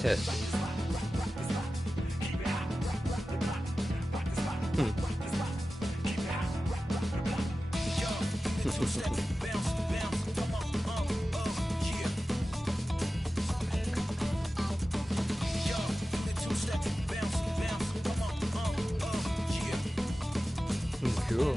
test. Cool.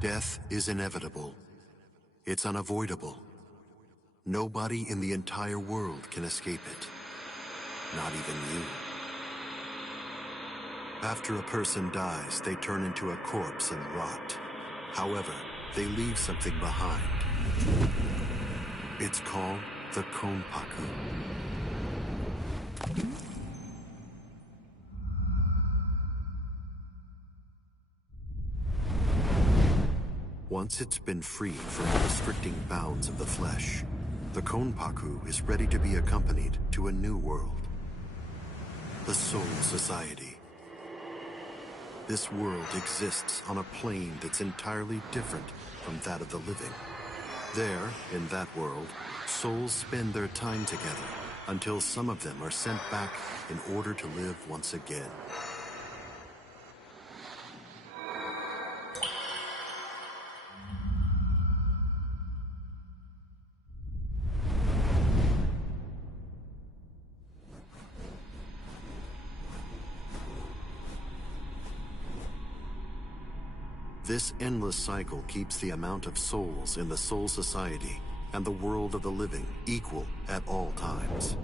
Death is inevitable. It's unavoidable. Nobody in the entire world can escape it. Not even you. After a person dies, they turn into a corpse and rot. However, they leave something behind. It's called the Konpaku. Once it's been freed from the restricting bounds of the flesh, the Konpaku is ready to be accompanied to a new world. The Soul Society. This world exists on a plane that's entirely different from that of the living. There, in that world, souls spend their time together until some of them are sent back in order to live once again. This endless cycle keeps the amount of souls in the Soul Society and the world of the living equal at all times.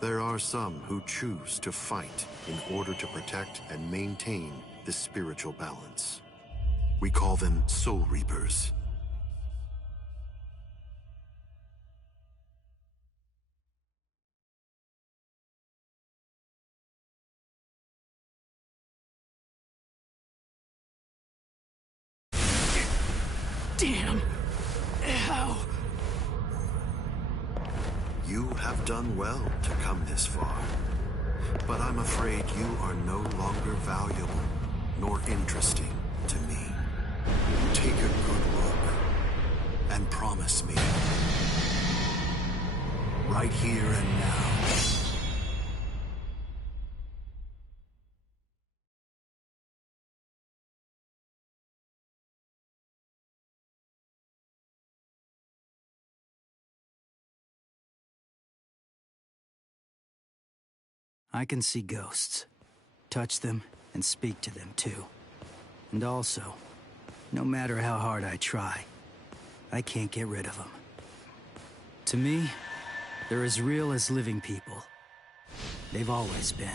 There are some who choose to fight in order to protect and maintain this spiritual balance. We call them Soul Reapers. Damn! Ow! You have done well to come this far, but I'm afraid you are no longer valuable nor interesting to me. Take a good look and promise me, right here and now, I can see ghosts, touch them, and speak to them too. And also, no matter how hard I try, I can't get rid of them. To me, they're as real as living people. They've always been.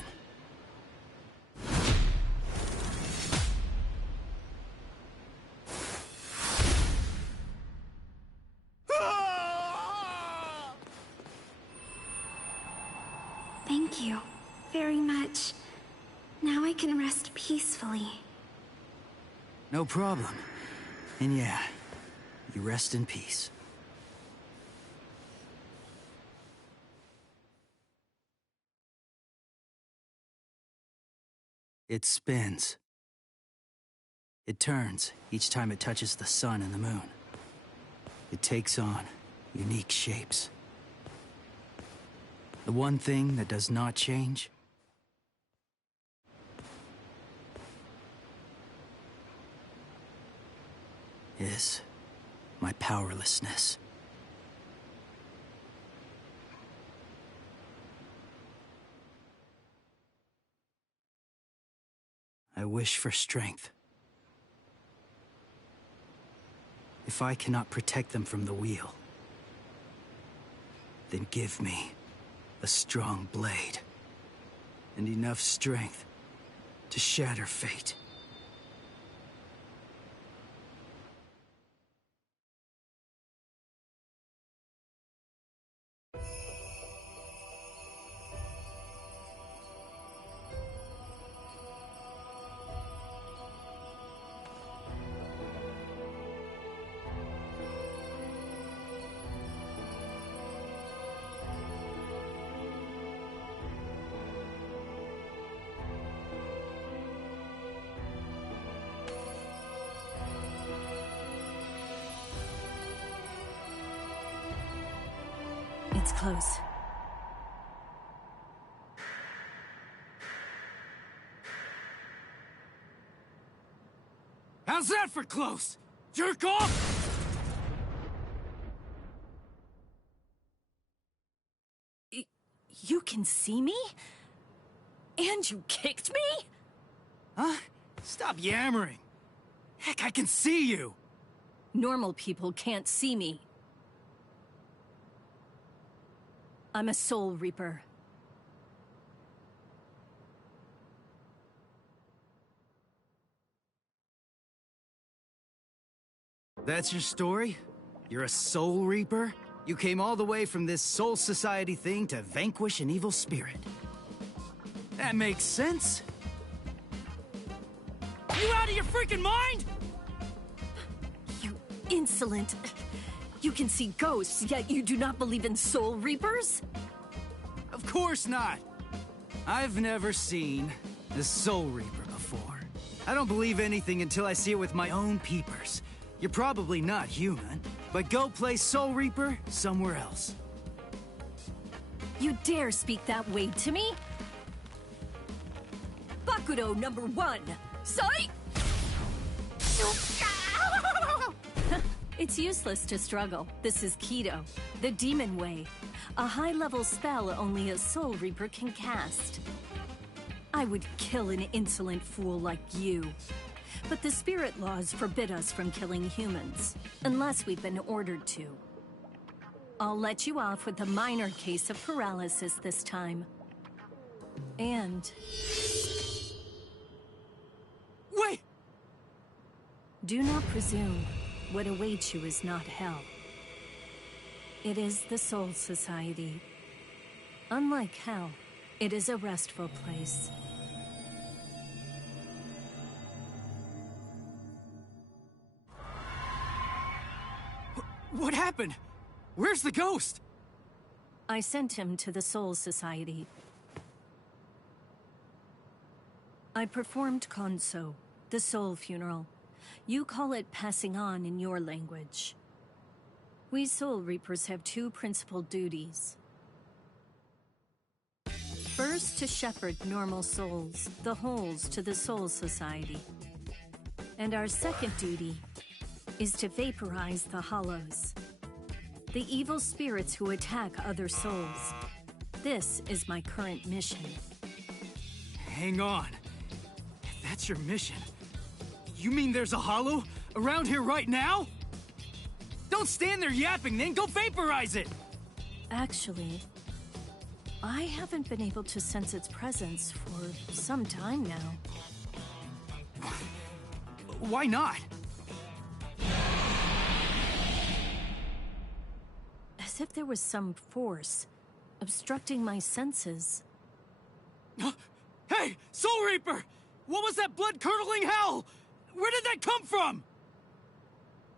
Thank you very much. Now I can rest peacefully. No problem. And yeah, you rest in peace. It spins. It turns each time it touches the sun and the moon. It takes on unique shapes. The one thing that does not change is my powerlessness. I wish for strength. If I cannot protect them from the wheel, then give me a strong blade and enough strength to shatter fate. It's close. How's that for close? Jerk off! You can see me? And you kicked me? Huh? Stop yammering. Heck, I can see you! Normal people can't see me. I'm a Soul Reaper. That's your story? You're a Soul Reaper? You came all the way from this Soul Society thing to vanquish an evil spirit. That makes sense. You out of your freaking mind? You insolent... You can see ghosts, yet you do not believe in Soul Reapers? Of course not. I've never seen a Soul Reaper before. I don't believe anything until I see it with my own peepers. You're probably not human, but go play Soul Reaper somewhere else. You dare speak that way to me? Bakudo number 1. Sight! It's useless to struggle. This is Kido, the Demon Way. A high-level spell only a Soul Reaper can cast. I would kill an insolent fool like you. But the spirit laws forbid us from killing humans, unless we've been ordered to. I'll let you off with a minor case of paralysis this time. And... Wait! do not presume what awaits you is not hell. It is the Soul Society. Unlike hell, it is a restful place. What happened? Where's the ghost? I sent him to the Soul Society. I performed Konso, the soul funeral. You call it passing on in your language. We Soul Reapers have 2 principal duties. First, to shepherd normal souls, the holes, to the Soul Society. And our second duty is to vaporize the hollows, the evil spirits who attack other souls. This is my current mission. Hang on. If that's your mission, you mean there's a hollow around here right now? Don't stand there yapping, then go vaporize it! Actually, I haven't been able to sense its presence for some time now. Why not? As if there was some force obstructing my senses. Hey, Soul Reaper! What was that blood-curdling howl? Where did that come from?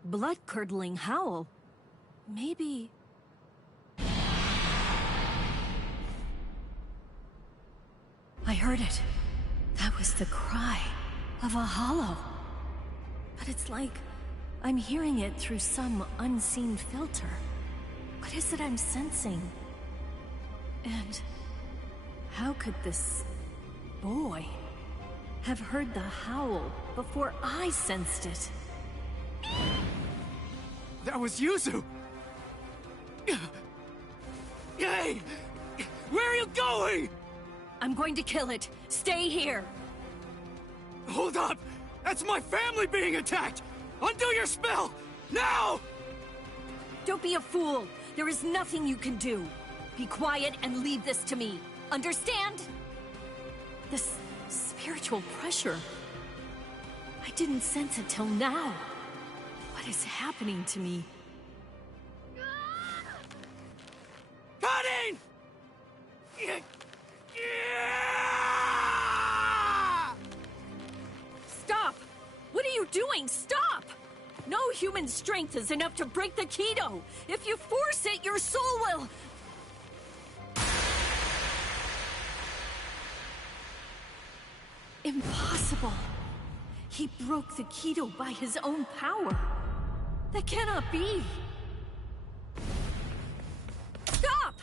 Blood-curdling howl? Maybe... I heard it. That It was the cry of a hollow. But it's like I'm hearing it through some unseen filter. What is it I'm sensing? And how could this boy have heard the howl before I sensed it? That was Yuzu! Hey! Where are you going? I'm going to kill it. Stay here. Hold up! That's my family being attacked! Undo your spell! Now! Don't be a fool. There is nothing you can do. Be quiet and leave this to me. Understand? This spiritual pressure. I didn't sense it till now. What is happening to me? Cutting! Stop! What are you doing? Stop! No human strength is enough to break the Keto. If you force it, your soul will... Impossible. He broke the Keto by his own power. That cannot be. Stop!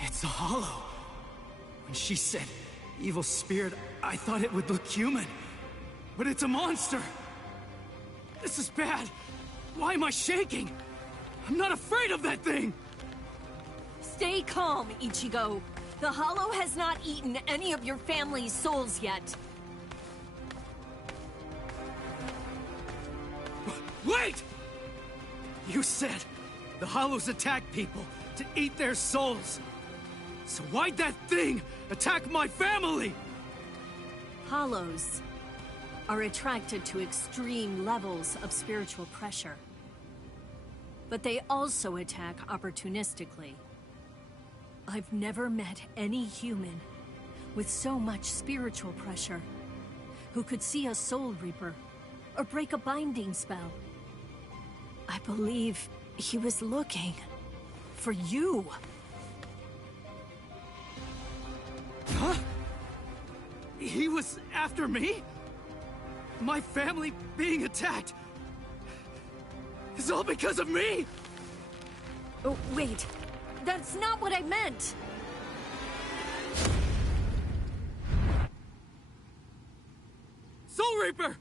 It's a hollow. When she said evil spirit, I thought it would look human. But it's a monster. This is bad. Why am I shaking? I'm not afraid of that thing! Stay calm, Ichigo. The Hollow has not eaten any of your family's souls yet. Wait! You said the Hollows attack people to eat their souls. So why'd that thing attack my family? Hollows are attracted to extreme levels of spiritual pressure. But they also attack opportunistically. I've never met any human with so much spiritual pressure who could see a Soul Reaper or break a binding spell. I believe he was looking for you. Huh? He was after me? My family being attacked is all because of me? Oh, wait. That's not what I meant! Soul Reaper!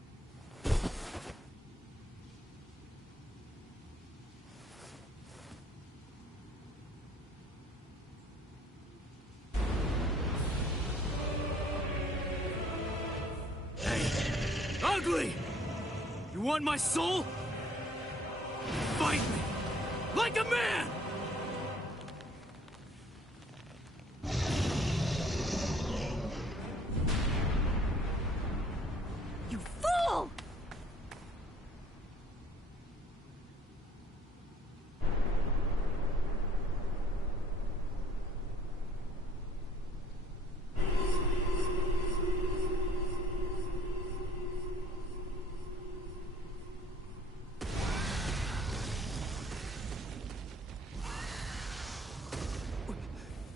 Ugly! You want my soul? Fight me! Like a man! You fool!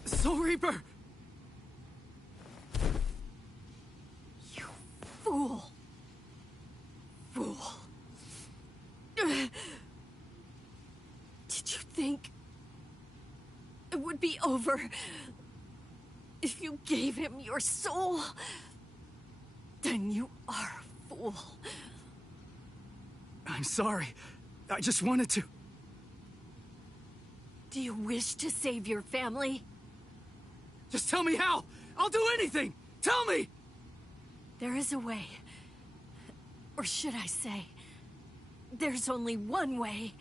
Soul Reaper! You fool. Fool. Did you think it would be over if you gave him your soul? Then you are a fool. I'm sorry. I just wanted to... Do you wish to save your family? Just tell me how! I'll do anything! Tell me! There is a way. Or should I say, there's only one way.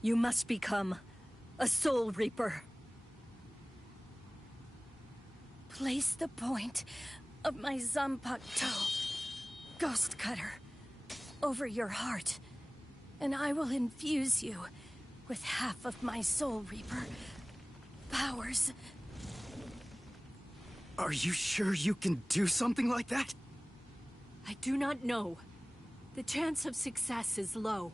You must become a Soul Reaper. Place the point of my Zanpakuto Ghost Cutter over your heart, and I will infuse you with half of my Soul Reaper powers. Are you sure you can do something like that? I do not know. The chance of success is low.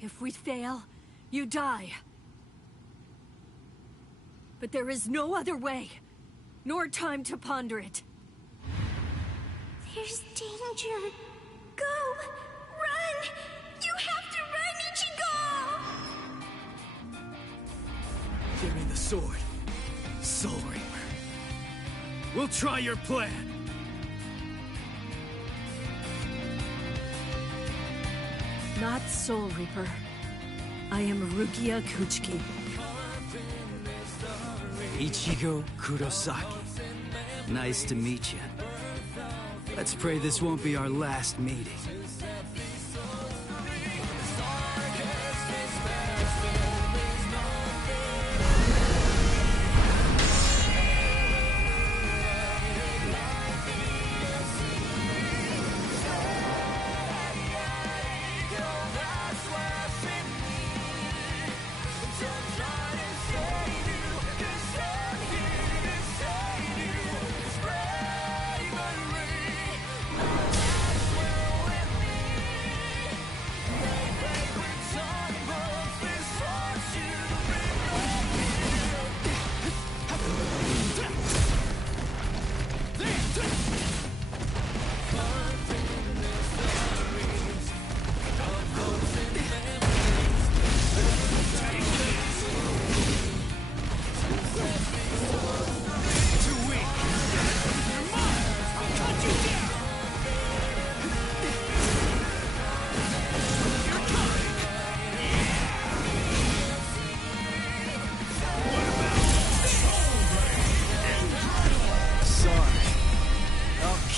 If we fail, you die. But there is no other way, nor time to ponder it. There's danger. Go! Run! You have to run, Ichigo! Give me the sword, Soul Reaper. We'll try your plan. Not Soul Reaper. I am Rukia Kuchiki. Ichigo Kurosaki. Nice to meet you. Let's pray this won't be our last meeting.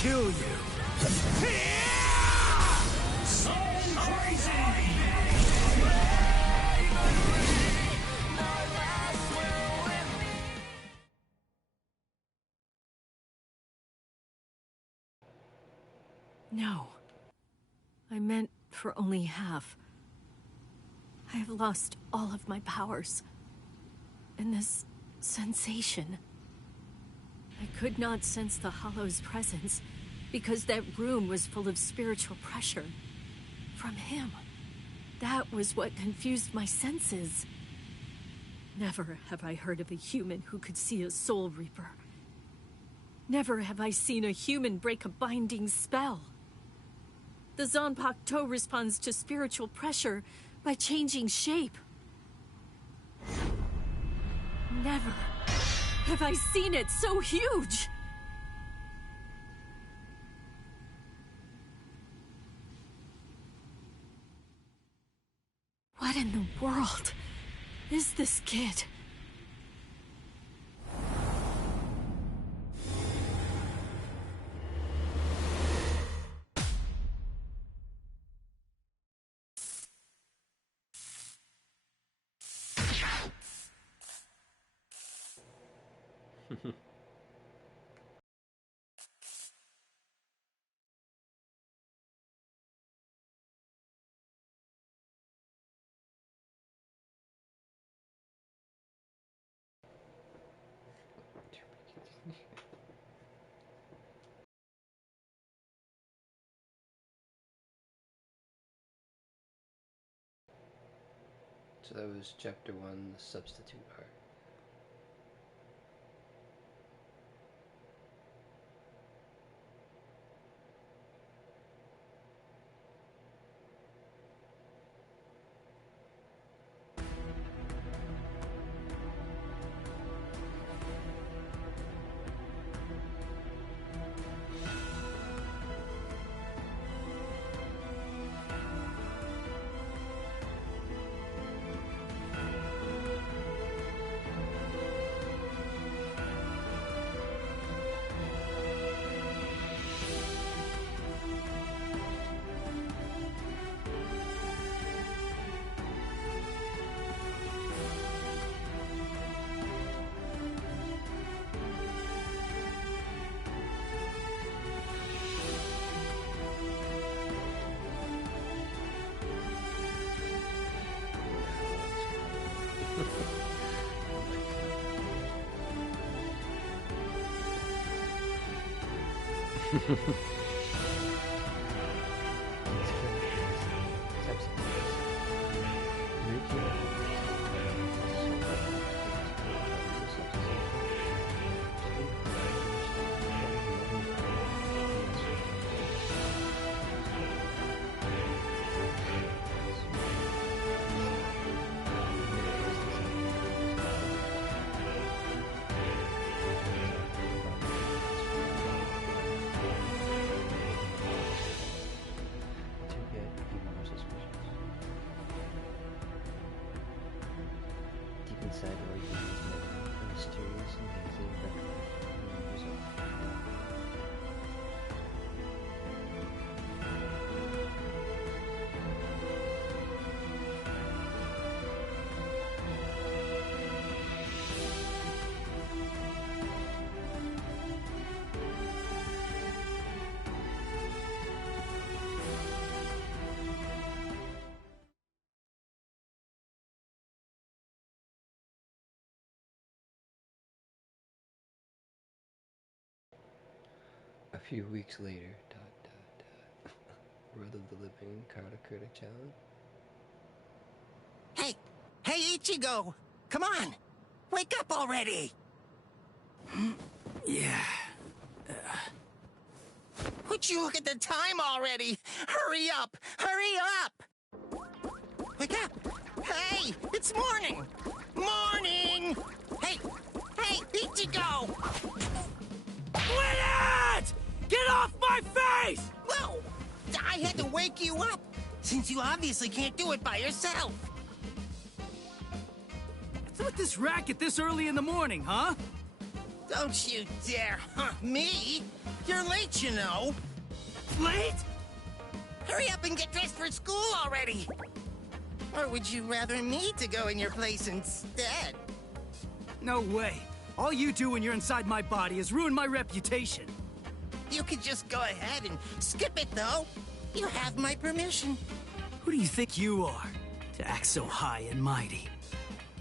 Kill you. So crazy! No. I meant for only half. I have lost all of my powers. And this sensation. I could not sense the Hollow's presence because that room was full of spiritual pressure. From him. That was what confused my senses. Never have I heard of a human who could see a Soul Reaper. Never have I seen a human break a binding spell. The Zanpakuto responds to spiritual pressure by changing shape. Never have I seen it so huge! What in the world is this kid? So that was chapter 1, the substitute art. Inside Origins, a mysterious and hazing record lingers on. A few weeks later, World of the Living Karakura-chan. Hey, Ichigo! Come on! Wake up already! Yeah. Would you look at the time already? Hurry up! Hurry up! Wake up! Hey! It's morning! Morning! Hey! Ichigo! Quit it! Get off my face! Whoa! I had to wake you up, since you obviously can't do it by yourself. What's with this racket this early in the morning, huh? Don't you dare hunt me! You're late, you know. Late? Hurry up and get dressed for school already! Or would you rather me to go in your place instead? No way. All you do when you're inside my body is ruin my reputation. You could just go ahead and skip it, though. You have my permission. Who do you think you are, to act so high and mighty?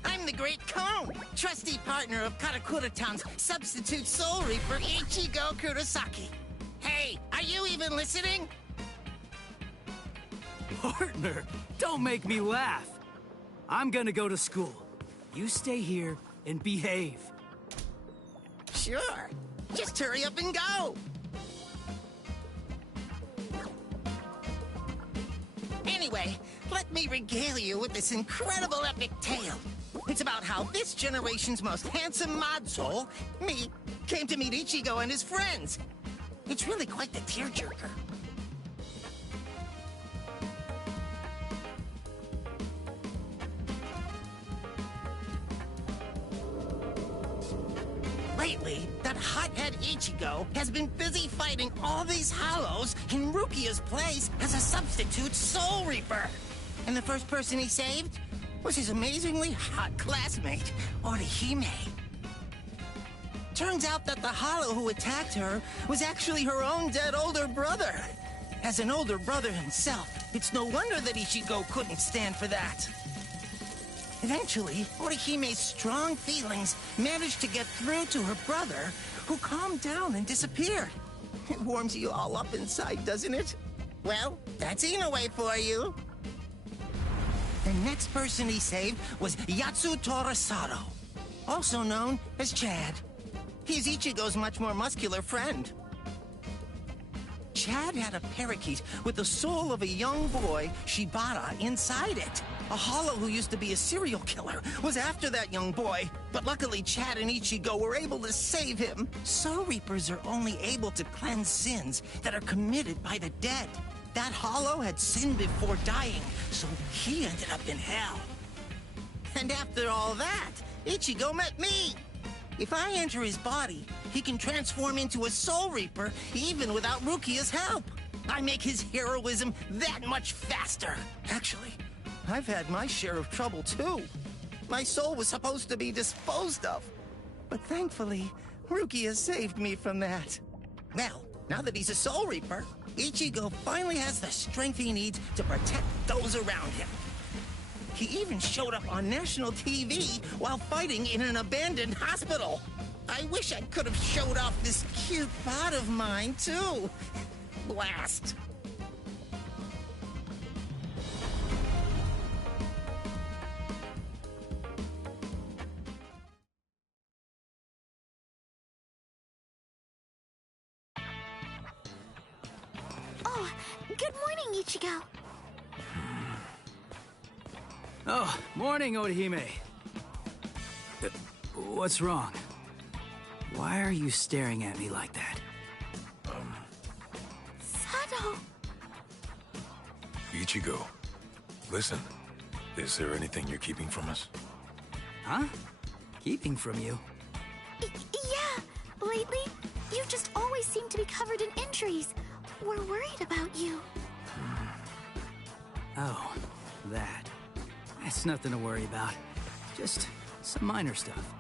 I'm the Great Cone, trusty partner of Karakura-town's substitute Soul Reaper, Ichigo Kurosaki. Hey, are you even listening? Partner, don't make me laugh. I'm gonna go to school. You stay here and behave. Sure. Just hurry up and go. Anyway, let me regale you with this incredible epic tale. It's about how this generation's most handsome mod soul, me, came to meet Ichigo and his friends. It's really quite the tearjerker. Lately, that hothead Ichigo has been busy fighting all these hollows in Rukia's place as a substitute Soul Reaper. And the first person he saved was his amazingly hot classmate, Orihime. Turns out that the hollow who attacked her was actually her own dead older brother. As an older brother himself, it's no wonder that Ichigo couldn't stand for that. Eventually, Orihime's strong feelings managed to get through to her brother, who calmed down and disappeared. It warms you all up inside, doesn't it? Well, that's Inoue for you. The next person he saved was Yatsu Torasado, also known as Chad. He's Ichigo's much more muscular friend. Chad had a parakeet with the soul of a young boy, Shibata, inside it. A hollow who used to be a serial killer was after that young boy, but luckily Chad and Ichigo were able to save him. Soul Reapers are only able to cleanse sins that are committed by the dead. That hollow had sinned before dying, so he ended up in hell. And after all that, Ichigo met me. If I enter his body, he can transform into a Soul Reaper even without Rukia's help. I make his heroism that much faster. Actually, I've had my share of trouble too. My soul was supposed to be disposed of. But thankfully, Rukia saved me from that. Well, now that he's a Soul Reaper, Ichigo finally has the strength he needs to protect those around him. He even showed up on national TV while fighting in an abandoned hospital. I wish I could have showed off this cute bod of mine, too. Blast. Oh, good morning, Ichigo. Oh, morning, Orihime. What's wrong? Why are you staring at me like that? Sado. Ichigo, listen. Is there anything you're keeping from us? Huh? Keeping from you? Yeah, lately, you just always seem to be covered in injuries. We're worried about you. Oh, that. That's nothing to worry about. Just some minor stuff.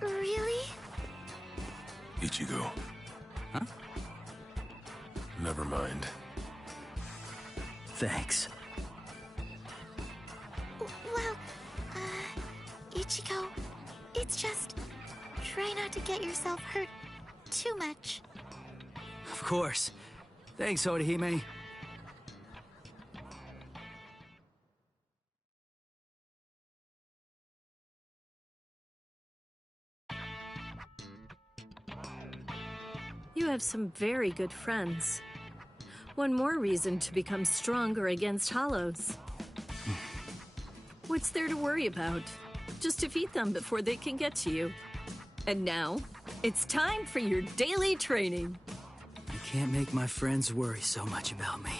Really? Ichigo. Huh? Never mind. Thanks. Well, Ichigo, it's just... try not to get yourself hurt too much. Of course. Thanks, Orihime. You have some very good friends. One more reason to become stronger against Hollows. What's there to worry about? Just defeat them before they can get to you. And now, it's time for your daily training. I can't make my friends worry so much about me.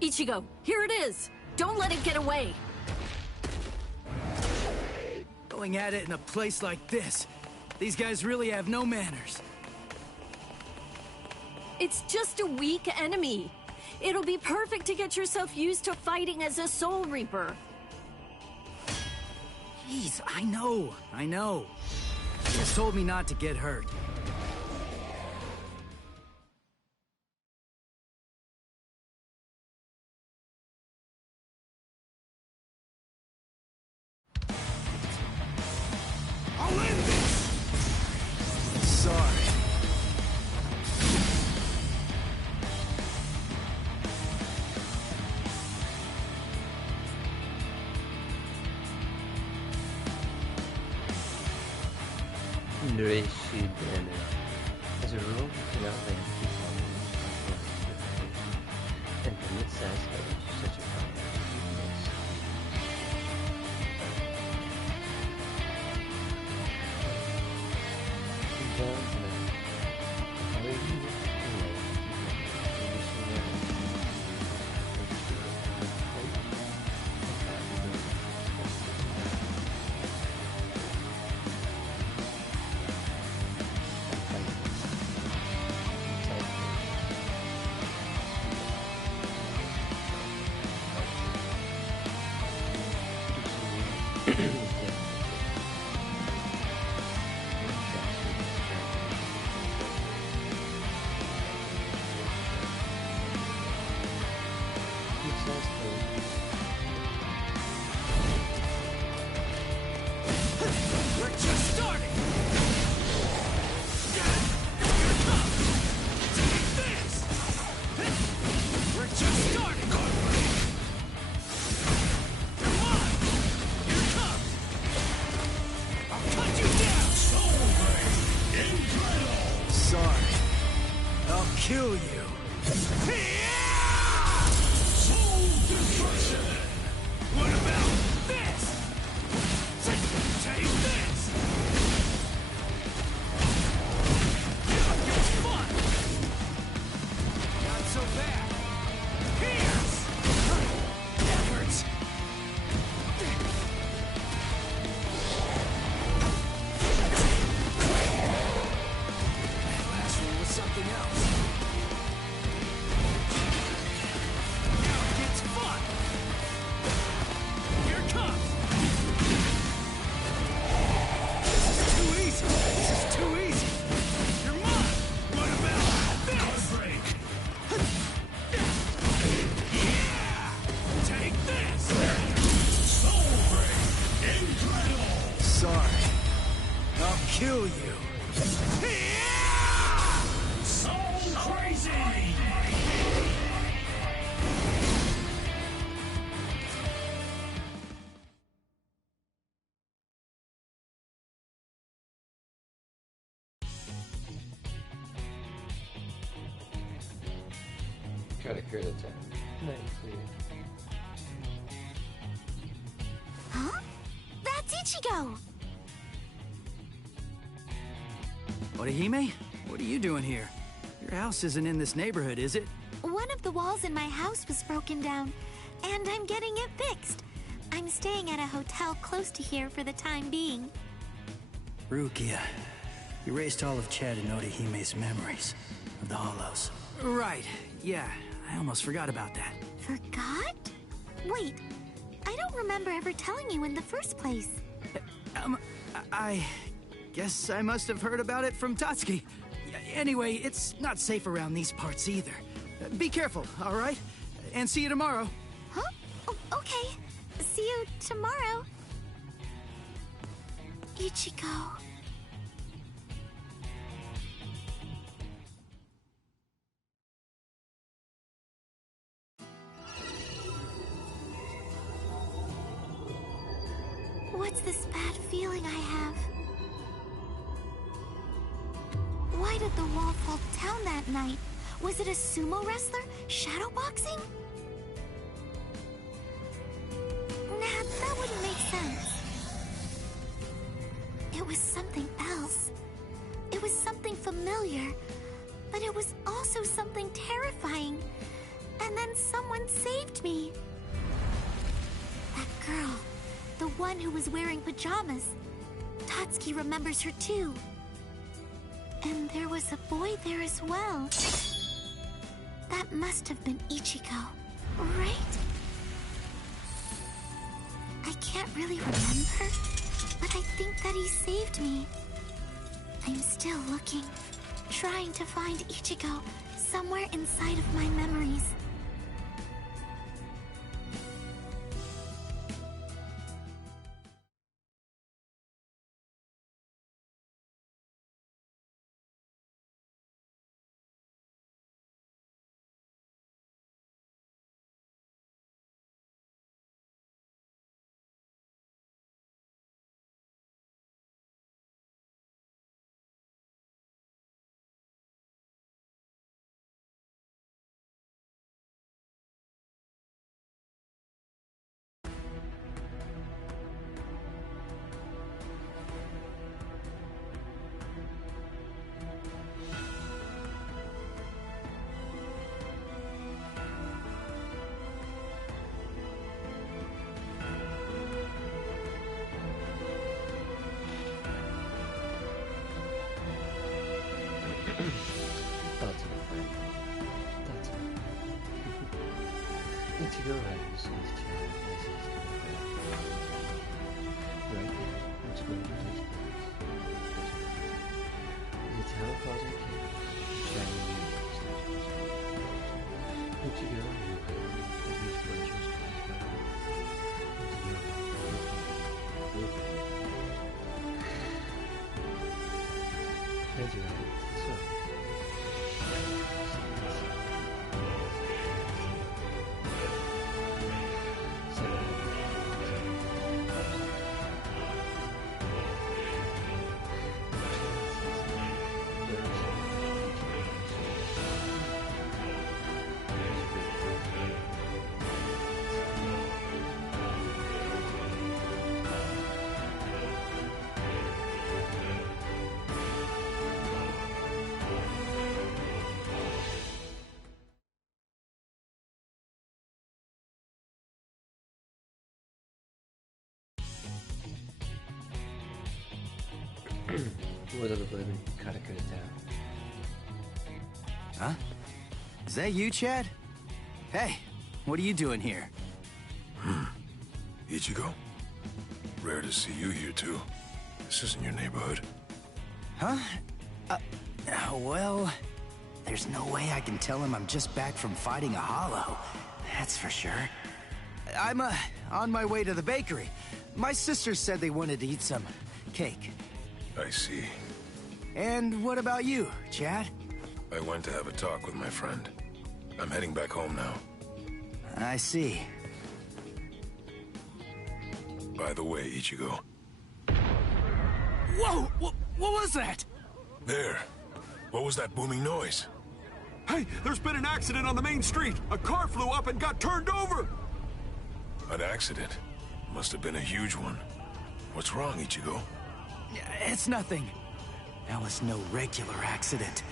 Ichigo, here it is! Don't let it get away! Going at it in a place like this. These guys really have no manners. It's just a weak enemy. It'll be perfect to get yourself used to fighting as a Soul Reaper. Jeez, I know. You just told me not to get hurt. I'll end this! Sorry. ahtsugizenai. As a rule, you do not let it keep on and permit satisfying such a complex weakness. We're just starting! Here comes! Take this! We're just starting! Come on! Here comes! I'll cut you down! Sorry. I'll kill you. What about this? Take this! It's fun! Not so bad. Here's! That hurts. That last one was something else. Now it gets fun! Here it comes! This is too easy! This is too easy! You're Got a crit attack. Nice. Huh? That's Ichigo! Orihime? What are you doing here? Your house isn't in this neighborhood, is it? One of the walls in my house was broken down, and I'm getting it fixed. I'm staying at a hotel close to here for the time being. Rukia, you erased all of Chad and Orihime's memories of the Hollows. Right, yeah, I almost forgot about that. Forgot? Wait, I don't remember ever telling you in the first place. I guess I must have heard about it from Tatsuki. Anyway, it's not safe around these parts either. Be careful, all right? And see you tomorrow. Huh? Oh, okay. See you tomorrow. Ichigo. What's this bad feeling I have? Why did the wall fall down that night? Was it a sumo wrestler shadowboxing? Nah, that wouldn't make sense. It was something else. It was something familiar, but it was also something terrifying. And then someone saved me. That girl, the one who was wearing pajamas. Tatsuki remembers her too. And there was a boy there as well. That must have been Ichigo, right? I can't really remember, but I think that he saved me. I'm still looking, trying to find Ichigo somewhere inside of my memories. That's my friend. That's my Ichigo has his channel as his friend. Right now, let's go to this place. It's how Father came, shining universe. Ichigo knew how these virtues comes by. As you have so. What are the blaming Katakura down? Huh? Is that you, Chad? Hey, what are you doing here? Ichigo? Rare to see you here, too. This isn't your neighborhood. Huh? Well, there's no way I can tell him I'm just back from fighting a hollow. That's for sure. I'm, on my way to the bakery. My sisters said they wanted to eat some cake. I see. And what about you, Chad? I went to have a talk with my friend. I'm heading back home now. I see. By the way, Ichigo. Whoa! What was that? There. What was that booming noise? Hey, there's been an accident on the main street. A car flew up and got turned over. An accident? Must have been a huge one. What's wrong, Ichigo? It's nothing. That was no regular accident.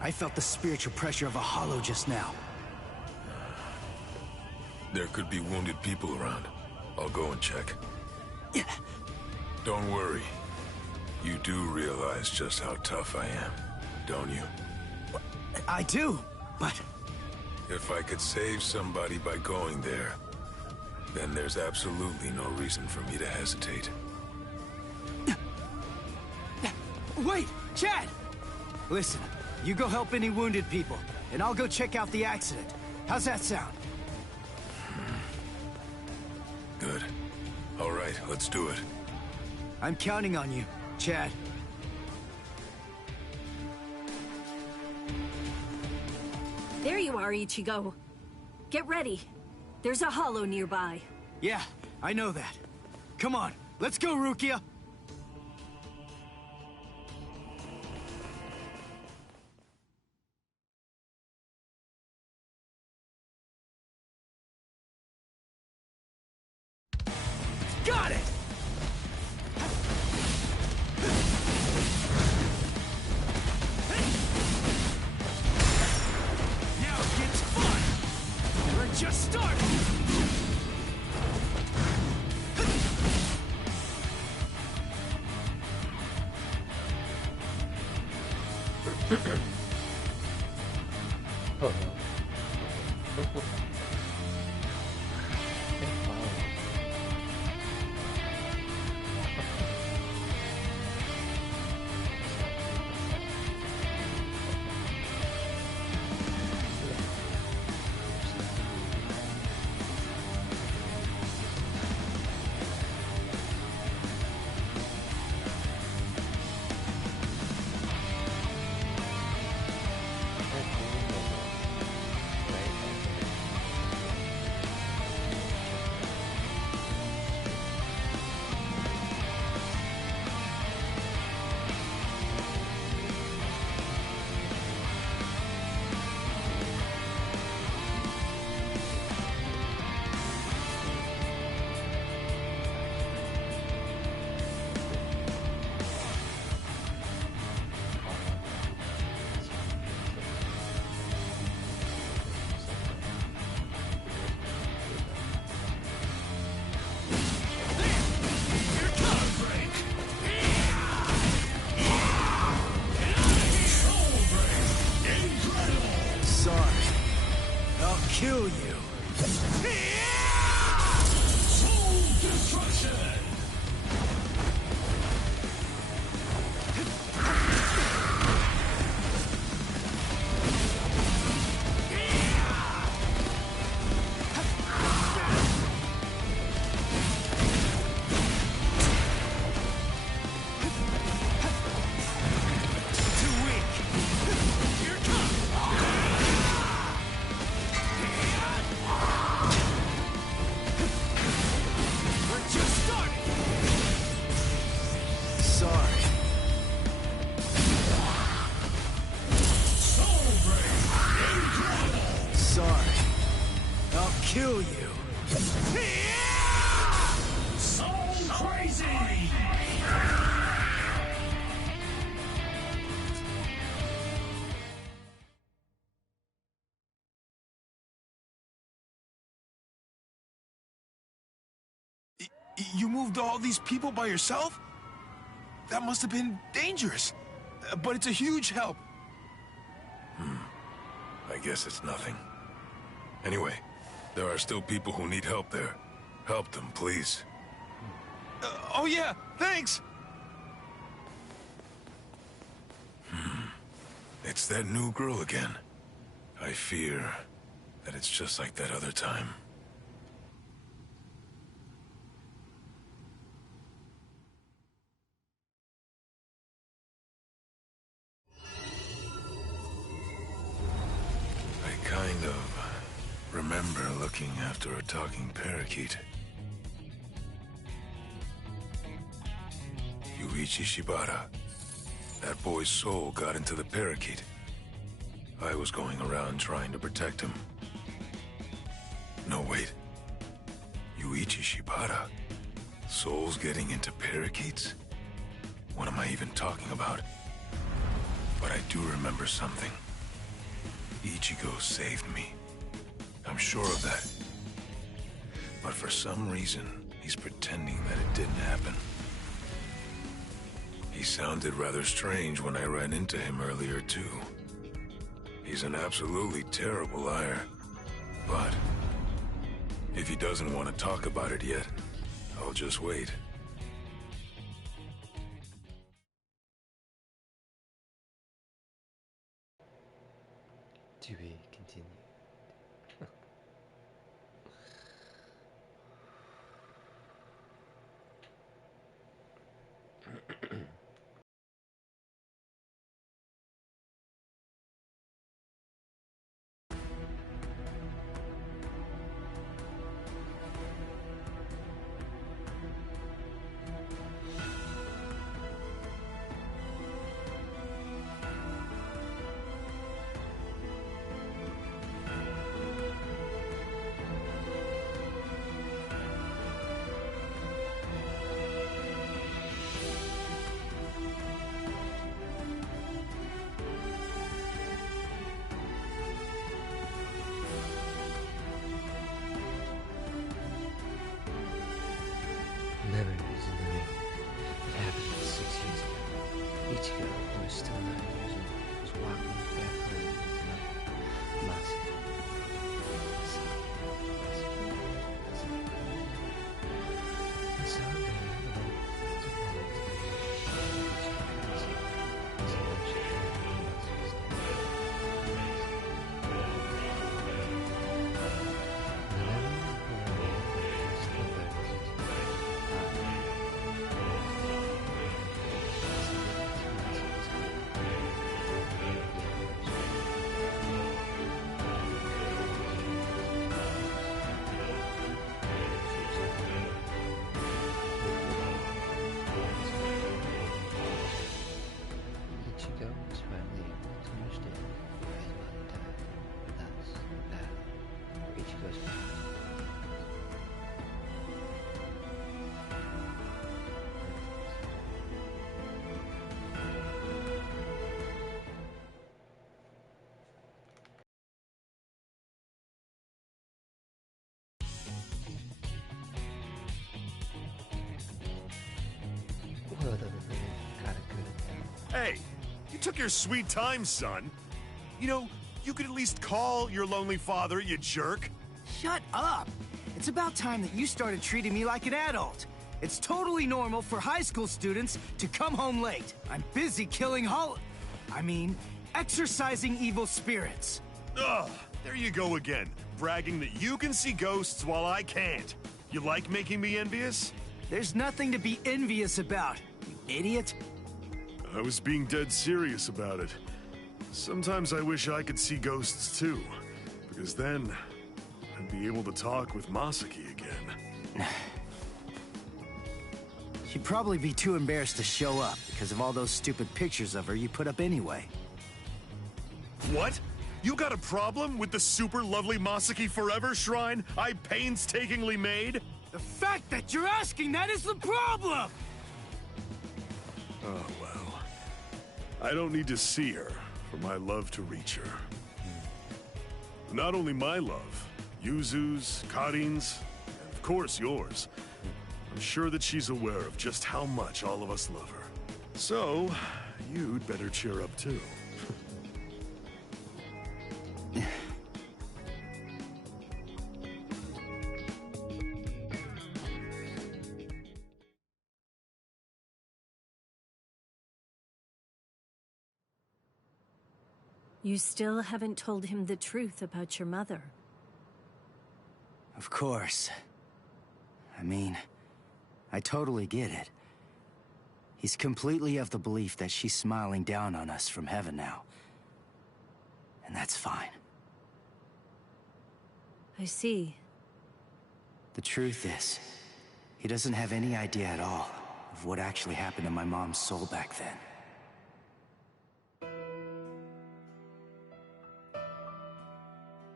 I felt the spiritual pressure of a hollow just now. There could be wounded people around. I'll go and check. Yeah. Don't worry. You do realize just how tough I am, don't you? I do, but... If I could save somebody by going there, then there's absolutely no reason for me to hesitate. Wait, Chad! Listen, you go help any wounded people, and I'll go check out the accident. How's that sound? Good. All right, let's do it. I'm counting on you, Chad. There you are, Ichigo. Get ready. There's a hollow nearby. Yeah, I know that. Come on, let's go, Rukia! Got it! Now it gets fun! We're just starting! Oh no. Kill you. Soul destruction! Kill you. So crazy! You moved all these people by yourself? That must have been dangerous. But it's a huge help. I guess it's nothing. Anyway, there are still people who need help there. Help them, please. Oh yeah, thanks! It's that new girl again. I fear that it's just like that other time. I kind of remember looking after a talking parakeet. Yuichi Shibata. That boy's soul got into the parakeet. I was going around trying to protect him. No, wait. Yuichi Shibata? Souls getting into parakeets? What am I even talking about? But I do remember something. Ichigo saved me. I'm sure of that. But for some reason, he's pretending that it didn't happen. He sounded rather strange when I ran into him earlier, too. He's an absolutely terrible liar. But if he doesn't want to talk about it yet, I'll just wait. To be continued. Memories in the ring. It happened 6 years ago. Ichigo, who was still 9 years old, was walking back home with his mother, Masuki. He saw a girl about to fall into the Ichigo was finally able to understand why his mother died. Thus, the battle for Ichigo's power. Well, the man got a good. Hey, you took your sweet time, son. You know, you could at least call your lonely father, you jerk. Shut up! It's about time that you started treating me like an adult. It's totally normal for high school students to come home late. I'm busy killing exorcising evil spirits. Ugh, there you go again, bragging that you can see ghosts while I can't. You like making me envious? There's nothing to be envious about, you idiot. I was being dead serious about it. Sometimes I wish I could see ghosts too, because then I'd be able to talk with Masuki again. She'd probably be too embarrassed to show up because of all those stupid pictures of her you put up anyway. What? You got a problem with the super lovely Masuki Forever shrine I painstakingly made? The fact that you're asking that is the problem! Oh, well. I don't need to see her for my love to reach her. Not only my love, Yuzu's, Karin's, and of course yours. I'm sure that she's aware of just how much all of us love her. So, you'd better cheer up too. You still haven't told him the truth about your mother. Of course. I totally get it. He's completely of the belief that she's smiling down on us from heaven now. And that's fine. I see. The truth is, he doesn't have any idea at all of what actually happened to my mom's soul back then.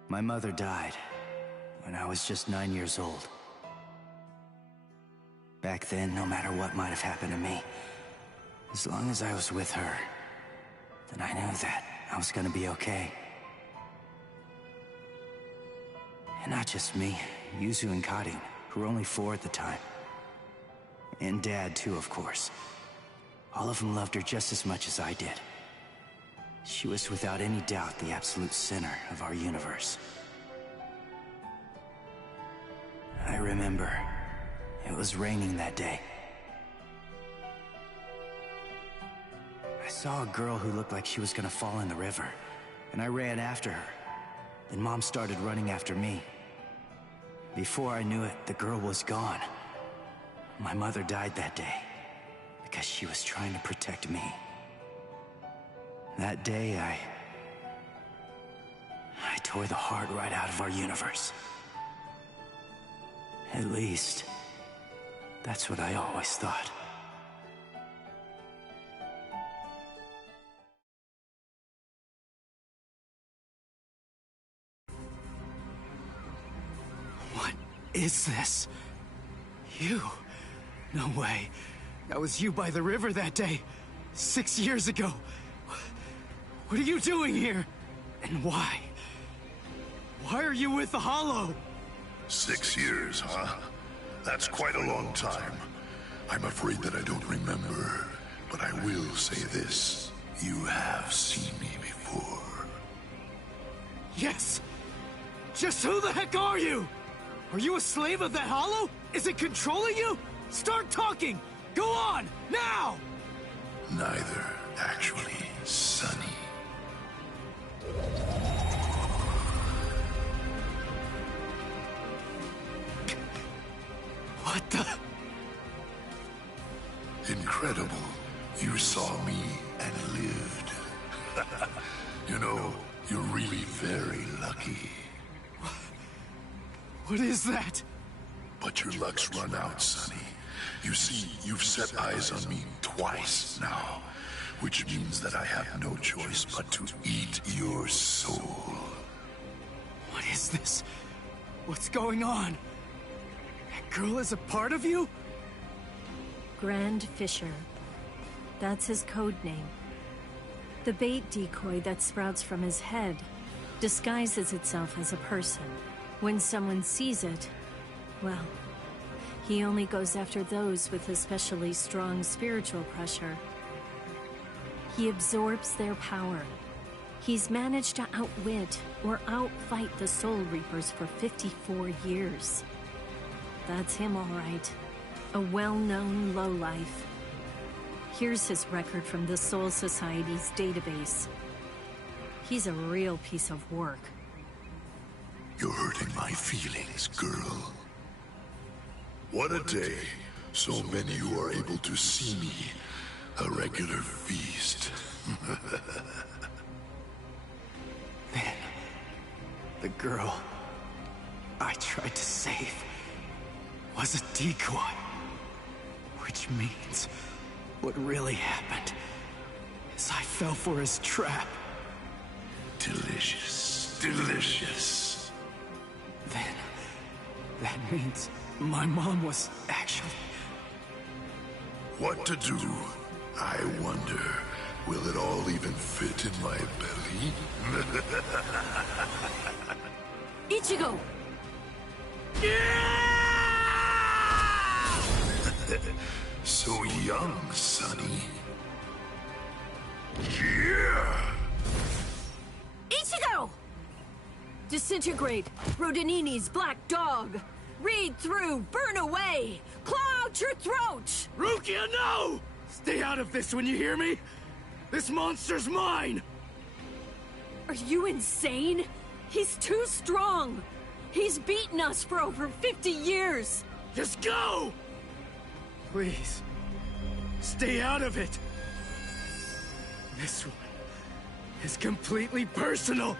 My mother died when I was just 9 years old. Back then, no matter what might have happened to me, as long as I was with her, then I knew that I was gonna be okay. And not just me, Yuzu and Karin, who were only 4 at the time. And Dad, too, of course. All of them loved her just as much as I did. She was without any doubt the absolute center of our universe. I remember it was raining that day. I saw a girl who looked like she was gonna fall in the river, and I ran after her. Then Mom started running after me. Before I knew it, the girl was gone. My mother died that day because she was trying to protect me. That day, I tore the heart right out of our universe. At least, that's what I always thought. What is this? You? No way. That was you by the river that day. 6 years ago. What are you doing here? And why? Why are you with the Hollow? 6 years, huh? That's quite a long time. I'm afraid that I don't remember, but I will say this. You have seen me before. Yes! Just who the heck are you? Are you a slave of that Hollow? Is it controlling you? Start talking! Go on, now! Neither, actually, Sonny. What the? Incredible. You saw me and lived. You know, you're really very lucky. What is that? But your luck's run out, Sonny. You see, you've set eyes on me twice now, which means that I have no choice but to eat your soul. What is this? What's going on? That girl is a part of you? Grand Fisher. That's his code name. The bait decoy that sprouts from his head disguises itself as a person. When someone sees it, well, he only goes after those with especially strong spiritual pressure. He absorbs their power. He's managed to outwit or outfight the Soul Reapers for 54 years. That's him, all right. A well-known lowlife. Here's his record from the Soul Society's database. He's a real piece of work. You're hurting my feelings, girl. What a day. So many who are able to see me. A regular feast. Then, the girl I tried to save was a decoy. Which means what really happened is I fell for his trap. Delicious. Delicious. Then, that means my mom was actually... What to do? I wonder, will it all even fit in my belly? Ichigo! So young, Sonny. Yeah! Ichigo! Disintegrate, Rodinini's black dog. Read through, burn away, claw out your throat! Rukia, no! Stay out of this when you hear me! This monster's mine! Are you insane? He's too strong! He's beaten us for over 50 years! Just go! Please, stay out of it. This one is completely personal.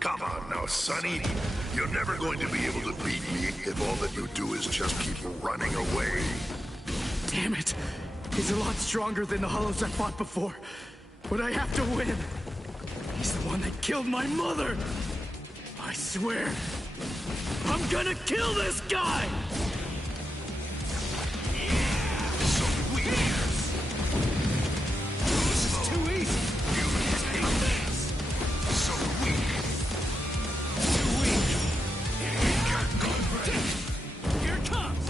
Come on now, Sonny. You're never going to be able to beat me if all that you do is just keep running away. Damn it! He's a lot stronger than the Hollows I fought before. But I have to win. He's the one that killed my mother. I swear, I'm gonna kill this guy! So weak. This is too easy. You hate this. So weak. Too weak. Here it comes.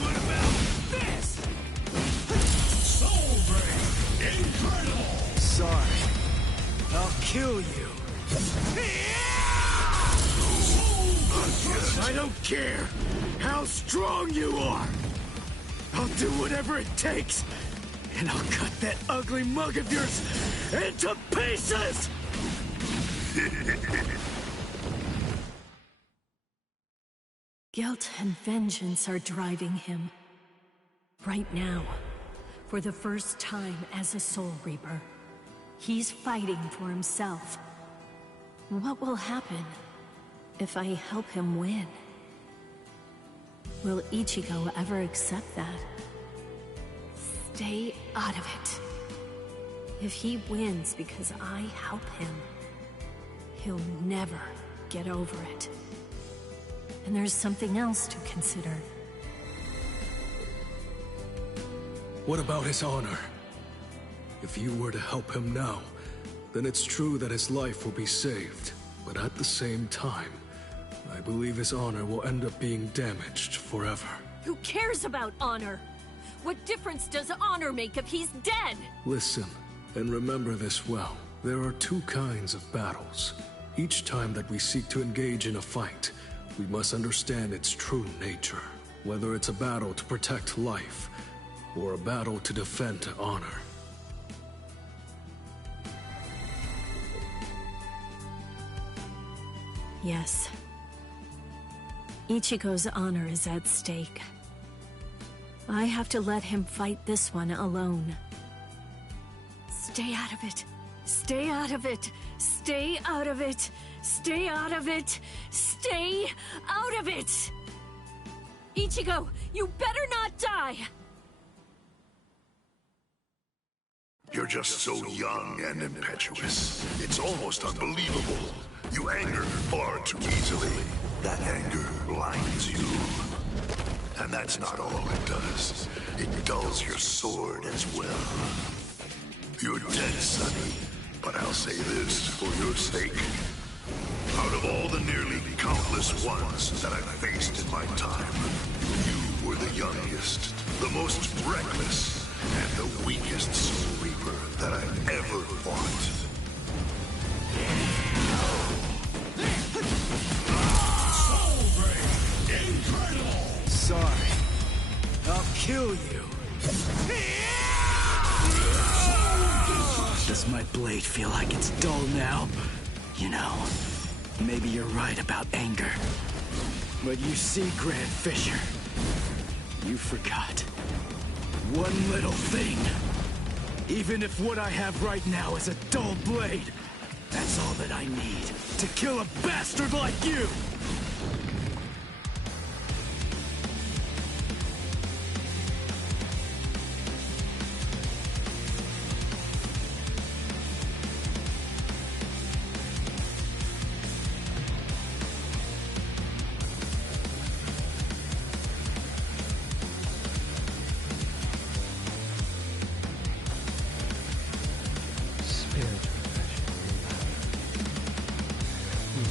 What about this? Soul Break. Incredible. Sorry. I'll kill you. I don't care how strong you are. I'll do whatever it takes. And I'll cut that ugly mug of yours into pieces! Guilt and vengeance are driving him. Right now, for the first time as a Soul Reaper, he's fighting for himself. What will happen if I help him win? Will Ichigo ever accept that? Stay out of it. If he wins because I help him, he'll never get over it. And there's something else to consider. What about his honor? If you were to help him now, then it's true that his life will be saved. But at the same time, I believe his honor will end up being damaged forever. Who cares about honor? What difference does honor make if he's dead? Listen, and remember this well. There are two kinds of battles. Each time that we seek to engage in a fight, we must understand its true nature. Whether it's a battle to protect life, or a battle to defend honor. Yes. Ichigo's honor is at stake. I have to let him fight this one alone. Stay out of it. Stay out of it. Stay out of it. Stay out of it. Stay out of it! Ichigo, you better not die! You're just so young and impetuous. It's almost unbelievable. You anger far too easily. That anger blinds you. And that's not all it does. It dulls your sword as well. You're dead, Sonny. But I'll say this for your sake. Out of all the nearly countless ones that I've faced in my time, you were the youngest, the most reckless, and the weakest Soul Reaper that I've ever fought. Soul Break. Incredible. Sorry. I'll kill you. Does my blade feel like it's dull now? You know, maybe you're right about anger. But you see, Grand Fisher, you forgot one little thing. Even if what I have right now is a dull blade, that's all that I need to kill a bastard like you!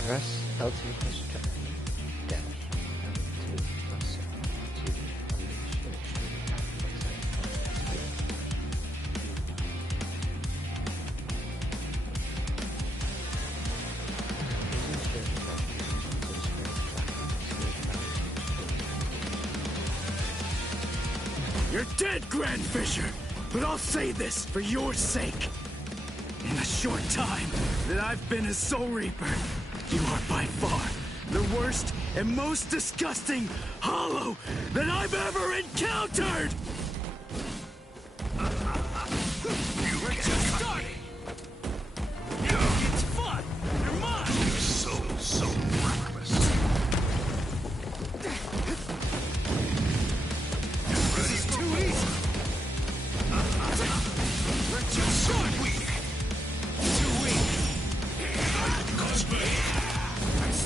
Press L2 plus jump. Dash. L2 plus L2. You're dead, Grand Fisher! But I'll say this for your sake. In the short time that I've been a Soul Reaper, you are by far the worst and most disgusting Hollow that I've ever encountered! We're just starting!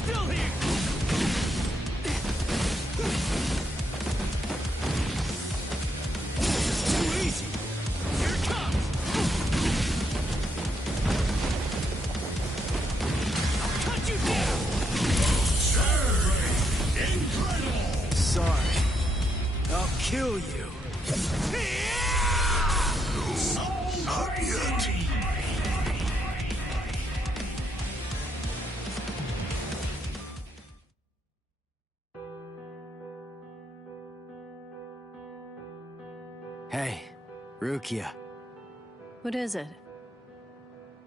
still here! This is too easy! Here it comes! I'll cut you down! Incredible! Sorry. I'll kill you. Not yet. Hey, Rukia. What is it?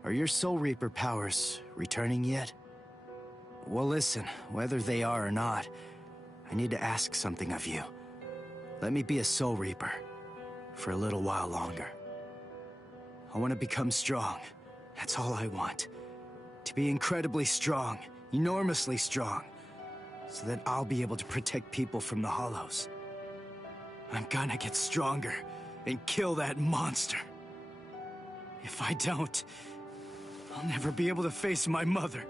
Are your Soul Reaper powers returning yet? Well, listen, whether they are or not, I need to ask something of you. Let me be a Soul Reaper for a little while longer. I want to become strong. That's all I want. To be incredibly strong, enormously strong, so that I'll be able to protect people from the Hollows. I'm gonna get stronger and kill that monster. If I don't, I'll never be able to face my mother.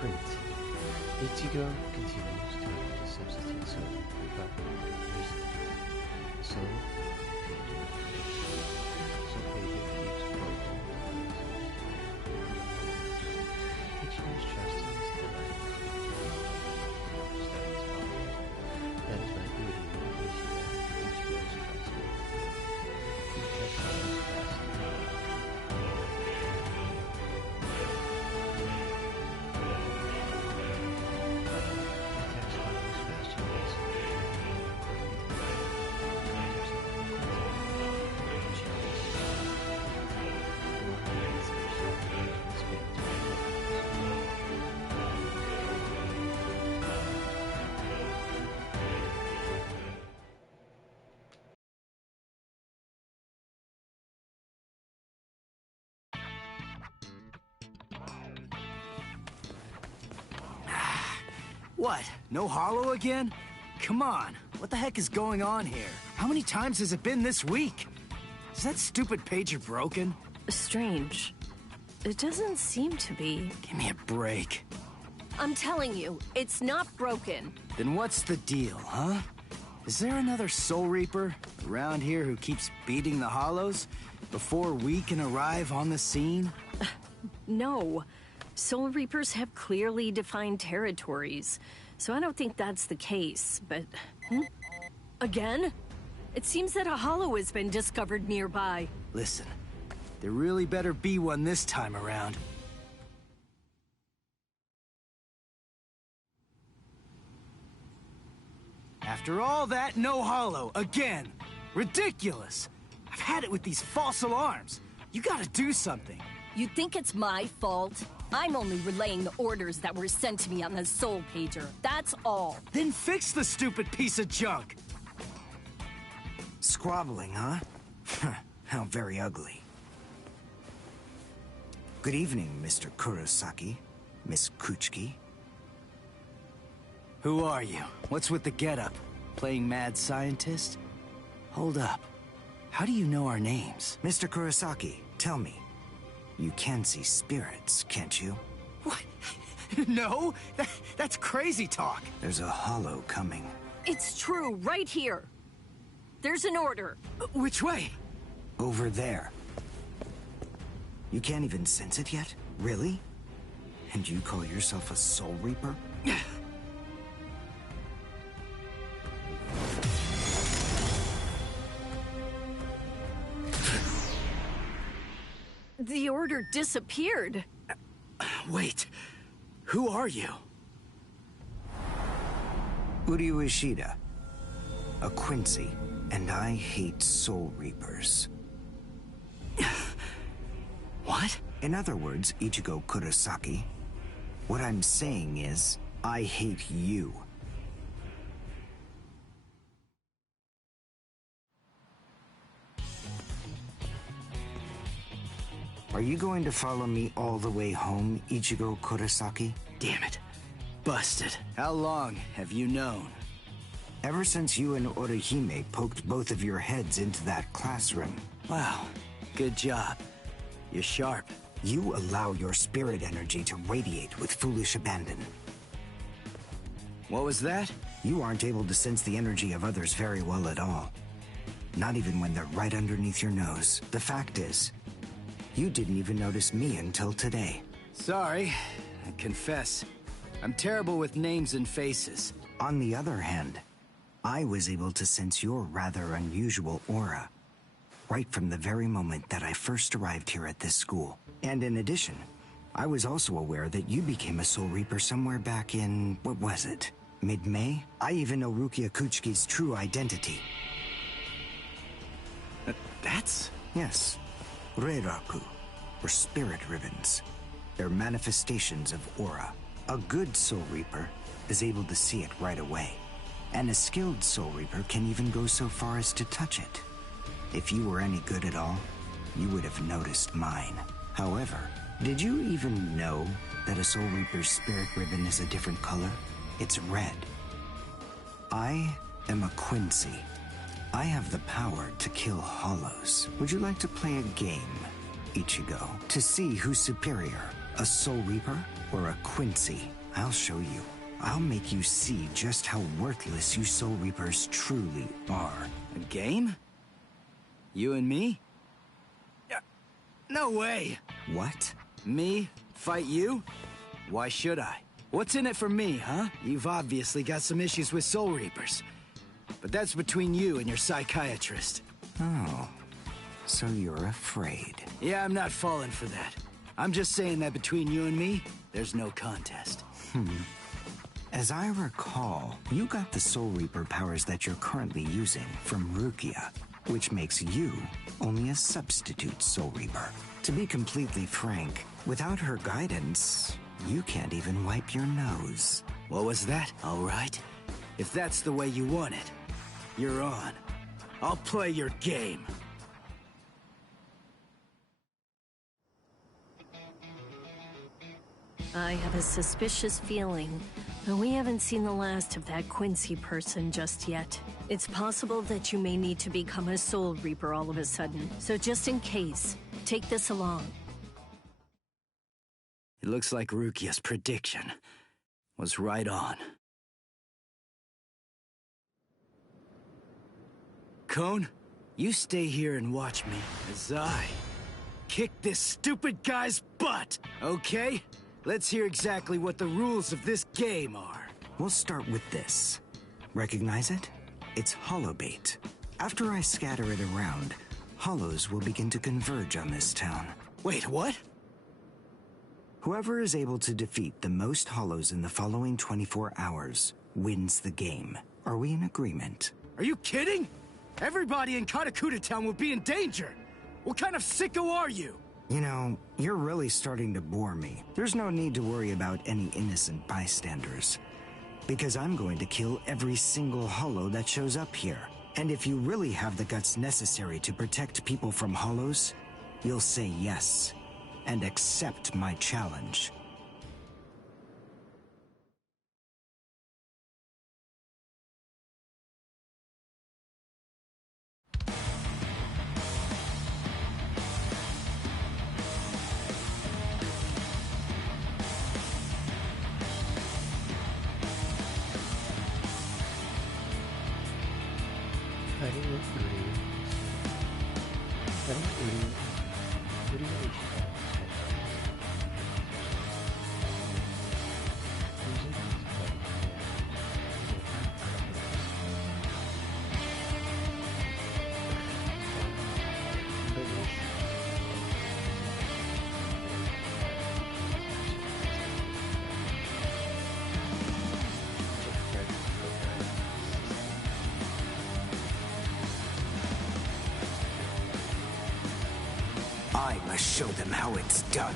Great. Ichigo continues to the substitute soul recently. So Peter keeps broken. Ichigo's trust in his divine stands following. That is my duty when Ichigo's trust. He tests on his past. What? No Hollow again? Come on, what the heck is going on here? How many times has it been this week? Is that stupid pager broken? Strange. It doesn't seem to be. Give me a break. I'm telling you, it's not broken. Then what's the deal, huh? Is there another Soul Reaper around here who keeps beating the Hollows before we can arrive on the scene? No. Soul Reapers have clearly defined territories, so I don't think that's the case, but... Again? It seems that a Hollow has been discovered nearby. Listen, there really better be one this time around. After all that, no Hollow, again. Ridiculous! I've had it with these false alarms. You gotta do something. You think it's my fault? I'm only relaying the orders that were sent to me on the Soul Pager. That's all. Then fix the stupid piece of junk! Squabbling, huh? How very ugly. Good evening, Mr. Kurosaki, Miss Kuchiki. Who are you? What's with the getup? Playing mad scientist? Hold up. How do you know our names? Mr. Kurosaki, tell me. You can see spirits, can't you? What? No? That's crazy talk. There's a Hollow coming. It's true, right here. There's an order. Which way? Over there. You can't even sense it yet? Really? And you call yourself a Soul Reaper? The order disappeared. Wait, who are you? Uryu Ishida, a Quincy, and I hate Soul Reapers. What? In other words, Ichigo Kurosaki, what I'm saying is, I hate you. Are you going to follow me all the way home, Ichigo Kurosaki? Damn it. Busted. How long have you known? Ever since you and Orihime poked both of your heads into that classroom. Wow. Good job. You're sharp. You allow your spirit energy to radiate with foolish abandon. What was that? You aren't able to sense the energy of others very well at all. Not even when they're right underneath your nose. The fact is, you didn't even notice me until today. Sorry. I confess. I'm terrible with names and faces. On the other hand, I was able to sense your rather unusual aura, right from the very moment that I first arrived here at this school. And in addition, I was also aware that you became a Soul Reaper somewhere back in, what was it? Mid-May? I even know Rukia Kuchiki's true identity. That's? Yes. Reiraku, or spirit ribbons. They're manifestations of aura. A good Soul Reaper is able to see it right away. And a skilled Soul Reaper can even go so far as to touch it. If you were any good at all, you would have noticed mine. However, did you even know that a Soul Reaper's spirit ribbon is a different color? It's red. I am a Quincy. I have the power to kill hollows. Would you like to play a game, Ichigo, to see who's superior, a Soul Reaper or a Quincy? I'll show you. I'll make you see just how worthless you Soul Reapers truly are. A game? You and me? No way! What? Me? Fight you? Why should I? What's in it for me, huh? You've obviously got some issues with Soul Reapers. But that's between you and your psychiatrist. Oh, so you're afraid. Yeah, I'm not falling for that. I'm just saying that between you and me, there's no contest. As I recall, you got the Soul Reaper powers that you're currently using from Rukia, which makes you only a substitute Soul Reaper. To be completely frank, without her guidance, you can't even wipe your nose. What was that? All right. If that's the way you want it, you're on. I'll play your game. I have a suspicious feeling, but we haven't seen the last of that Quincy person just yet. It's possible that you may need to become a Soul Reaper all of a sudden, so just in case, take this along. It looks like Rukia's prediction was right on. Cone, you stay here and watch me as I kick this stupid guy's butt, okay? Let's hear exactly what the rules of this game are. We'll start with this. Recognize it? It's hollow bait. After I scatter it around, hollows will begin to converge on this town. Wait, what? Whoever is able to defeat the most hollows in the following 24 hours wins the game. Are we in agreement? Are you kidding? Everybody in Katakuta Town will be in danger. What kind of sicko are you? You know, you're really starting to bore me. There's no need to worry about any innocent bystanders. Because I'm going to kill every single hollow that shows up here. And if you really have the guts necessary to protect people from hollows, you'll say yes, and accept my challenge. I must show them how it's done.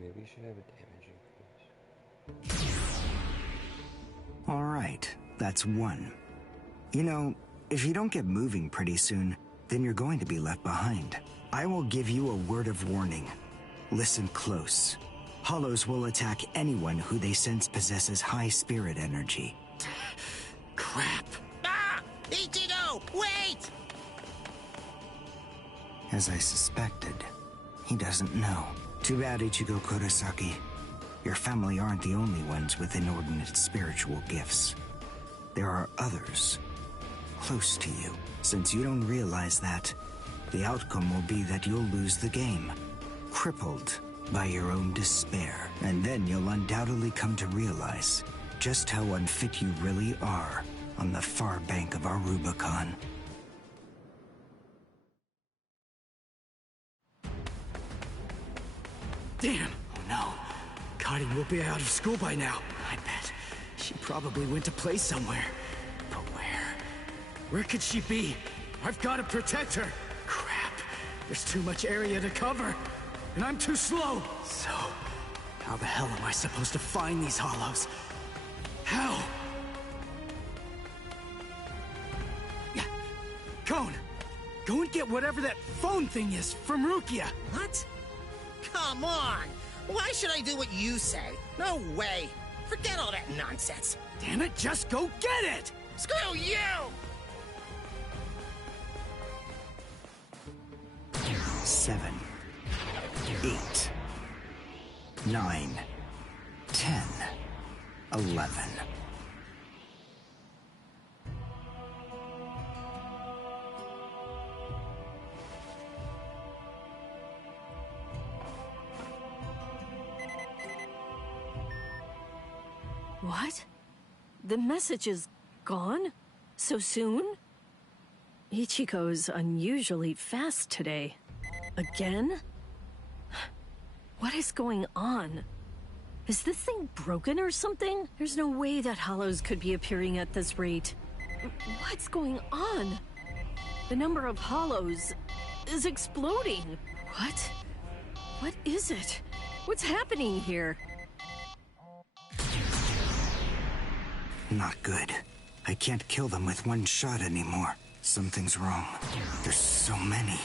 Maybe you should have a damage increase. All right, that's one. You know, if you don't get moving pretty soon, then you're going to be left behind. I will give you a word of warning. Listen close. Hollows will attack anyone who they sense possesses high spirit energy. Crap. Ah! Ichigo, wait! As I suspected, he doesn't know. Too bad, Ichigo Kurosaki. Your family aren't the only ones with inordinate spiritual gifts. There are others close to you. Since you don't realize that, the outcome will be that you'll lose the game, crippled by your own despair. And then you'll undoubtedly come to realize just how unfit you really are on the far bank of our Rubicon. Damn! Oh no. Karin will be out of school by now. I bet. She probably went to play somewhere. But where? Where could she be? I've got to protect her! Crap. There's too much area to cover. And I'm too slow. So, how the hell am I supposed to find these hollows? How? Yeah. Cone! Go and get whatever that phone thing is from Rukia. What? Come on! Why should I do what you say? No way! Forget all that nonsense! Damn it, just go get it! Screw you! 7, 8, 9, 10, 11. What? The message is gone? So soon? Ichigo's unusually fast today. Again? What is going on? Is this thing broken or something? There's no way that hollows could be appearing at this rate. What's going on? The number of hollows is exploding. What? What is it? What's happening here? Not good. I can't kill them with one shot anymore. Something's wrong. There's so many.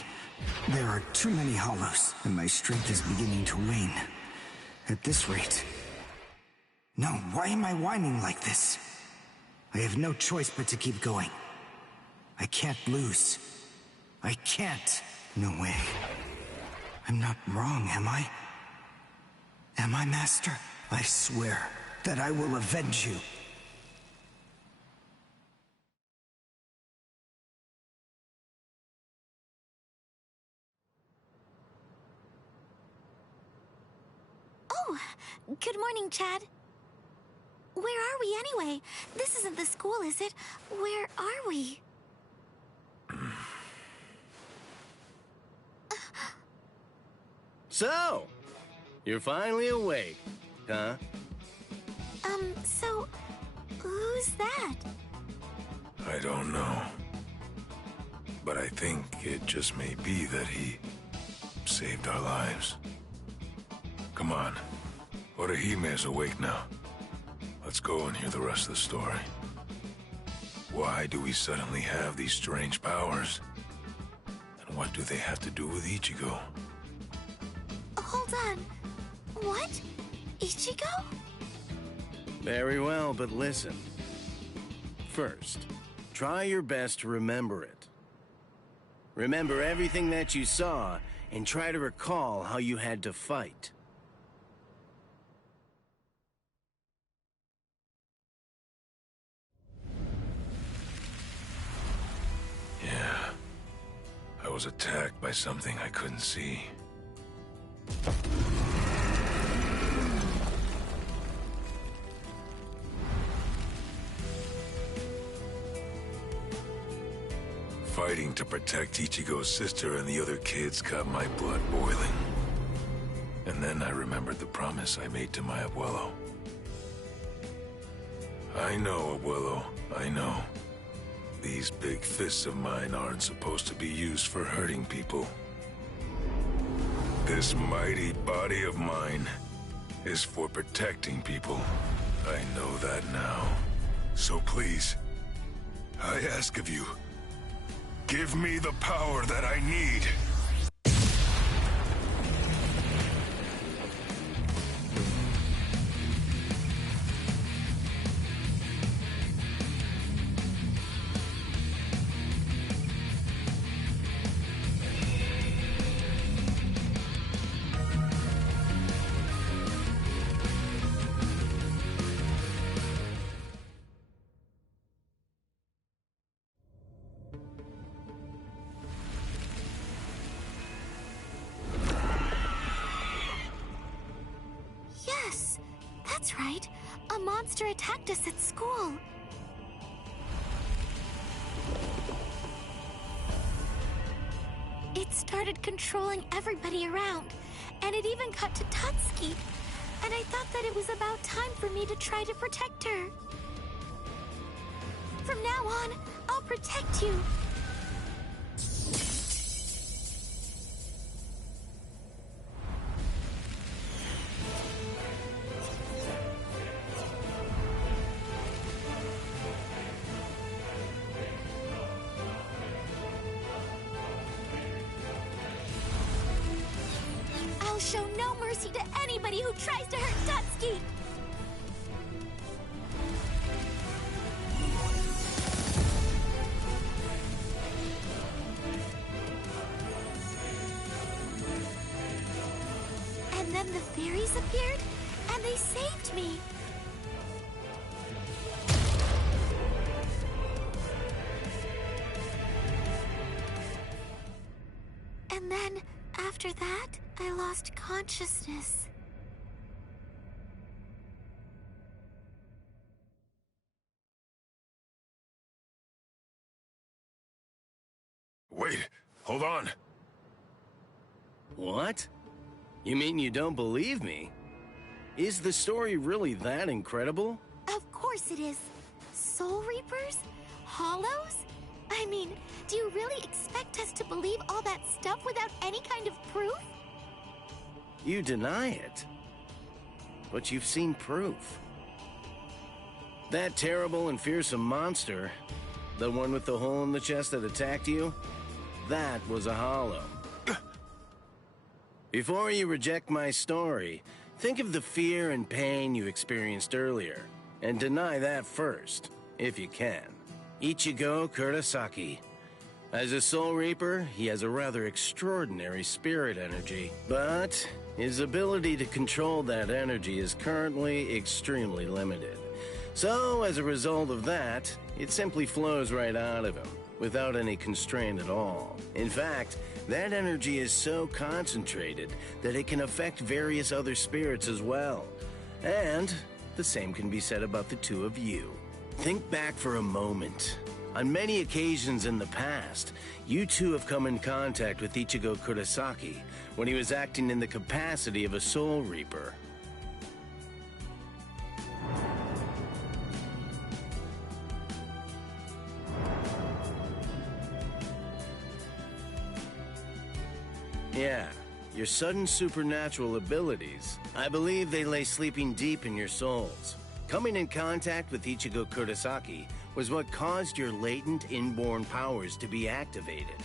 There are too many hollows, and my strength is beginning to wane. At this rate... No, why am I whining like this? I have no choice but to keep going. I can't lose. I can't. No way. I'm not wrong, am I? Am I, Master? I swear that I will avenge you. Oh, good morning, Chad. Where are we anyway? This isn't the school, is it? Where are we? So, you're finally awake, huh? So, who's that? I don't know. But I think it just may be that he saved our lives. Come on. Orihime is awake now. Let's go and hear the rest of the story. Why do we suddenly have these strange powers? And what do they have to do with Ichigo? Hold on. What? Ichigo? Very well, but listen. First, try your best to remember it. Remember everything that you saw, and try to recall how you had to fight. Yeah. I was attacked by something I couldn't see. Fighting to protect Ichigo's sister and the other kids got my blood boiling. And then I remembered the promise I made to my abuelo. I know, abuelo, I know. These big fists of mine aren't supposed to be used for hurting people. This mighty body of mine is for protecting people. I know that now. So please, I ask of you, give me the power that I need. Yes, that's right. A monster attacked us at school. It started controlling everybody around, and it even got to Tatsuki. And I thought that it was about time for me to try to protect her. From now on, I'll protect you. show no mercy to anybody who tries to hurt Tutsuki! And then the fairies appeared, and they saved me. And then, after that, I lost consciousness. Wait, hold on. What? You mean you don't believe me? Is the story really that incredible? Of course it is. Soul Reapers? Hollows? I mean, do you really expect us to believe all that stuff without any kind of proof? You deny it. But you've seen proof. That terrible and fearsome monster, the one with the hole in the chest that attacked you, that was a hollow. Before you reject my story, think of the fear and pain you experienced earlier, and deny that first, if you can. Ichigo Kurosaki. As a Soul Reaper, he has a rather extraordinary spirit energy, but his ability to control that energy is currently extremely limited. So, as a result of that, it simply flows right out of him, without any constraint at all. In fact, that energy is so concentrated that it can affect various other spirits as well. And the same can be said about the two of you. Think back for a moment. On many occasions in the past, you two have come in contact with Ichigo Kurosaki when he was acting in the capacity of a Soul Reaper. Yeah, your sudden supernatural abilities, I believe they lay sleeping deep in your souls. Coming in contact with Ichigo Kurosaki was what caused your latent inborn powers to be activated.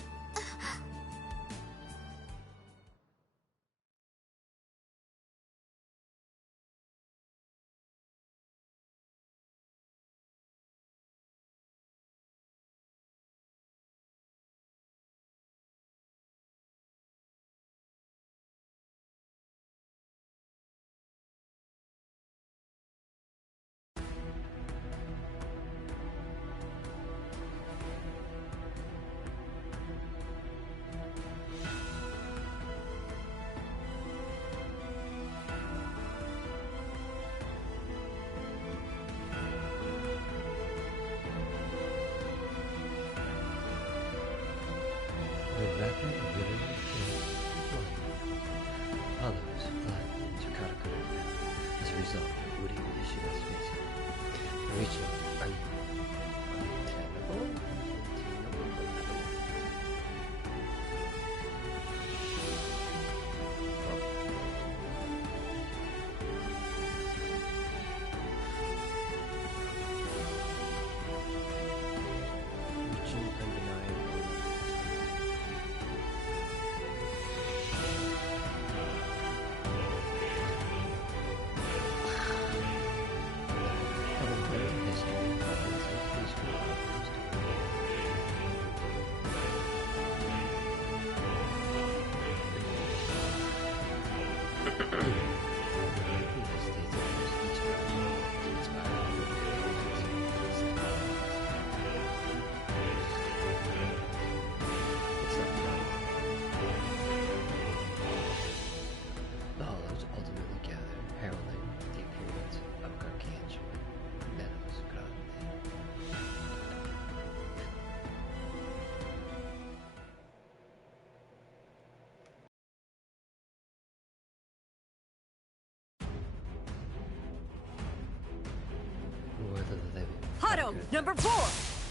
Hado, number 4!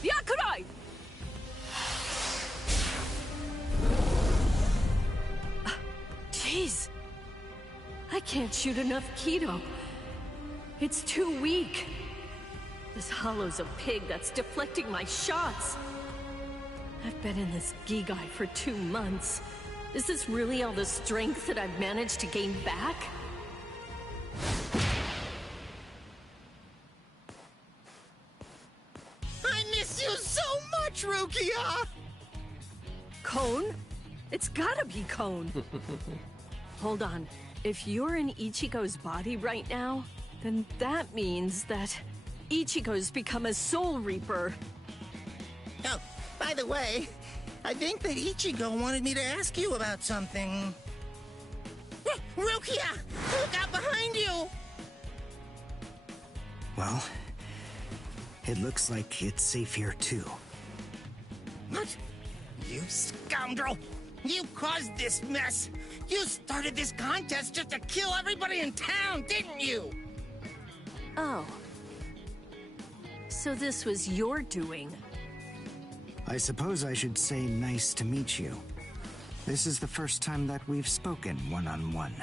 Yakurai! Jeez. I can't shoot enough Kido. It's too weak. This hollow's a pig that's deflecting my shots. I've been in this Gigai for 2 months. Is this really all the strength that I've managed to gain back? I miss you so much, Rukia! Cone? It's gotta be Cone. Hold on. If you're in Ichigo's body right now, then that means that Ichigo's become a Soul Reaper. Oh, by the way, I think that Ichigo wanted me to ask you about something. Rukia! Look out behind you! Well, it looks like it's safe here too. What? You scoundrel! You caused this mess! You started this contest just to kill everybody in town, didn't you? Oh. So this was your doing. I suppose I should say nice to meet you. This is the first time that we've spoken one-on-one.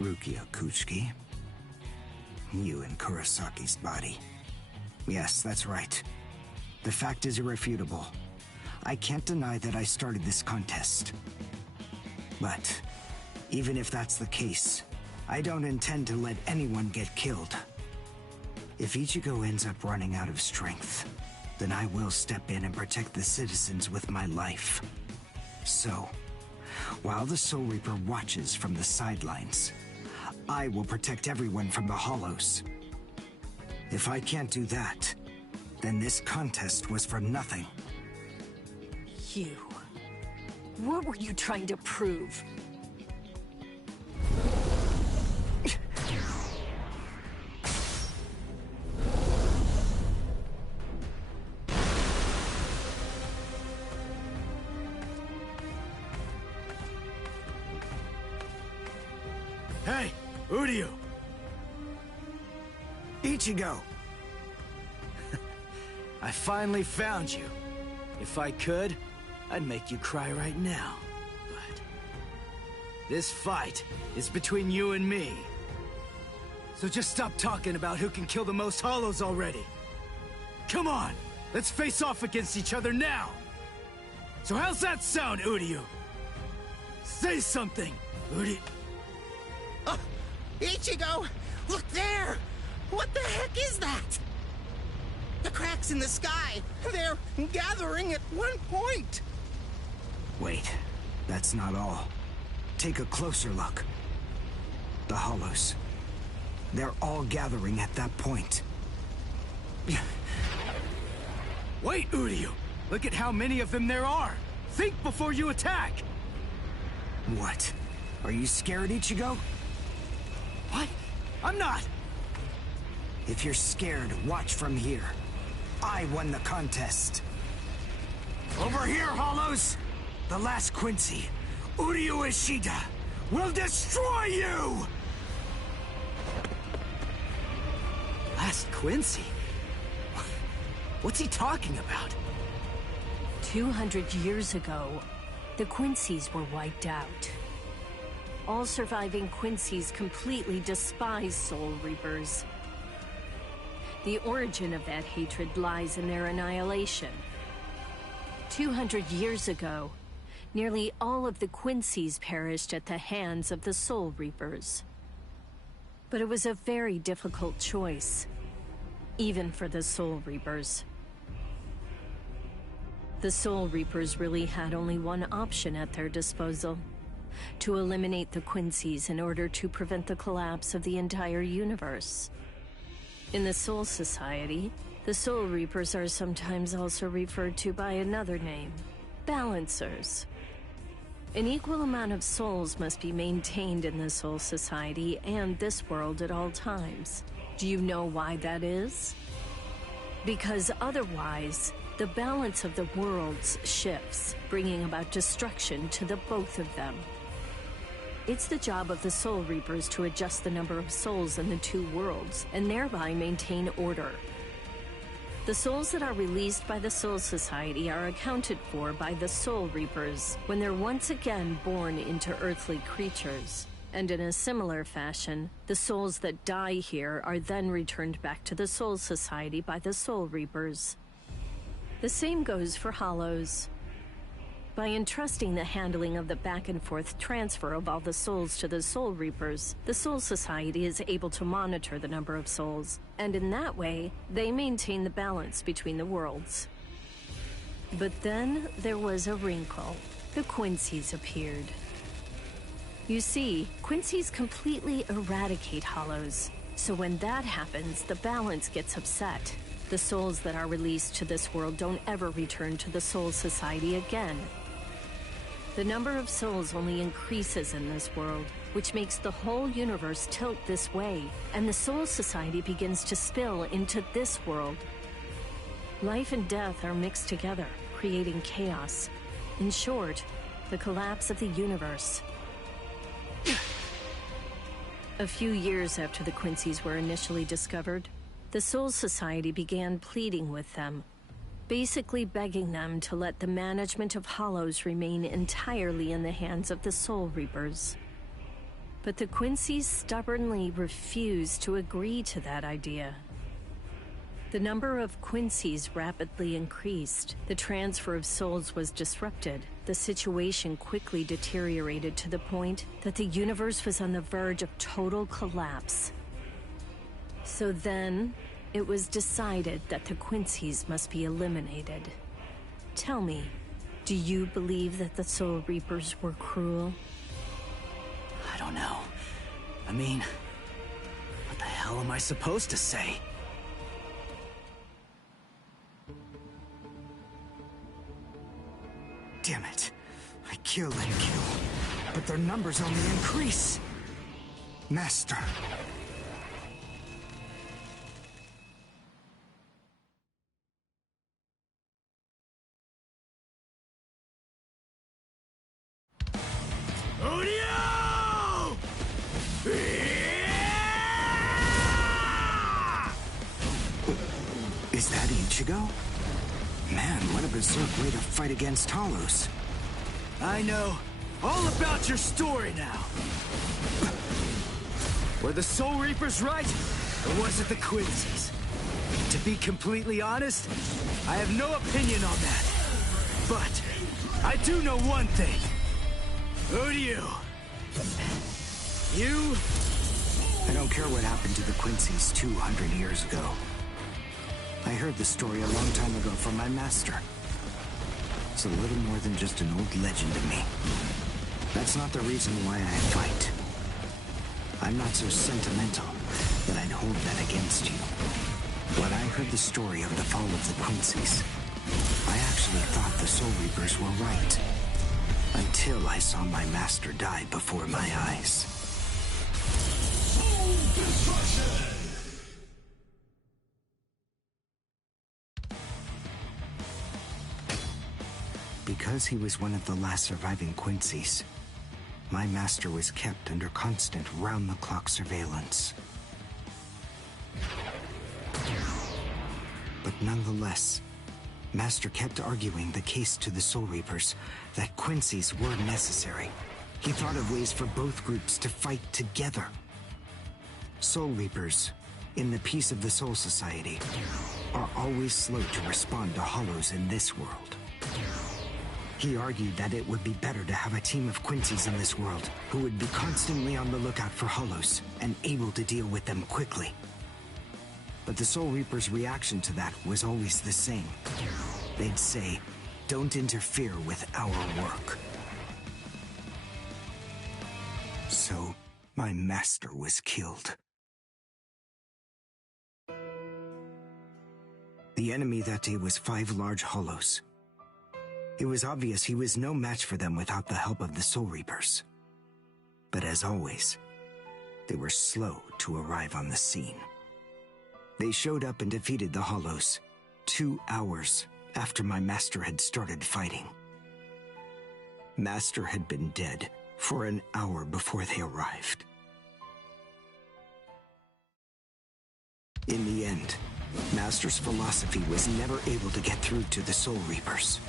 Rukia Kuchiki. You in Kurosaki's body. Yes, that's right. The fact is irrefutable. I can't deny that I started this contest. But, even if that's the case, I don't intend to let anyone get killed. If Ichigo ends up running out of strength, then I will step in and protect the citizens with my life. So, while the Soul Reaper watches from the sidelines, I will protect everyone from the Hollows. If I can't do that, then this contest was for nothing. You. What were you trying to prove? Hey, Uryu! Ichigo! I finally found you. If I could, I'd make you cry right now. But this fight is between you and me. So just stop talking about who can kill the most hollows already. Come on, let's face off against each other now. So how's that sound, Uryu? Say something, Uryu. Oh, Ichigo! Look there! What the heck is that? The cracks in the sky, they're gathering at one point. Wait, that's not all. Take a closer look. The hollows. They're all gathering at that point. Wait, Uryu! Look at how many of them there are! Think before you attack! What? Are you scared, Ichigo? What? I'm not! If you're scared, watch from here. I won the contest. Over here, Hollows! The last Quincy, Uryu Ishida, will destroy you! Last Quincy? What's he talking about? 200 years ago, the Quincy's were wiped out. All surviving Quincy's completely despise Soul Reapers. The origin of that hatred lies in their annihilation. 200 years ago, nearly all of the Quincy's perished at the hands of the Soul Reapers. But it was a very difficult choice, even for the Soul Reapers. The Soul Reapers really had only one option at their disposal: to eliminate the Quincy's in order to prevent the collapse of the entire universe. In the Soul Society, the Soul Reapers are sometimes also referred to by another name: Balancers. An equal amount of souls must be maintained in the Soul Society and this world at all times. Do you know why that is? Because otherwise, the balance of the worlds shifts, bringing about destruction to the both of them. It's the job of the Soul Reapers to adjust the number of souls in the two worlds, and thereby maintain order. The souls that are released by the Soul Society are accounted for by the Soul Reapers when they're once again born into earthly creatures. And in a similar fashion, the souls that die here are then returned back to the Soul Society by the Soul Reapers. The same goes for Hollows. By entrusting the handling of the back-and-forth transfer of all the souls to the Soul Reapers, the Soul Society is able to monitor the number of souls, and in that way, they maintain the balance between the worlds. But then there was a wrinkle. The Quincy's appeared. You see, Quincy's completely eradicate hollows, so when that happens, the balance gets upset. The souls that are released to this world don't ever return to the Soul Society again. The number of souls only increases in this world, which makes the whole universe tilt this way, and the Soul Society begins to spill into this world. Life and death are mixed together, creating chaos. In short, the collapse of the universe. A few years after the Quincy's were initially discovered, the Soul Society began pleading with them, basically begging them to let the management of Hollows remain entirely in the hands of the Soul Reapers. But the Quincy's stubbornly refused to agree to that idea. The number of Quincy's rapidly increased. The transfer of souls was disrupted. The situation quickly deteriorated to the point that the universe was on the verge of total collapse. So then, it was decided that the Quincy's must be eliminated. Tell me, do you believe that the Soul Reapers were cruel? I don't know. I mean, what the hell am I supposed to say? Damn it. I kill and kill, but their numbers only increase. Master. Is that Ichigo? Man, what a berserk way to fight against Hollows. I know all about your story now. Were the Soul Reapers right, or was it the Quincy's? To be completely honest, I have no opinion on that. But I do know one thing. Who do you? You? I don't care what happened to the Quincy's 200 years ago. I heard the story a long time ago from my master. It's a little more than just an old legend to me. That's not the reason why I fight. I'm not so sentimental that I'd hold that against you. When I heard the story of the fall of the Quincy's, I actually thought the Soul Reapers were right. Until I saw my master die before my eyes. Soul destruction! Because he was one of the last surviving Quincy's, my master was kept under constant round-the-clock surveillance. But nonetheless, Master kept arguing the case to the Soul Reapers that Quincy's were necessary. He thought of ways for both groups to fight together. Soul Reapers, in the peace of the Soul Society, are always slow to respond to Hollows in this world. He argued that it would be better to have a team of Quincy's in this world who would be constantly on the lookout for Hollows and able to deal with them quickly. But the Soul Reaper's reaction to that was always the same. They'd say, "Don't interfere with our work." So, my master was killed. The enemy that day was 5 large Hollows. It was obvious he was no match for them without the help of the Soul Reapers. But as always, they were slow to arrive on the scene. They showed up and defeated the Hollows 2 hours after my master had started fighting. Master had been dead for an hour before they arrived. In the end, Master's philosophy was never able to get through to the Soul Reapers.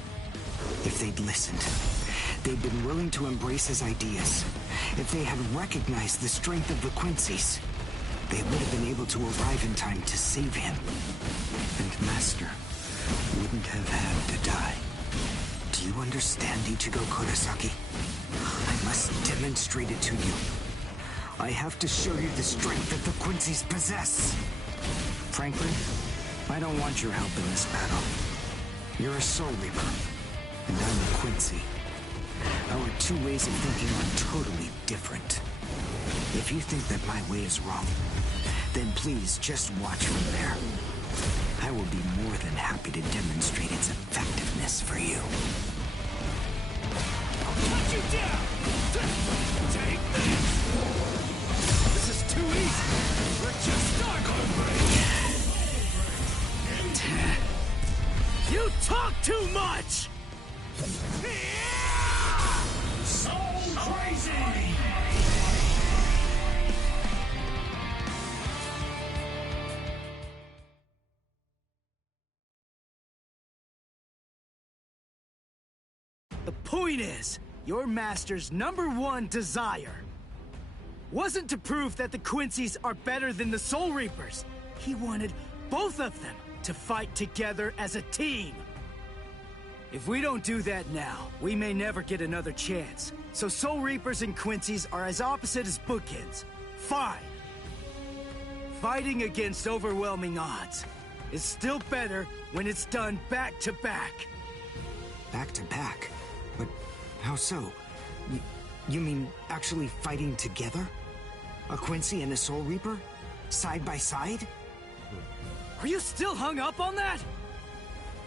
If they'd listened, they'd been willing to embrace his ideas. If they had recognized the strength of the Quincy's, they would have been able to arrive in time to save him. And Master wouldn't have had to die. Do you understand? understand, Ichigo Kurosaki. I must demonstrate it to you. I have to show you the strength that the Quincy's possess. Frankly, I don't want your help in this battle. You're a Soul Reaper, and I'm a Quincy. Our two ways of thinking are totally different. If you think that my way is wrong, then please just watch from there. I will be more than happy to demonstrate its effectiveness for you. I'll cut you down! Take this! This is too easy! We're just starting! You talk too much! So crazy! The point is, your master's #1 desire wasn't to prove that the Quincy's are better than the Soul Reapers. He wanted both of them to fight together as a team. If we don't do that now, we may never get another chance. So Soul Reapers and Quincy's are as opposite as bookends. Fine. Fighting against overwhelming odds is still better when it's done back to back. Back to back? But how so? You mean actually fighting together? A Quincy and a Soul Reaper? Side by side? Are you still hung up on that?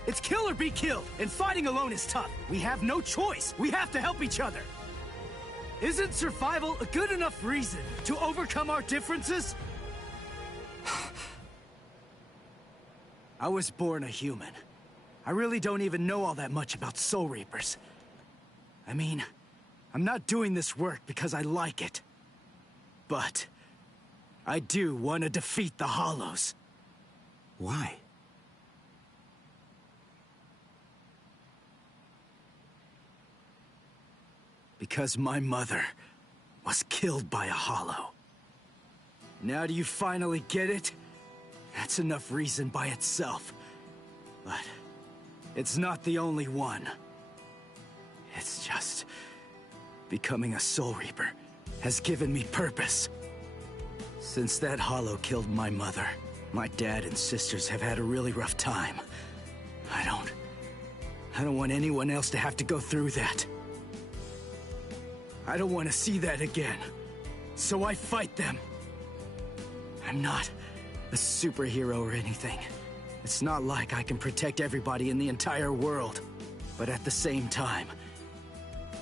It's kill or be killed, and fighting alone is tough. We have no choice. We have to help each other. Isn't survival a good enough reason to overcome our differences? I was born a human. I really don't even know all that much about Soul Reapers. I mean, I'm not doing this work because I like it. But I do want to defeat the Hollows. Why? Because my mother was killed by a Hollow. Now do you finally get it? That's enough reason by itself. But it's not the only one. It's just becoming a Soul Reaper has given me purpose. Since that Hollow killed my mother, my dad and sisters have had a really rough time. I don't want anyone else to have to go through that. I don't want to see that again. So I fight them. I'm not a superhero or anything. It's not like I can protect everybody in the entire world. But at the same time,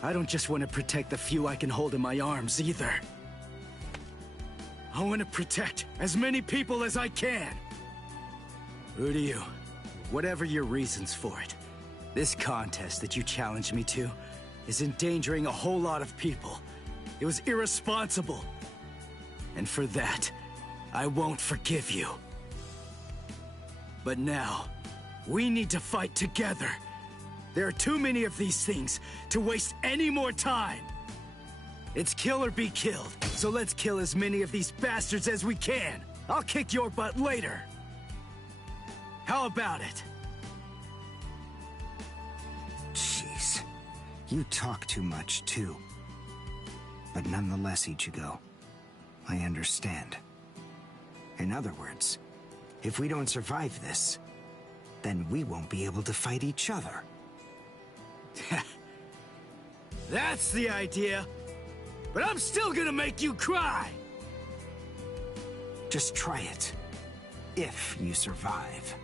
I don't just want to protect the few I can hold in my arms either. I want to protect as many people as I can. Who do you? Whatever your reasons for it, this contest that you challenged me to is endangering a whole lot of people. It was irresponsible. And for that, I won't forgive you. But now, we need to fight together. There are too many of these things to waste any more time. It's kill or be killed, so let's kill as many of these bastards as we can. I'll kick your butt later. How about it? Jeez. You talk too much, too. But nonetheless, Ichigo, I understand. In other words, if we don't survive this, then we won't be able to fight each other. That's the idea. But I'm still gonna make you cry! Just try it. If you survive.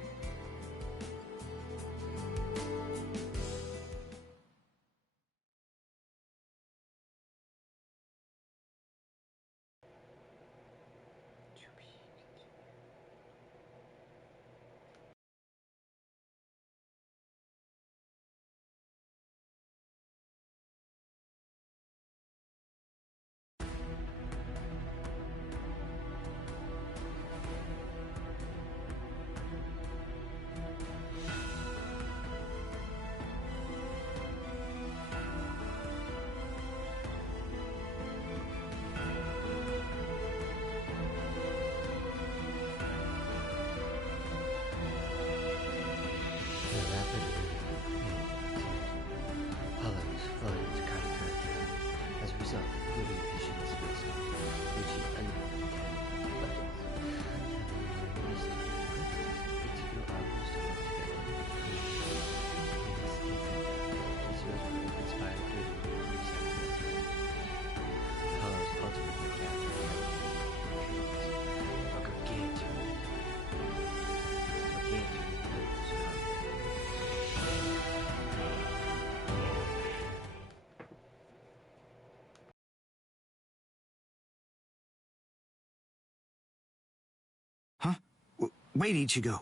Wait, Ichigo.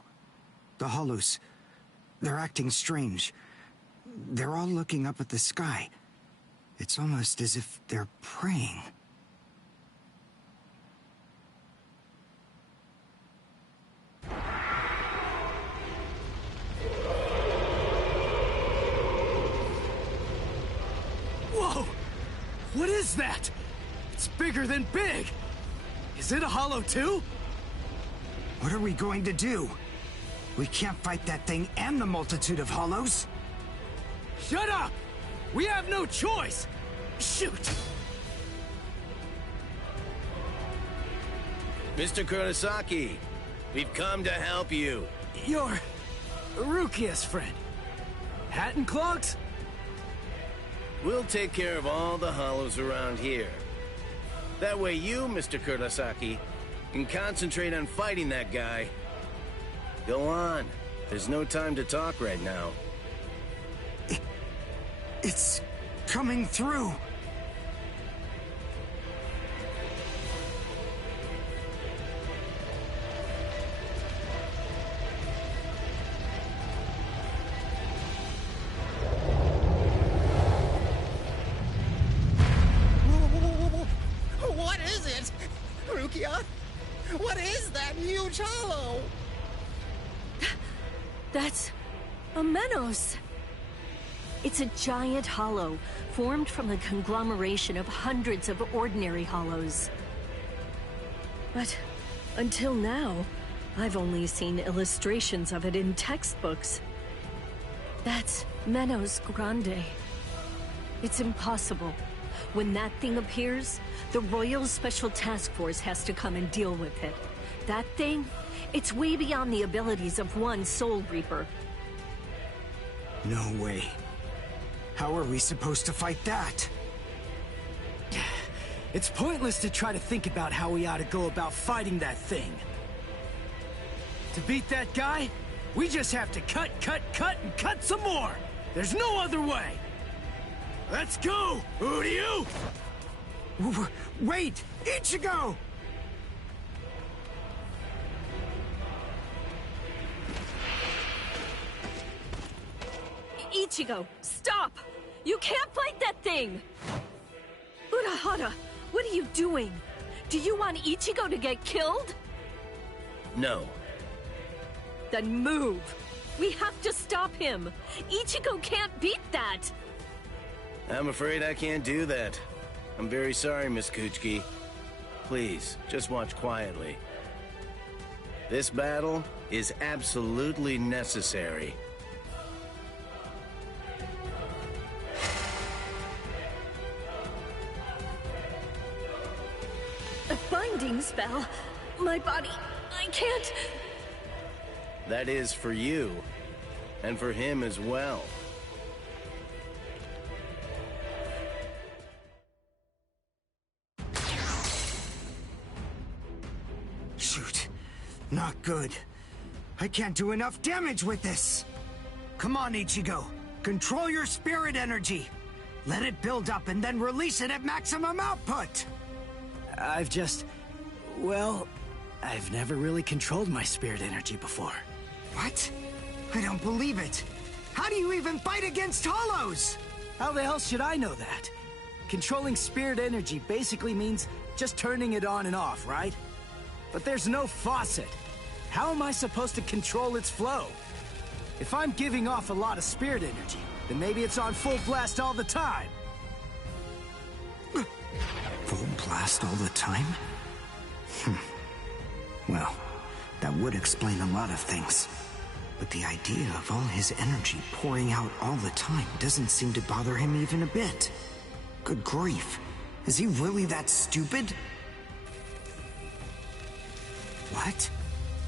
The hollows. They're acting strange. They're all looking up at the sky. It's almost as if they're praying. Whoa! What is that? It's bigger than big! Is it a hollow too? What are we going to do? We can't fight that thing and the multitude of hollows. Shut up! We have no choice! Shoot! Mr. Kurosaki, we've come to help you. You're Rukia's friend. Hat and clogs? We'll take care of all the hollows around here. That way you, Mr. Kurosaki, can concentrate on fighting that guy. Go on. There's no time to talk right now. It's coming through. What is it? Rukia? What is that huge hollow? That's a Menos. It's a giant hollow, formed from the conglomeration of hundreds of ordinary hollows. But until now, I've only seen illustrations of it in textbooks. That's Menos Grande. It's impossible. When that thing appears, the Royal Special Task Force has to come and deal with it. That thing, it's way beyond the abilities of one Soul Reaper. No way. How are we supposed to fight that? It's pointless to try to think about how we ought to go about fighting that thing. To beat that guy, we just have to cut, and cut some more! There's no other way! Let's go! Who do you? Wait! Ichigo! Ichigo, stop! You can't fight that thing! Urahara, what are you doing? Do you want Ichigo to get killed? No. Then move! We have to stop him! Ichigo can't beat that! I'm afraid I can't do that. I'm very sorry, Miss Kuchiki. Please, just watch quietly. This battle is absolutely necessary. A binding spell? My body... I can't... That is for you, and for him as well. Shoot. Not good. I can't do enough damage with this. Come on, Ichigo. Control your spirit energy. Let it build up and then release it at maximum output. Well, I've never really controlled my spirit energy before. What? I don't believe it. How do you even fight against hollows? How the hell should I know that? Controlling spirit energy basically means just turning it on and off, right? But there's no faucet. How am I supposed to control its flow? If I'm giving off a lot of spirit energy, then maybe it's on full blast all the time. Full blast all the time? Well, that would explain a lot of things. But the idea of all his energy pouring out all the time doesn't seem to bother him even a bit. Good grief. Is he really that stupid? What?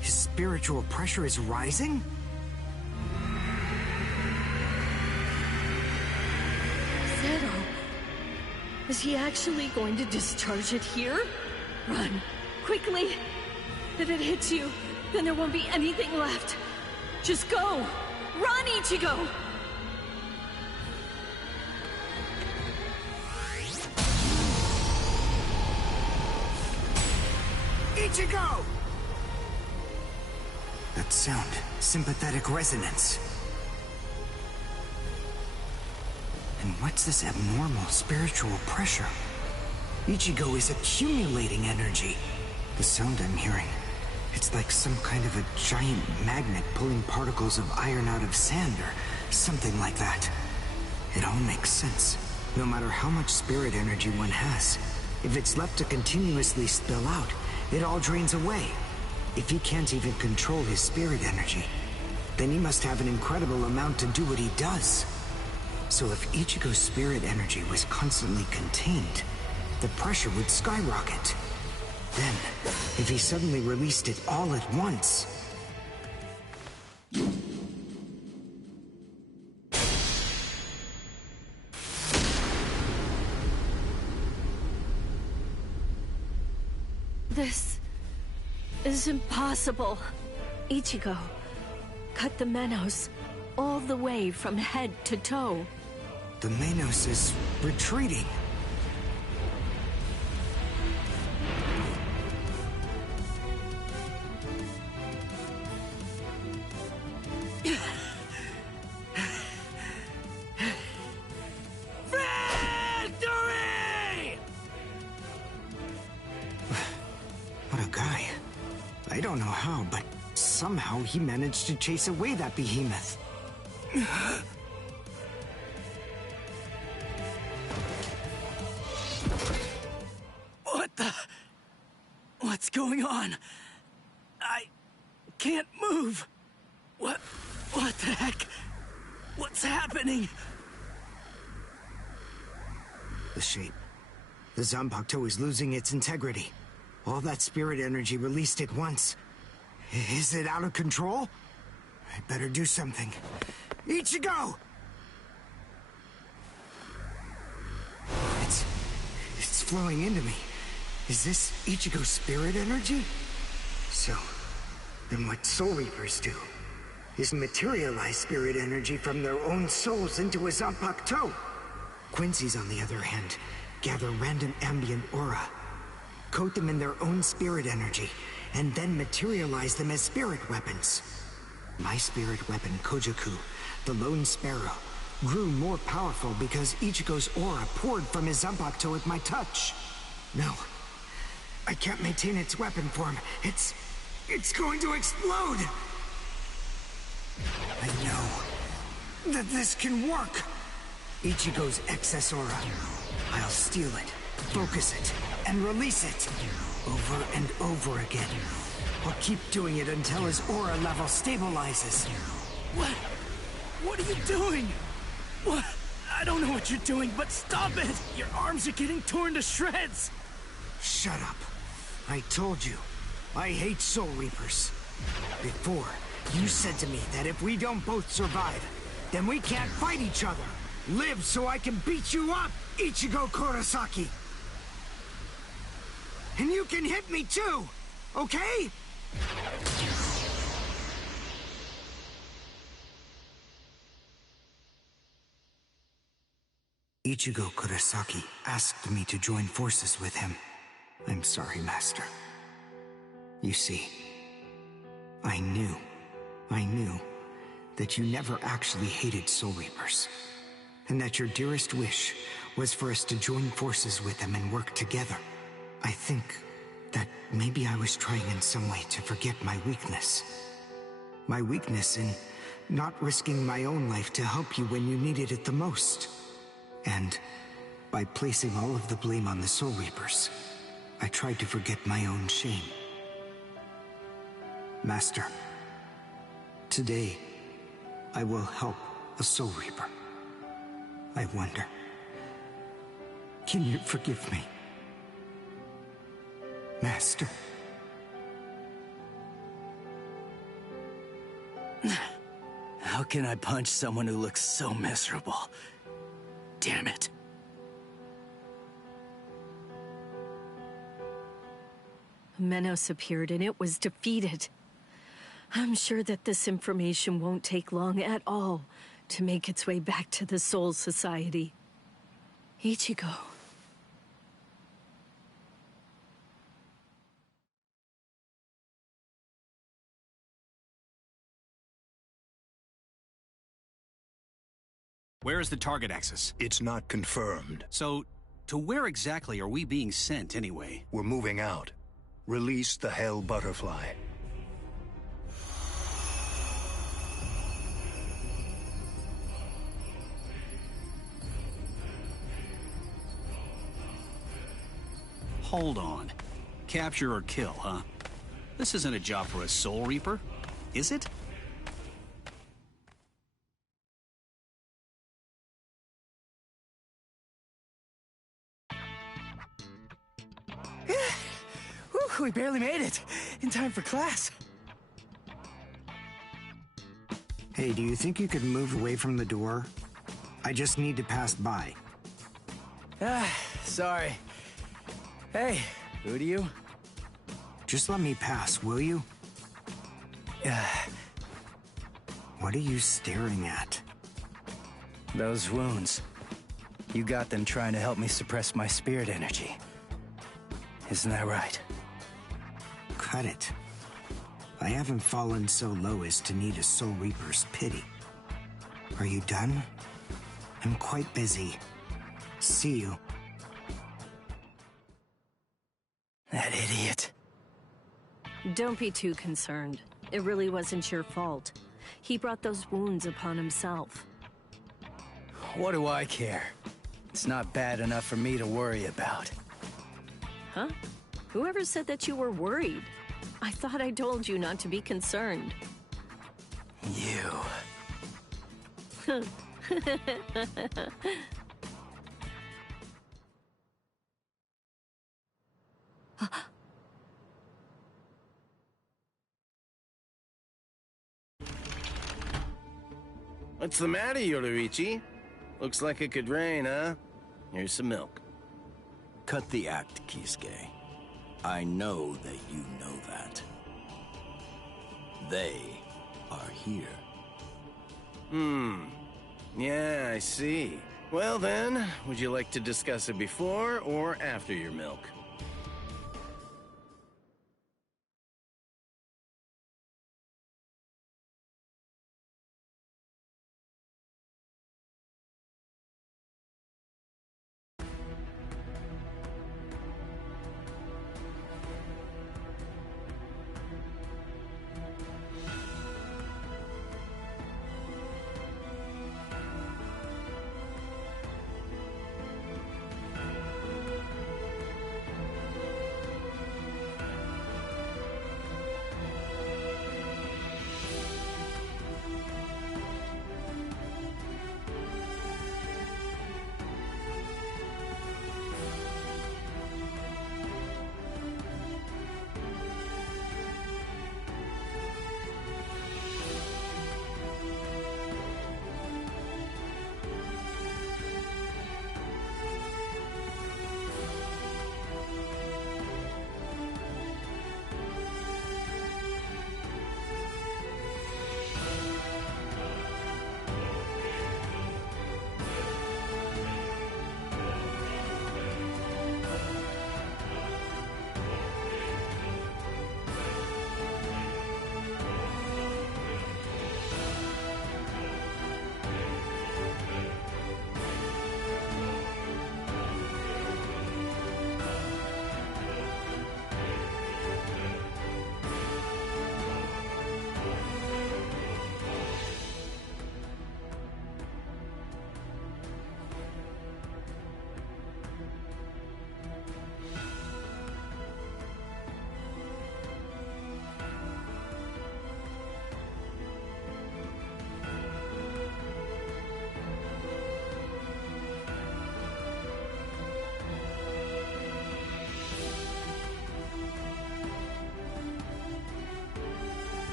His spiritual pressure is rising? Zero. Is he actually going to discharge it here? Run. Quickly. If it hits you, then there won't be anything left. Just go! Run, Ichigo! Ichigo! That sound, sympathetic resonance. And what's this abnormal spiritual pressure? Ichigo is accumulating energy. The sound I'm hearing, it's like some kind of a giant magnet pulling particles of iron out of sand or something like that. It all makes sense. No matter how much spirit energy one has, if it's left to continuously spill out, it all drains away. If he can't even control his spirit energy, then he must have an incredible amount to do what he does. So if Ichigo's spirit energy was constantly contained, the pressure would skyrocket. Then, if he suddenly released it all at once... This is impossible. Ichigo, cut the Menos all the way from head to toe. The Menos is retreating. Victory! What a guy. I don't know how, but somehow he managed to chase away that behemoth. What the... What's going on? I can't move. What the heck? What's happening? The shape. The Zanpakuto is losing its integrity. All that spirit energy released at once. Is it out of control? I better do something. Ichigo! It's flowing into me. Is this Ichigo's spirit energy? So, then what Soul Reapers do is materialize spirit energy from their own souls into a Zanpakuto. Quincy's, on the other hand, gather random ambient aura, coat them in their own spirit energy, and then materialize them as spirit weapons. My spirit weapon, Kojaku, the Lone Sparrow, grew more powerful because Ichigo's aura poured from his Zanpakuto at my touch. No, I can't maintain its weapon form. It's going to explode! I know that this can work! Ichigo's excess aura. I'll steal it, focus it, and release it. Over and over again. I'll keep doing it until his aura level stabilizes. What are you doing? What? I don't know what you're doing, but stop it! Your arms are getting torn to shreds! Shut up. I told you, I hate Soul Reapers. Before, you said to me that if we don't both survive, then we can't fight each other. Live so I can beat you up, Ichigo Kurosaki! And you can hit me too, okay? Ichigo Kurosaki asked me to join forces with him. I'm sorry, Master. You see, I knew that you never actually hated Soul Reapers, and that your dearest wish was for us to join forces with them and work together. I think that maybe I was trying in some way to forget my weakness. My weakness in not risking my own life to help you when you needed it the most. And by placing all of the blame on the Soul Reapers, I tried to forget my own shame. Master, today, I will help a Soul Reaper. I wonder, can you forgive me? Master. How can I punch someone who looks so miserable? Damn it. Menos appeared and it was defeated. I'm sure that this information won't take long at all to make its way back to the Soul Society. Ichigo. Where is the target axis? It's not confirmed. So, to where exactly are we being sent anyway? We're moving out. Release the Hell Butterfly. Hold on. Capture or kill, huh? This isn't a job for a Soul Reaper, is it? Whew, we barely made it. In time for class. Hey, do you think you could move away from the door? I just need to pass by. Sorry. Hey, who do you? Just let me pass, will you? What are you staring at? Those wounds. You got them trying to help me suppress my spirit energy. Isn't that right? Cut it. I haven't fallen so low as to need a Soul Reaper's pity. Are you done? I'm quite busy. See you. That idiot. Don't be too concerned. It really wasn't your fault. He brought those wounds upon himself. What do I care? It's not bad enough for me to worry about. Huh? Whoever said that you were worried? I thought I told you not to be concerned. You. What's the matter, Yoruichi? Looks like it could rain, huh? Here's some milk. Cut the act, Kisuke. I know that you know that. They are here. Yeah, I see. Well then, would you like to discuss it before or after your milk?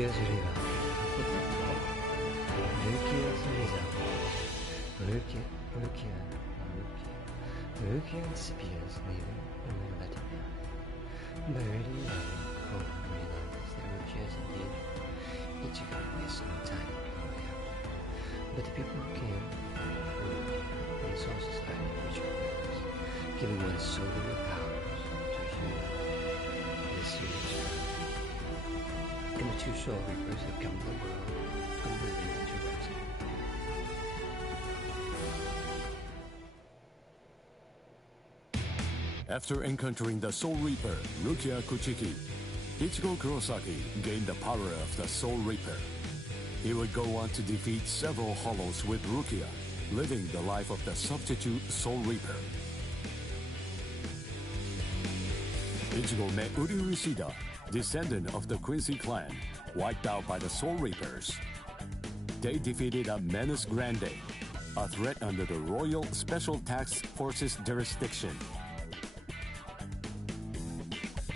Rukia Zuriba. Rukia Zuriza. Rukia Spia's leaving and we're letting down. Birdie letting home realizes that Rukia is in danger. Ichigo wastes no time going after her. But the people who came and the Soul Society Bleach Rebirth, giving one's solar powers to human is serious crime. And the two Soul Reapers have come to the world from living to rescue. After encountering the Soul Reaper, Rukia Kuchiki, Ichigo Kurosaki gained the power of the Soul Reaper. He would go on to defeat several Hollows with Rukia, living the life of the substitute Soul Reaper. Ichigo met Uryu Ishida, descendant of the Quincy clan, wiped out by the Soul Reapers. They defeated a Menace Grande, a threat under the Royal Special Task Forces jurisdiction.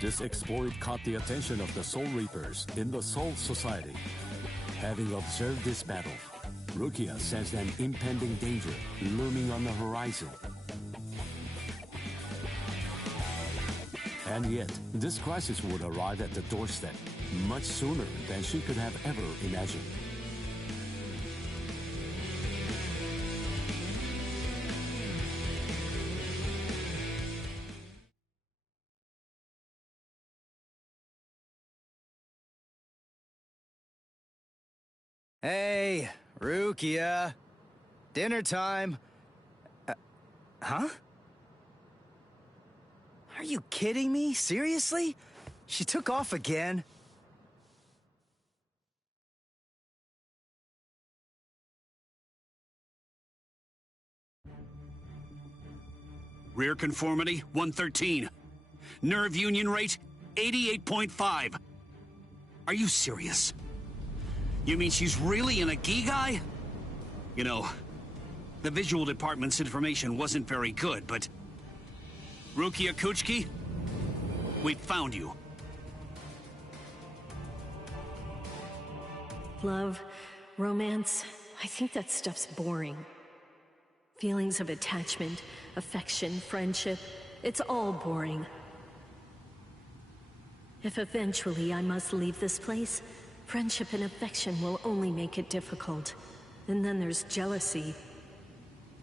This exploit caught the attention of the Soul Reapers in the Soul Society. Having observed this battle, Rukia sensed an impending danger looming on the horizon. And yet, this crisis would arrive at the doorstep much sooner than she could have ever imagined. Hey, Rukia. Dinner time. Huh? Are you kidding me? Seriously? She took off again? Rear conformity, 113. Nerve union rate, 88.5. Are you serious? You mean she's really in a Gigai? You know, the visual department's information wasn't very good, but... Rukia Kuchiki, we found you. Love, romance, I think that stuff's boring. Feelings of attachment, affection, friendship, it's all boring. If eventually I must leave this place, friendship and affection will only make it difficult. And then there's jealousy.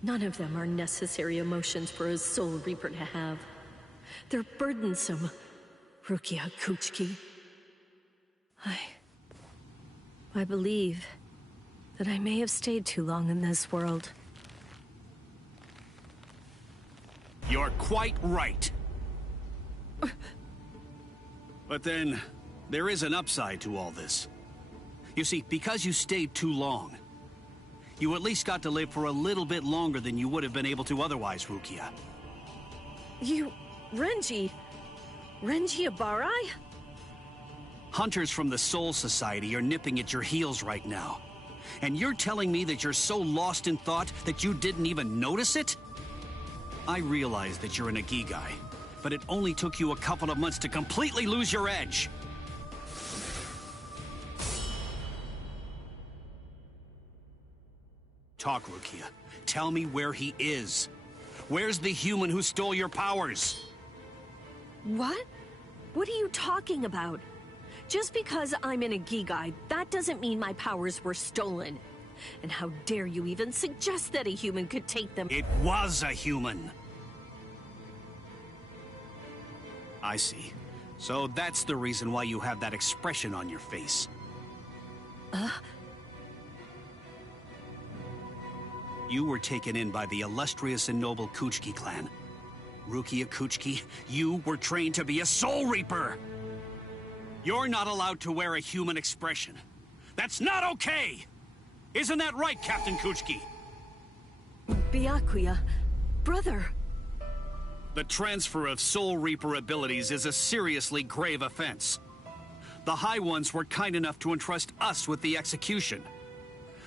None of them are necessary emotions for a Soul Reaper to have. They're burdensome, Rukia Kuchiki. I believe that I may have stayed too long in this world. You're quite right. But then, there is an upside to all this. You see, because you stayed too long, you at least got to live for a little bit longer than you would have been able to otherwise, Rukia. Renji Abarai? Hunters from the Soul Society are nipping at your heels right now. And you're telling me that you're so lost in thought that you didn't even notice it? I realize that you're an Ikigai, but it only took you a couple of months to completely lose your edge. Talk, Rukia. Tell me where he is. Where's the human who stole your powers? What? What are you talking about? Just because I'm in a Gigai, that doesn't mean my powers were stolen. And how dare you even suggest that a human could take them? It was a human. I see. So that's the reason why you have that expression on your face. You were taken in by the illustrious and noble Kuchiki clan. Rukia Kuchiki, you were trained to be a Soul Reaper! You're not allowed to wear a human expression. That's not okay! Isn't that right, Captain Kuchiki? Byakuya, brother. The transfer of Soul Reaper abilities is a seriously grave offense. The High Ones were kind enough to entrust us with the execution,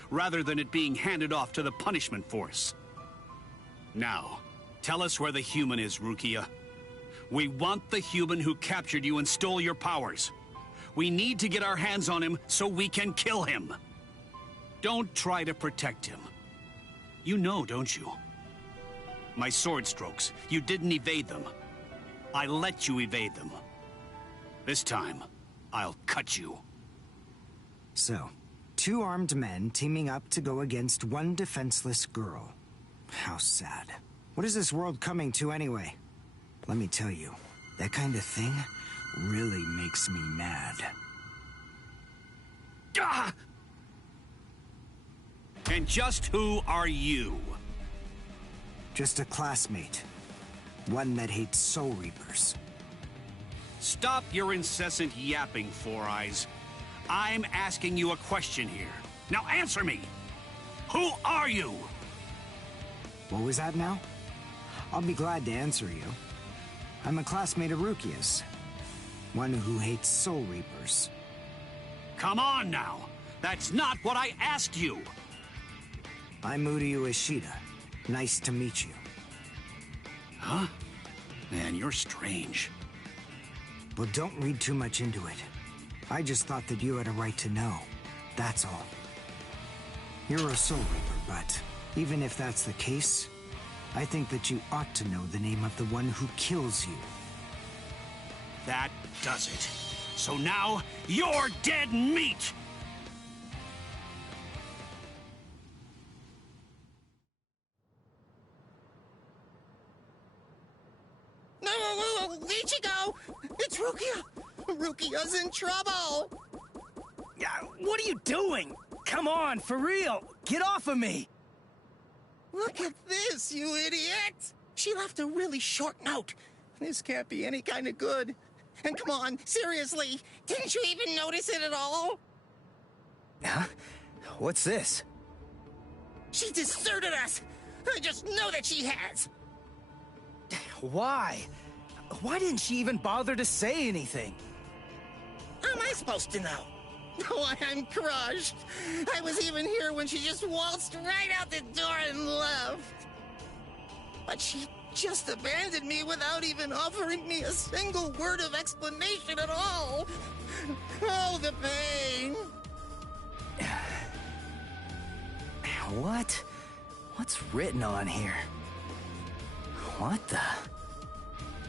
rather than it being handed off to the punishment force. Now, tell us where the human is, Rukia. We want the human who captured you and stole your powers. We need to get our hands on him so we can kill him. Don't try to protect him. You know, don't you? My sword strokes, you didn't evade them. I let you evade them. This time, I'll cut you. So, 2 armed men teaming up to go against 1 defenseless girl. How sad. What is this world coming to anyway? Let me tell you, that kind of thing really makes me mad. Ah! And just who are you? Just a classmate. One that hates Soul Reapers. Stop your incessant yapping, Four Eyes. I'm asking you a question here. Now answer me! Who are you? What was that now? I'll be glad to answer you. I'm a classmate of Rukia's. One who hates Soul Reapers. Come on now! That's not what I asked you! I'm Uryu Ishida. Nice to meet you. Huh? Man, you're strange. Well, don't read too much into it. I just thought that you had a right to know. That's all. You're a Soul Reaper, but even if that's the case, I think that you ought to know the name of the one who kills you. That does it. So now, you're dead meat! No, Ichigo! It's Rukia! Rukia's in trouble! Yeah, what are you doing? Come on, for real! Get off of me! Look at this, you idiot! She left a really short note. This can't be any kind of good. And come on, seriously, didn't you even notice it at all? Huh? What's this? She deserted us! I just know that she has! Why? Why didn't she even bother to say anything? How am I supposed to know? Oh, I'm crushed. I was even here when she just waltzed right out the door and left. But she just abandoned me without even offering me a single word of explanation at all. Oh, the pain. What? What's written on here? What the?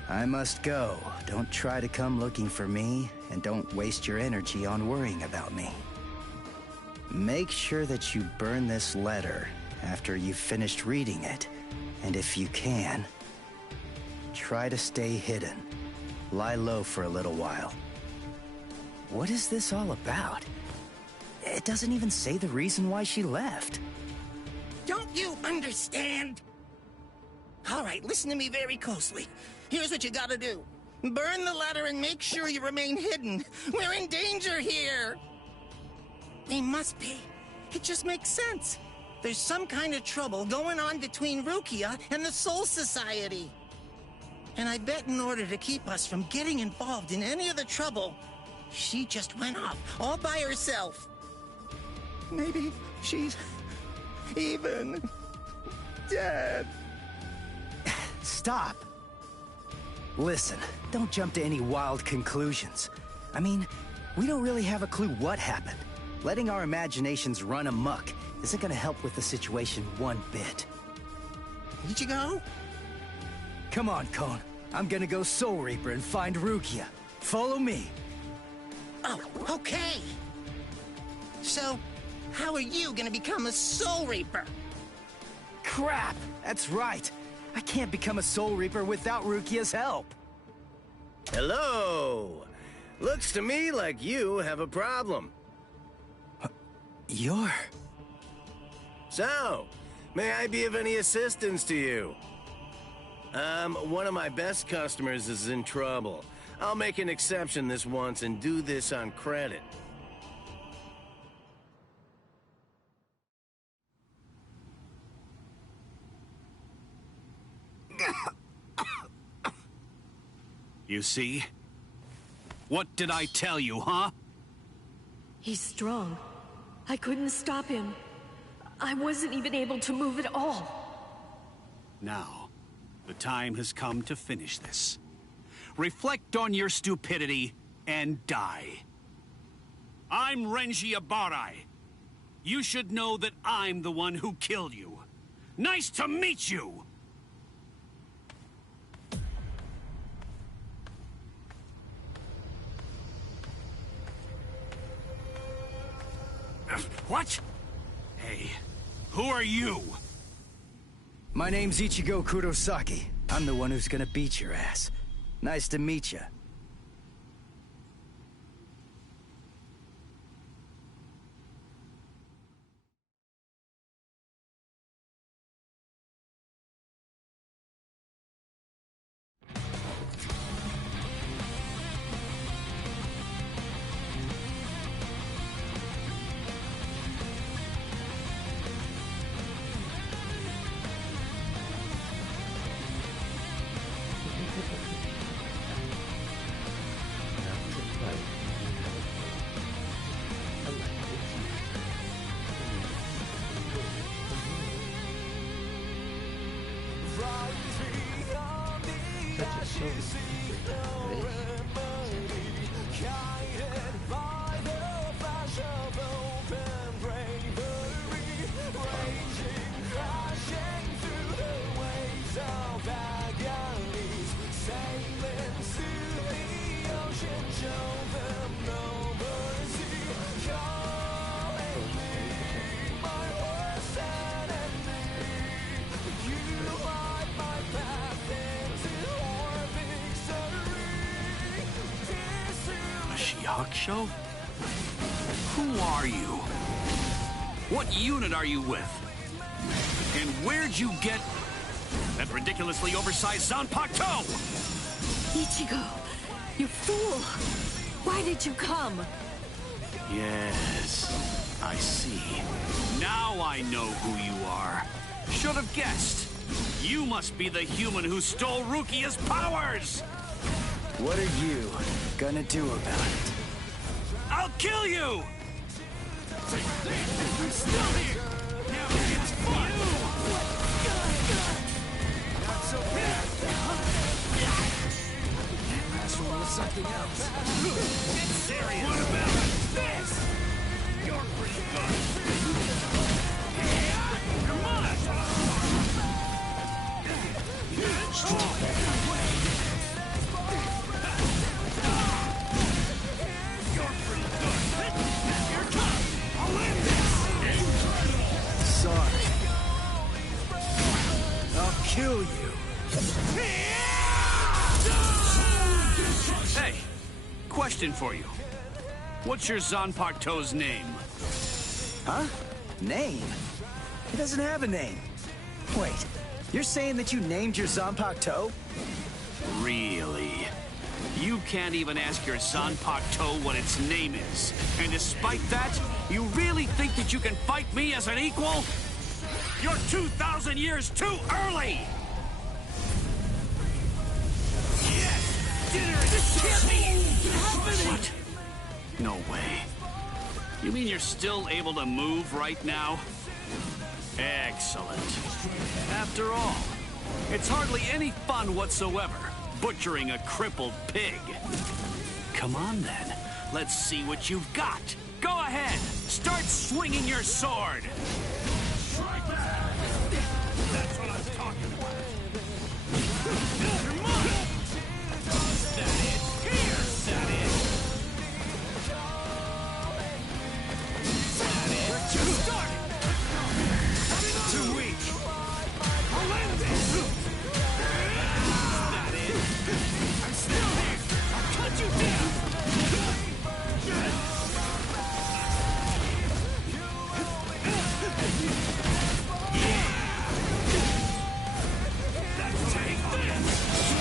I must go. Don't try to come looking for me, and don't waste your energy on worrying about me. Make sure that you burn this letter after you've finished reading it, and if you can, try to stay hidden. Lie low for a little while. What is this all about? It doesn't even say the reason why she left. Don't you understand? All right, listen to me very closely. Here's what you gotta do. Burn the letter and make sure you remain hidden. We're in danger here. They must be. It just makes sense. There's some kind of trouble going on between Rukia and the Soul Society. And I bet in order to keep us from getting involved in any of the trouble, she just went off all by herself. Maybe she's even dead. Stop. Listen, don't jump to any wild conclusions. I mean, we don't really have a clue what happened. Letting our imaginations run amok isn't gonna help with the situation one bit. Did you go? Come on, Cone. I'm gonna go Soul Reaper and find Rukia. Follow me. Oh, okay. So, how are you gonna become a Soul Reaper? Crap! That's right. I can't become a Soul Reaper without Rukia's help. Hello! Looks to me like you have a problem. You're... So, may I be of any assistance to you? One of my best customers is in trouble. I'll make an exception this once and do this on credit. You see? What did I tell you, huh? He's strong. I couldn't stop him. I wasn't even able to move at all. Now, the time has come to finish this. Reflect on your stupidity and die. I'm Renji Abarai. You should know that I'm the one who killed you. Nice to meet you! What? Hey, who are you? My name's Ichigo Kurosaki. I'm the one who's gonna beat your ass. Nice to meet you. Show? Who are you? What unit are you with? And where'd you get that ridiculously oversized Zanpakuto? Ichigo, you fool! Why did you come? Yes, I see. Now I know who you are. Should have guessed. You must be the human who stole Rukia's powers! What are you gonna do about it? I'll kill you! I'm still here! Now it's fun! Not so bad! Last one was something else. Get serious! What about this? You're pretty good! Come on! Sorry. I'll kill you. Hey, question for you. What's your Zanpakuto's name? Huh? Name? He doesn't have a name. Wait, you're saying that you named your Zanpakuto? Really? You can't even ask your Zanpakuto what its name is. And despite that, you really think that you can fight me as an equal? You're 2,000 years too early! Yes! Dinner is serving! What? No way. You mean you're still able to move right now? Excellent. After all, it's hardly any fun whatsoever, butchering a crippled pig. Come on then, let's see what you've got. Go ahead, start swinging your sword. Strike back. That's what I'm talking about. You're mine. That it? Here. That it? That it? We're just starting. Too weak. I'll land this. That it? I'm still here. I'll cut you down. Take this!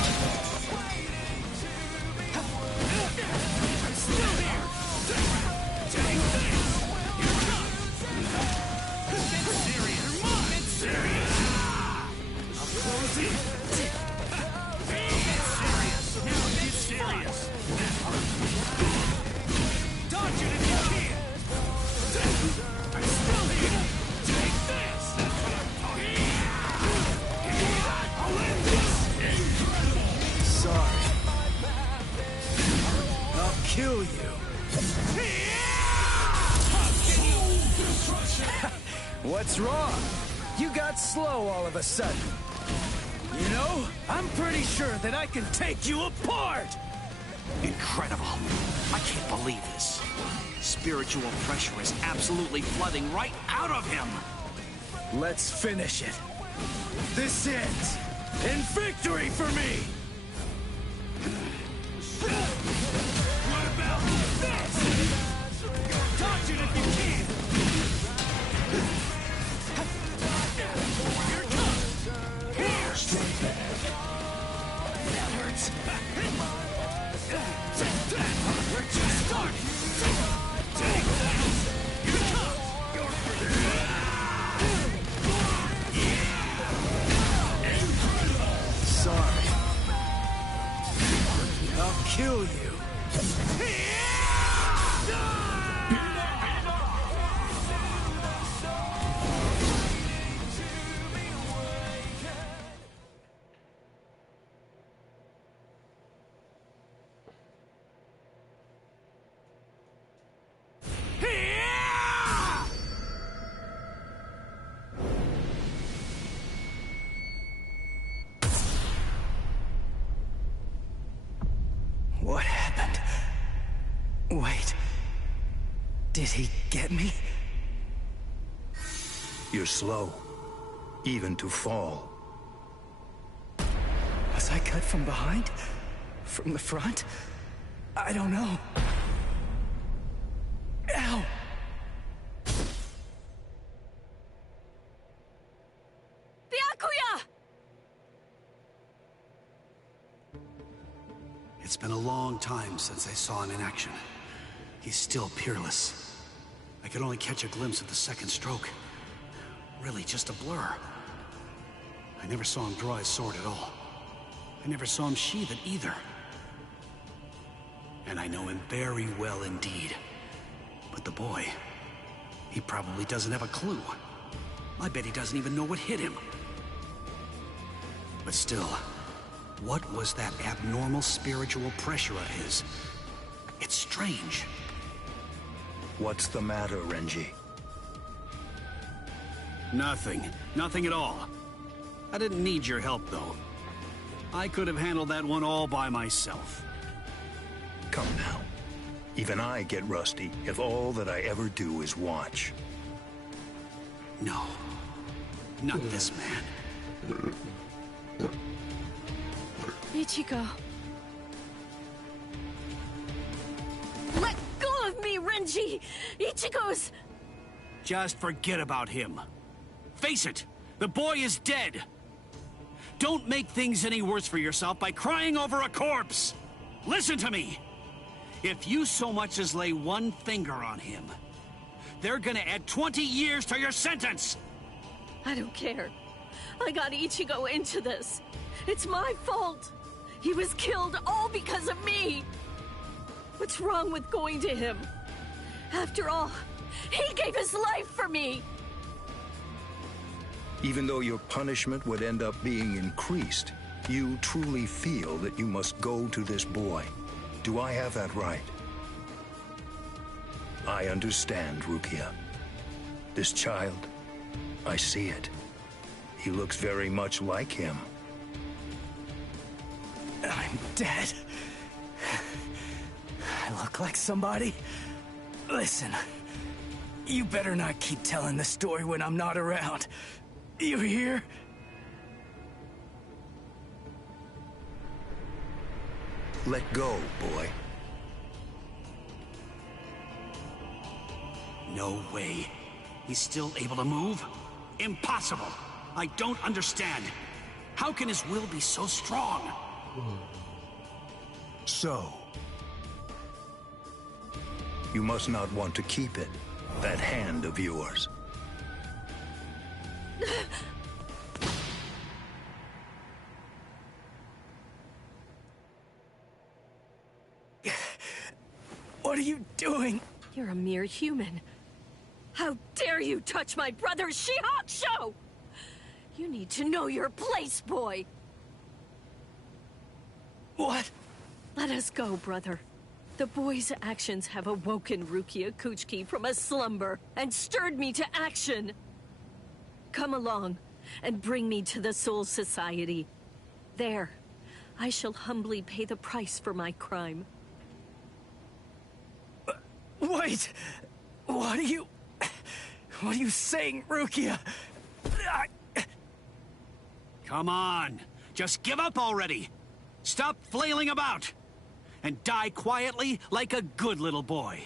What's wrong? You got slow all of a sudden. You know, I'm pretty sure that I can take you apart! Incredible. I can't believe this. Spiritual pressure is absolutely flooding right out of him. Let's finish it. This ends in victory for me! What about this? Touch it if you can! Here it comes! Here! That hurts! We're just starting! Take that! Here it comes! Sorry. I'll kill you. What happened? Wait. Did he get me? You're slow, even to fall. Was I cut from behind? From the front? I don't know. Ow! Byakuya! It's been a long time since I saw him in action. He's still peerless. I could only catch a glimpse of the second stroke. Really just a blur. I never saw him draw his sword at all. I never saw him sheathe it either. And I know him very well indeed. But the boy, he probably doesn't have a clue. I bet he doesn't even know what hit him. But still, what was that abnormal spiritual pressure of his? It's strange. What's the matter, Renji? Nothing. Nothing at all. I didn't need your help, though. I could have handled that one all by myself. Come now. Even I get rusty if all that I ever do is watch. No. Not this man. Ichigo. Let go of me, Renji! Ichigo's... Just forget about him. Face it, the boy is dead. Don't make things any worse for yourself by crying over a corpse. Listen to me. If you so much as lay one finger on him, they're gonna add 20 years to your sentence. I don't care. I got Ichigo into this. It's my fault. He was killed all because of me. What's wrong with going to him? After all, he gave his life for me. Even though your punishment would end up being increased, you truly feel that you must go to this boy. Do I have that right? I understand, Rukia. This child, I see it. He looks very much like him. I'm dead. I look like somebody? Listen, you better not keep telling the story when I'm not around. You hear? Let go, boy. No way. He's still able to move? Impossible. I don't understand. How can his will be so strong? So, you must not want to keep it, that hand of yours. What are you doing? You're a mere human. How dare you touch my brother Shihakusho! You need to know your place, boy. What? Let us go, brother. The boy's actions have awoken Rukia Kuchiki from a slumber and stirred me to action. Come along, and bring me to the Soul Society. There, I shall humbly pay the price for my crime. Wait! What are you saying, Rukia? Come on, just give up already. Stop flailing about, and die quietly like a good little boy.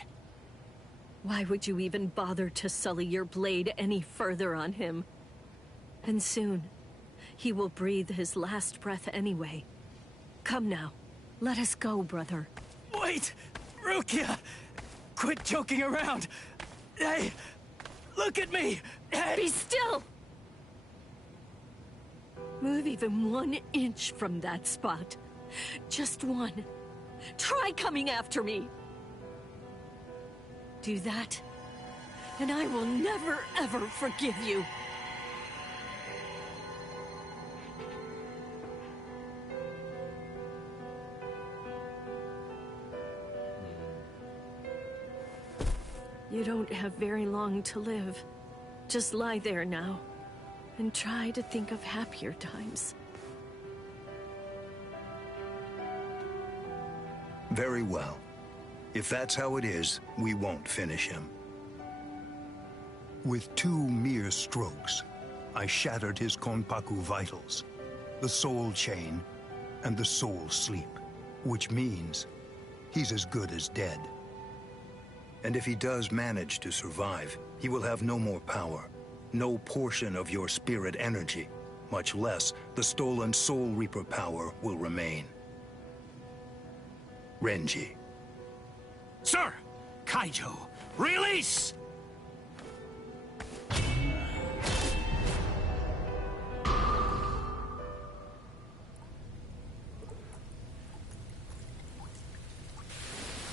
Why would you even bother to sully your blade any further on him? And soon, he will breathe his last breath anyway. Come now, let us go, brother. Wait! Rukia! Quit joking around! Hey! Look at me! Hey! Be still! Move even 1 inch from that spot. Just one. Try coming after me! Do that, and I will never, ever forgive you. You don't have very long to live. Just lie there now, and try to think of happier times. Very well. If that's how it is, we won't finish him. With 2 mere strokes, I shattered his Konpaku vitals, the soul chain, and the soul sleep, which means he's as good as dead. And if he does manage to survive, he will have no more power, no portion of your spirit energy, much less the stolen Soul Reaper power will remain. Renji. Sir! Kaijo, release!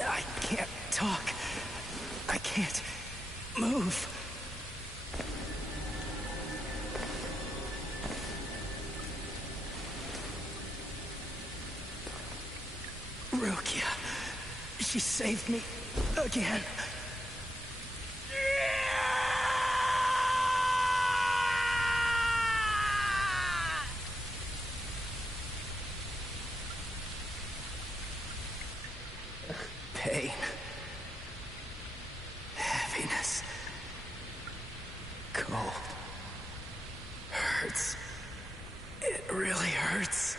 I can't talk. I can't move. Rukia. She saved me again. Pain. Heaviness. Cold. Hurts. It really hurts.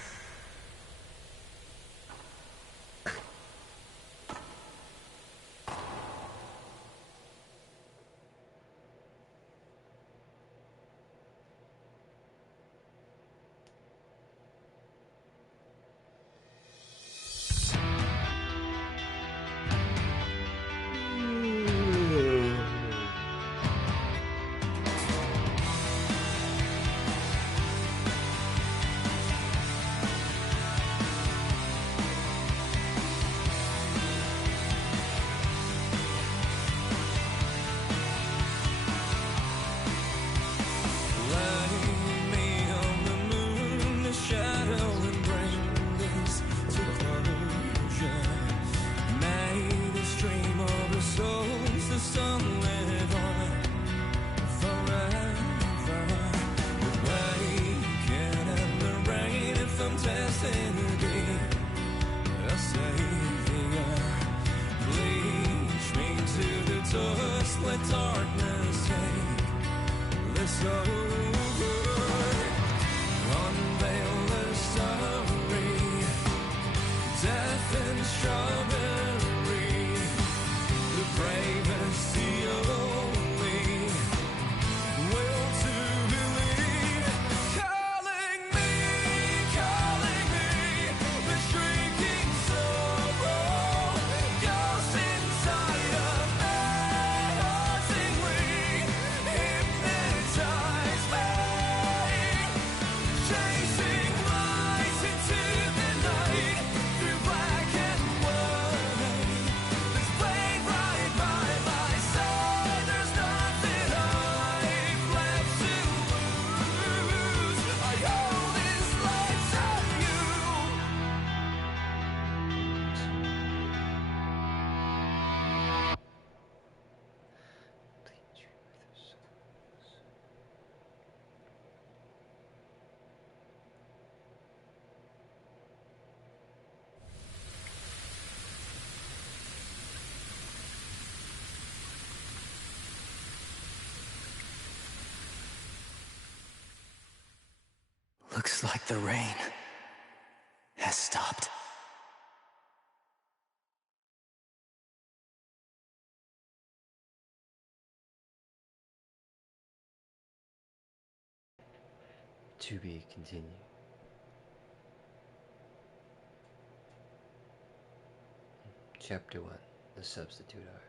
Hypnotized Looks like the rain has stopped. To be continued. Chapter 1, The Substitute Arc.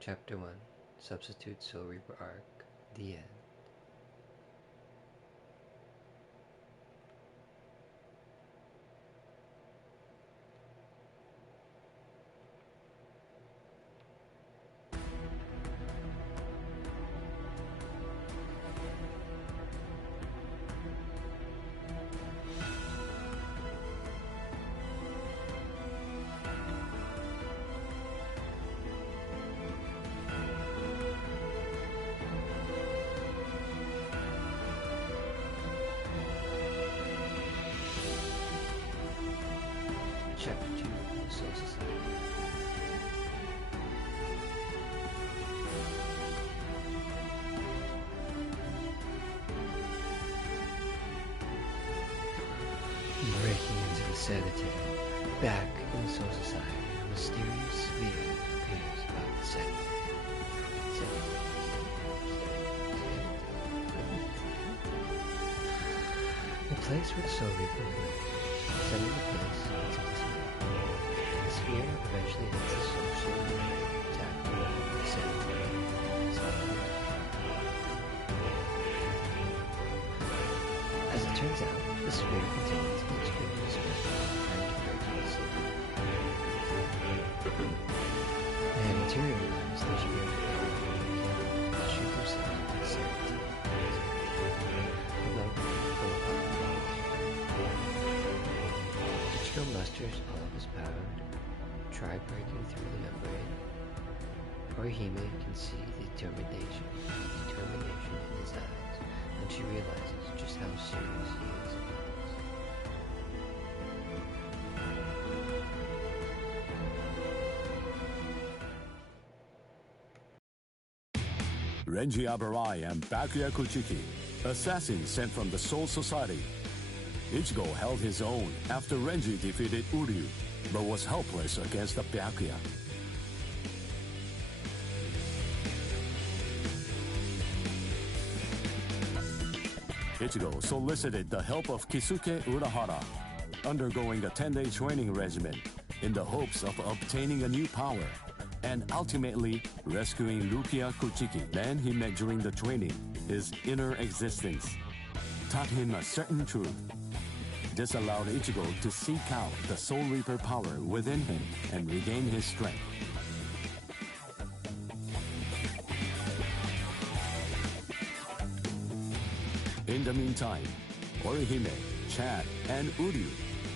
Chapter 1, Substitute Soul Reaper Arc, The End. Chapter 2, The Soul Society. Breaking into the sanitary, back in the Soul Society, a mysterious sphere appears above the center. The place where the Soul Reaper lives, setting the place into the sphere. The sphere eventually hits the Soul Shield, attacking the sanitary. As it turns out, the sphere contains each given sphere trying to break into the city. They have materialized their spirit power to shoot themselves into the sanity. Ichigo musters all of his power to try breaking through the membrane. Orihime can see the determination in his eyes, and she realizes just how serious he is about this. Renji Abarai and Byakuya Kuchiki, assassins sent from the Soul Society. Ichigo held his own after Renji defeated Uryu, but was helpless against the Byakuya. Ichigo solicited the help of Kisuke Urahara, undergoing a 10-day training regimen in the hopes of obtaining a new power and ultimately rescuing Rukia Kuchiki. Man he met during the training, his inner existence, taught him a certain truth. This allowed Ichigo to seek out the Soul Reaper power within him and regain his strength. In the meantime, Orihime, Chad, and Uryu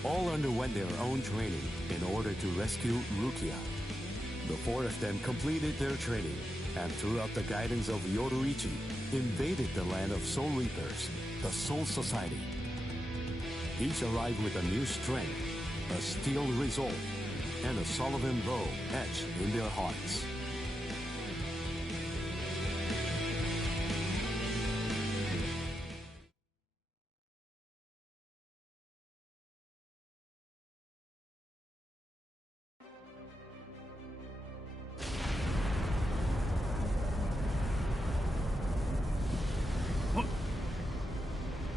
all underwent their own training in order to rescue Rukia. The four of them completed their training, and throughout the guidance of Yoruichi, invaded the land of Soul Reapers, the Soul Society. Each arrived with a new strength, a steel resolve, and a Sullivan bow etched in their hearts.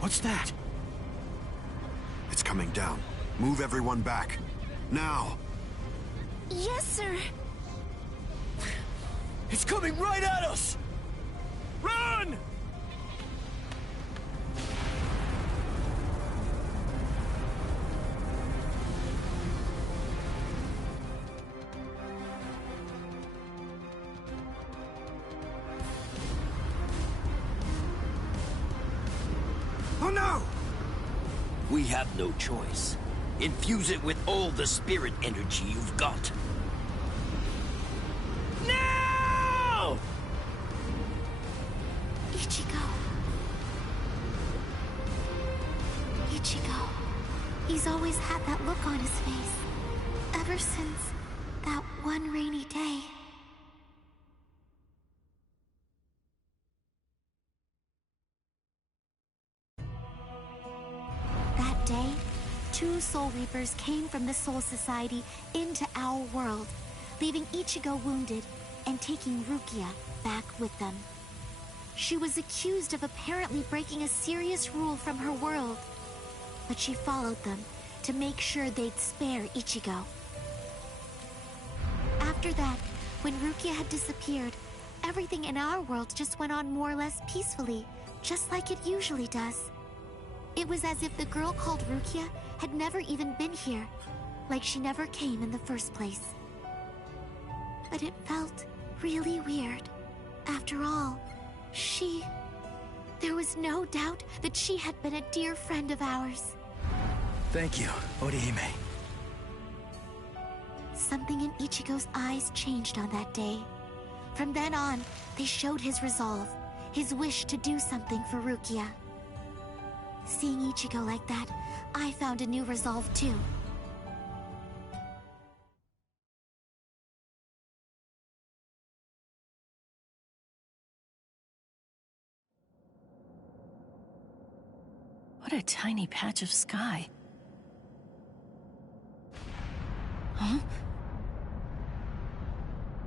What's that? It's coming down. Move everyone back. Now! Yes, sir. It's coming right at us! Run! Oh no! We have no choice. Infuse it with all the spirit energy you've got. No! Ichigo. Ichigo. He's always had that look on his face, ever since that one rainy day. That day, 2 Soul Reapers came from the Soul Society into our world, leaving Ichigo wounded and taking Rukia back with them. She was accused of apparently breaking a serious rule from her world, but she followed them to make sure they'd spare Ichigo. After that, when Rukia had disappeared, everything in our world just went on more or less peacefully, just like it usually does. It was as if the girl called Rukia had never even been here, like she never came in the first place. But it felt really weird. After all, there was no doubt that she had been a dear friend of ours. Thank you, Orihime. Something in Ichigo's eyes changed on that day. From then on, they showed his resolve, his wish to do something for Rukia. Seeing Ichigo like that, I found a new resolve too. What a tiny patch of sky. Huh?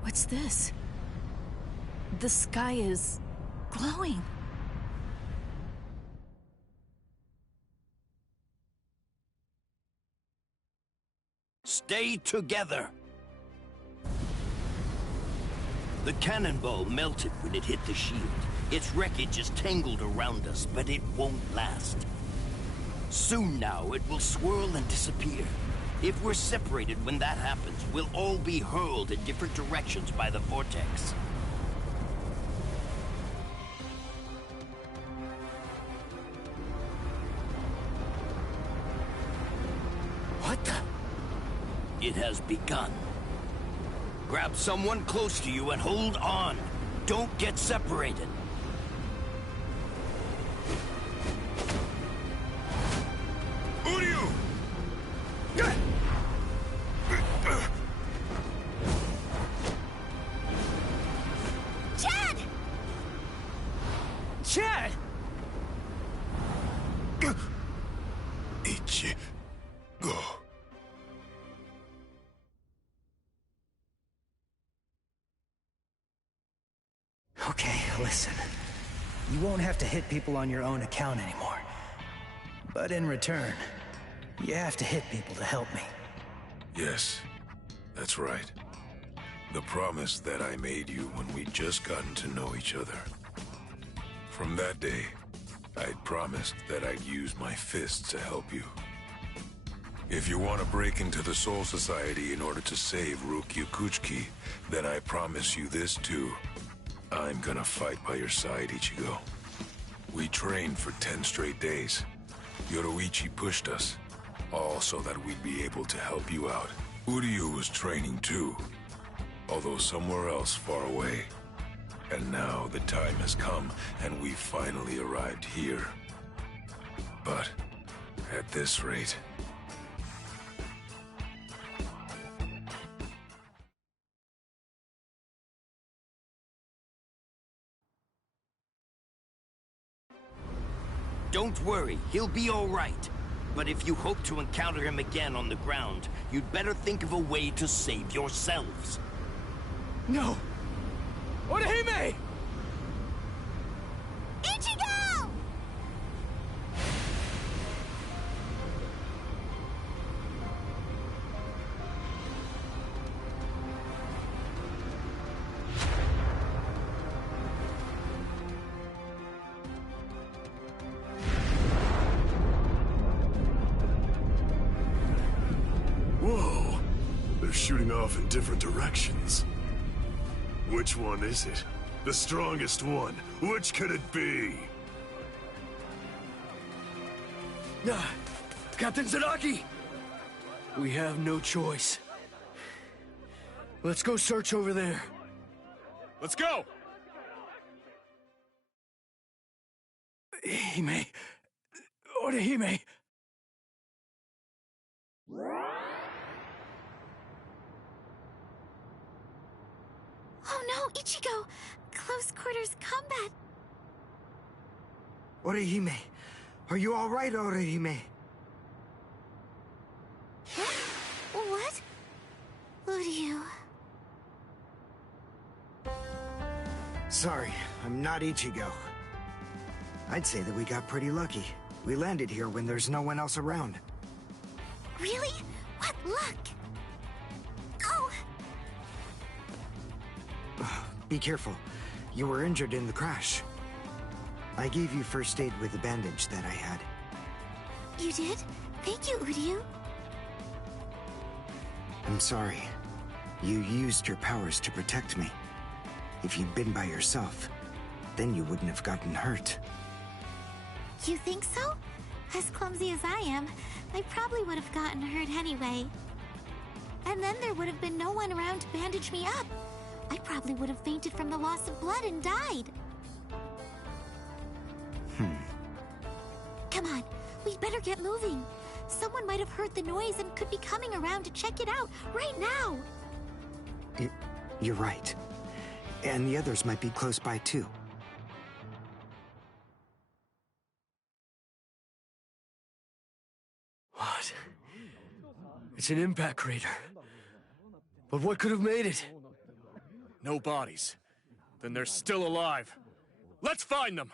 What's this? The sky is glowing. Stay together. The cannonball melted when it hit the shield. Its wreckage is tangled around us, but it won't last. Soon now, it will swirl and disappear. If we're separated when that happens, we'll all be hurled in different directions by the vortex. What the? It has begun. Grab someone close to you and hold on. Don't get separated. Uryu! Chad! Chad! Ichigo. Okay, listen. You won't have to hit people on your own account anymore. But in return, you have to hit people to help me. Yes, that's right. The promise that I made you when we'd just gotten to know each other. From that day, I'd promised that I'd use my fists to help you. If you want to break into the Soul Society in order to save Rukia Kuchiki, then I promise you this too. I'm gonna fight by your side, Ichigo. We trained for 10 straight days. Yoruichi pushed us, all so that we'd be able to help you out. Uryu was training too, although somewhere else far away. And now the time has come, and we've finally arrived here. But at this rate... Don't worry, he'll be all right. But if you hope to encounter him again on the ground, you'd better think of a way to save yourselves. No! Orihime! Ichigo! Whoa! They're shooting off in different directions. Which one is it? The strongest one. Which could it be? Captain Zaraki! We have no choice. Let's go search over there. Let's go! Hime... Orihime... Oh no, Ichigo! Close quarters combat! Orihime, are you alright, Orihime? What? Uryu... Sorry, I'm not Ichigo. I'd say that we got pretty lucky. We landed here when there's no one else around. Really? What luck! Oh! Be careful. You were injured in the crash. I gave you first aid with the bandage that I had. You did? Thank you, Uryu. I'm sorry. You used your powers to protect me. If you'd been by yourself, then you wouldn't have gotten hurt. You think so? As clumsy as I am, I probably would have gotten hurt anyway. And then there would have been no one around to bandage me up. I probably would have fainted from the loss of blood and died. Come on, we'd better get moving. Someone might have heard the noise and could be coming around to check it out right now. You're right. And the others might be close by too. What? It's an impact crater. But what could have made it? No bodies. Then they're still alive. Let's find them!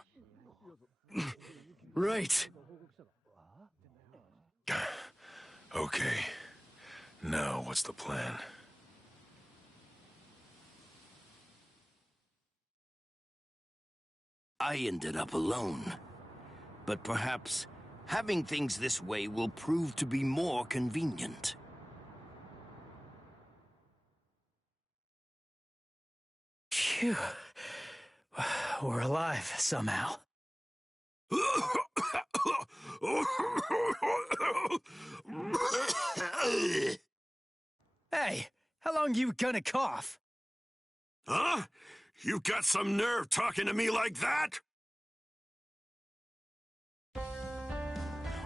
Right. Okay. Now, what's the plan? I ended up alone. But perhaps having things this way will prove to be more convenient. Phew. We're alive, somehow. Hey, how long you gonna cough? Huh? You got some nerve talking to me like that?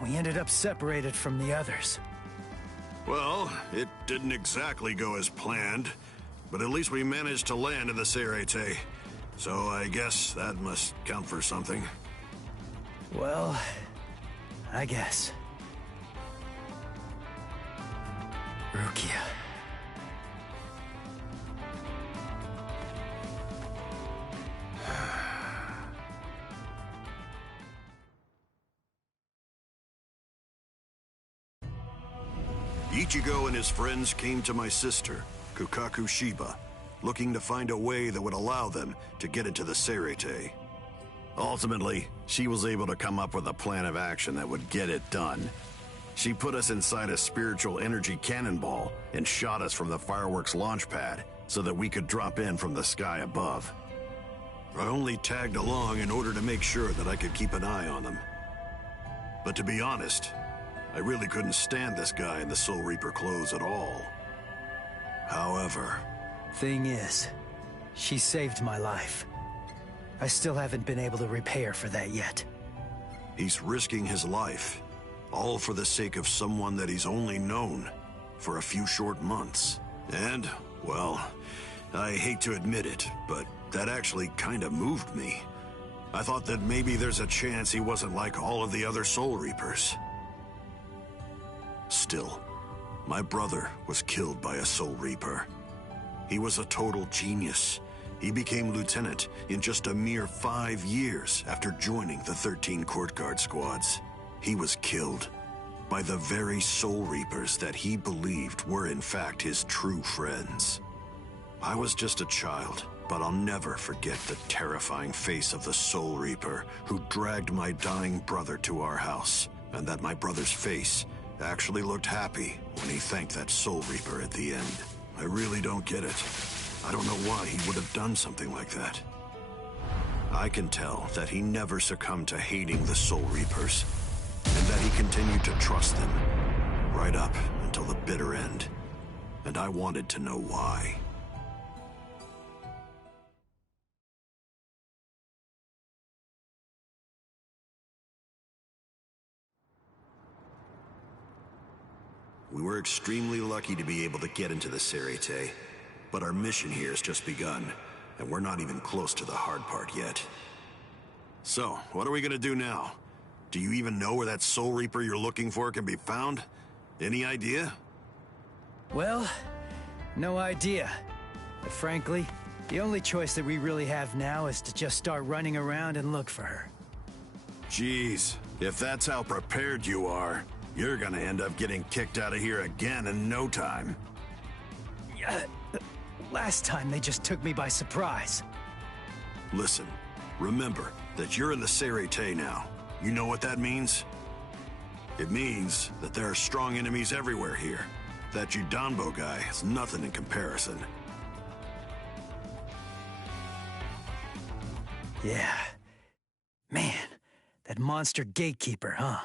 We ended up separated from the others. Well, it didn't exactly go as planned, but at least we managed to land in the Serete. So I guess that must count for something. Well, I guess. Rukia. Ichigo and his friends came to my sister, Kukaku Shiba, looking to find a way that would allow them to get into the Serete. Ultimately, she was able to come up with a plan of action that would get it done. She put us inside a spiritual energy cannonball and shot us from the fireworks launch pad so that we could drop in from the sky above. I only tagged along in order to make sure that I could keep an eye on them. But to be honest, I really couldn't stand this guy in the Soul Reaper clothes at all. However... Thing is, she saved my life. I still haven't been able to repay her for that yet. He's risking his life, all for the sake of someone that he's only known for a few short months. And, well, I hate to admit it, but that actually kinda moved me. I thought that maybe there's a chance he wasn't like all of the other Soul Reapers. Still, my brother was killed by a Soul Reaper. He was a total genius. He became lieutenant in just a mere 5 years after joining the 13 Court Guard squads. He was killed by the very Soul Reapers that he believed were in fact his true friends. I was just a child, but I'll never forget the terrifying face of the Soul Reaper who dragged my dying brother to our house, and that my brother's face actually looked happy when he thanked that Soul Reaper at the end. I really don't get it. I don't know why he would have done something like that. I can tell that he never succumbed to hating the Soul Reapers, and that he continued to trust them, right up until the bitter end. And I wanted to know why. We were extremely lucky to be able to get into the Serite, but our mission here has just begun, and we're not even close to the hard part yet. So, what are we gonna do now? Do you even know where that Soul Reaper you're looking for can be found? Any idea? Well, no idea. But frankly, the only choice that we really have now is to just start running around and look for her. Jeez, if that's how prepared you are, you're gonna end up getting kicked out of here again in no time. Last time they just took me by surprise. Listen, remember that you're in the Serite now. You know what that means? It means that there are strong enemies everywhere here. That Judanbo guy is nothing in comparison. Yeah. Man, that monster gatekeeper, huh?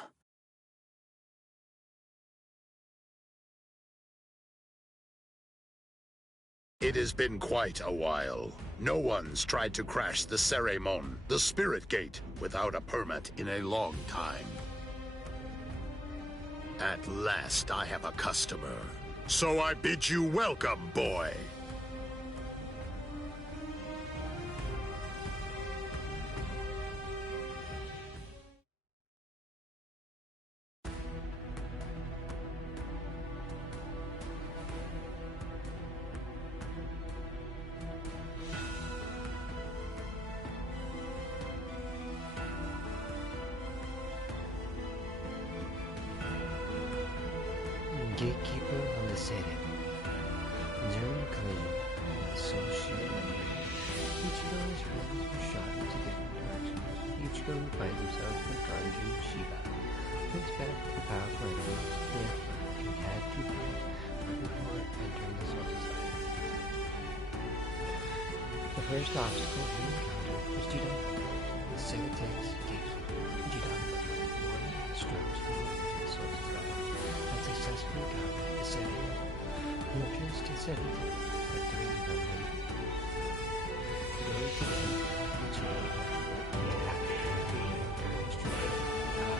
It has been quite a while. No one's tried to crash the Ceremon, the Spirit Gate, without a permit in a long time. At last I have a customer. So I bid you welcome, boy. Gatekeeper of the City. During a collision, the soul shield memory. Ichigo and his friends were shot into different directions. Ichigo finds himself with Ganju Shiba. Thinks back to the powerful enemies he had to fight right before entering the Soul Society. The first obstacle he encountered was Judanbo, the Serite's gatekeeper. Judanbo, one of the strongest warriors in the Soul Society, had successfully conquered the Serite, who appears to Serite but to be unlimited. In order to defeat Ichigo, he attacked to destroy the Hara.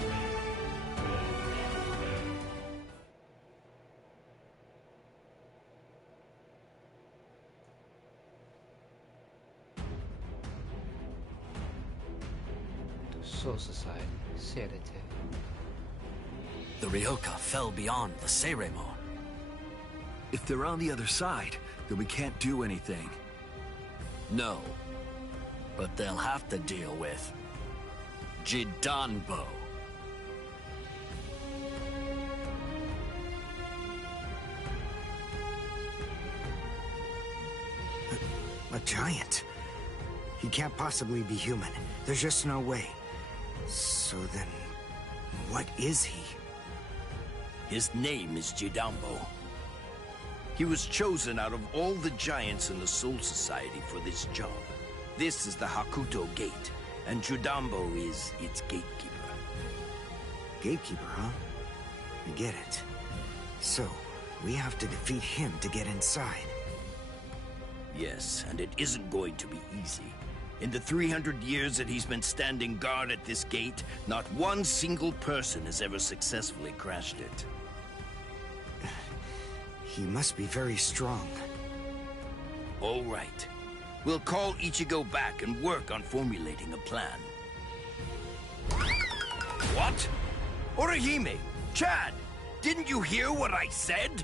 The Soul Society, Serite. The Ryoka fell beyond the Seiremon. If they're on the other side, then we can't do anything. No. But they'll have to deal with Judanbo. A giant? He can't possibly be human. There's just no way. So then, what is he? His name is Judanbo. He was chosen out of all the giants in the Soul Society for this job. This is the Hakuto Gate, and Judanbo is its gatekeeper. Gatekeeper, huh? I get it. So, we have to defeat him to get inside. Yes, and it isn't going to be easy. In the 300 years that he's been standing guard at this gate, not one single person has ever successfully crashed it. He must be very strong. All right. We'll call Ichigo back and work on formulating a plan. What? Orihime! Chad! Didn't you hear what I said?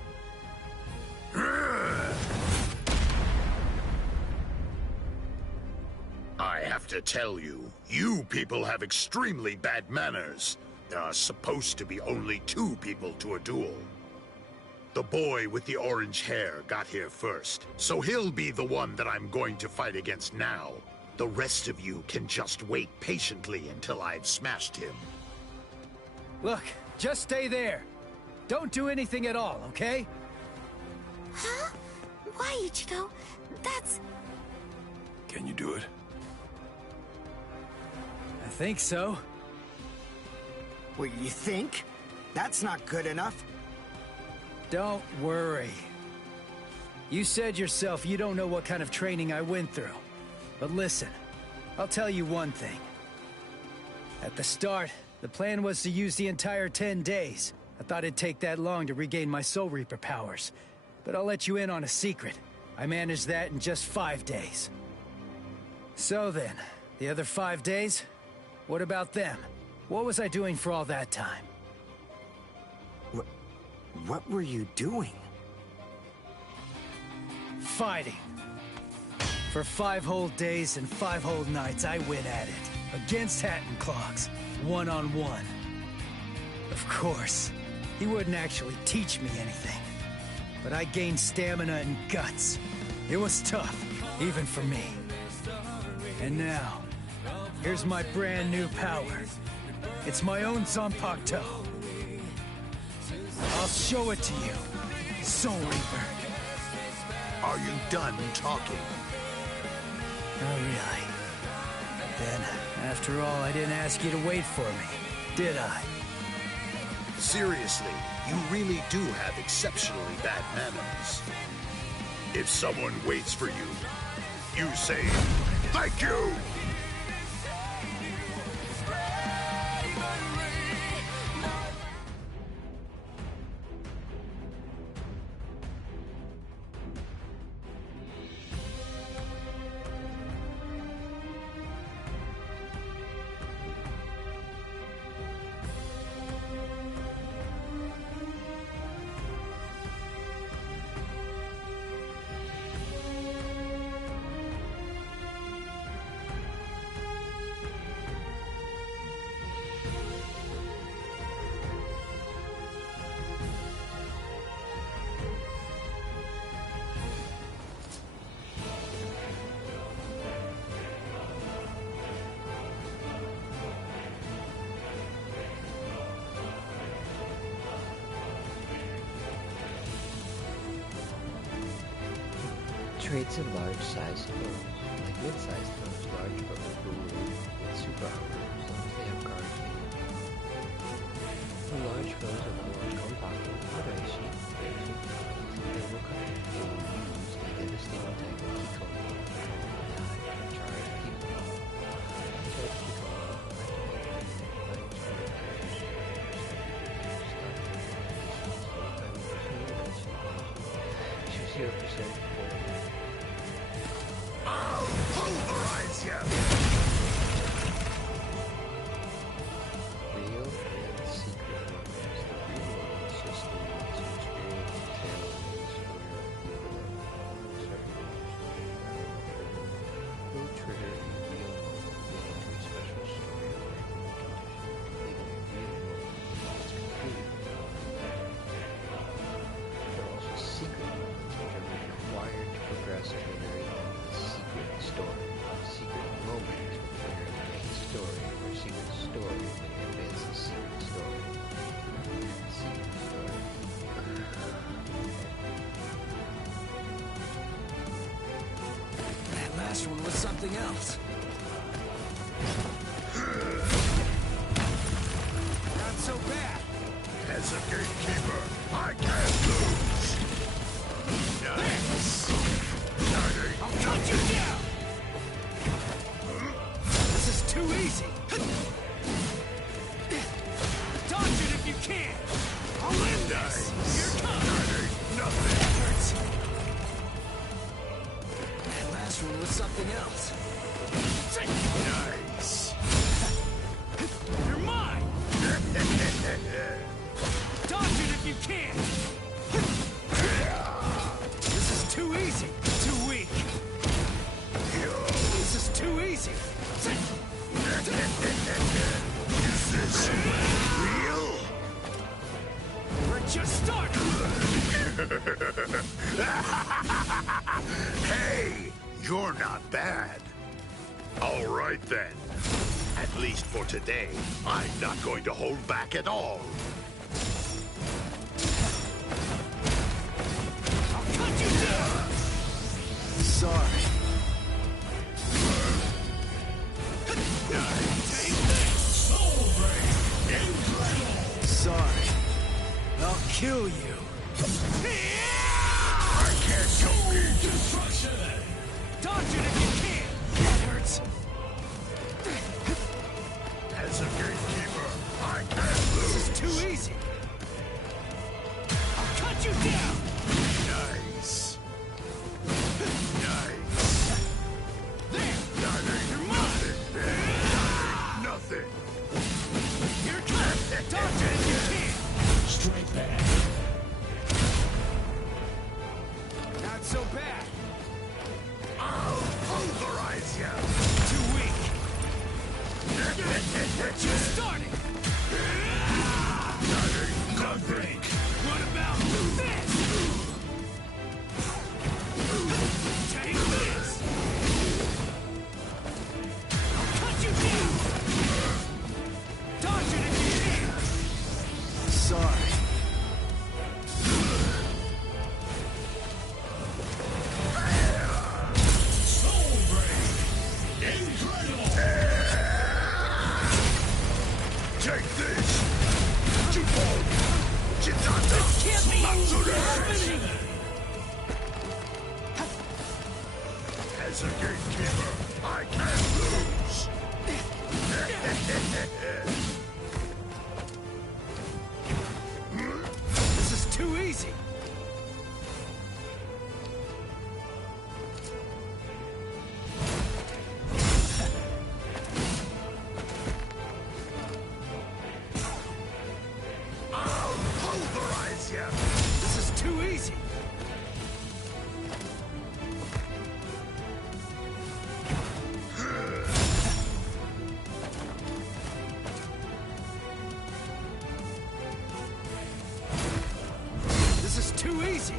I have to tell you, you people have extremely bad manners. There are supposed to be only 2 people to a duel. The boy with the orange hair got here first, so he'll be the one that I'm going to fight against now. The rest of you can just wait patiently until I've smashed him. Look, just stay there. Don't do anything at all, okay? Huh? Why, Ichigo? That's... Can you do it? I think so. What, you think? That's not good enough. Don't worry. You said yourself you don't know what kind of training I went through. But listen, I'll tell you one thing. At the start, the plan was to use the entire 10 days. I thought it'd take that long to regain my Soul Reaper powers. But I'll let you in on a secret. I managed that in just 5 days. So then, the other 5 days? What about them? What was I doing for all that time? What were you doing? Fighting. For 5 whole days and 5 whole nights, I went at it. Against Hatton Clogs. One-on-one. Of course, he wouldn't actually teach me anything. But I gained stamina and guts. It was tough, even for me. And now, here's my brand new power. It's my own Zanpakuto. I'll show it to you, Soul Reaper. Are you done talking? Oh, really? Then, after all, I didn't ask you to wait for me, did I? Seriously, you really do have exceptionally bad manners. If someone waits for you, you say, "Thank you!" Traits of large-sized foes. Like mid-sized foes, large but with superpowers as long as they have guard feet. The large foes are the large Konpaku, Araishi, they will come. They will use a devastating type of Kikomi and charge people. Charge people choose 0% Pulverize you! Real and secret weapons. The real weapon system is to experience detail in the story of the will trigger a real moment leading to a special story or a condition, leaving a real moment once completed. There are also secret moments which are required to progress to the very end of the secret story. Secret moments will trigger the main story, or secret story when you advance the secret story. Secret story. That last one was something else. Not so bad. As a gatekeeper, I can't lose. Nice. I'll cut you down! This is too easy! Dodge it if you can! I'll end this! Here comes! That ain't nothing. That hurts! That last one was something else. Nice. You're mine! Dodge it if you can! This is too easy! Too weak! This is too easy! Is this real? We're just starting! Hey, you're not bad. All right then. At least for today, I'm not going to hold back at all. I'll cut you down! Sorry. Sorry. I'll kill you. I can't compete. Destruction! Dodge it if you can! That hurts! As a gatekeeper, I can't lose. This is too easy! you down! Nice. Nice. There! That ain't You're mine! nothing. Here it comes! Dodge it if you can! Straight back. Not so bad! I'll pulverize you. Too weak! We're just starting! That ain't nothing. What about this? Take this! I'll cut you down! Dodge it if you can! Sorry. Take this! Jupon! Chitanda! This can't be Matsure! happening! As a gatekeeper, I can't lose! This is too easy! I'll pulverize you! This is too easy! This is too easy!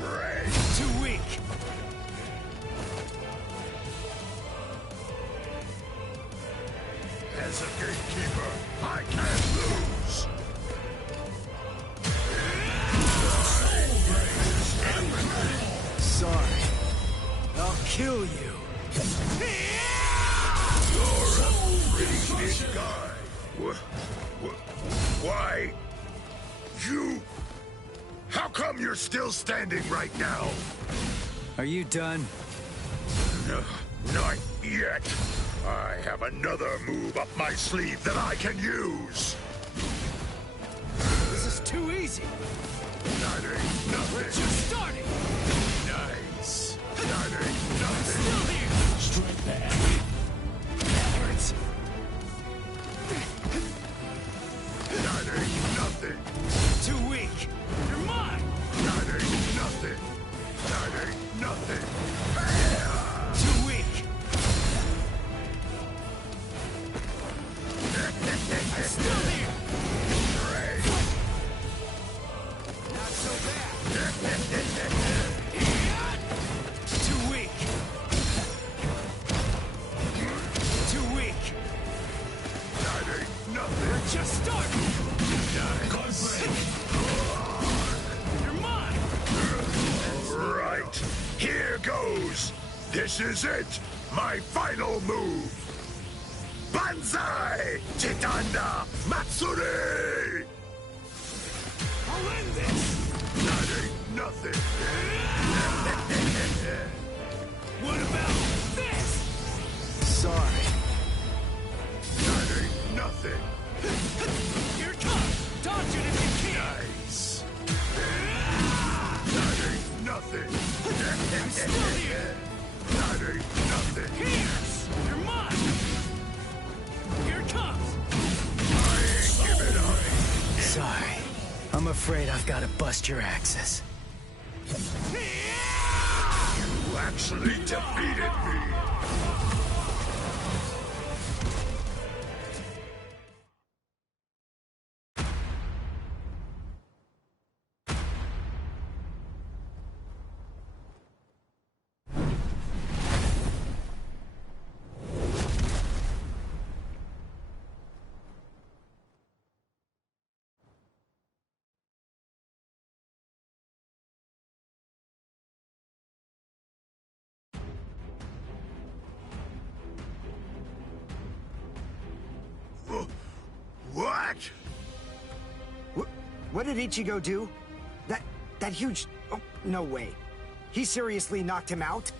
Great! Too weak! As a gatekeeper, I can't lose! Sorry. I'll kill you. You're a pretty big guy. Why? You... How come you're still standing right now? Are you done? No, not yet. I have another move up my sleeve that I can use. This is too easy! That ain't nothing. We're just starting! Nice. That ain't nothing. Still here! Strike back. That hurts! That ain't nothing. Too weak! You're mine! That ain't nothing. That ain't nothing. Too weak! I'm still here! Great. Not so bad! Too weak! Too weak! That ain't nothing. We're just starting! Nice. You're mine! Right. Here goes. This is it. My final move. Banzai! Chitanda! Matsuri! I'll end this! That ain't nothing. What about this? Sorry. That ain't nothing. Here it comes! Dodge it if you can! Nice. That ain't nothing. I'm still here! That ain't nothing. Pierce! You're mine! Here it comes! I ain't giving up. Sorry. I'm afraid I've got to bust your axes. You actually defeated me. What? What did Ichigo do? That huge... Oh, no way. He seriously knocked him out?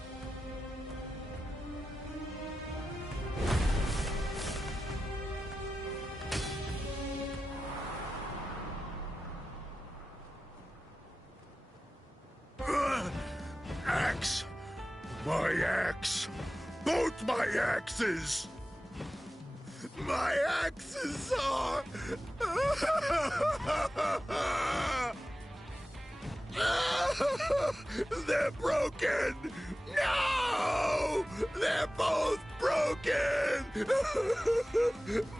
axes! My axes are... They're broken! No! They're both broken!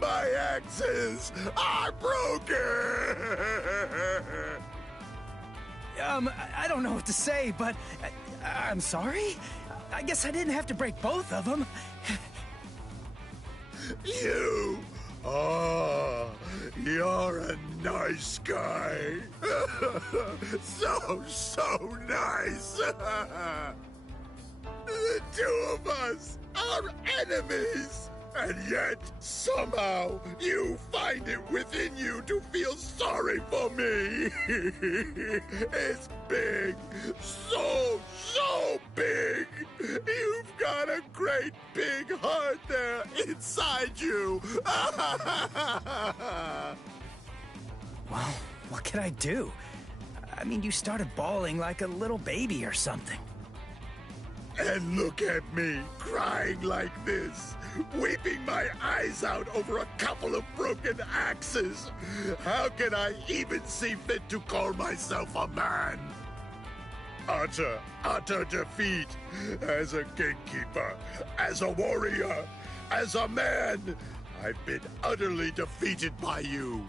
My axes are broken! I don't know what to say, but I'm sorry? I guess I didn't have to break both of them. You! Oh, you're a nice guy. So nice. The two of us are enemies. And yet, somehow, you find it within you to feel sorry for me. It's big. So big. You've got a great big heart there inside you. Well, what can I do? I mean, you started bawling like a little baby or something. And look at me, crying like this, weeping my eyes out over a couple of broken axes. How can I even see fit to call myself a man? Utter defeat. As a gatekeeper, as a warrior, as a man, I've been utterly defeated by you.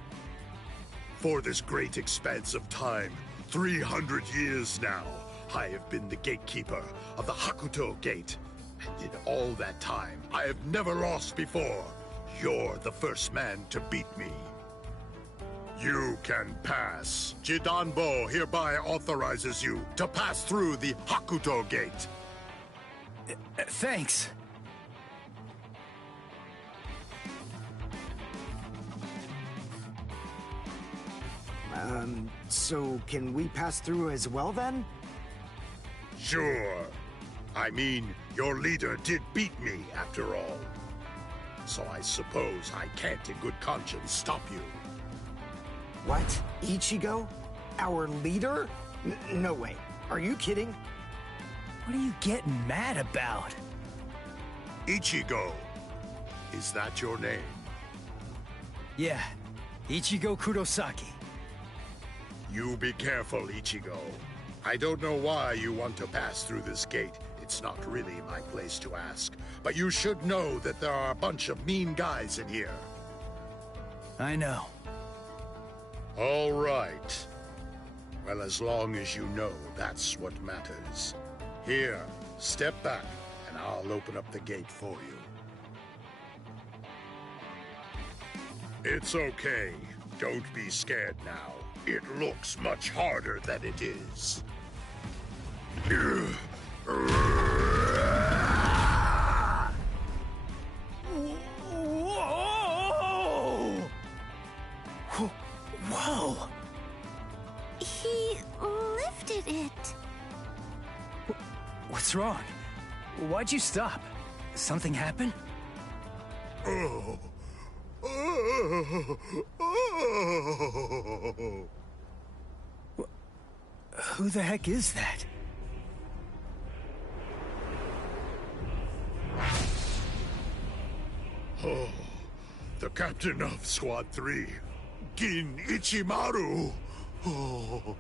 For this great expanse of time, 300 years now, I have been the gatekeeper of the Hakuto Gate. And in all that time, I have never lost before. You're the first man to beat me. You can pass. Jidanbo hereby authorizes you to pass through the Hakuto Gate. Thanks. So can we pass through as well then? Sure. I mean, your leader did beat me, after all. So I suppose I can't in good conscience stop you. What? Ichigo? Our leader? No way. Are you kidding? What are you getting mad about? Ichigo. Is that your name? Yeah. Ichigo Kurosaki. You be careful, Ichigo. I don't know why you want to pass through this gate. It's not really my place to ask. But you should know that there are a bunch of mean guys in here. I know. All right. Well, as long as you know, that's what matters. Here, step back, and I'll open up the gate for you. It's okay. Don't be scared now. It looks much harder than it is. Whoa! He lifted it. What's wrong? Why'd you stop? Something happen? Who the heck is that? Oh, the captain of Squad 3, Gin Ichimaru. Oh.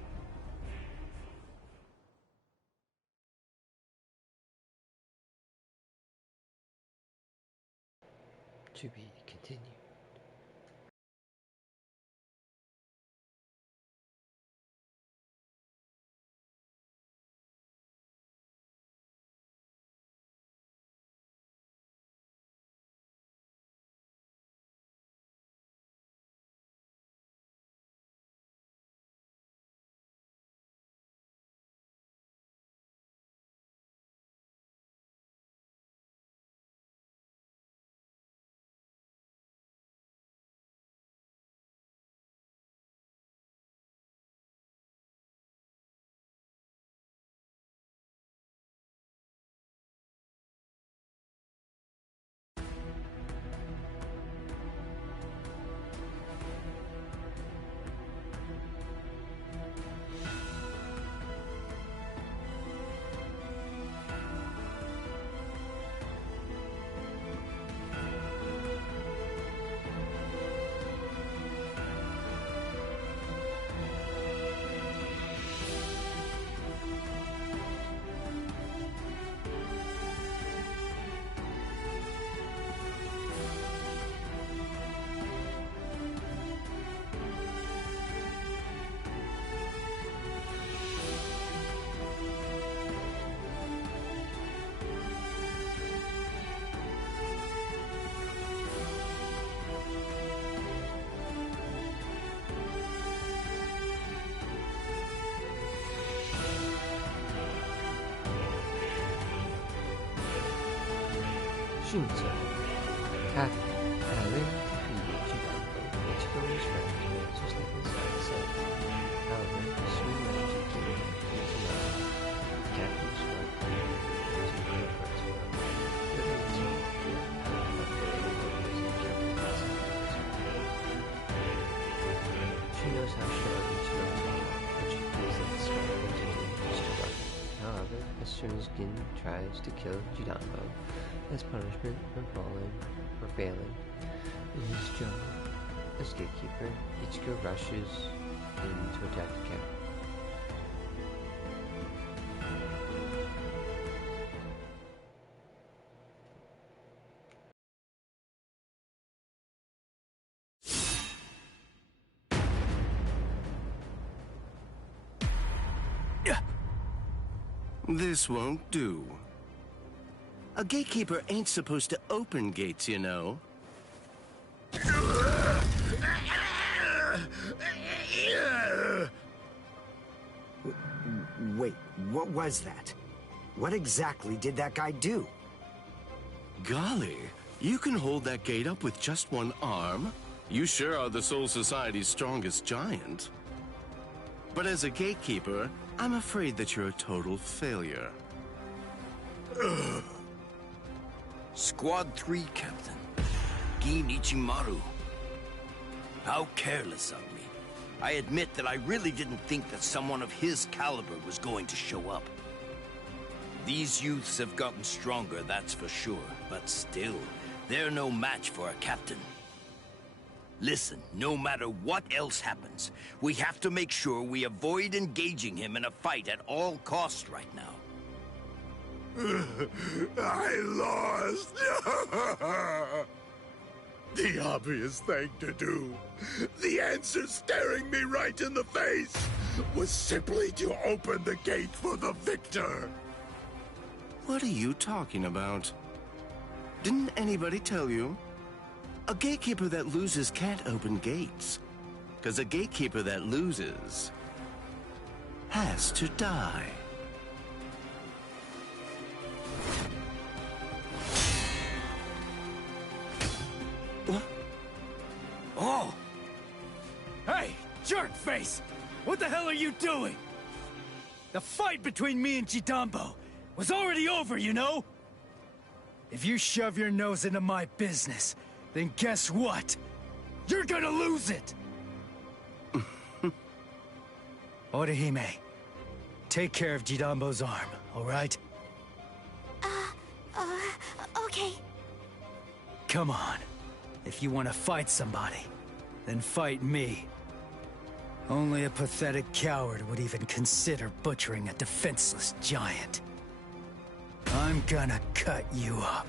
To be continued. Shinzo. Having defeated Jidanbo, Ichigo was ready to step inside the cell. However, he soon managed to keep him Uzumaki. The captain struck him using the parts well, living his own fear of the using careful possibilities. She knows how strong Ichigo is, but she feels that the strong entity is too rough. However, as soon as Gin tries to kill Jidanbo, as punishment for failing in his job as gatekeeper, Ichigo rushes in to attack the captain. This won't do. A gatekeeper ain't supposed to open gates, you know. Wait, what was that? What exactly did that guy do? Golly, you can hold that gate up with just one arm? You sure are the Soul Society's strongest giant. But as a gatekeeper, I'm afraid that you're a total failure. Squad 3, Captain. Gin Ichimaru. How careless of me. I admit that I really didn't think that someone of his caliber was going to show up. These youths have gotten stronger, that's for sure. But still, they're no match for a captain. Listen, no matter what else happens, we have to make sure we avoid engaging him in a fight at all costs right now. I lost! The obvious thing to do, the answer staring me right in the face, was simply to open the gate for the victor. What are you talking about? Didn't anybody tell you? A gatekeeper that loses can't open gates. 'Cause a gatekeeper that loses has to die. What? Oh! Hey, jerkface! What the hell are you doing? The fight between me and Jidanbo was already over, you know? If you shove your nose into my business, then guess what? You're gonna lose it! Orihime, take care of Jidanbo's arm, alright? Okay. Come on. If you want to fight somebody, then fight me. Only a pathetic coward would even consider butchering a defenseless giant. I'm gonna cut you up.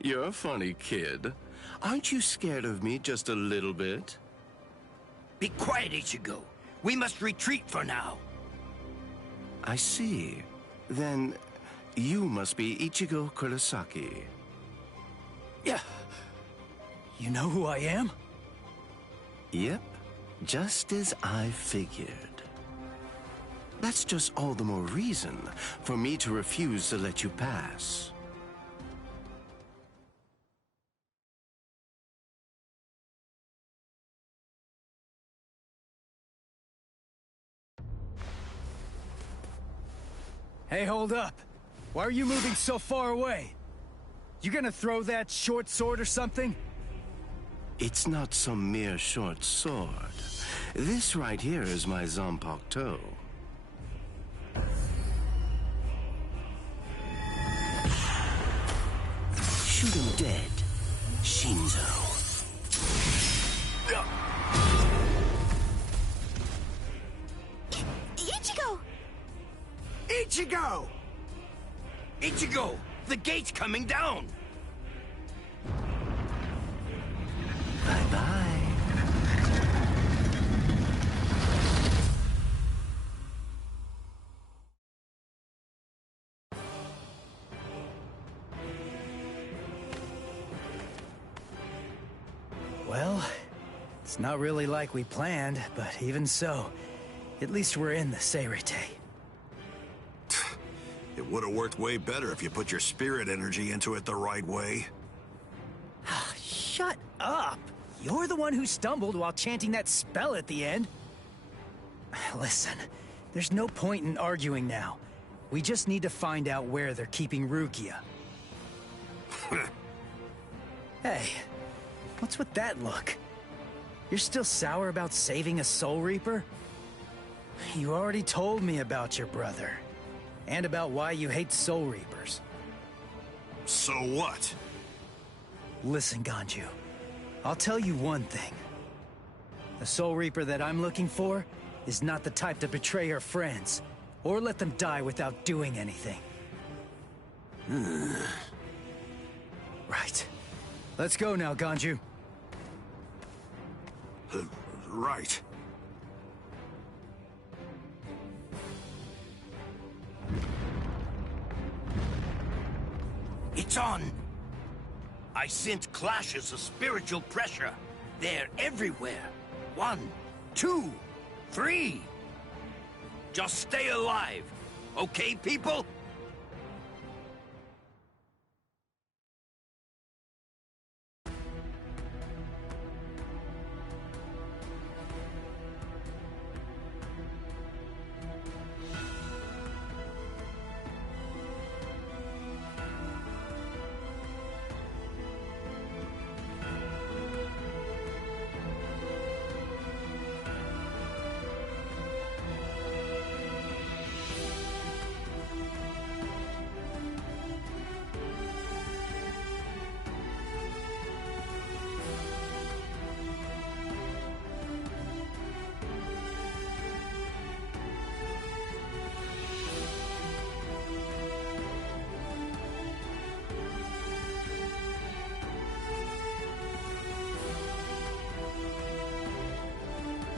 You're a funny kid. Aren't you scared of me just a little bit? Be quiet, Ichigo. We must retreat for now. I see. Then you must be Ichigo Kurosaki. Yeah. You know who I am? Yep. Just as I figured. That's just all the more reason for me to refuse to let you pass. Hey, hold up. Why are you moving so far away? You gonna throw that short sword or something? It's not some mere short sword. This right here is my Zanpakuto. Shoot him dead, Shinzo. Ichigo! Ichigo! Ichigo! The gate's coming down! Bye-bye. Well, It's not really like we planned, but even so, at least we're in the Seirete. It would have worked way better if you put your spirit energy into it the right way. Shut up! You're the one who stumbled while chanting that spell at the end. Listen, there's no point in arguing now. We just need to find out where they're keeping Rukia. Hey, what's with that look? You're still sour about saving a Soul Reaper? You already told me about your brother. And about why you hate Soul Reapers. So what? Listen, Ganju. I'll tell you one thing. The Soul Reaper that I'm looking for is not the type to betray her friends, or let them die without doing anything. Right. Let's go now, Ganju. Right. It's on! I sense clashes of spiritual pressure. They're everywhere. 1, 2, 3. Just stay alive. Okay, people?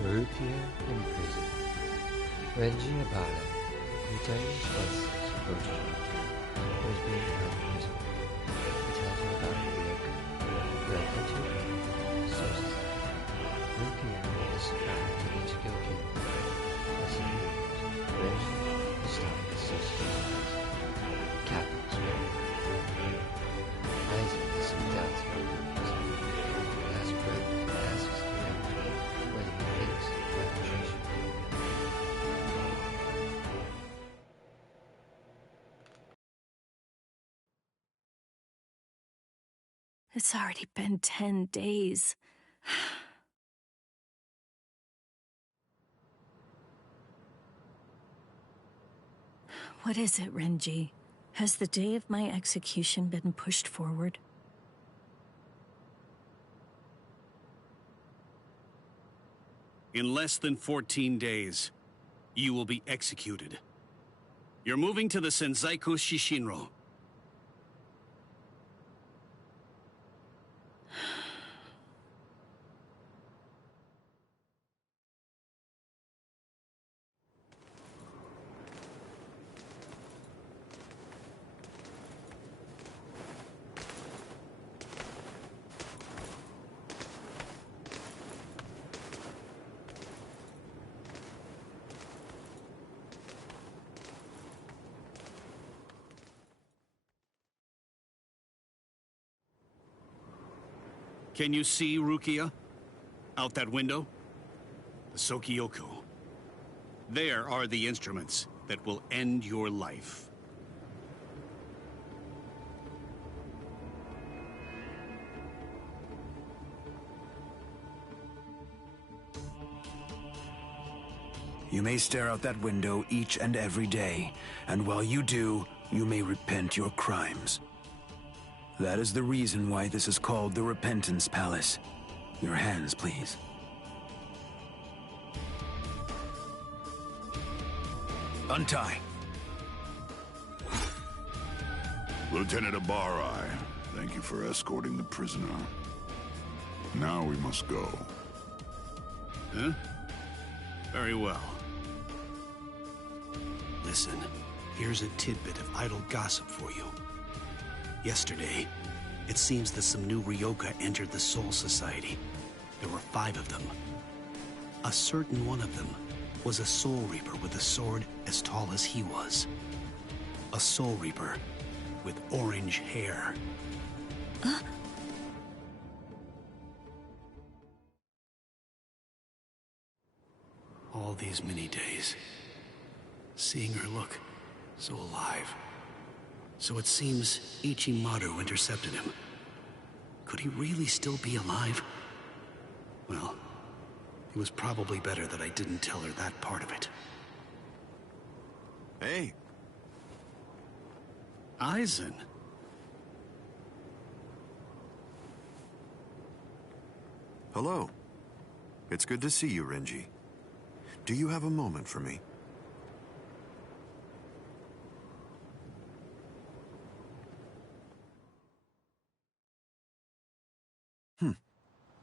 Rukia in prison. Renji Abara, Lieutenant Schwartz's approached Rukia, who was being held in prison. He tells her about Ryoka, who had entered sources. Rukia is surprised to Ichigo King. As he leaves, Renji is starting to see stories. Captain's Aizen has some doubts about Rukia's last breath and asks the Renji whether he thinks that she should be. It's already been 10 days. What is it, Renji? Has the day of my execution been pushed forward? In less than 14 days, you will be executed. You're moving to the Senzaiku Shishinro. Can you see Rukia? Out that window? The Sokioku. There are the instruments that will end your life. You may stare out that window each and every day, and while you do, you may repent your crimes. That is the reason why this is called the Repentance Palace. Your hands, please. Untie. Lieutenant Abarai, thank you for escorting the prisoner. Now we must go. Huh? Very well. Listen, here's a tidbit of idle gossip for you. Yesterday, it seems that some new Ryoka entered the Soul Society. There were 5 of them. A certain one of them was a Soul Reaper with a sword as tall as he was. A Soul Reaper with orange hair. All these many days, seeing her look so alive. So it seems Ichimaru intercepted him. Could he really still be alive? Well, it was probably better that I didn't tell her that part of it. Hey. Aizen. Hello. It's good to see you, Renji. Do you have a moment for me?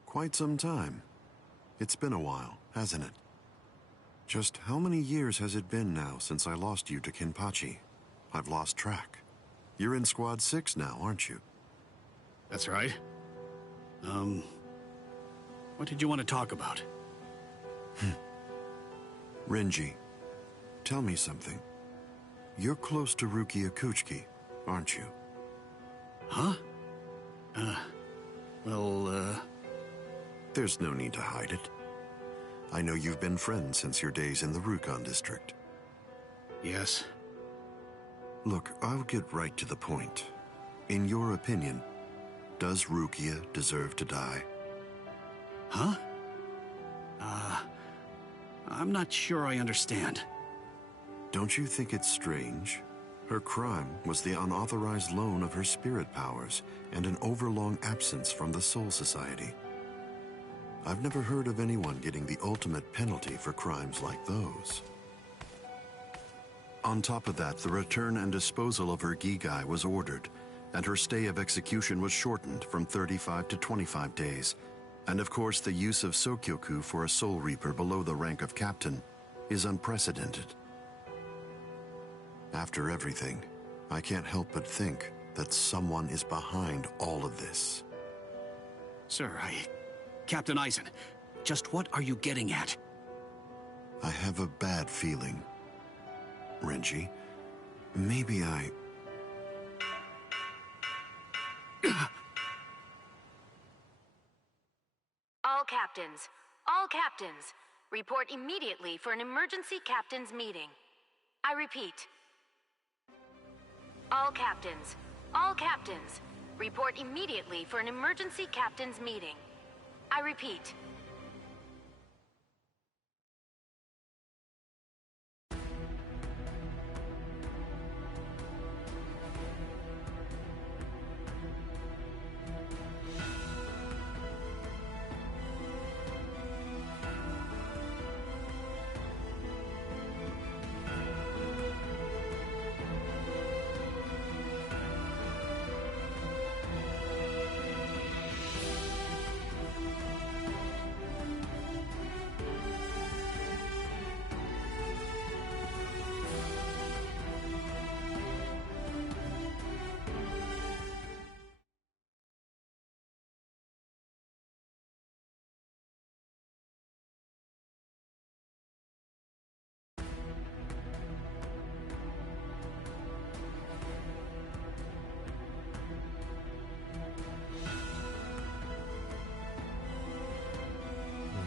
Quite some time. It's been a while, hasn't it? Just how many years has it been now since I lost you to Kenpachi? I've lost track. You're in Squad 6 now, aren't you? That's right. What did you want to talk about? Renji, tell me something. You're close to Rukia Kuchiki, aren't you? Huh? There's no need to hide it. I know you've been friends since your days in the Rukon district. Yes. Look, I'll get right to the point. In your opinion, does Rukia deserve to die? Huh? I'm not sure I understand. Don't you think it's strange? Her crime was the unauthorized loan of her spirit powers and an overlong absence from the Soul Society. I've never heard of anyone getting the ultimate penalty for crimes like those. On top of that, the return and disposal of her Gigai was ordered, and her stay of execution was shortened from 35 to 25 days. And of course, the use of Sokyoku for a Soul Reaper below the rank of captain is unprecedented. After everything, I can't help but think that someone is behind all of this. Sir, Captain Aizen, just what are you getting at? I have a bad feeling. Renji, maybe I... All captains, report immediately for an emergency captain's meeting. I repeat. All captains, report immediately for an emergency captain's meeting. I repeat.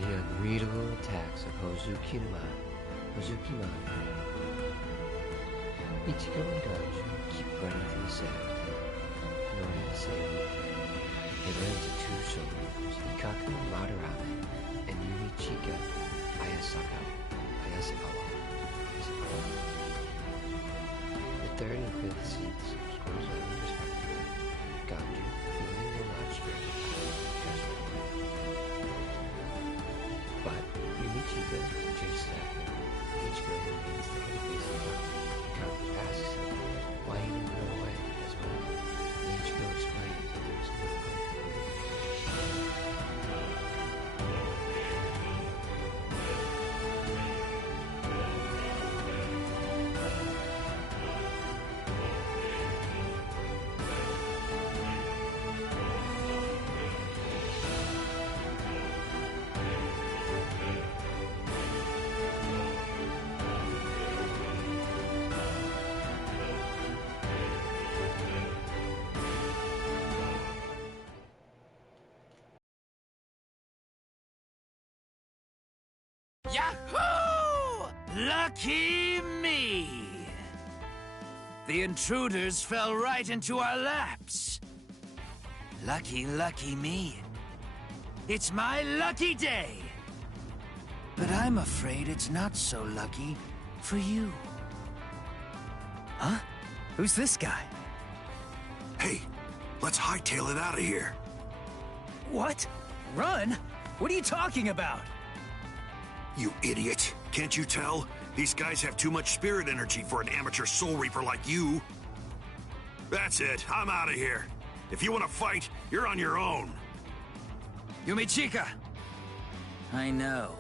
The unreadable attacks of Hozukiman. Ichigo and Ganju keep running through the sand in order to save Rukia. They run into 2 Soul Reapers, Ikaku Madarame and Yuichika Ayasakawa. The 3rd and 5th seats scores 11 respectively. Ganju, feeling no large strength, but Yuichika chases after him. Ichigo remains the head face of Ikaku asks him why he didn't run away as well. Ichigo explains that there was no hope. Lucky me! The intruders fell right into our laps. Lucky, lucky me. It's my lucky day. But I'm afraid it's not so lucky for you. Huh? Who's this guy? Hey, let's hightail it out of here. What? Run? What are you talking about? You idiot. Can't you tell? These guys have too much spirit energy for an amateur Soul Reaper like you. That's it. I'm out of here. If you want to fight, you're on your own. Yumichika! I know.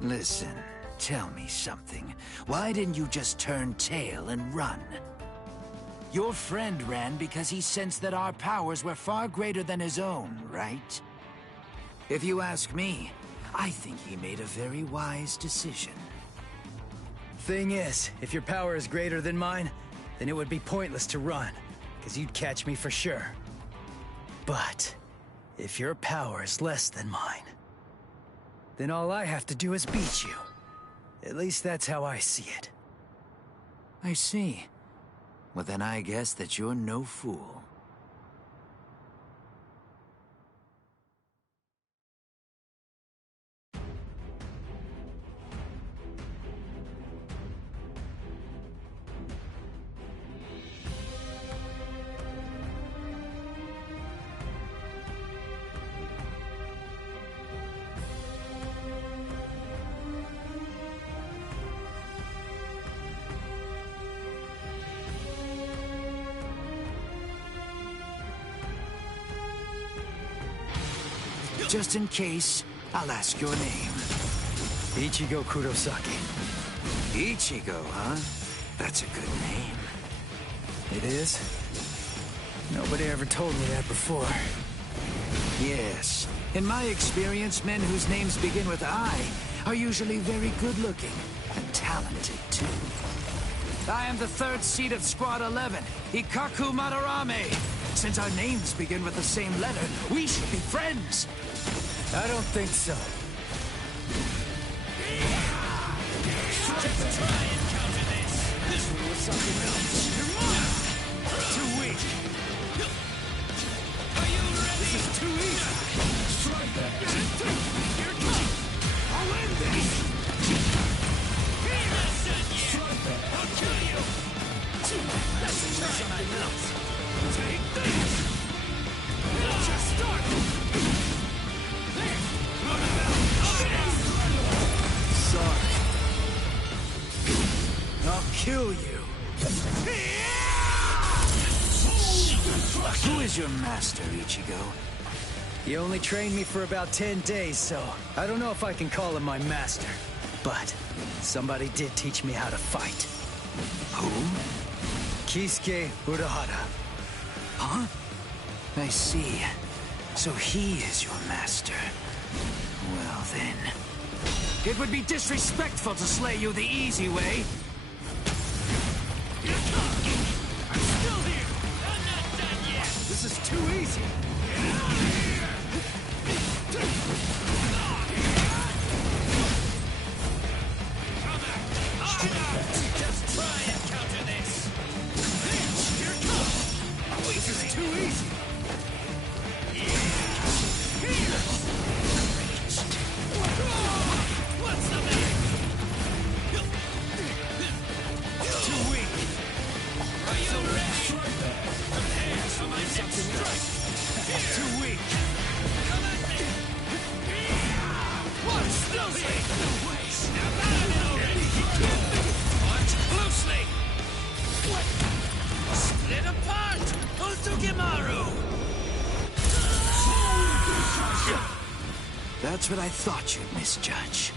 Listen, tell me something. Why didn't you just turn tail and run? Your friend ran because he sensed that our powers were far greater than his own, right? If you ask me, I think he made a very wise decision. Thing is, if your power is greater than mine, then it would be pointless to run, because you'd catch me for sure. But if your power is less than mine, then all I have to do is beat you. At least that's how I see it. I see. Well, then I guess that you're no fool. Just in case, I'll ask your name. Ichigo Kurosaki. Ichigo, huh? That's a good name. It is? Nobody ever told me that before. Yes. In my experience, men whose names begin with I are usually very good-looking and talented, too. I am the third seat of Squad 11, Ikaku Madarame. Since our names begin with the same letter, we should be friends. I don't think so. Just try and counter this. This one was something else. You're mine. Too weak. Are you ready? This is too easy. Strike that. Here it comes. I'll end this. Listen, yeah. I'll kill you. Let's try something else. Take this. Just start. Sorry. I'll kill you. Who is your master, Ichigo? He only trained me for about 10 days, so I don't know if I can call him my master. But somebody did teach me how to fight. Who? Kisuke Urahara. Huh? I see. So he is your master. Well then... It would be disrespectful to slay you the easy way. I'm still here! I'm not done yet! This is too easy! Get out of here! Just try and counter this! Here it comes! This is too easy! What's the matter? Too weak. Are you ready? Prepare for my next strike. Too weak. Come at me. What's still here? No way. Snap out of it already. Watch closely. What? Split apart. Ozukimaru. That's what I thought you'd misjudge.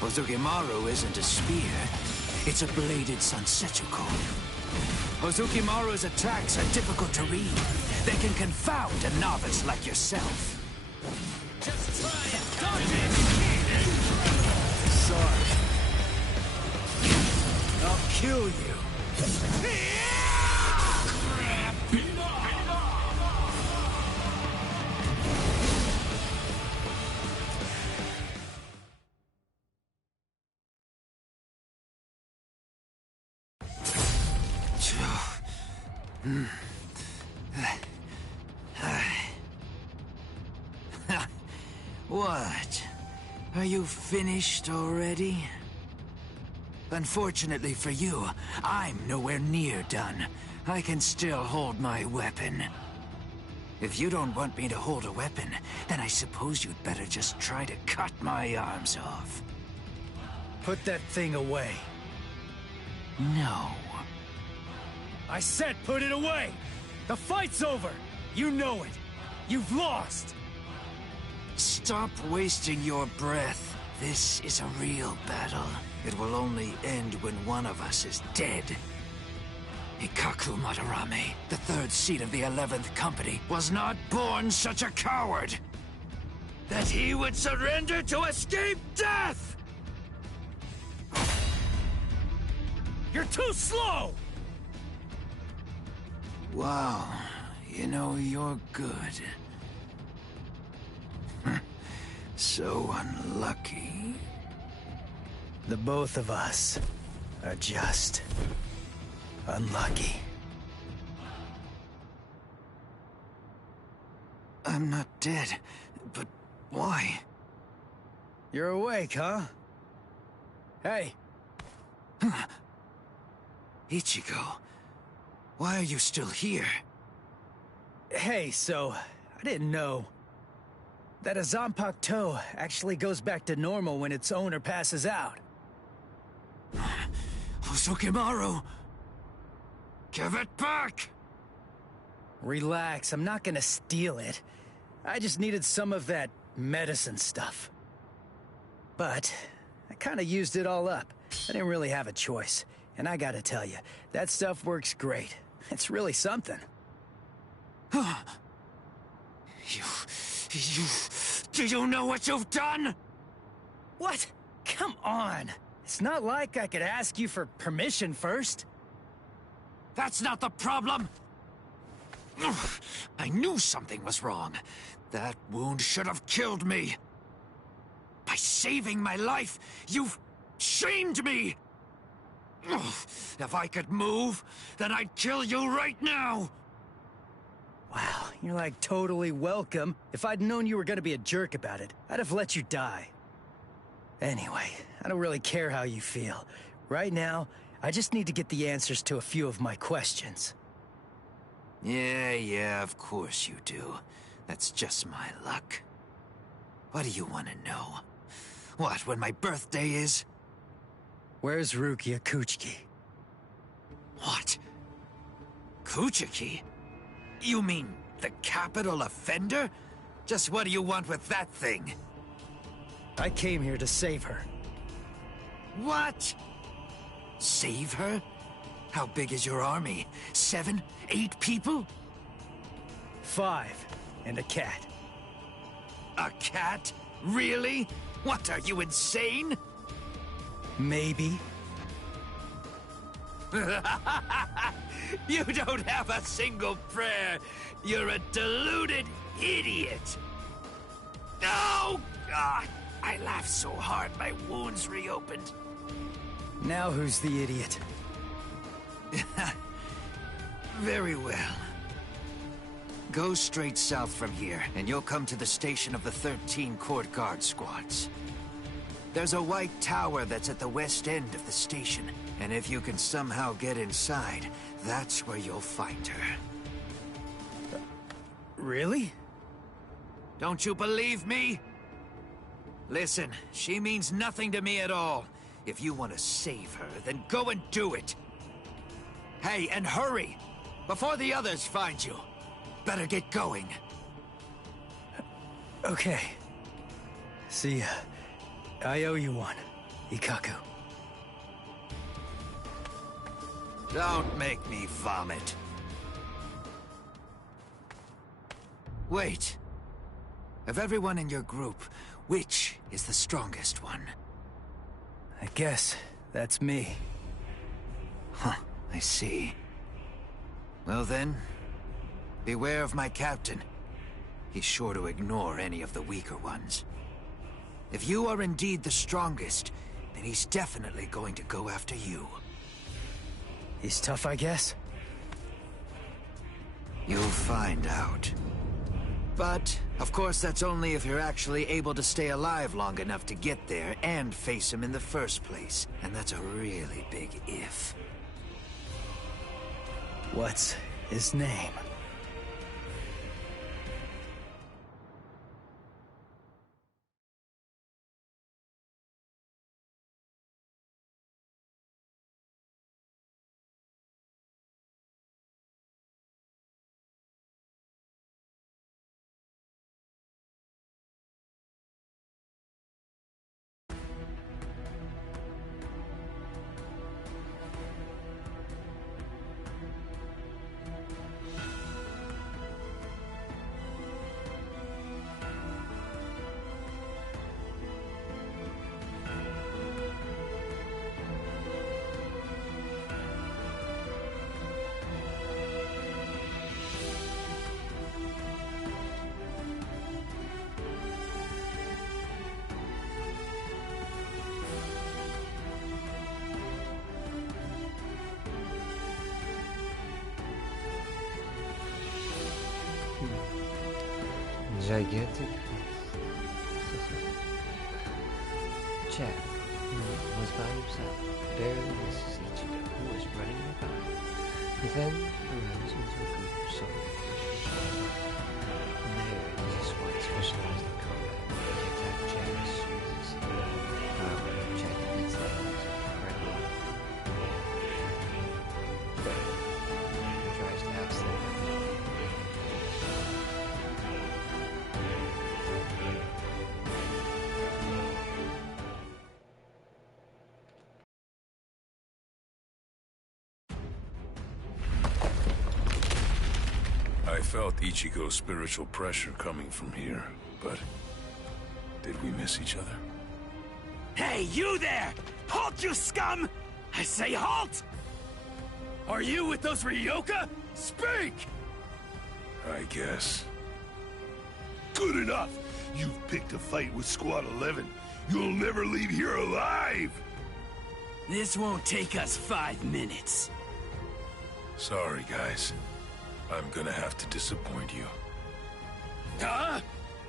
Ozukimaru isn't a spear. It's a bladed Sansetsuko. Ozukimaru's attacks are difficult to read. They can confound a novice like yourself. Just try and dodge it! Sorry. I'll kill you. What? Are you finished already? Unfortunately for you, I'm nowhere near done. I can still hold my weapon. If you don't want me to hold a weapon, then I suppose you'd better just try to cut my arms off. Put that thing away. No. I said put it away! The fight's over! You know it! You've lost! Stop wasting your breath. This is a real battle. It will only end when one of us is dead. Ikaku Madarame, the third seat of the 11th Company, was not born such a coward that he would surrender to escape death! You're too slow! Wow, you know, you're good. So unlucky. The both of us are just unlucky. I'm not dead, but why? You're awake, huh? Hey. Ichigo, why are you still here? Hey, so, I didn't know that a Zanpakuto actually goes back to normal when its owner passes out. Hosokimaru! Give it back! Relax, I'm not gonna steal it. I just needed some of that medicine stuff. But I kinda used it all up. I didn't really have a choice. And I gotta tell you, that stuff works great. It's really something. Do you know what you've done? What? Come on. It's not like I could ask you for permission first. That's not the problem. I knew something was wrong. That wound should have killed me. By saving my life, you've shamed me. If I could move, then I'd kill you right now. Wow, you're like totally welcome. If I'd known you were gonna be a jerk about it, I'd have let you die. Anyway, I don't really care how you feel. Right now, I just need to get the answers to a few of my questions. Yeah, of course you do. That's just my luck. What do you want to know? What, when my birthday is? Where's Rukia Kuchiki? What? Kuchiki? You mean the capital offender? Just what do you want with that thing? I came here to save her. What? Save her? How big is your army? 7, 8 people? 5, and a cat. A cat? Really? What, are you insane? Maybe. You don't have a single prayer. You're a deluded idiot. Oh, God. I laughed so hard my wounds reopened. Now who's the idiot? Very well. Go straight south from here, and you'll come to the station of the 13 Court Guard squads. There's a white tower that's at the west end of the station, and if you can somehow get inside, that's where you'll find her. Really? Don't you believe me? Listen, she means nothing to me at all. If you want to save her, then go and do it. Hey, and hurry! Before the others find you. Better get going. Okay. See ya. I owe you one, Ikaku. Don't make me vomit. Wait. Of everyone in your group, which is the strongest one? I guess that's me. Huh, I see. Well then, beware of my captain. He's sure to ignore any of the weaker ones. If you are indeed the strongest, then he's definitely going to go after you. He's tough, I guess? You'll find out. But, of course, that's only if you're actually able to stay alive long enough to get there and face him in the first place. And that's a really big if. What's his name? Gigantic. Chad, who was by himself, barely misses Ichigo, who was running nearby. He then runs into a group of soldiers. There, the squad specialized in combat. They attack Chad as soon as they see him. However, Chad admits that he is incredible. He tries to ask them. I felt Ichigo's spiritual pressure coming from here, but did we miss each other? Hey, you there! Halt, you scum! I say halt! Are you with those Ryoka? Speak! I guess. Good enough! You've picked a fight with Squad 11. You'll never leave here alive! This won't take us 5 minutes. Sorry, guys. I'm gonna have to disappoint you. Huh?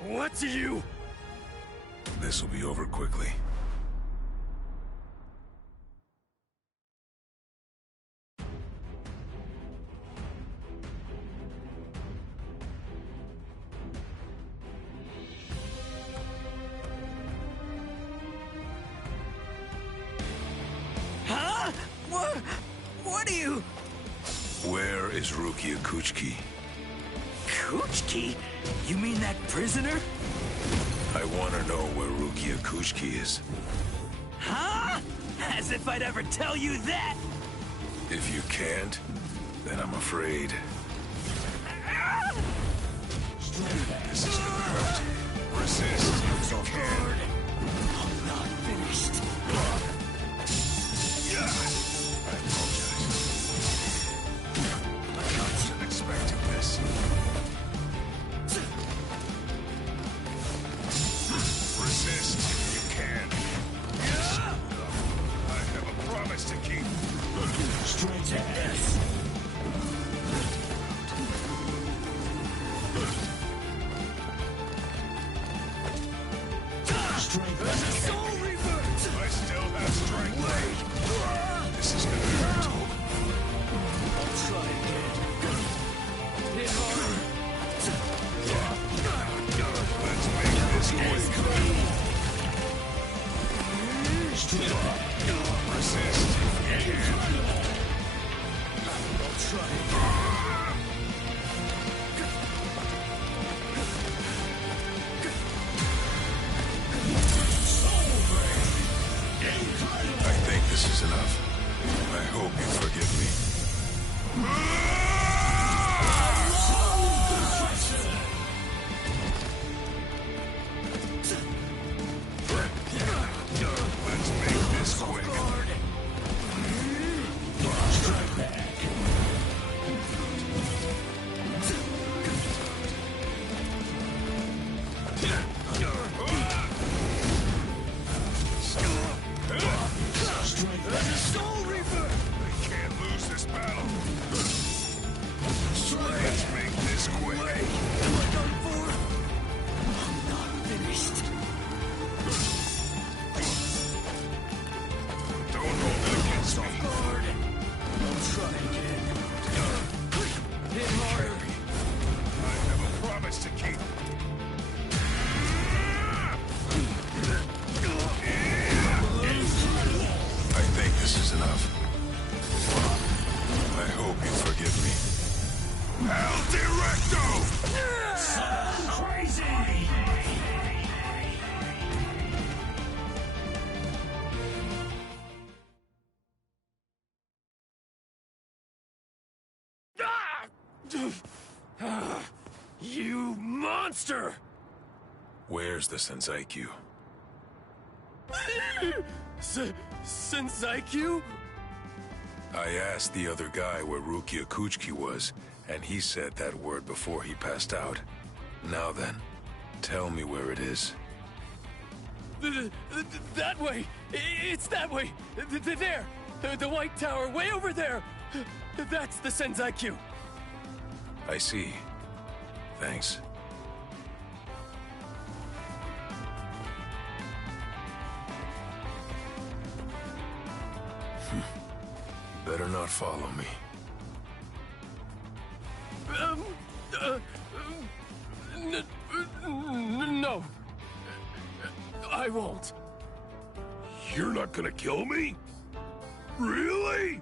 What do you... This'll be over quickly. Huh? What are you... Where is Rukia Kuchiki? Kuchiki? You mean that prisoner? I want to know where Rukia Kuchiki is. Huh? As if I'd ever tell you that! If you can't, then I'm afraid. This is gonna hurt. Resist if you can. I'm not finished. I apologize. I wasn't expecting this. Resist if you can. I have a promise to keep. Straight ass. There's a soul reaper! I still have strength. This is gonna hurt. I'll try again. Hit harder. Let's make this quick. Resist. I'll try again. I think this is enough. I hope you forgive me. Let's make this quick. Strike back. directo! Crazy! You monster! Where's the Senseikyuu? Senseikyuu? I asked the other guy where Rukia Kuchiki was, and he said that word before he passed out. Now then, tell me where it is. That way! It's that way! There! The White Tower, way over there! That's the Senseikyuu! I see. Thanks. Better not follow me. No. I won't. You're not gonna kill me? Really?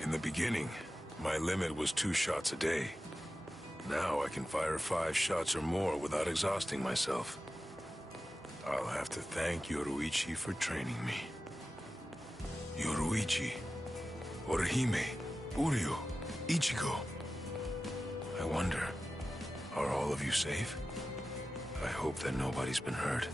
In the beginning, my limit was 2 shots a day. Now I can fire 5 shots or more without exhausting myself. I'll have to thank Yoruichi for training me. Yoruichi, Orihime, Uryu, Ichigo. I wonder, are all of you safe? I hope that nobody's been hurt.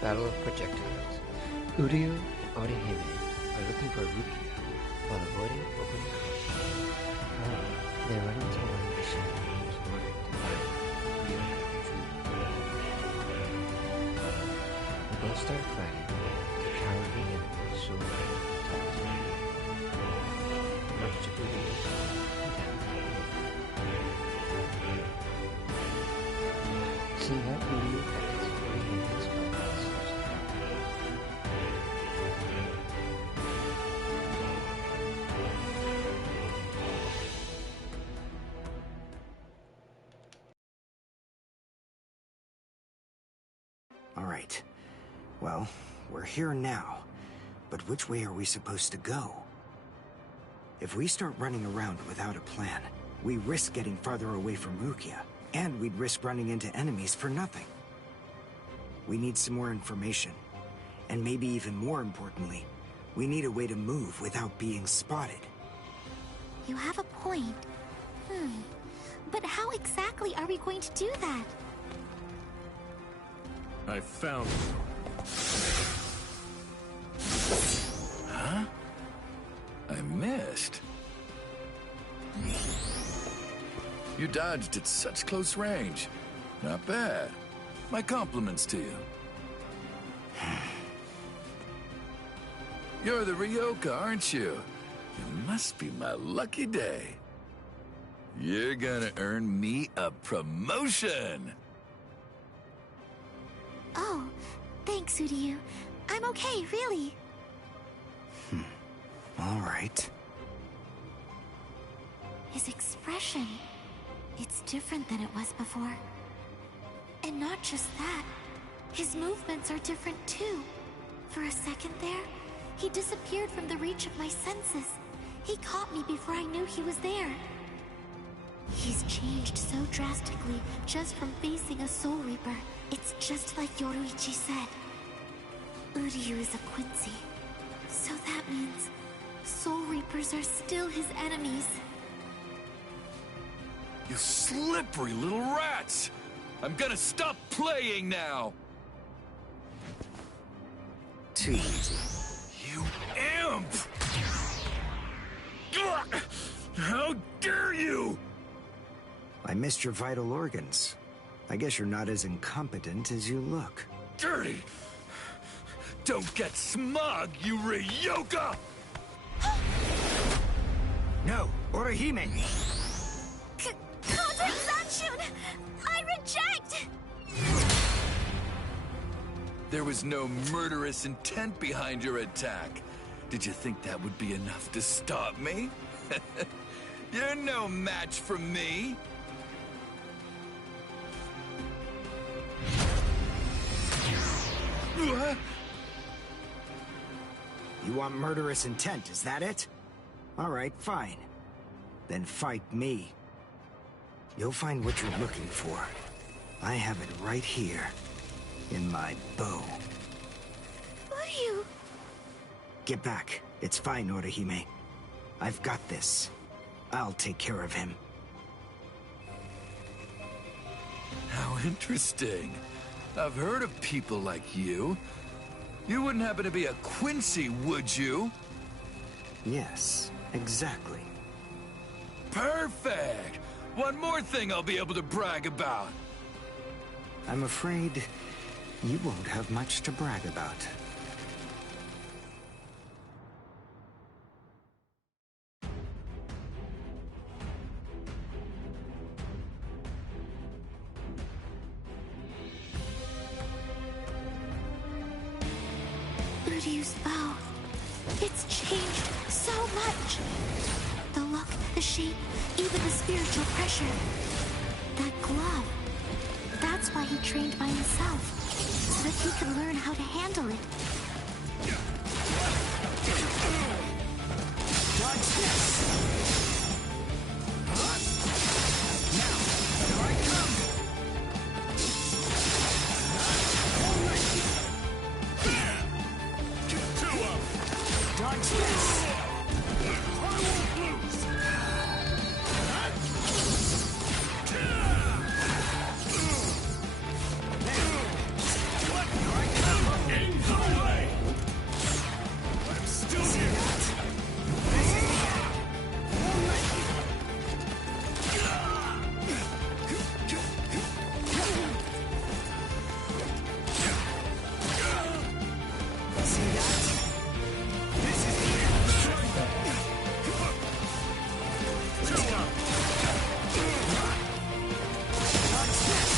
Battle of Projectiles. Uryu and Orihime are looking for Rukia while avoiding open conflict. However, they run into one of the shadows in order to find Ryoka's true. They both start fighting. The cowardly enemy so ready to talk to Uryu. Much to Uryu's see how Uryu fights Orihime's focus. All right. Well, we're here now. But which way are we supposed to go? If we start running around without a plan, we risk getting farther away from Rukia, and we'd risk running into enemies for nothing. We need some more information. And maybe even more importantly, we need a way to move without being spotted. You have a point. But how exactly are we going to do that? I found it. Huh? I missed. You dodged at such close range. Not bad. My compliments to you. You're the Ryoka, aren't you? It must be my lucky day. You're gonna earn me a promotion. Oh, thanks, Uryu. I'm okay, really. All right. His expression, it's different than it was before. And not just that, his movements are different too. For a second there, he disappeared from the reach of my senses. He caught me before I knew he was there. He's changed so drastically just from facing a Soul Reaper. It's just like Yoruichi said. Uryu is a Quincy. So that means Soul Reapers are still his enemies. You slippery little rats! I'm gonna stop playing now! Too easy. You imp! How dare you! I missed your vital organs. I guess you're not as incompetent as you look. Dirty! Don't get smug, you Ryoka! No, Orihime! Contact Zanshun! I reject! There was no murderous intent behind your attack. Did you think that would be enough to stop me? You're no match for me. You want murderous intent, is that it? All right, fine. Then fight me. You'll find what you're looking for. I have it right here, in my bow. Uryu! Get back. It's fine, Orihime. I've got this. I'll take care of him. How interesting. I've heard of people like you. You wouldn't happen to be a Quincy, would you? Yes, exactly. Perfect! One more thing I'll be able to brag about. I'm afraid you won't have much to brag about. Uryu's bow. It's changed so much. The look, the shape, even the spiritual pressure. That glove. That's why he trained by himself. So that he could learn how to handle it. Watch this! Now, here I come! Dodge this! I won't lose! What? Here I come! Aim the way! I'm still here! This is the end! Won't let you! See that? This is the end! Let's go! Watch this!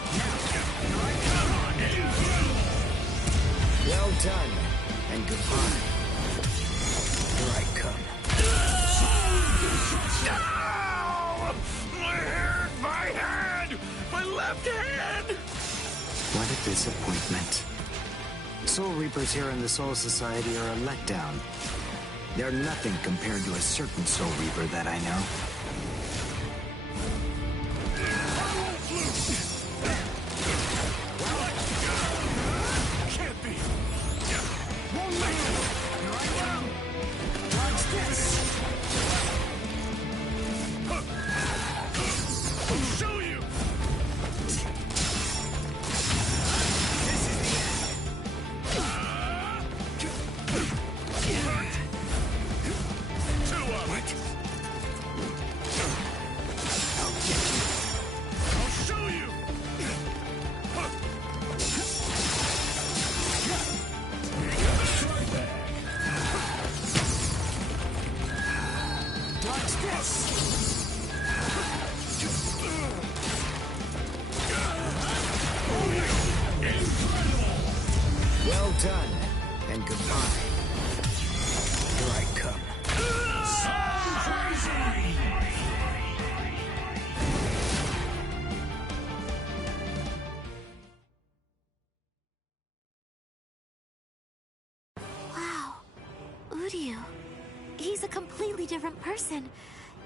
Now, here I come! Well done, and goodbye. Here I come. Ow! My hand! My left hand! What a disappointment. Soul Reapers here in the Soul Society are a letdown. They're nothing compared to a certain Soul Reaper that I know. Can't be! Won't let you! Here I come! Watch this! I'll show you! This is the end! Two up! What? I'll get you! I'll show you! Dodge this! Well done, and goodbye. Here I come. Wow. He's a completely different person.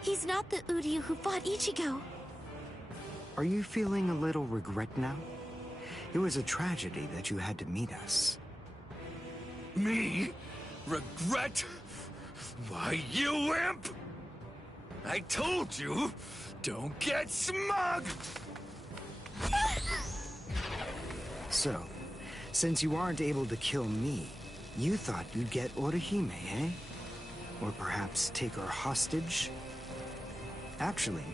He's not the Uryu who fought Ichigo. Are you feeling a little regret now? It was a tragedy that you had to meet us. Me? Regret? Why, you imp! I told you, don't get smug! So, since you aren't able to kill me, you thought you'd get Orihime, eh? Or perhaps take her hostage? Actually,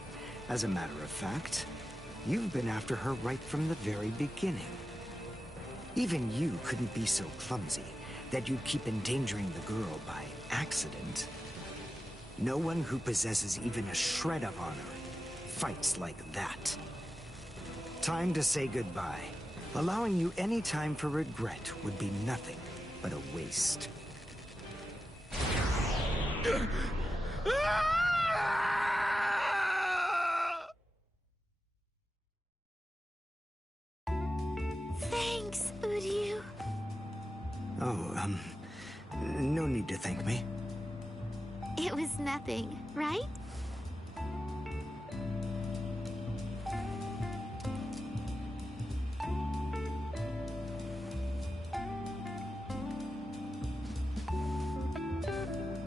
as a matter of fact, you've been after her right from the very beginning. Even you couldn't be so clumsy that you'd keep endangering the girl by accident. No one who possesses even a shred of honor fights like that. Time to say goodbye. Allowing you any time for regret would be nothing but a waste. Thanks, Uryu. Oh, no need to thank me. It was nothing, right?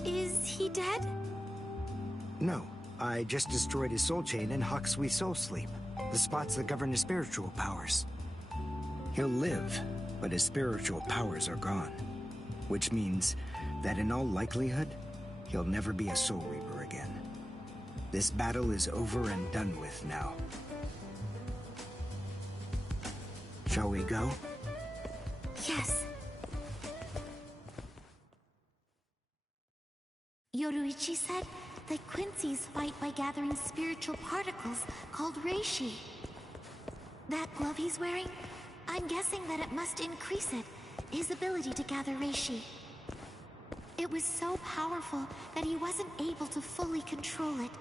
Is he dead? No, I just destroyed his soul chain and Haksui's soul sleep, the spots that govern his spiritual powers. He'll live, but his spiritual powers are gone. Which means that in all likelihood, he'll never be a Soul Reaper again. This battle is over and done with now. Shall we go? Yes. Yoruichi said that Quincy's fight by gathering spiritual particles called reishi. That glove he's wearing, I'm guessing that it must increase it, his ability to gather reishi. It was so powerful that he wasn't able to fully control it.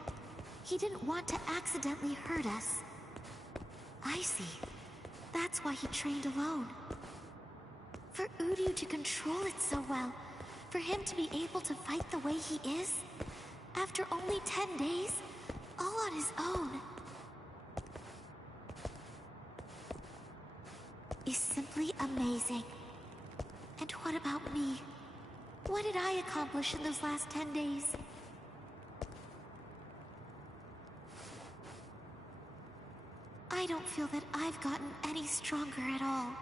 He didn't want to accidentally hurt us. I see. That's why he trained alone. For Uryu to control it so well, for him to be able to fight the way he is, after only 10 days, all on his own, is simply amazing. And what about me? What did I accomplish in those last 10 days? I don't feel that I've gotten any stronger at all.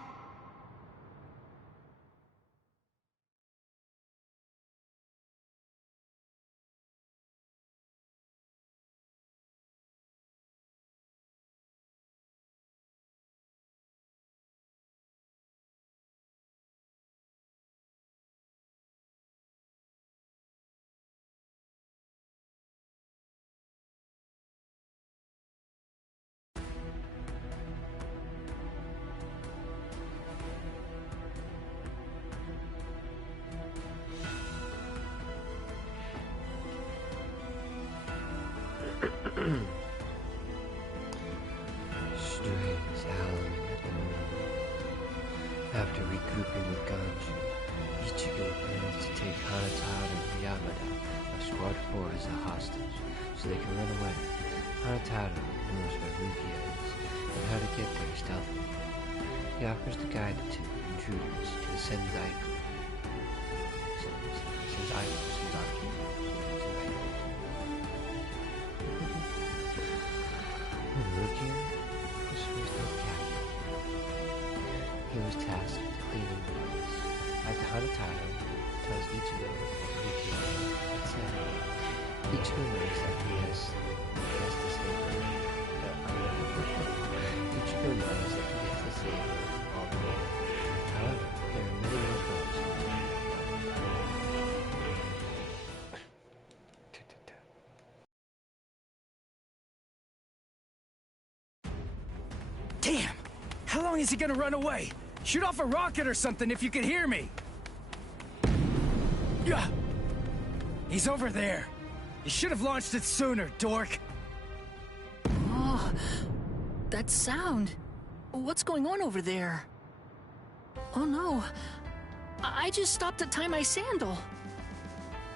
Strings howling at the moon. After recouping with Ganju, Ichigo plans to take Hanataro and Yamada of Squad 4 as a hostage, so they can run away. Hanataro knows where Rukia is, and how to get there stealthily. He offers to guide the two intruders to the Senzaiku. When Rukia was first held captive, he was tasked with cleaning the place. After Hanataro tells Ichigo what Rukia had said, Ichigo knows that he has to save her. Ichigo knows that he has to save her all the way. However, there are many more foes. Damn! How long is he gonna run away? Shoot off a rocket or something if you can hear me! Yeah! He's over there! You should have launched it sooner, dork! Oh, that sound! What's going on over there? Oh no! I just stopped to tie my sandal!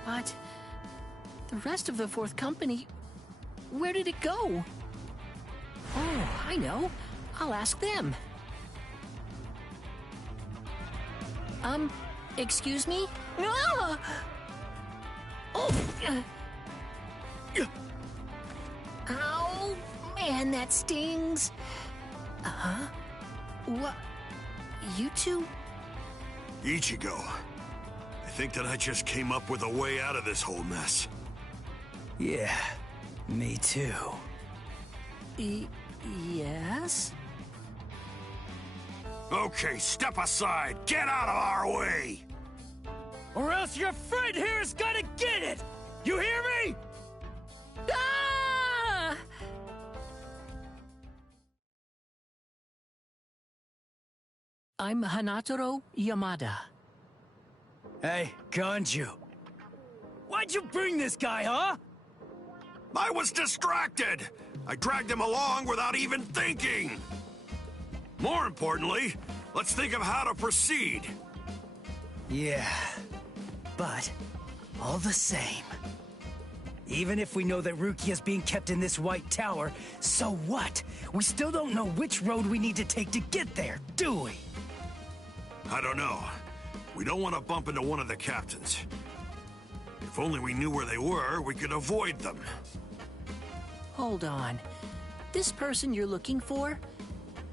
But The rest of the fourth company, where did it go? Oh, I know. I'll ask them. Excuse me? Ah! Oh! Ow! Man, that stings! Uh-huh? What? You two? Ichigo, I think that I just came up with a way out of this whole mess. Yeah, me too. Yes? Okay, step aside! Get out of our way! Or else your friend here is gonna get it! You hear me? Ah! I'm Hanataro Yamada. Hey, Ganju. Why'd you bring this guy, huh? I was distracted! I dragged him along without even thinking! More importantly, let's think of how to proceed. Yeah, but all the same. Even if we know that Rukia's being kept in this White Tower, so what? We still don't know which road we need to take to get there, do we? I don't know. We don't want to bump into one of the captains. If only we knew where they were, we could avoid them. Hold on. This person you're looking for,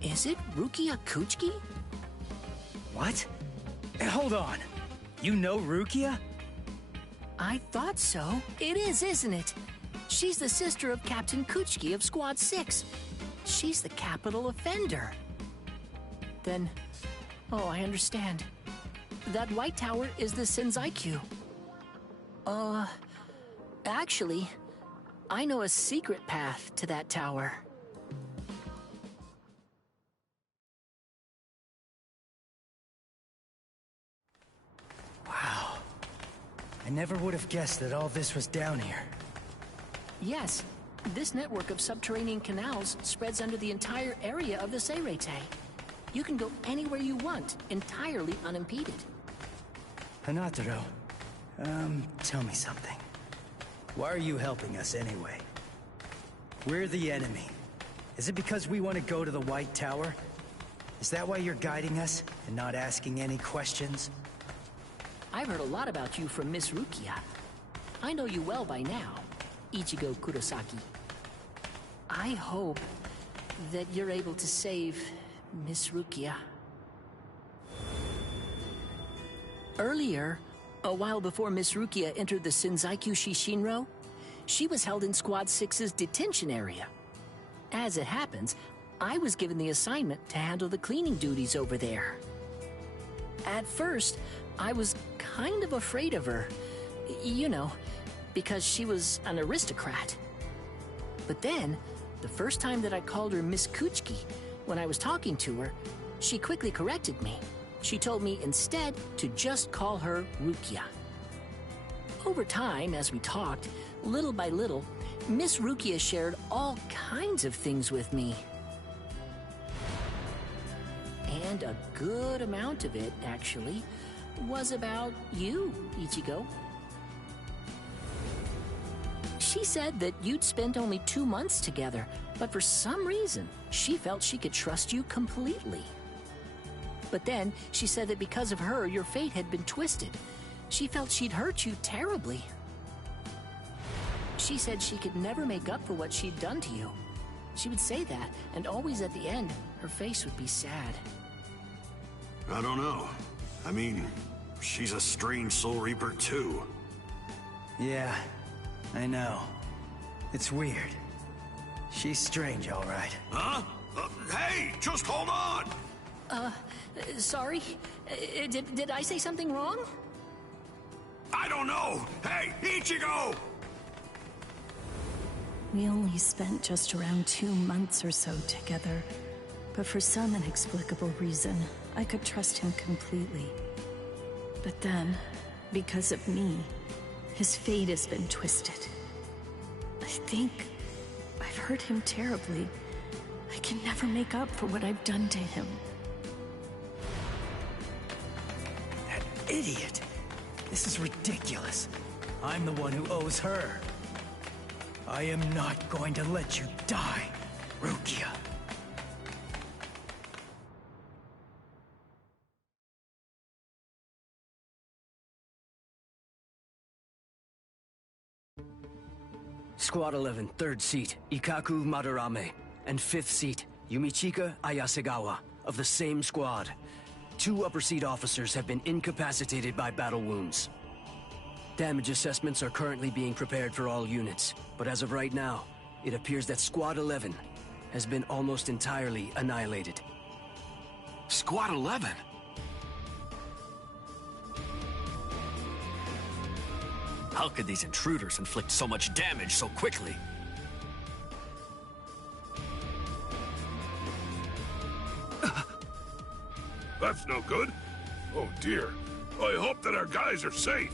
is it Rukia Kuchiki? What? Hold on. You know Rukia? I thought so. It is, isn't it? She's the sister of Captain Kuchiki of Squad 6. She's the capital offender. Then, oh, I understand. That White Tower is the Senzaiku. Actually, I know a secret path to that tower. Wow. I never would have guessed that all this was down here. Yes, this network of subterranean canals spreads under the entire area of the Seirete. You can go anywhere you want, entirely unimpeded. Hanataro, tell me something. Why are you helping us anyway? We're the enemy. Is it because we want to go to the White Tower? Is that why you're guiding us and not asking any questions? I've heard a lot about you from Miss Rukia. I know you well by now, Ichigo Kurosaki. I hope that you're able to save Miss Rukia. Earlier, a while before Miss Rukia entered the Senzaiku Shishinro, she was held in Squad 6's detention area. As it happens, I was given the assignment to handle the cleaning duties over there. At first, I was kind of afraid of her, you know, because she was an aristocrat. But then, the first time that I called her Miss Kuchiki, when I was talking to her, she quickly corrected me. She told me instead to just call her Rukia. Over time, as we talked, little by little, Miss Rukia shared all kinds of things with me. And a good amount of it, actually, was about you, Ichigo. She said that you'd spent only 2 months together, but for some reason, she felt she could trust you completely. But then, she said that because of her, your fate had been twisted. She felt she'd hurt you terribly. She said she could never make up for what she'd done to you. She would say that, and always at the end, her face would be sad. I don't know. I mean, she's a strange Soul Reaper too. Yeah, I know. It's weird. She's strange, all right. Huh? Hey, just hold on! Sorry? Did I say something wrong? I don't know! Hey, Ichigo! We only spent just around 2 months or so together, but for some inexplicable reason, I could trust him completely. But then, because of me, his fate has been twisted. I think I've hurt him terribly. I can never make up for what I've done to him. That idiot! This is ridiculous. I'm the one who owes her. I am not going to let you die, Rukia. Squad 11, 3rd seat, Ikaku Madarame, and 5th seat, Yumichika Ayasegawa, of the same squad. 2 upper seat officers have been incapacitated by battle wounds. Damage assessments are currently being prepared for all units, but as of right now, it appears that Squad 11 has been almost entirely annihilated. Squad 11? How could these intruders inflict so much damage so quickly? That's no good. Oh dear. I hope that our guys are safe.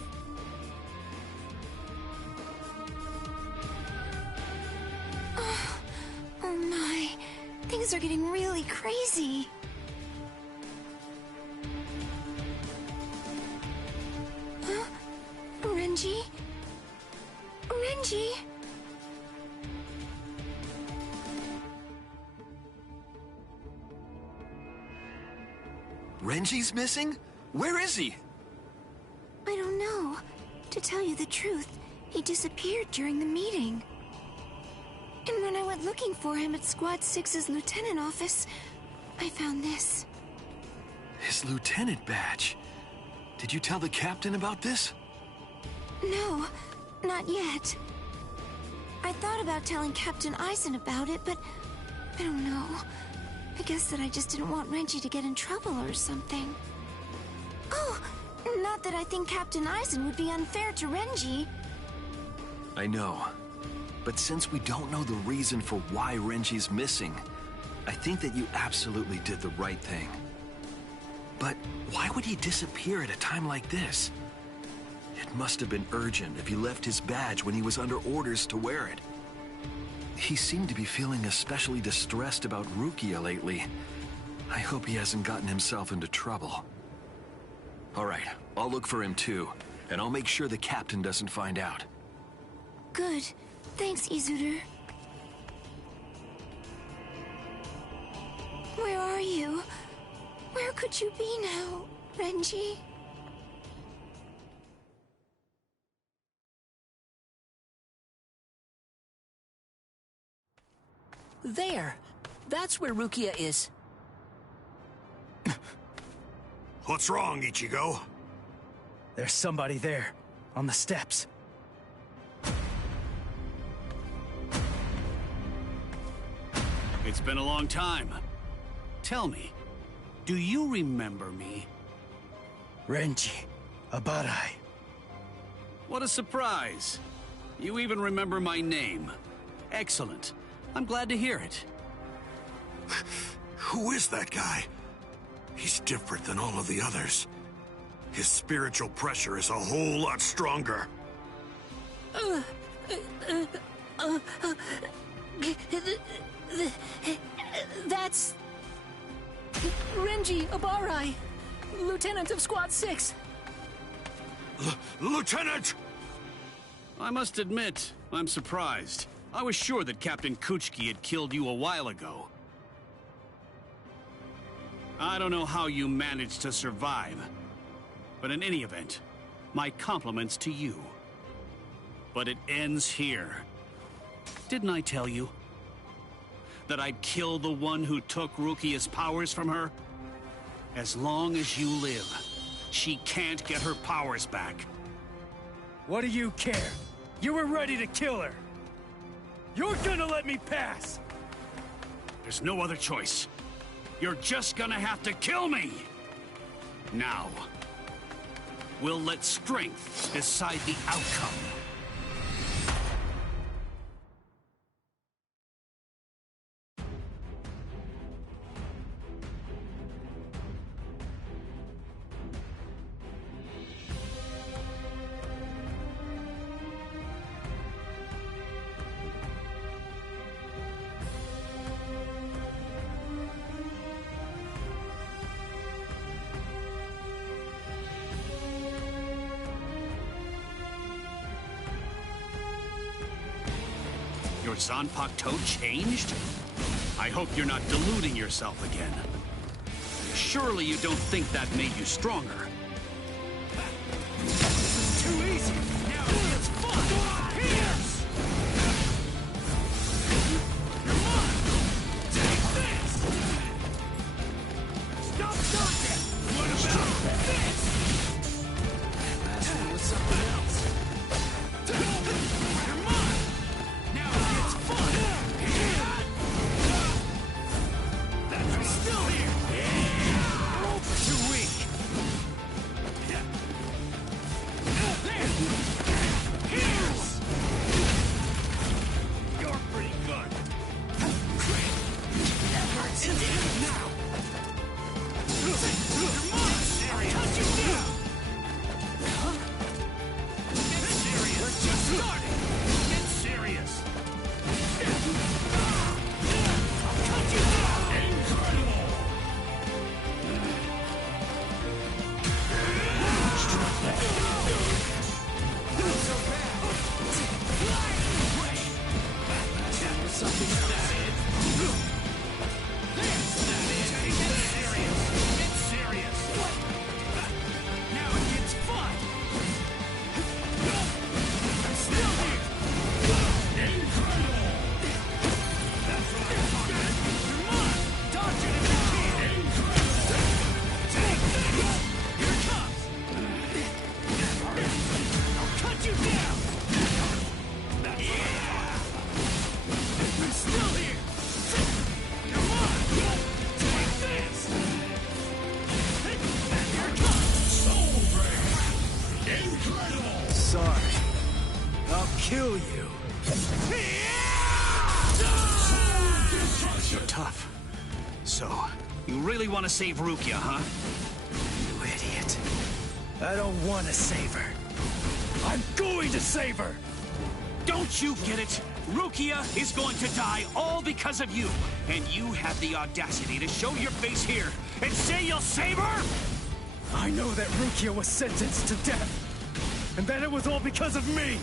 Oh my. Things are getting really crazy. Huh? Renji? Renji? Renji's missing? Where is he? I don't know. To tell you the truth, he disappeared during the meeting. And when I went looking for him at Squad 6's lieutenant office, I found this. His lieutenant badge. Did you tell the captain about this? No, not yet. I thought about telling Captain Eisen about it, but I don't know. I guess that I just didn't want Renji to get in trouble or something. Oh, not that I think Captain Eisen would be unfair to Renji. I know. But since we don't know the reason for why Renji's missing, I think that you absolutely did the right thing. But why would he disappear at a time like this? It must have been urgent if he left his badge when he was under orders to wear it. He seemed to be feeling especially distressed about Rukia lately. I hope he hasn't gotten himself into trouble. All right, I'll look for him too, and I'll make sure the captain doesn't find out. Good. Thanks, Izuru. Where are you? Where could you be now, Renji? There! That's where Rukia is. What's wrong, Ichigo? There's somebody there, on the steps. It's been a long time. Tell me, do you remember me? Renji, Abarai. What a surprise. You even remember my name. Excellent. I'm glad to hear it. Who is that guy? He's different than all of the others. His spiritual pressure is a whole lot stronger. That's... Renji Abarai, Lieutenant of Squad 6. Lieutenant! I must admit, I'm surprised. I was sure that Captain Kuchiki had killed you a while ago. I don't know how you managed to survive, but in any event, my compliments to you. But it ends here. Didn't I tell you that I'd kill the one who took Rukia's powers from her? As long as you live, she can't get her powers back. What do you care? You were ready to kill her. You're gonna let me pass! There's no other choice. You're just gonna have to kill me! Now, we'll let strength decide the outcome. Your Zanpakuto changed? I hope you're not deluding yourself again. Surely you don't think that made you stronger. Too easy! Now it's fun! Pierce! Come on! Take this! Stop talking! What about this? With something else. Come on! Now it's fun! I'm still here! Too weak! You're pretty good. That hurts. Now. Come on, serious. Touch you down. Get serious. We're just starting. Get serious. I'll cut you down. Incredible. Not so bad. Something else. That is. Get serious. Get serious. Now it gets fun. I'm still here. Incredible. That's what I'm talking about. Come on. Dodge it if you can. Incredible. Take this. Here it comes. I'll cut you down. I'm still here! Come on! Take this! Here it comes! Soul Break! Incredible! Sorry. I'll kill you. You're tough. So, you really want to save Rukia, huh? You idiot. I don't want to save her. I'm going to save her! Don't you get it? Rukia is going to die all because of you. And you have the audacity to show your face here and say you'll save her? I know that Rukia was sentenced to death. And that it was all because of me.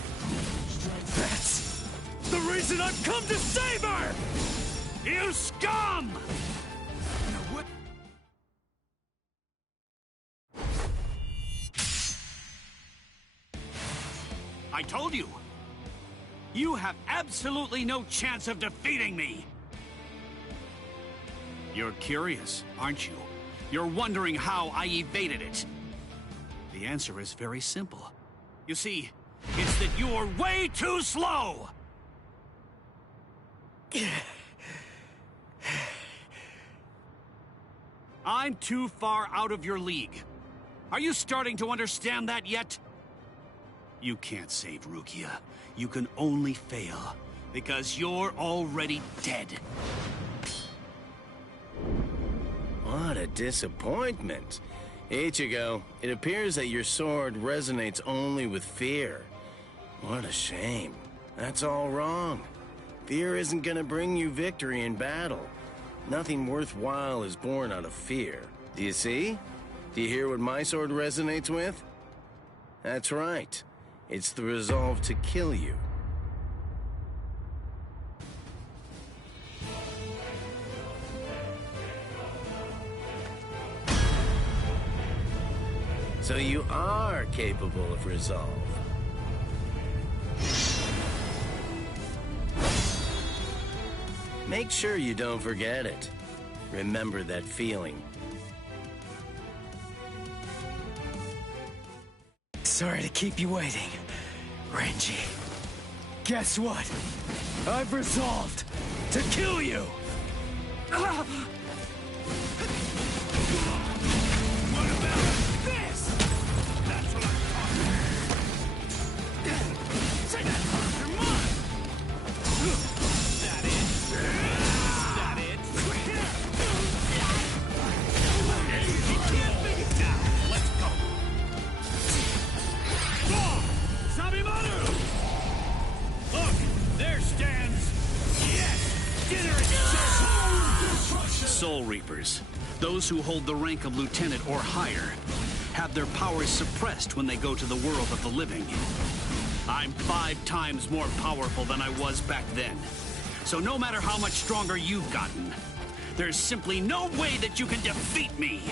That's the reason I've come to save her! You scum! What? I told you. You have absolutely no chance of defeating me! You're curious, aren't you? You're wondering how I evaded it. The answer is very simple. You see, it's that you're way too slow! I'm too far out of your league. Are you starting to understand that yet? You can't save Rukia. You can only fail, because you're already dead. What a disappointment. Ichigo, it appears that your sword resonates only with fear. What a shame. That's all wrong. Fear isn't gonna bring you victory in battle. Nothing worthwhile is born out of fear. Do you see? Do you hear what my sword resonates with? That's right. It's the resolve to kill you. So you are capable of resolve. Make sure you don't forget it. Remember that feeling. Sorry to keep you waiting, Renji. Guess what? I've resolved to kill you! What about this? That's what I'm talking about. Take that! Come on! That it? That it? He can't make it now! Let's go! Sabimaru! Look! There stands... Yes! Dinner is served! Soul Reapers, those who hold the rank of lieutenant or higher, have their powers suppressed when they go to the world of the living. I'm 5 times more powerful than I was back then. So no matter how much stronger you've gotten, there's simply no way that you can defeat me!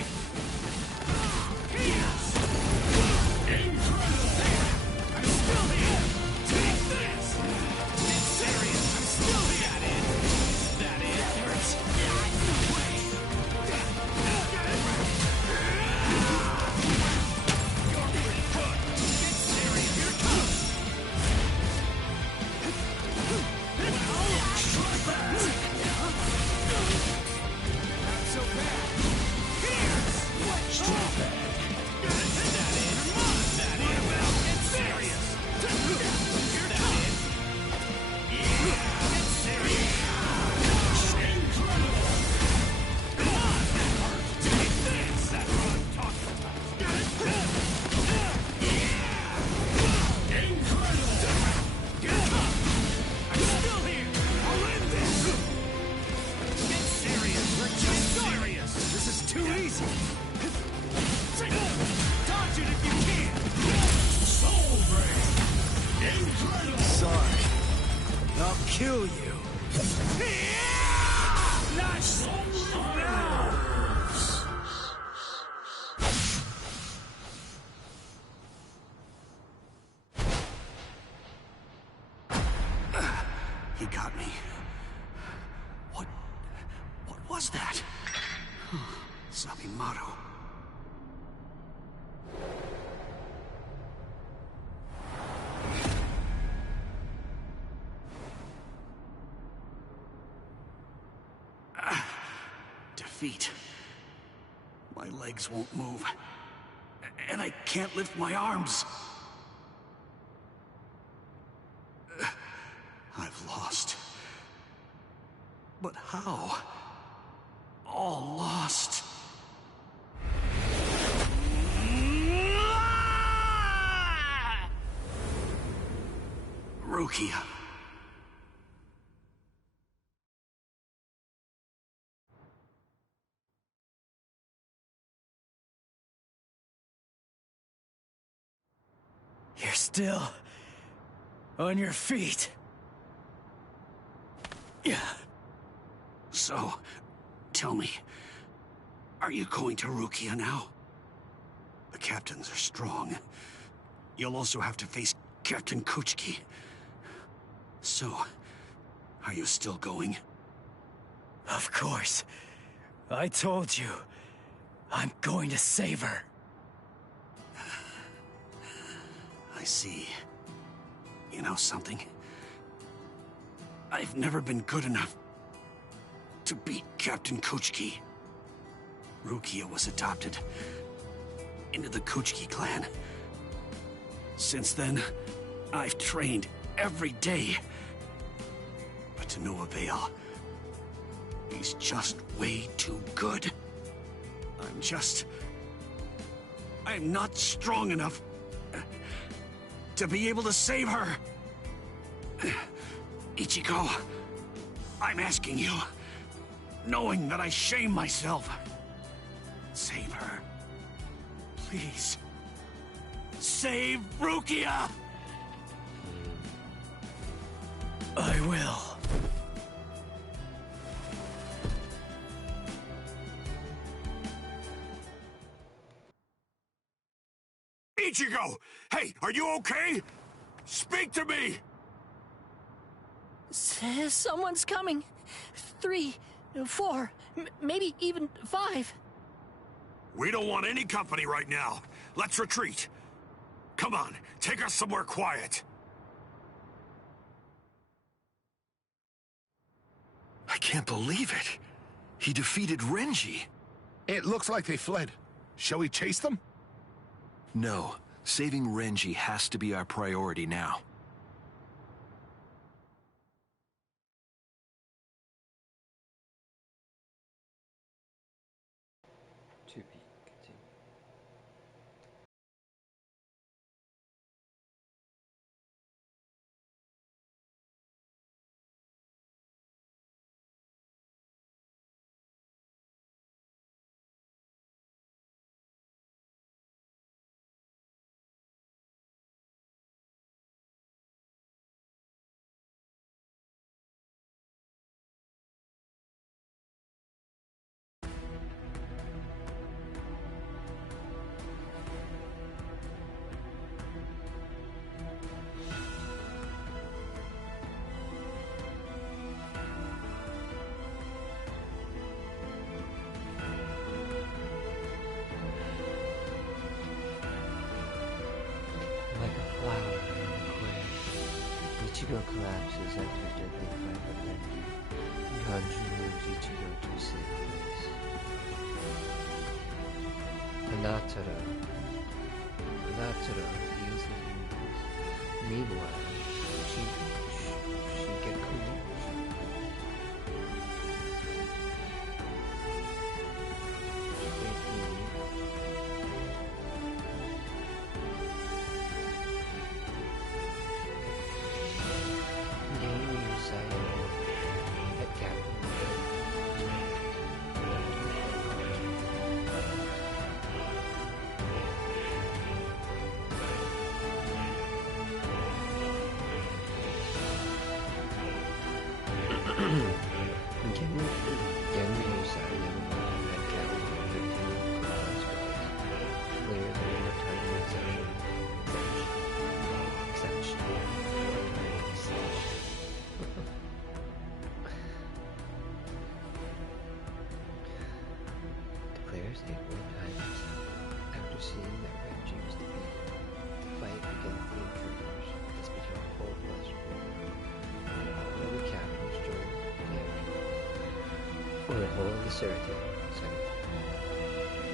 I'm still here! Take this! It's serious! I'm still here! That hurts! You're pretty good! Get serious! Here it comes! Not so bad! Here! Stop it! Kill you. Not so He got me. What was that? Sabimaru. Defeat. My legs won't move. And I can't lift my arms. I've lost. But how? All lost. Rukia. You're still on your feet. Yeah. So, tell me, are you going to Rukia now? The captains are strong. You'll also have to face Captain Kuchiki. So, are you still going? Of course. I told you. I'm going to save her. I see. You know something? I've never been good enough to beat Captain Kuchiki. Rukia was adopted into the Kuchiki clan. Since then, I've trained every day. But to no avail. He's just way too good. I'm not strong enough to be able to save her. Ichigo, I'm asking you, knowing that I shame myself, save her. Please. Save Rukia! I will. Ichigo! Hey, are you okay? Speak to me! Someone's coming. 3, 4, maybe even 5. We don't want any company right now. Let's retreat. Come on, take us somewhere quiet. I can't believe it. He defeated Renji. It looks like they fled. Shall we chase them? No. Saving Renji has to be our priority now. Ichigo collapses after a deadly fight with Renji. Hanju moves Ichigo to a safe place. Anatara heals his wounds. Meanwhile, Shigeko declares they will time himself after seeing that Renji was defeated. The fight against the intruders has become a full-fledged war. All the captains join for the whole of the Center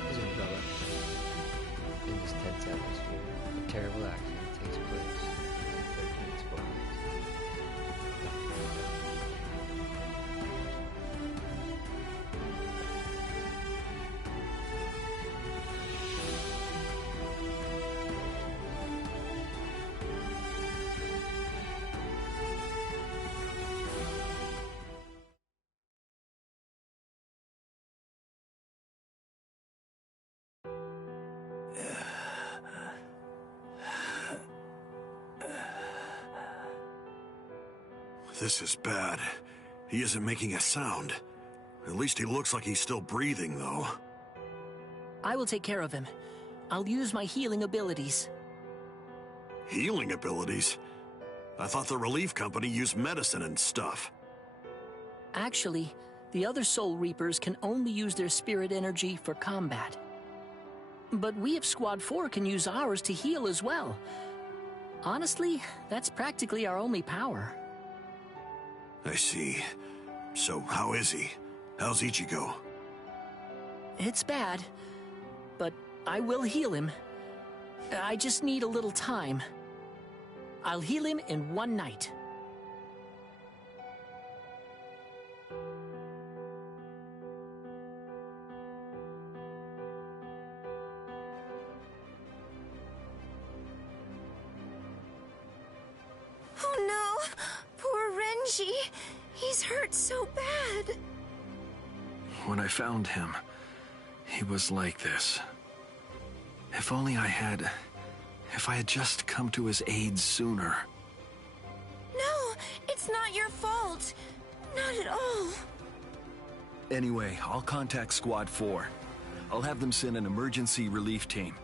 is enveloped in this tense atmosphere. A terrible accident takes place in the 13th squad. This is bad. He isn't making a sound. At least he looks like he's still breathing, though. I will take care of him. I'll use my healing abilities. Healing abilities? I thought the relief company used medicine and stuff. Actually, the other Soul Reapers can only use their spirit energy for combat. But we of Squad 4 can use ours to heal as well. Honestly, that's practically our only power. I see. So, how is he? How's Ichigo? It's bad, but I will heal him. I just need a little time. I'll heal him in one night. Oh no! Poor Renji! He's hurt so bad! When I found him, he was like this. If only I had just come to his aid sooner. No! It's not your fault! Not at all! Anyway, I'll contact Squad 4. I'll have them send an emergency relief team.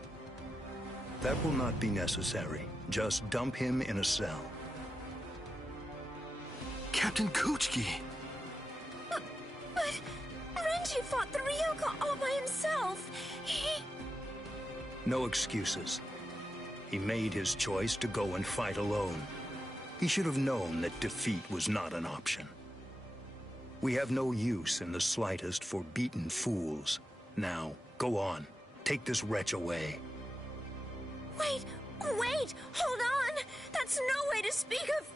That will not be necessary. Just dump him in a cell. Captain Kuchiki! But Renji fought the Ryoka all by himself! No excuses. He made his choice to go and fight alone. He should have known that defeat was not an option. We have no use in the slightest for beaten fools. Now, go on. Take this wretch away. Wait! Hold on! That's no way to speak of...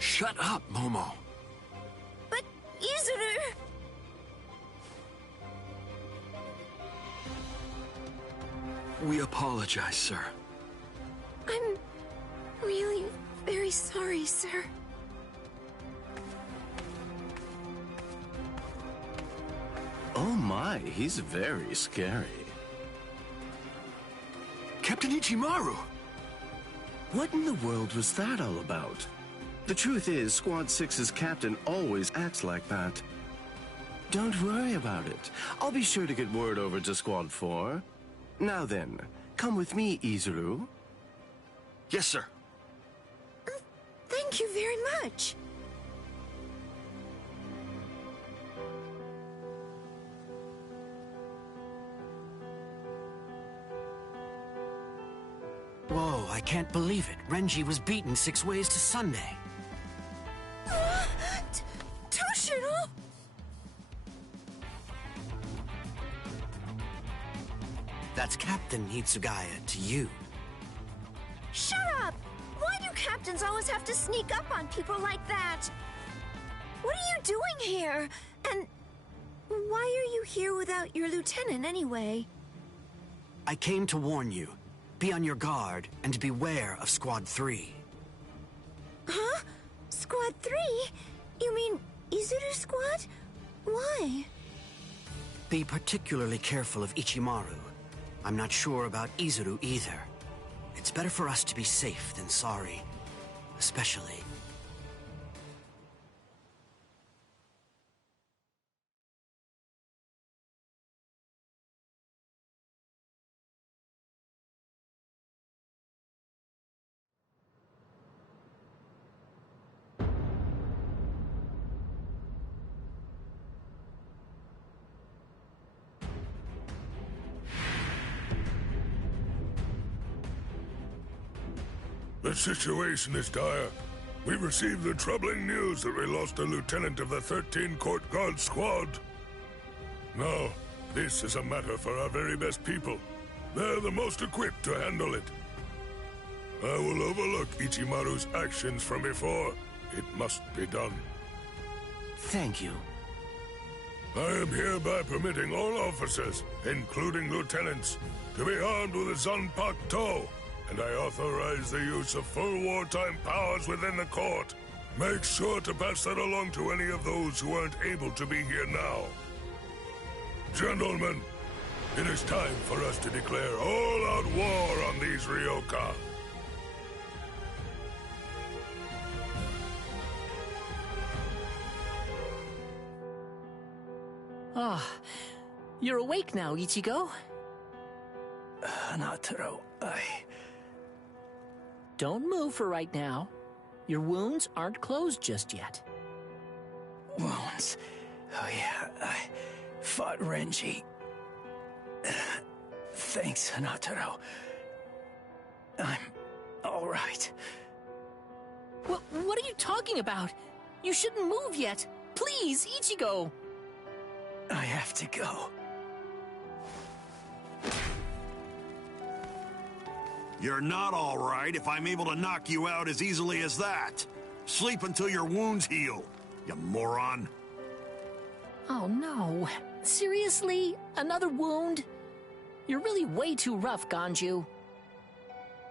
Shut up, Momo! But, Izuru... We apologize, sir. I'm really very sorry, sir. Oh my, he's very scary. Captain Ichimaru! What in the world was that all about? The truth is, Squad 6's captain always acts like that. Don't worry about it. I'll be sure to get word over to Squad 4. Now then, come with me, Izuru. Yes, sir. Thank you very much. Whoa, I can't believe it. Renji was beaten 6 ways to Sunday. Toshiro! That's Captain Hitsugaya to you. Shut up! Why do captains always have to sneak up on people like that? What are you doing here? And why are you here without your lieutenant anyway? I came to warn you. Be on your guard and beware of Squad 3. Huh? Squad 3? You mean Izuru Squad? Why? Be particularly careful of Ichimaru. I'm not sure about Izuru either. It's better for us to be safe than sorry. Especially... The situation is dire. We received the troubling news that we lost a lieutenant of the 13 Court Guard Squad. Now, this is a matter for our very best people. They're the most equipped to handle it. I will overlook Ichimaru's actions from before. It must be done. Thank you. I am hereby permitting all officers, including lieutenants, to be armed with a Zanpakuto, and I authorize the use of full wartime powers within the court. Make sure to pass that along to any of those who aren't able to be here now. Gentlemen, it is time for us to declare all-out war on these Ryoka. Ah, you're awake now, Ichigo. Hanataro, Don't move for right now. Your wounds aren't closed just yet. Wounds? Oh yeah, I fought Renji. Thanks, Hanataro. I'm all right. What are you talking about? You shouldn't move yet. Please, Ichigo. I have to go. You're not all right if I'm able to knock you out as easily as that. Sleep until your wounds heal, you moron. Oh no. Seriously? Another wound? You're really way too rough, Ganju.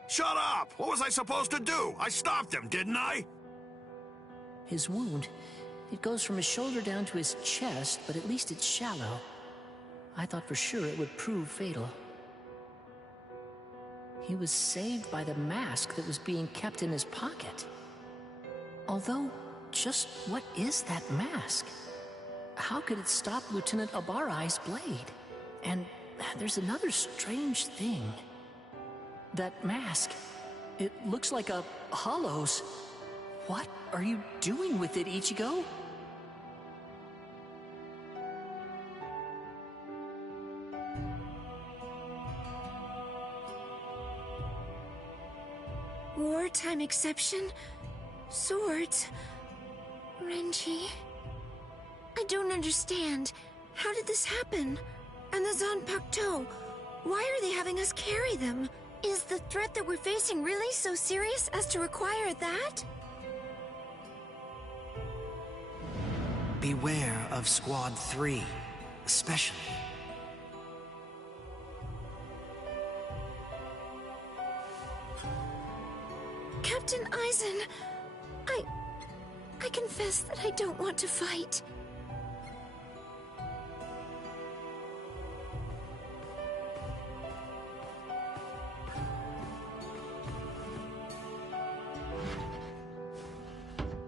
Shut up! What was I supposed to do? I stopped him, didn't I? His wound, it goes from his shoulder down to his chest, but at least it's shallow. I thought for sure it would prove fatal. He was saved by the mask that was being kept in his pocket. Although, just what is that mask? How could it stop Lieutenant Abarai's blade? And there's another strange thing. That mask, it looks like a hollow's. What are you doing with it, Ichigo? Wartime exception? Swords? Renji? I don't understand. How did this happen? And the Zanpakuto? Why are they having us carry them? Is the threat that we're facing really so serious as to require that? Beware of Squad 3, especially. Captain Aizen, I confess that I don't want to fight.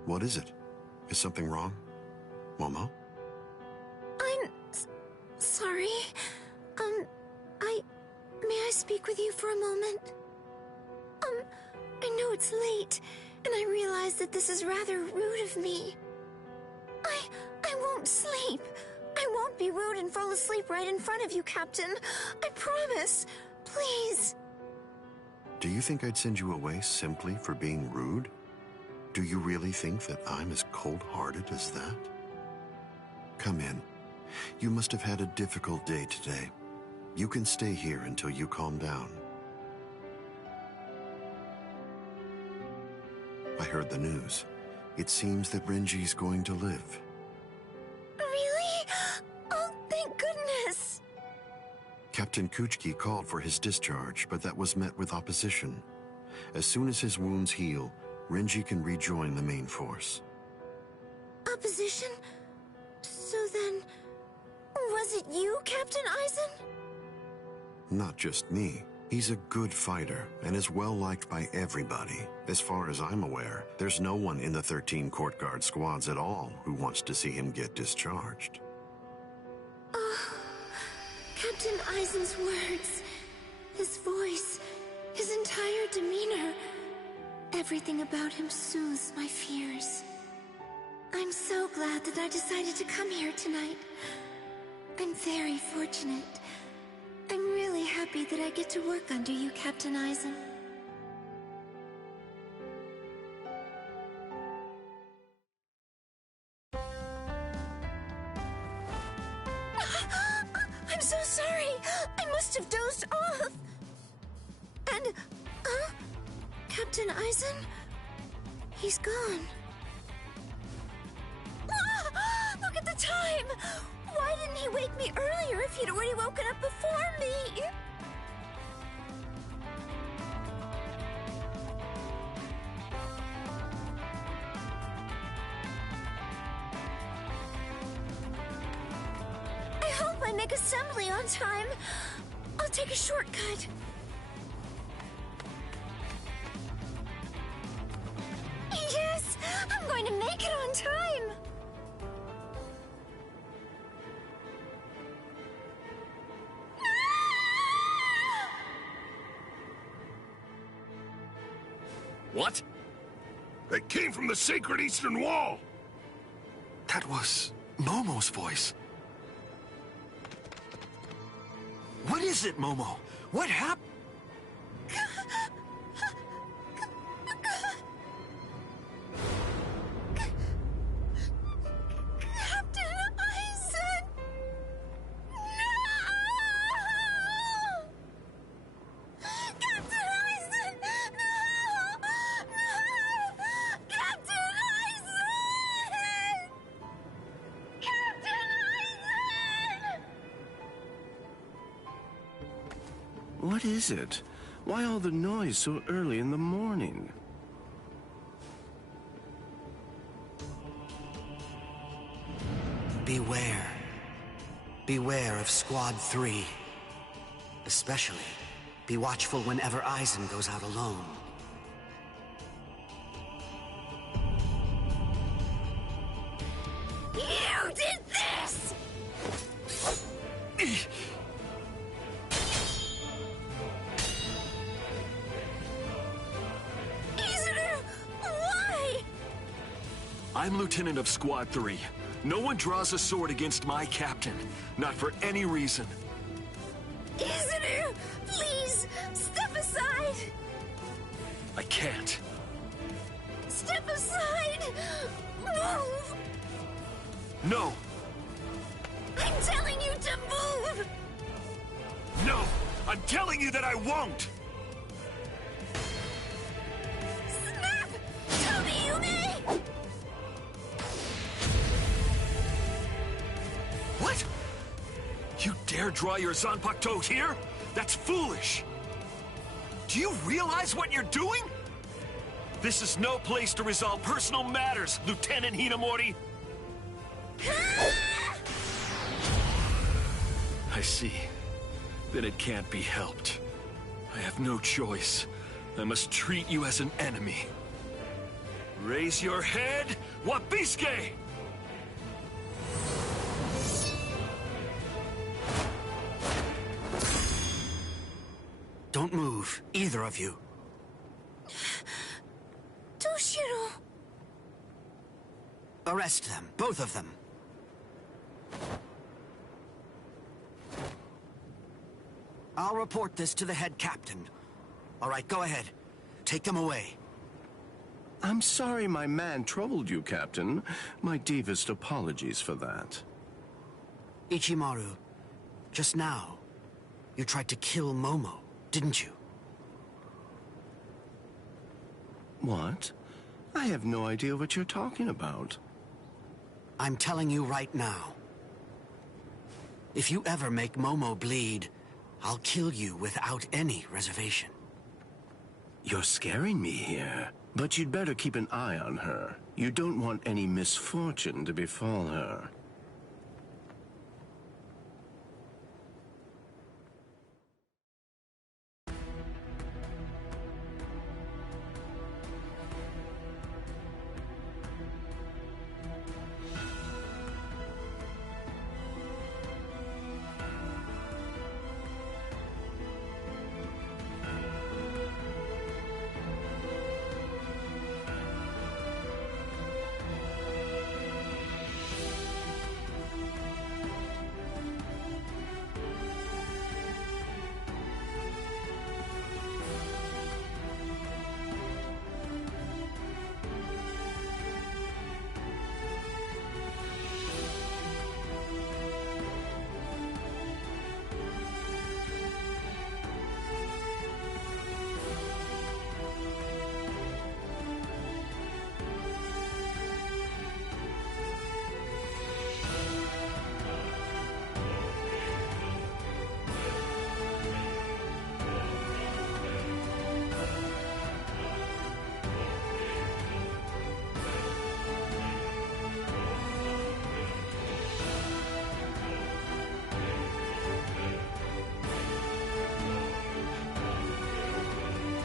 What is it? Is something wrong? Momo? I'm sorry. May I speak with you for a moment? I know it's late, and I realize that this is rather rude of me. I won't sleep. I won't be rude and fall asleep right in front of you, Captain. I promise. Please. Do you think I'd send you away simply for being rude? Do you really think that I'm as cold-hearted as that? Come in. You must have had a difficult day today. You can stay here until you calm down. I heard the news. It seems that Renji's going to live. Really? Oh, thank goodness! Captain Kuchiki called for his discharge, but that was met with opposition. As soon as his wounds heal, Renji can rejoin the main force. Opposition? So then, was it you, Captain Aizen? Not just me. He's a good fighter and is well liked by everybody. As far as I'm aware, there's no one in the 13 court guard squads at all who wants to see him get discharged. Captain Aizen's words, his voice, his entire demeanor, everything about him soothes my fears. I'm so glad that I decided to come here tonight. I'm very fortunate. I'm really happy that I get to work under you, Captain Aizen. I'm so sorry. I must have dozed off. And, Captain Aizen? He's gone. Look at the time! Why didn't he wake me earlier if he'd already woken up before me? I hope I make assembly on time. I'll take a shortcut. Yes! I'm going to make it on time! What? They came from the sacred Eastern Wall! That was Momo's voice. What is it, Momo? What happened? Captain Aizen! No! Captain Aizen! No! No! Captain Aizen! Captain Aizen! What is it? Why all the noise so early in the morning? Beware. Beware of Squad 3. Especially, be watchful whenever Aizen goes out alone. You did this! Izuru, why? I'm Lieutenant of Squad 3. No one draws a sword against my captain. Not for any reason. Izuru, please, step aside! I can't. Step aside! Move! No! I'm telling you to move! No! I'm telling you that I won't! Snap! Tomiyume! What? You dare draw your Zanpakuto here? That's foolish! Do you realize what you're doing? This is no place to resolve personal matters, Lieutenant Hinamori! I see. Then it can't be helped. I have no choice. I must treat you as an enemy. Raise your head, Wabisuke! Don't move, either of you. Toshiro! Arrest them, both of them. I'll report this to the head captain. All right, go ahead. Take them away. I'm sorry my man troubled you, Captain. My deepest apologies for that. Ichimaru, just now, you tried to kill Momo, didn't you? What? I have no idea what you're talking about. I'm telling you right now. If you ever make Momo bleed, I'll kill you without any reservation. You're scaring me here. But you'd better keep an eye on her. You don't want any misfortune to befall her.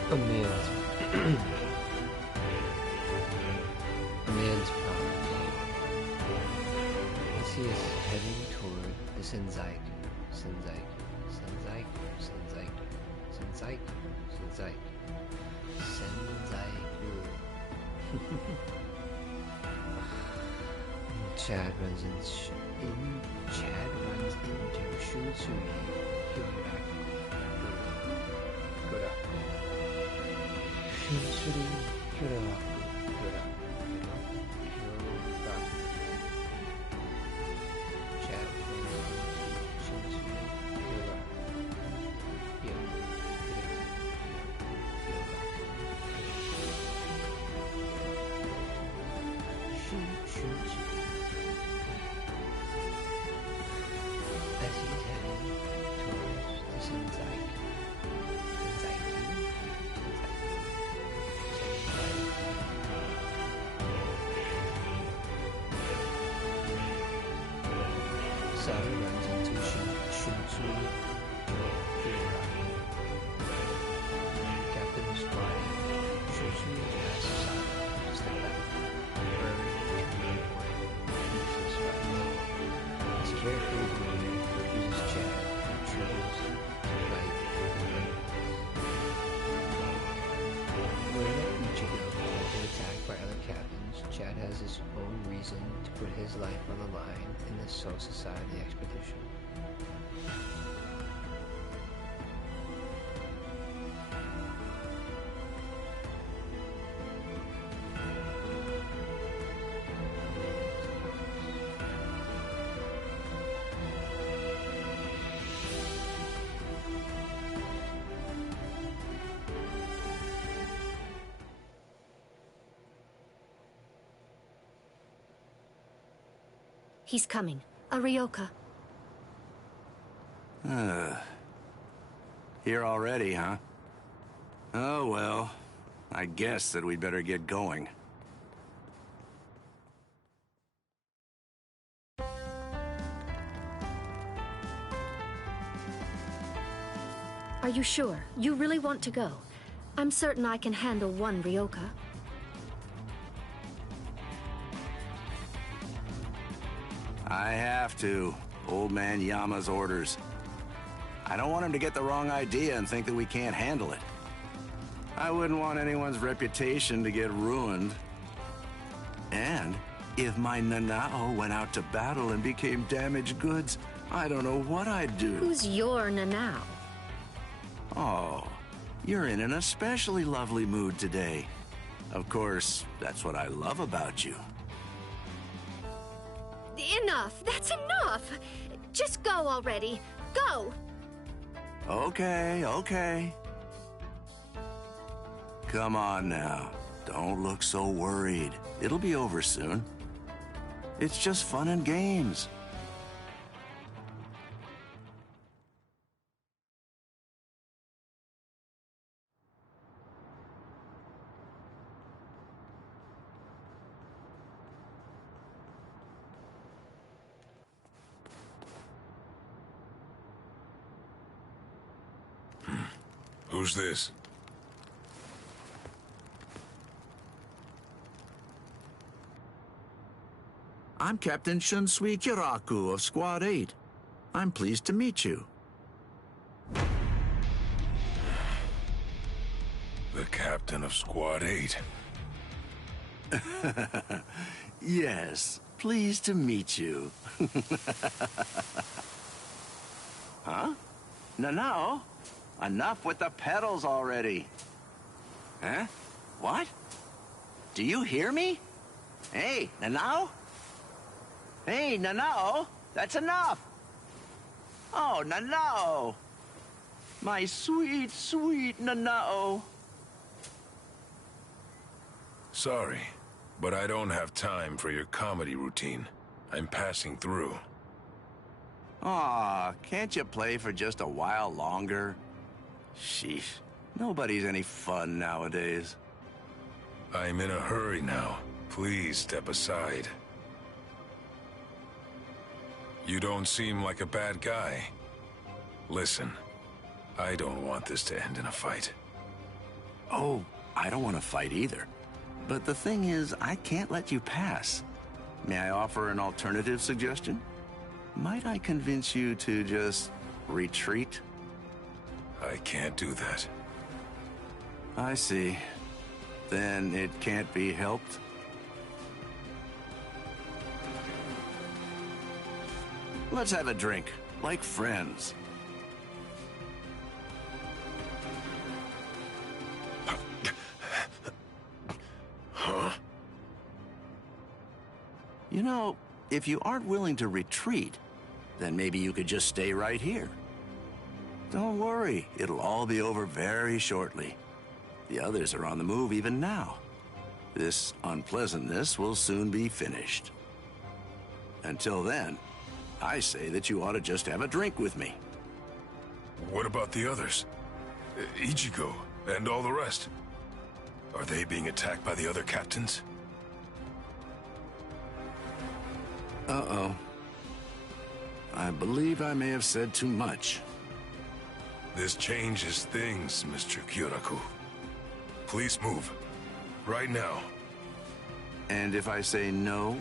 A man's promise. As he is heading toward the Senzaiku. Chad runs into Shutsui Hyoraku. Shutsui Hyoraku. Chad runs into Shutsui As he's heading towards the Senzaiku. Saru runs into Shutsui Hyoraku. Captain was flying. Shutsui asks Saru to step back, referring to the pieces right. His carefree demeanor refuses Chad and chooses to fight the rebels. When Ichigo has been attacked by other captains, Chad has his own reason to put his life on the line in the Soul Society expedition. He's coming. Arioka. Here already, huh? Oh, well. I guess that we'd better get going. Are you sure? You really want to go? I'm certain I can handle one Ryoka. I have to. Old man Yama's orders. I don't want him to get the wrong idea and think that we can't handle it. I wouldn't want anyone's reputation to get ruined. And if my Nanao went out to battle and became damaged goods, I don't know what I'd do. Who's your Nanao? Oh, You're in an especially lovely mood today. Of course, that's what I love about you. Enough! That's enough! Just go already. Go! Okay, okay. Come on now. Don't look so worried. It'll be over soon. It's just fun and games. Who's this? I'm Captain Shunsui Kiraku of Squad 8. I'm pleased to meet you. The captain of Squad 8. Yes, pleased to meet you. Huh? No. Enough with the pedals already. Huh? What? Do you hear me? Hey, Nanao? Hey, Nanao, that's enough. Oh, Nanao. My sweet, sweet Nanao. Sorry, but I don't have time for your comedy routine. I'm passing through. Aw, can't you play for just a while longer? Sheesh, nobody's any fun nowadays. I'm in a hurry now. Please step aside. You don't seem like a bad guy. Listen, I don't want this to end in a fight. Oh, I don't want to fight either. But the thing is, I can't let you pass. May I offer an alternative suggestion? Might I convince you to just retreat? I can't do that. I see. Then it can't be helped? Let's have a drink, like friends. Huh? You know, if you aren't willing to retreat, then maybe you could just stay right here. Don't worry, it'll all be over very shortly. The others are on the move even now. This unpleasantness will soon be finished. Until then, I say that you ought to just have a drink with me. What about the others? Ichigo and all the rest? Are they being attacked by the other captains? Uh-oh. I believe I may have said too much. This changes things, Mr. Kyoraku. Please move. Right now. And if I say no?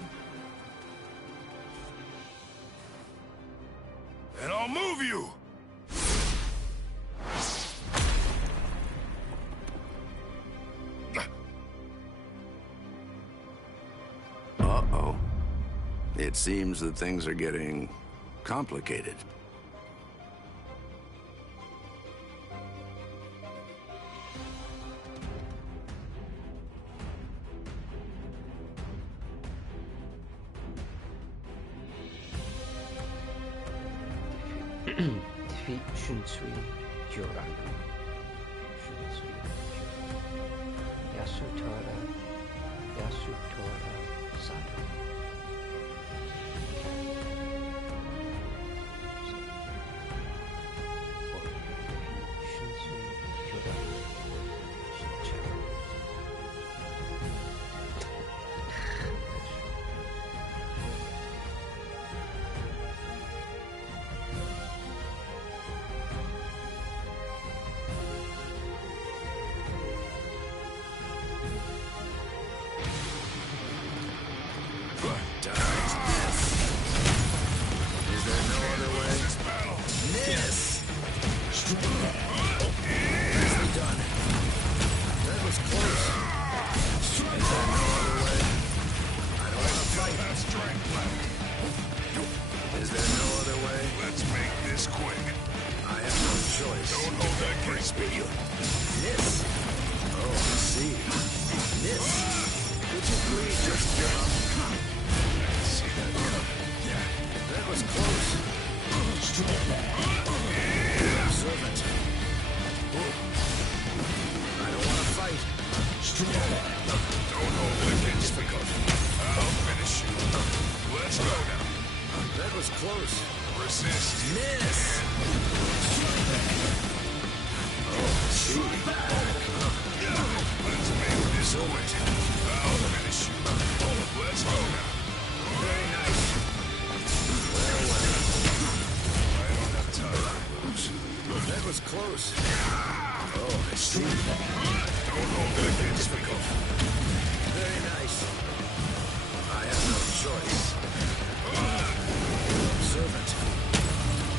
And I'll move you! Uh-oh. It seems that things are getting complicated. Defeat Shunsui Kyoraku. Shunsui Kyoraku. Yasutora Sato. Let's make this quick. I have no choice. Don't hold that against me. Miss. Oh, I see. Miss. Would you please just give up? See that coming. That was close. Servant. I don't want to fight. Don't hold it against me. I'll finish you. Let's go now. That was close. Resist. Miss. Oh, see. Let's make this quick. I'll finish you. Let's go now. Very nice. Well. I don't have time to lose. That was close. Oh, I see. Don't hold it against me. Very nice. I have no choice. Servant.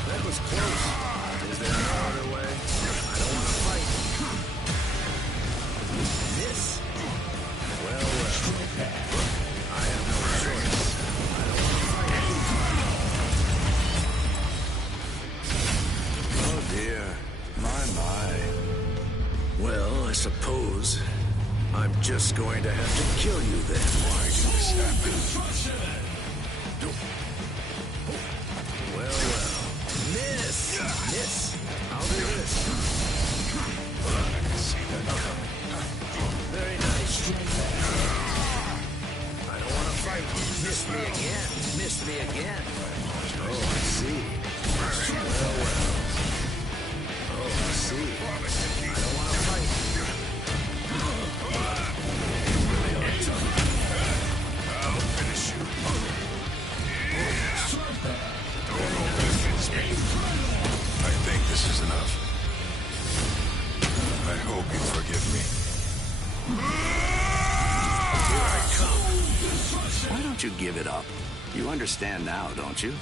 That was close. Is there no other way? I don't want to fight. Miss. Well. I have no choice. I don't want to fight. Oh dear. My. Well, I suppose I'm just going to have to kill you then. Why did this happen? Well. Miss! Miss! I'll do this. I can see that coming. Very nice. I don't want to fight. Missed me again. Missed me again. Oh, I see. Well. Oh, I see. I don't want to fight. I'll finish you. Don't hold it against me. I think this is enough. I hope you forgive me. Here I come. Why don't you give it up? You understand now, don't you?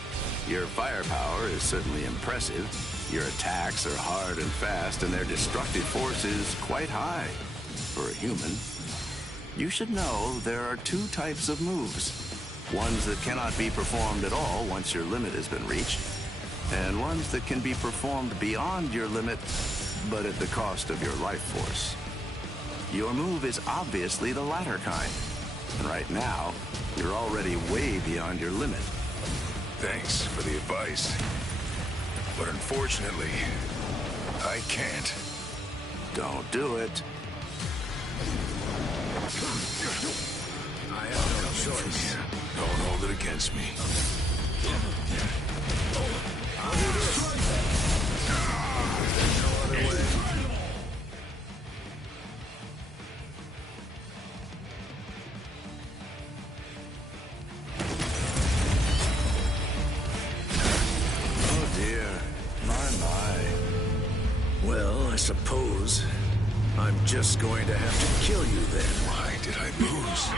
Your firepower is certainly impressive. Your attacks are hard and fast, and their destructive force is quite high for a human. You should know there are two types of moves. Ones that cannot be performed at all once your limit has been reached, and ones that can be performed beyond your limit, but at the cost of your life force. Your move is obviously the latter kind, and right now, you're already way beyond your limit. Thanks for the advice. But unfortunately, I can't. Don't do it. I have no choice. Don't hold it against me. I'll do this. There's no other way. Oh dear. My. Well, I suppose I'm just going to have to kill you then. Why did I lose?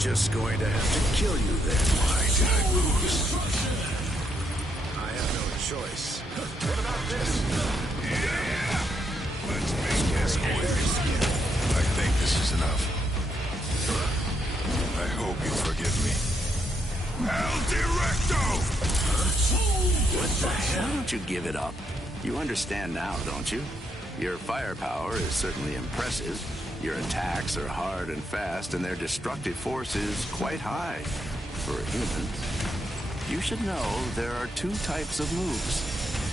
just going to have to kill you then. Why did I lose? I have no choice. What about this? Yeah! Let's make this quick. I think this is enough. I hope you forgive me. El Directo! What the hell? Why don't you give it up? You understand now, don't you? Your firepower is certainly impressive. Your attacks are hard and fast, and their destructive force is quite high for a human. You should know there are two types of moves.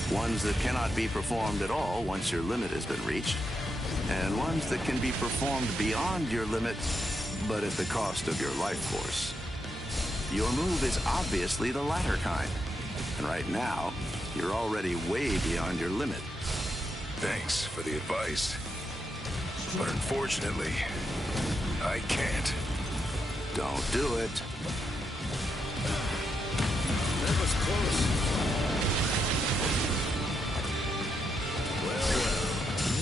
Ones that cannot be performed at all once your limit has been reached, and ones that can be performed beyond your limit, but at the cost of your life force. Your move is obviously the latter kind, and right now, you're already way beyond your limit. Thanks for the advice. But unfortunately, I can't. Don't do it. That was close. Well.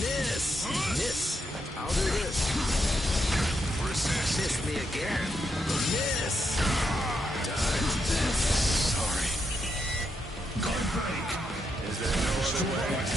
Miss! Miss! I'll do this. Resist. Miss me again. Miss! Dodge this. Sorry. Guard break. Is there no other way?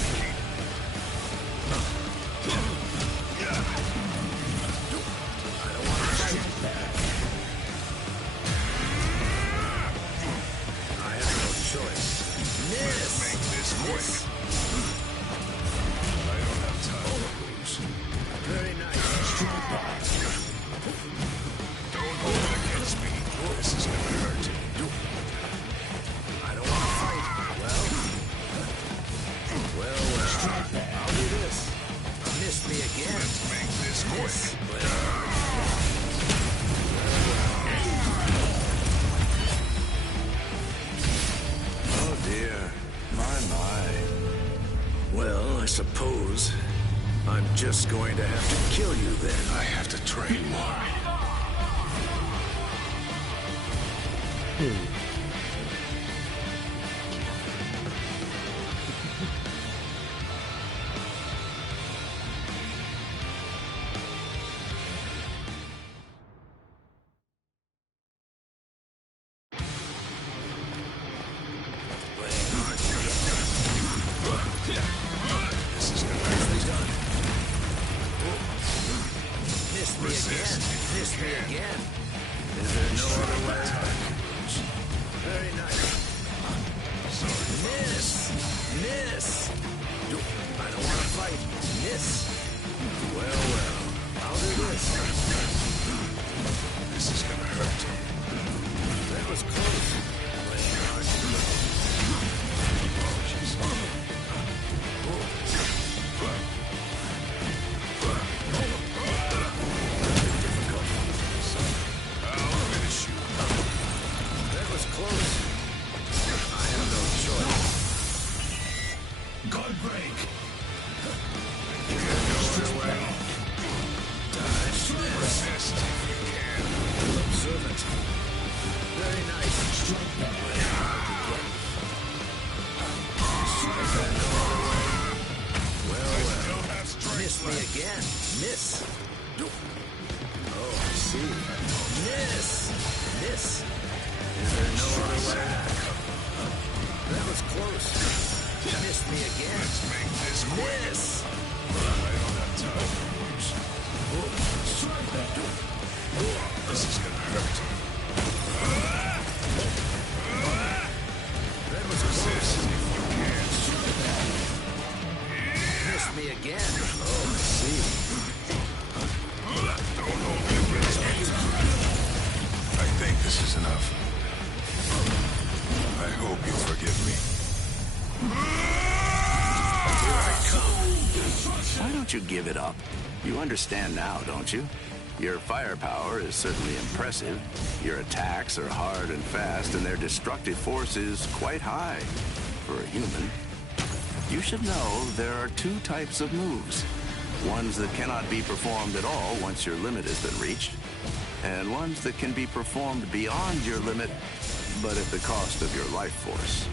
Suppose I'm just going to have to kill you then. I have to train more. You give it up. You understand now, don't you? Your firepower is certainly impressive. Your attacks are hard and fast, and their destructive force is quite high for a human. You should know there are two types of moves. Ones that cannot be performed at all once your limit has been reached, and ones that can be performed beyond your limit, but at the cost of your life force.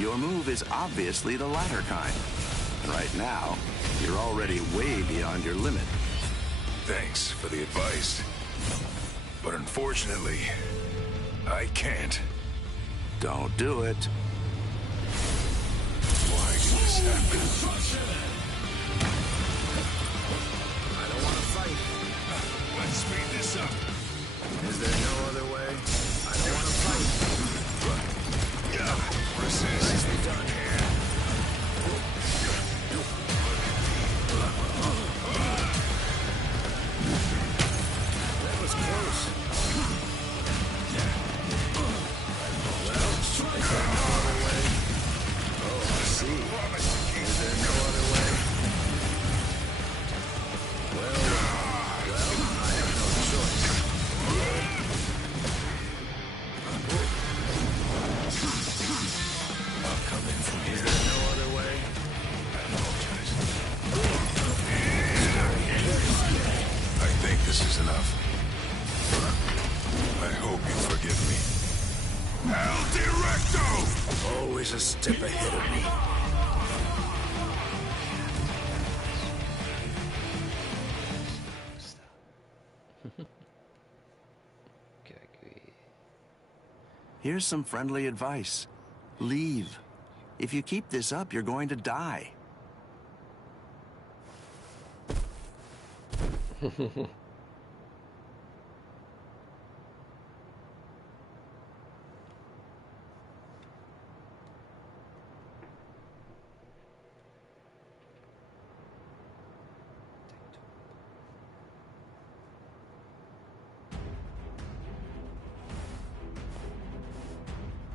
Your move is obviously the latter kind. And right now, you're already way beyond your limit. Thanks for the advice. But unfortunately, I can't. Don't do it. Why did this happen? I don't want to fight. Let's speed this up. Is there no other way? I don't want to fight. Resist. Nicely done here. That was close. Well, is there no other way? Oh, I see. Is there no other way? Well, I have no choice. I'll come in from here. Is there no other way? I apologize. I think this is enough. I hope you forgive me. El Directo! Always a step ahead of me. Here's some friendly advice. Leave. If you keep this up, you're going to die.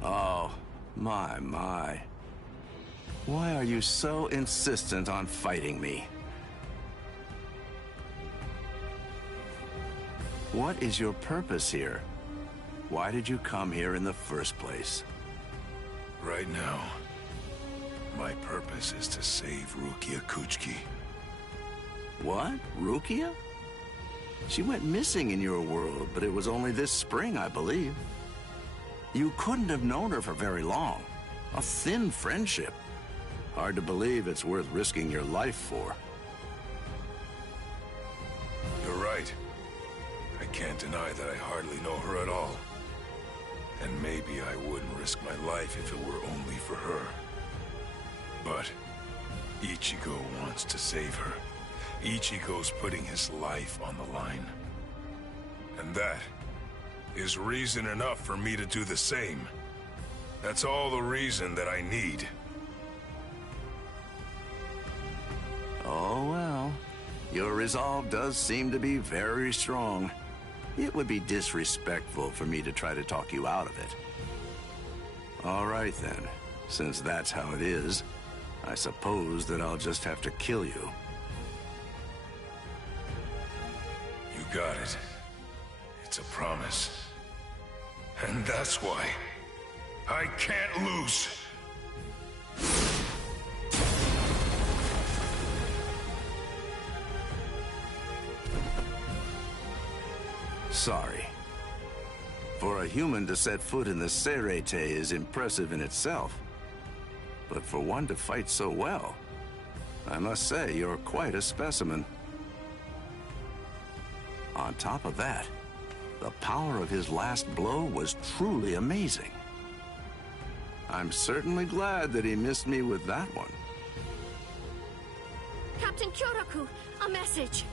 Oh, my. Why are you so insistent on fighting me? What is your purpose here? Why did you come here in the first place? Right now, my purpose is to save Rukia Kuchiki. What? Rukia? She went missing in your world, but it was only this spring, I believe. You couldn't have known her for very long. A thin friendship. Hard to believe it's worth risking your life for. You're right. I can't deny that I hardly know her at all. And maybe I wouldn't risk my life if it were only for her. But Ichigo wants to save her. Ichigo's putting his life on the line. And that is reason enough for me to do the same. That's all the reason that I need. Oh, well. Your resolve does seem to be very strong. It would be disrespectful for me to try to talk you out of it. All right, then. Since that's how it is, I suppose that I'll just have to kill you. You got it. It's a promise. And that's why I can't lose. Sorry. For a human to set foot in the Seirete is impressive in itself. But for one to fight so well, I must say you're quite a specimen. On top of that, the power of his last blow was truly amazing. I'm certainly glad that he missed me with that one. Captain Kyoraku, a message.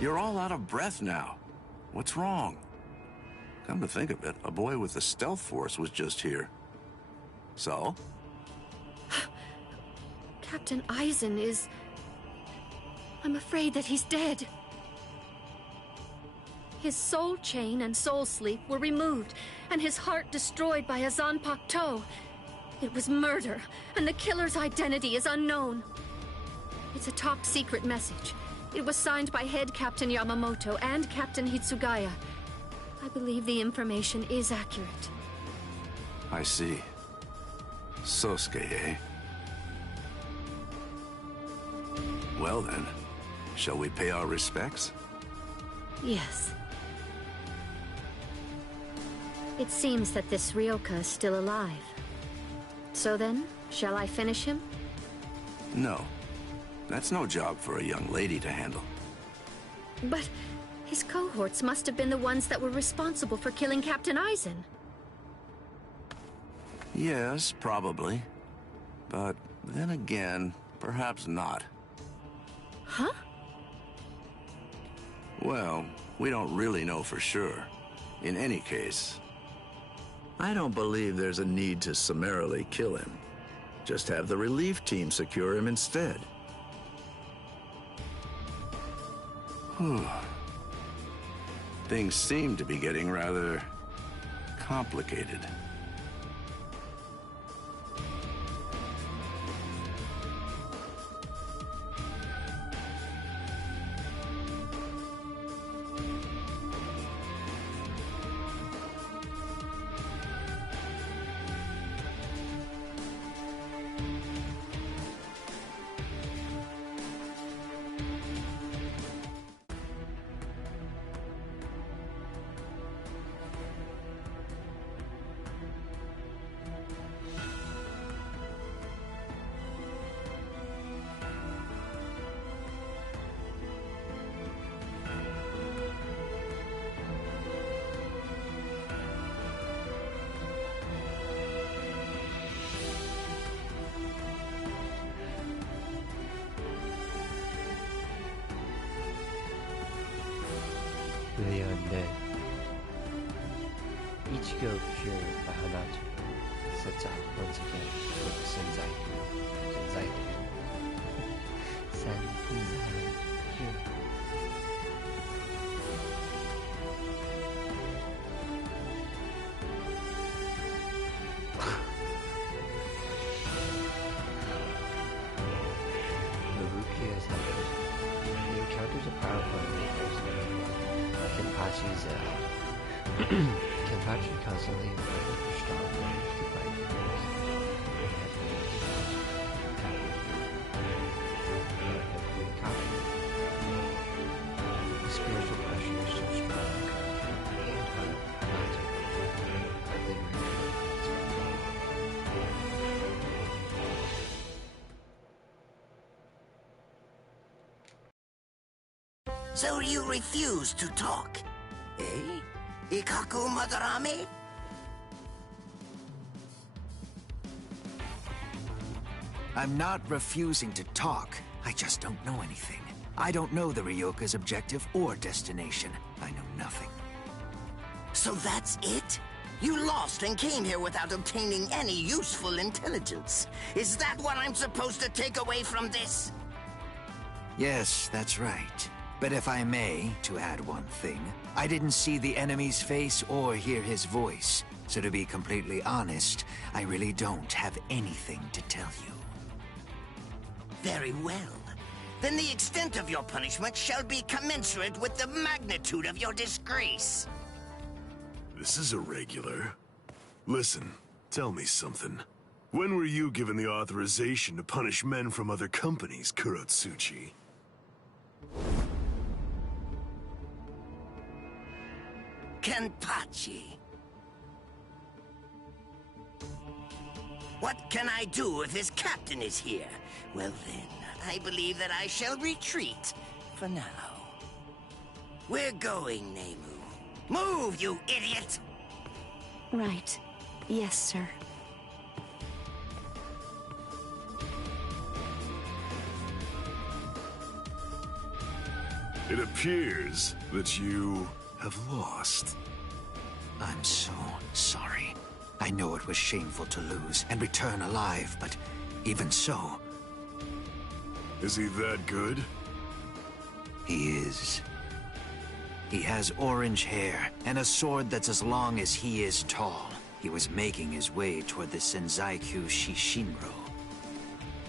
You're all out of breath now. What's wrong? Come to think of it, a boy with the stealth force was just here. So? Captain Aizen is... I'm afraid that he's dead. His soul chain and soul sleep were removed, and his heart destroyed by a Zanpakuto. It was murder, and the killer's identity is unknown. It's a top-secret message. It was signed by Head Captain Yamamoto and Captain Hitsugaya. I believe the information is accurate. I see. Sosuke, eh? Well then, shall we pay our respects? Yes. It seems that this Ryoka is still alive. So then, shall I finish him? No. That's no job for a young lady to handle. But his cohorts must have been the ones that were responsible for killing Captain Eisen. Yes, probably. But then again, perhaps not. Huh? Well, we don't really know for sure. In any case, I don't believe there's a need to summarily kill him. Just have the relief team secure him instead. Things seem to be getting rather complicated. Leonel. Ichigo cured by Hanato sets out once again for the Senzai. Rukia's helpers. He encounters a powerful enemy Kenpachi's Kenpachi constantly looking for strong warriors to fight the spiritual pressure is so strong and Hanato hardly So you refuse to talk, eh? Ikaku Madarame? I'm not refusing to talk. I just don't know anything. I don't know the Ryoka's objective or destination. I know nothing. So that's it? You lost and came here without obtaining any useful intelligence. Is that what I'm supposed to take away from this? Yes, that's right. But if I may, to add one thing, I didn't see the enemy's face or hear his voice. So to be completely honest, I really don't have anything to tell you. Very well. Then the extent of your punishment shall be commensurate with the magnitude of your disgrace. This is irregular. Listen, tell me something. When were you given the authorization to punish men from other companies, Kurotsuchi? Kenpachi. What can I do if his captain is here? Well then, I believe that I shall retreat for now. We're going, Nemu. Move, you idiot! Right. Yes, sir. It appears that you have lost. I'm so sorry. I know it was shameful to lose and return alive, but even so... Is he that good? He is. He has orange hair and a sword that's as long as he is tall. He was making his way toward the Senzaiku Shishinro.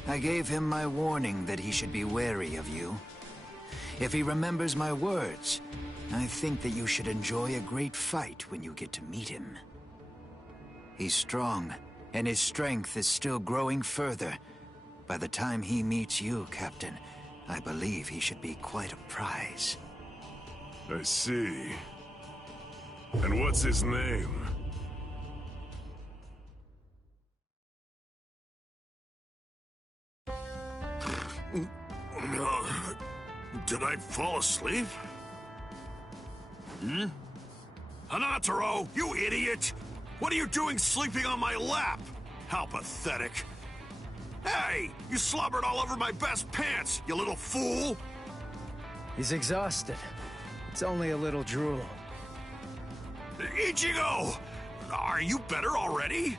I gave him my warning that he should be wary of you. If he remembers my words, I think that you should enjoy a great fight when you get to meet him. He's strong, and his strength is still growing further. By the time he meets you, Captain, I believe he should be quite a prize. I see. And what's his name? Did I fall asleep? Hmm? Hanataro, you idiot! What are you doing sleeping on my lap? How pathetic. Hey, you slobbered all over my best pants, you little fool! He's exhausted. It's only a little drool. Ichigo! Are you better already?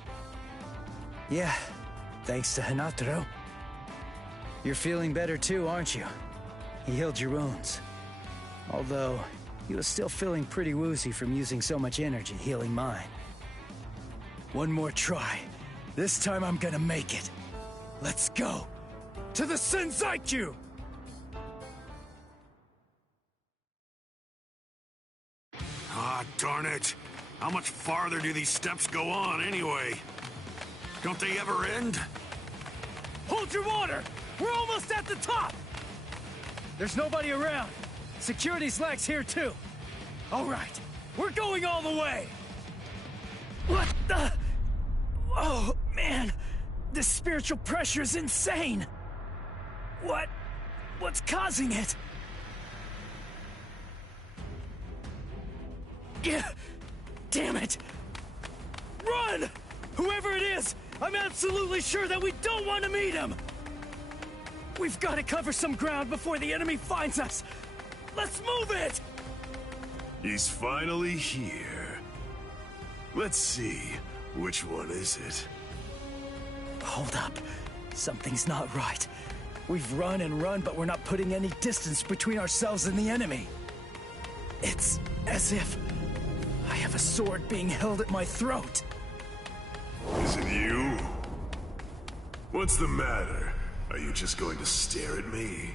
Yeah, thanks to Hanataro. You're feeling better too, aren't you? He healed your wounds. Although, he was still feeling pretty woozy from using so much energy healing mine. One more try. This time I'm gonna make it. Let's go! To the Senzaiku! Ah, darn it. How much farther do these steps go on, anyway? Don't they ever end? Hold your water! We're almost at the top! There's nobody around. Security slacks here, too. All right, we're going all the way! What the... Oh, man. This spiritual pressure is insane. What's causing it? Yeah, damn it! Run! Whoever it is, I'm absolutely sure that we don't want to meet him! We've got to cover some ground before the enemy finds us! Let's move it! He's finally here. Let's see, which one is it? Hold up. Something's not right. We've run and run, but we're not putting any distance between ourselves and the enemy. It's as if I have a sword being held at my throat. Is it you? What's the matter? Are you just going to stare at me?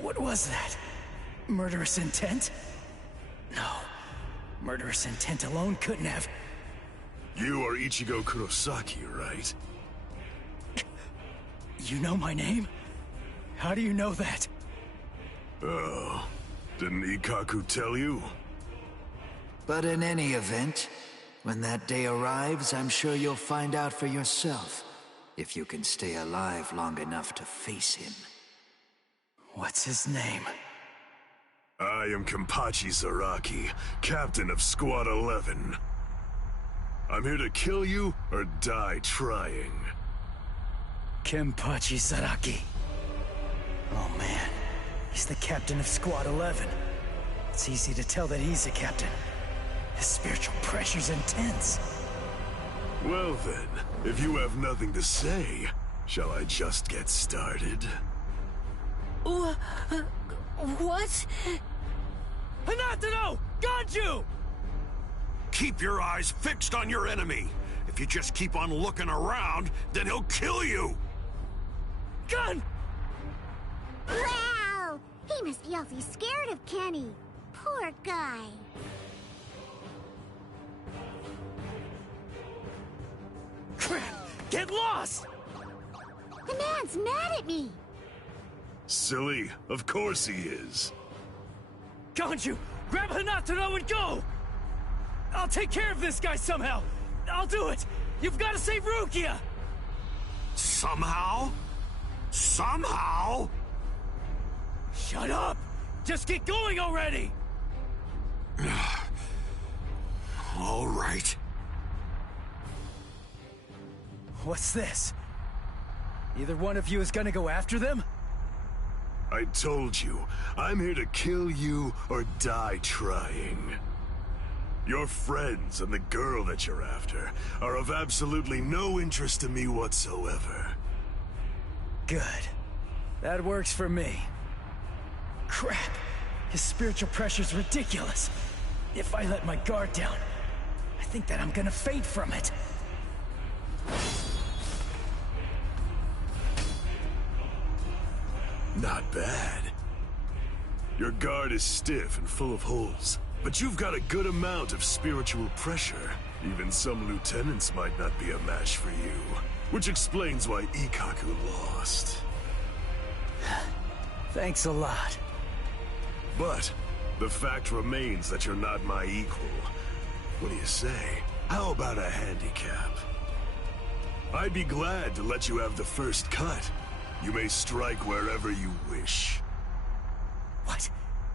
What was that? Murderous intent? No. Murderous intent alone couldn't have... You are Ichigo Kurosaki, right? You know my name? How do you know that? Oh, didn't Ikaku tell you? But in any event, when that day arrives, I'm sure you'll find out for yourself, if you can stay alive long enough to face him. What's his name? I am Kenpachi Zaraki, captain of Squad 11. I'm here to kill you or die trying. Kenpachi Zaraki. Oh man, he's the captain of Squad 11. It's easy to tell that he's a captain. His spiritual pressure's intense. Well then, if you have nothing to say, shall I just get started? What? Hanataro! Ganju! Keep your eyes fixed on your enemy. If you just keep on looking around, then he'll kill you! Gun! Wow! He must be awfully scared of Kenny. Poor guy. Crap! Get lost! The man's mad at me. Silly, of course he is. Ganju, grab Hanataro and go! I'll take care of this guy somehow! I'll do it! You've got to save Rukia! Somehow? Somehow? Shut up! Just get going already! All right. What's this? Either one of you is gonna go after them? I told you, I'm here to kill you or die trying. Your friends and the girl that you're after are of absolutely no interest to me whatsoever. Good. That works for me. Crap! His spiritual pressure's ridiculous. If I let my guard down, I think that I'm gonna faint from it. Not bad. Your guard is stiff and full of holes, but you've got a good amount of spiritual pressure. Even some lieutenants might not be a match for you, which explains why Ikaku lost. Thanks a lot. But the fact remains that you're not my equal. What do you say? How about a handicap? I'd be glad to let you have the first cut. You may strike wherever you wish. What?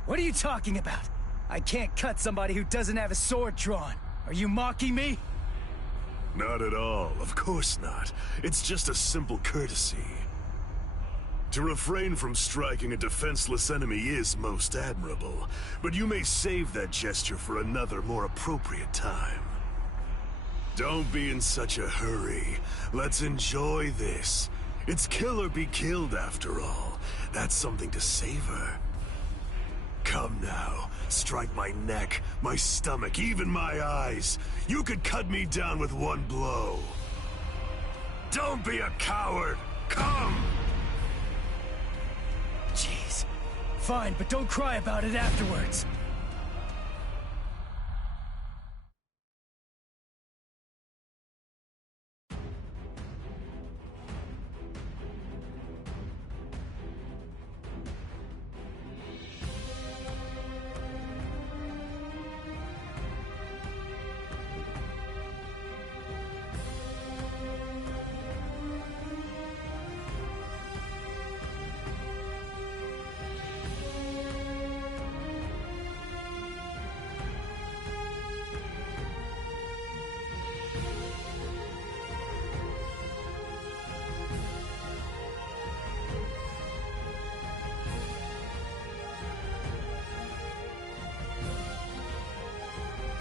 What are you talking about? I can't cut somebody who doesn't have a sword drawn. Are you mocking me? Not at all, of course not. It's just a simple courtesy. To refrain from striking a defenseless enemy is most admirable, but you may save that gesture for another, more appropriate time. Don't be in such a hurry. Let's enjoy this. It's kill or be killed, after all. That's something to savor. Come now, strike my neck, my stomach, even my eyes. You could cut me down with one blow. Don't be a coward. Come! Jeez. Fine, but don't cry about it afterwards.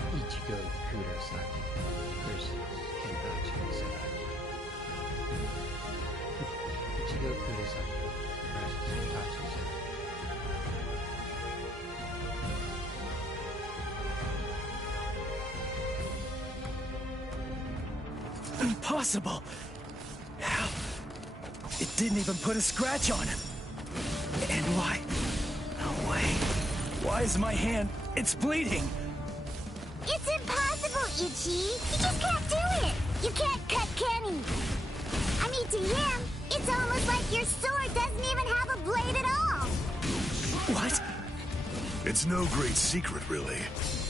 Ichigo Kurosaki versus ahtsugizenai. Ichigo Kurosaki versus ahtsugizenai. Impossible! How? It didn't even put a scratch on him. And why? No way. Why is my hand... It's bleeding! It's impossible, Ichi! You just can't do it! You can't cut Kenny! I mean, to him, it's almost like your sword doesn't even have a blade at all! What? It's no great secret, really.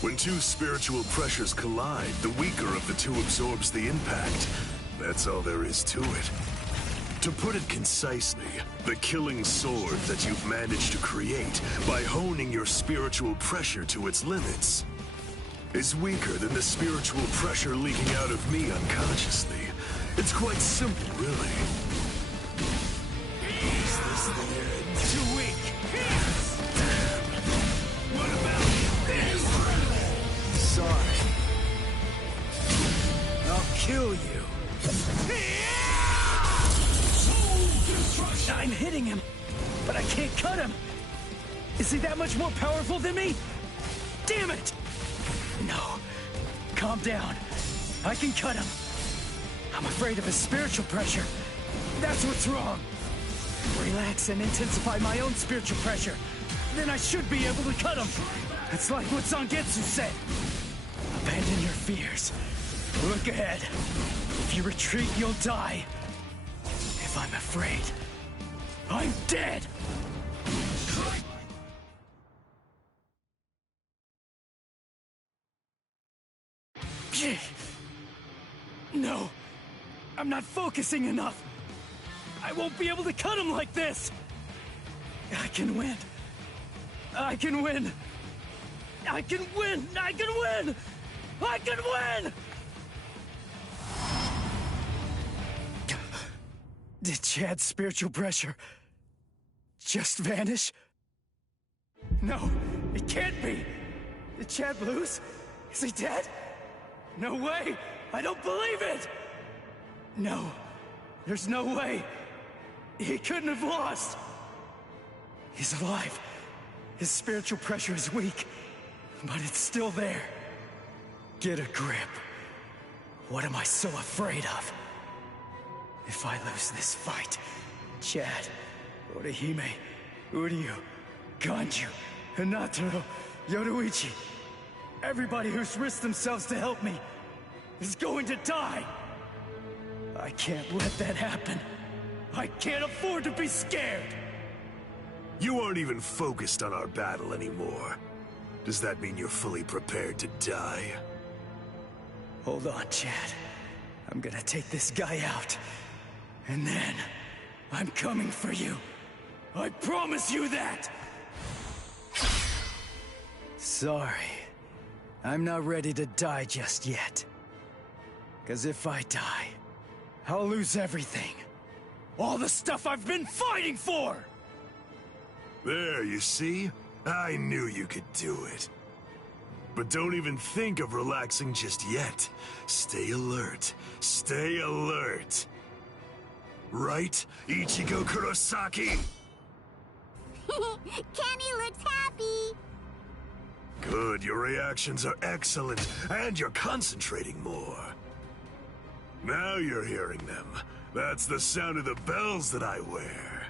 When two spiritual pressures collide, the weaker of the two absorbs the impact. That's all there is to it. To put it concisely, the killing sword that you've managed to create by honing your spiritual pressure to its limits is weaker than the spiritual pressure leaking out of me unconsciously. It's quite simple, really. Is this there? Too weak! What about this? Sorry. I'll kill you. I'm hitting him, but I can't cut him. Is he that much more powerful than me? Damn it! No. Calm down. I can cut him. I'm afraid of his spiritual pressure. That's what's wrong. Relax and intensify my own spiritual pressure. Then I should be able to cut him. It's like what Zangetsu said. Abandon your fears. Look ahead. If you retreat, you'll die. If I'm afraid, I'm dead! No. I'm not focusing enough. I won't be able to cut him like this. I can win. I can win. I can win. I can win. I can win! Did Chad's spiritual pressure just vanish? No, it can't be. Did Chad lose? Is he dead? No way! I don't believe it! No, there's no way. He couldn't have lost. He's alive. His spiritual pressure is weak, but it's still there. Get a grip. What am I so afraid of? If I lose this fight, Chad, Orihime, Uryu, Ganju, Hinataro, Yoruichi, everybody who's risked themselves to help me is going to die. I can't let that happen. I can't afford to be scared. You aren't even focused on our battle anymore. Does that mean you're fully prepared to die? Hold on, Chad. I'm gonna take this guy out. And then, I'm coming for you. I promise you that! Sorry. I'm not ready to die just yet. 'Cause if I die, I'll lose everything. All the stuff I've been fighting for! There, you see? I knew you could do it. But don't even think of relaxing just yet. Stay alert. Stay alert. Right, Ichigo Kurosaki? Kenny looks happy! Good, your reactions are excellent, and you're concentrating more. Now you're hearing them. That's the sound of the bells that I wear.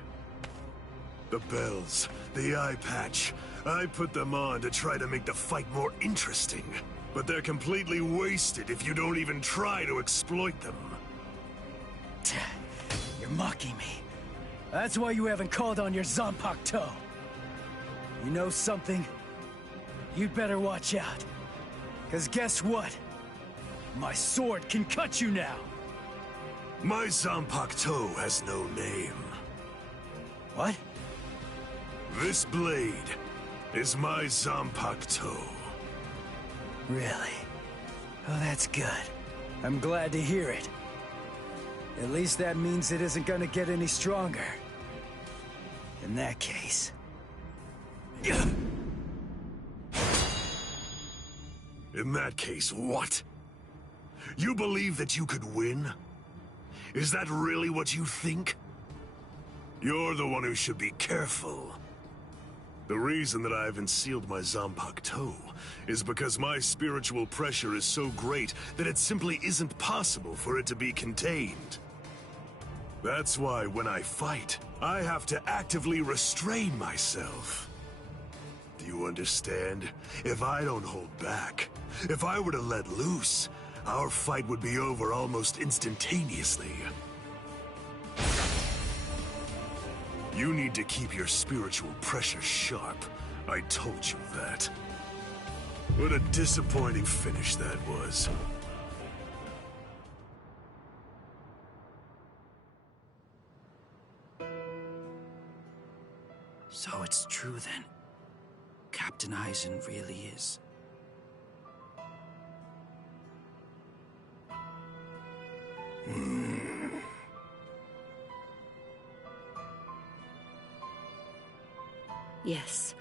The bells, the eye patch. I put them on to try to make the fight more interesting. But they're completely wasted if you don't even try to exploit them. You're mocking me. That's why you haven't called on your Zanpakuto. You know something? You'd better watch out. 'Cause guess what? My sword can cut you now! My Zanpakuto has no name. What? This blade is my Zanpakuto. Really? Oh, that's good. I'm glad to hear it. At least that means it isn't gonna get any stronger. In that case... In that case, what? You believe that you could win? Is that really what you think? You're the one who should be careful. The reason that I haven't sealed my Zanpakuto is because my spiritual pressure is so great that it simply isn't possible for it to be contained. That's why when I fight, I have to actively restrain myself. Do you understand? If I don't hold back, if I were to let loose, our fight would be over almost instantaneously. You need to keep your spiritual pressure sharp. I told you that. What a disappointing finish that was. So it's true then. Captain Aizen really is. Yes.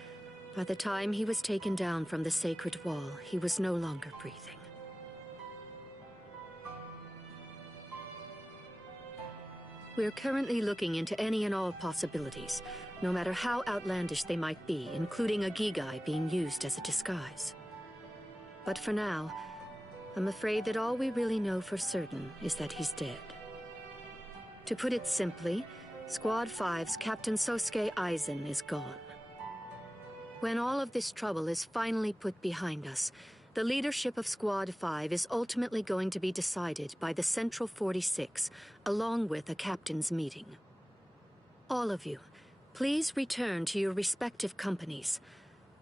By the time he was taken down from the sacred wall, he was no longer breathing. We're currently looking into any and all possibilities, no matter how outlandish they might be, including a Gigai being used as a disguise. But for now, I'm afraid that all we really know for certain is that he's dead. To put it simply, Squad 5's Captain Sosuke Aizen is gone. When all of this trouble is finally put behind us, the leadership of Squad 5 is ultimately going to be decided by the Central 46, along with a captain's meeting. All of you, please return to your respective companies.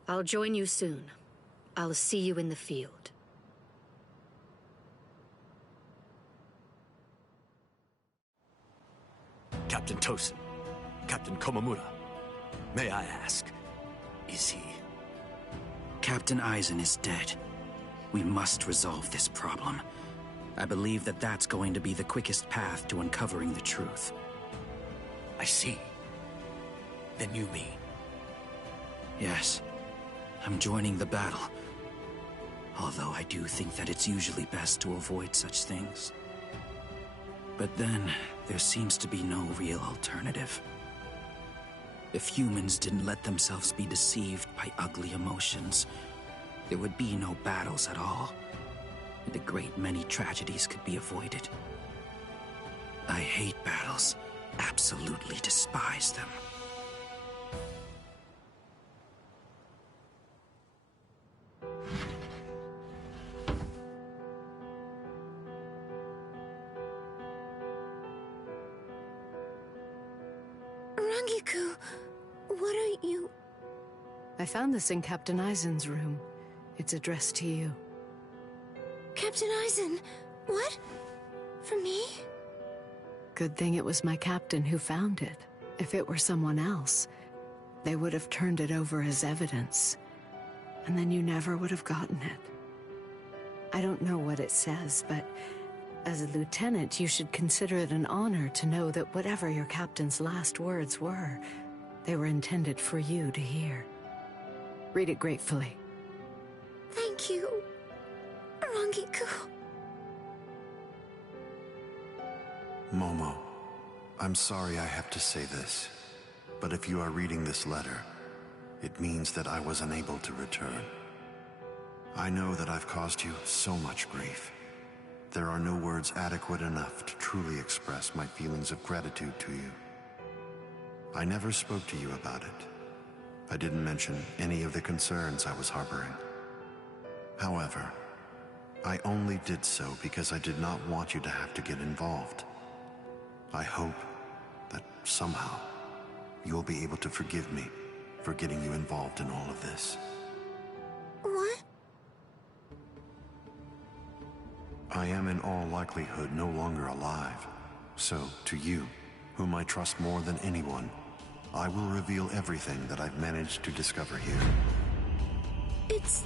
I'll join you soon. I'll see you in the field. Captain Tosin, Captain Komamura, may I ask, is he? Captain Aizen is dead. We must resolve this problem. I believe that that's going to be the quickest path to uncovering the truth. I see. Then you mean? Yes. I'm joining the battle. Although I do think that it's usually best to avoid such things. But then, there seems to be no real alternative. If humans didn't let themselves be deceived by ugly emotions, there would be no battles at all, and a great many tragedies could be avoided. I hate battles, absolutely despise them. Rangiku, what are you... I found this in Captain Aizen's room. It's addressed to you. Captain Eisen, what? For me? Good thing it was my captain who found it. If it were someone else, they would have turned it over as evidence, and then you never would have gotten it. I don't know what it says, but as a lieutenant, you should consider it an honor to know that whatever your captain's last words were, they were intended for you to hear. Read it gratefully. Thank you, Rangiku. Momo, I'm sorry I have to say this, but if you are reading this letter, it means that I was unable to return. I know that I've caused you so much grief. There are no words adequate enough to truly express my feelings of gratitude to you. I never spoke to you about it. I didn't mention any of the concerns I was harboring. However, I only did so because I did not want you to have to get involved. I hope that somehow you'll be able to forgive me for getting you involved in all of this. What? I am in all likelihood no longer alive. So, to you, whom I trust more than anyone, I will reveal everything that I've managed to discover here. It's...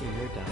You're done.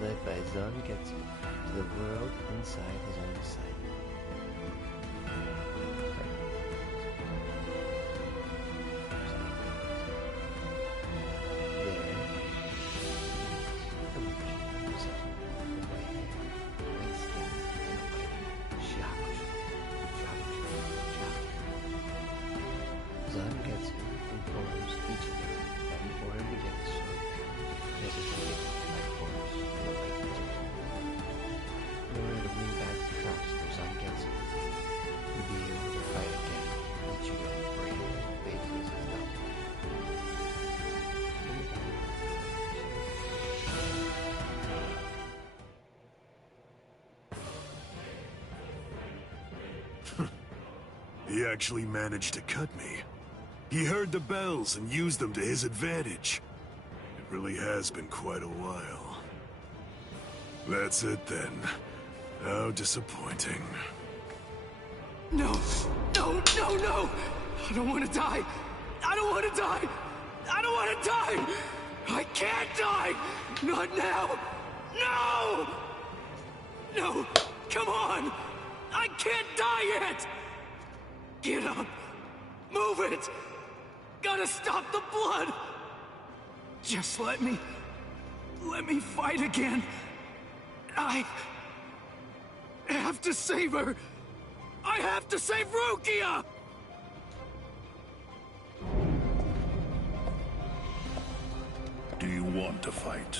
Led by Zangetsu to the world inside his own sight. Zangetsu informs each of them that in order to get the sword, he has to take it by force and awaken to it. In order to win back the trust of Zangetsu, and be able to fight again, Ichigo bravely faces his double. He actually managed to cut me. He heard the bells and used them to his advantage. It really has been quite a while. That's it then. How disappointing. No! No! No! No! I don't want to die! I don't want to die! I don't want to die! I can't die! Not now! No! No! Come on! I can't die yet! Get up! Move it! gotta stop the blood! Just let me fight again. I have to save her! I have to save Rukia! Do you want to fight?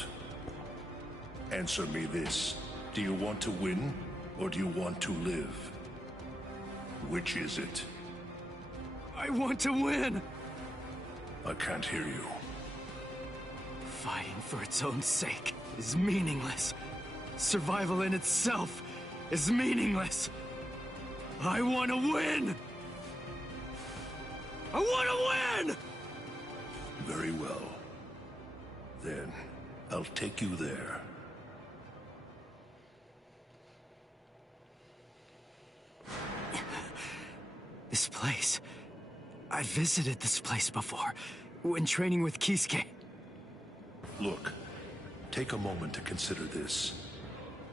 Answer me this. Do you want to win, or do you want to live? Which is it? I want to win! I can't hear you. Fighting for its own sake is meaningless. Survival in itself is meaningless. I want to win! I want to win! Very well. Then, I'll take you there. This place... I visited this place before, when training with Kisuke. Look, take a moment to consider this.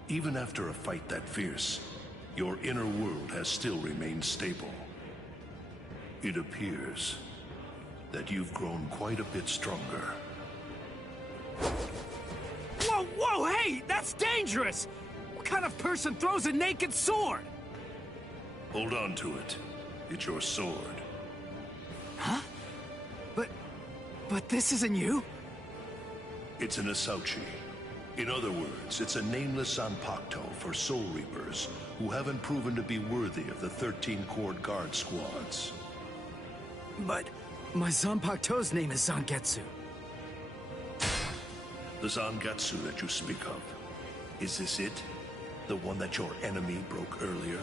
Even after a fight that fierce, your inner world has still remained stable. It appears that you've grown quite a bit stronger. Whoa, whoa, hey! That's dangerous! What kind of person throws a naked sword? Hold on to it. It's your sword. Huh? But this isn't you? It's an ahtsugi. In other words, it's a nameless zanpakuto for Soul Reapers who haven't proven to be worthy of the 13-Corps guard squads. But my Zanpakuto's name is Zangetsu. The Zangetsu that you speak of, is this it? The one that your enemy broke earlier?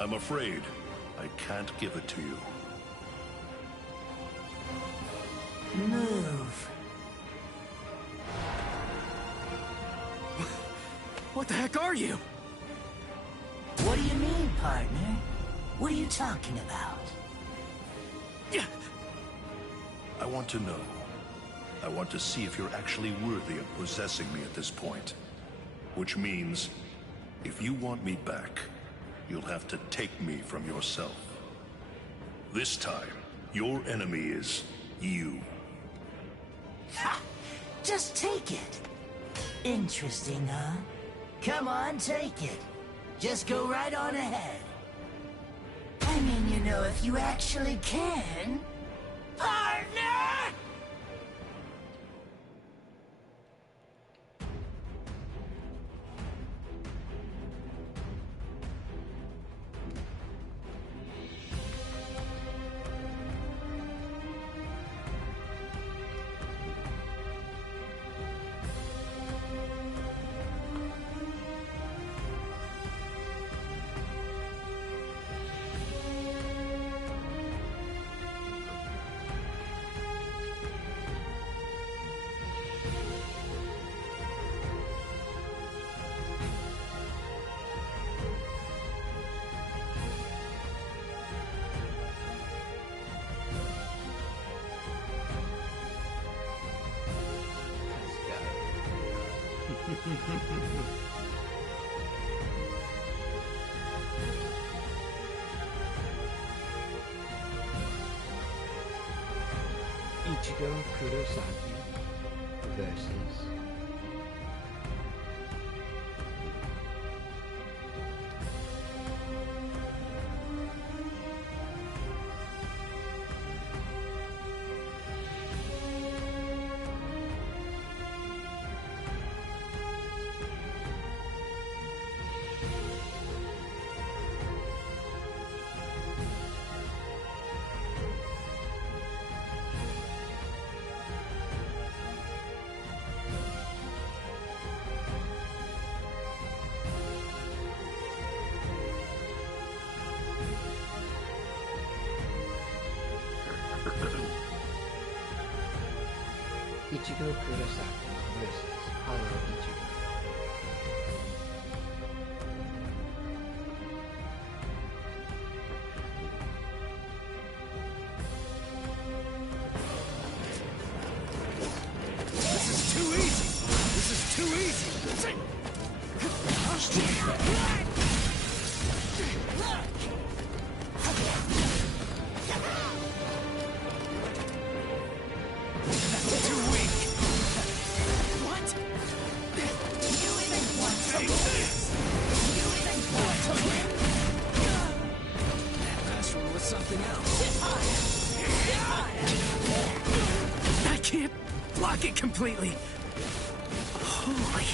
I'm afraid I can't give it to you. Move. What the heck are you? What do you mean, partner? What are you talking about? I want to know. I want to see if you're actually worthy of possessing me at this point. Which means, if you want me back, you'll have to take me from yourself. This time, your enemy is you. Ha! Just take it. Interesting, huh? Come on, take it. Just go right on ahead. I mean, you know, if you actually can. Partner! Ichigo Kurosaki versus Ichigo Kurosaki versus Hollow Ichigo. This is too easy! This is too easy! it completely. Holy...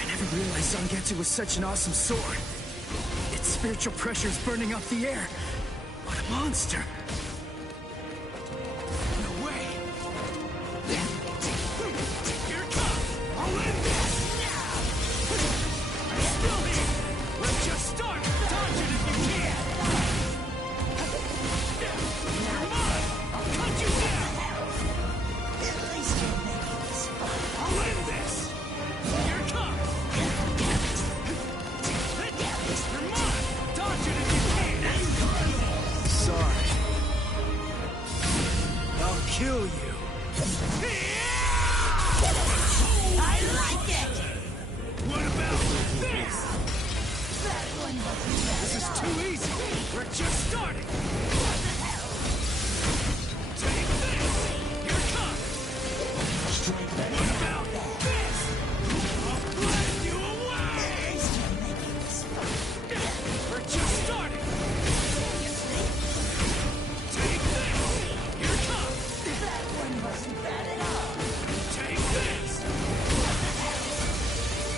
I never realized Zangetsu was such an awesome sword. Its spiritual pressure is burning up the air. What a monster. No way. Here it comes. I'll end this. I'm still here. Let's just start. Dodge it if you can. You're mine. I'll cut you down. At least you're making this fun. I'll end this. Here it comes. You're mine. Dodge it if you can. Sorry. I'll kill you. I like it! What about this? That one wasn't bad This is at too all. easy. We're just starting. What the hell? Take this. Here it comes. What about this? I'll blast you away. At least you're making this fun. We're just starting. Take this. Here it comes. That one wasn't bad at all. Take this.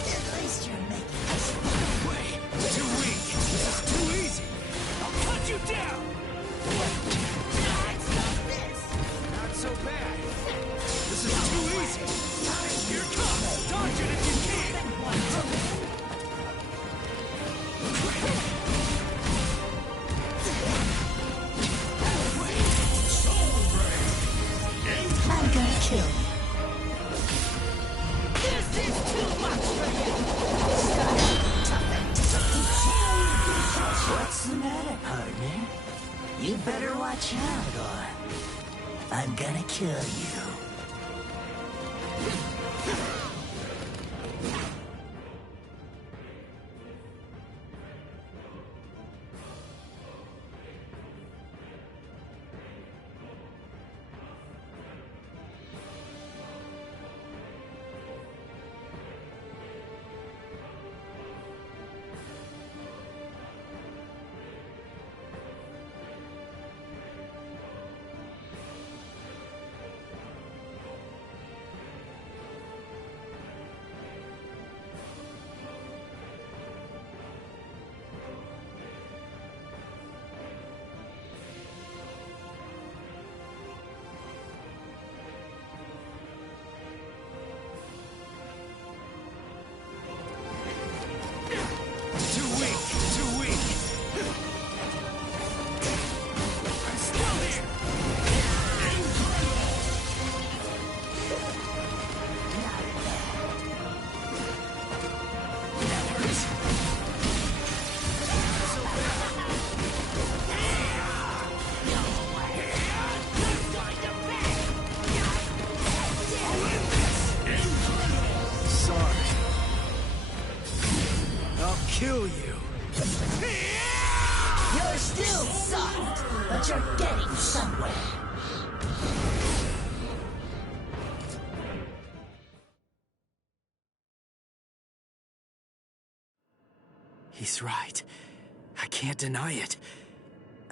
At least you're making this fun. Wait, too weak. This is too easy. I'll cut you down. It's not this. Not so bad. This is too easy. Here it comes. Dodge it if you can. I'm gonna kill you. This is too much for you. What's the matter, partner? You better watch out, or I'm gonna kill you. Too weak. Too weak. I'm still here. That hurts. So bad. I'll end this. Sorry. I'll kill you. You're still soft, but you're getting somewhere. He's right. I can't deny it.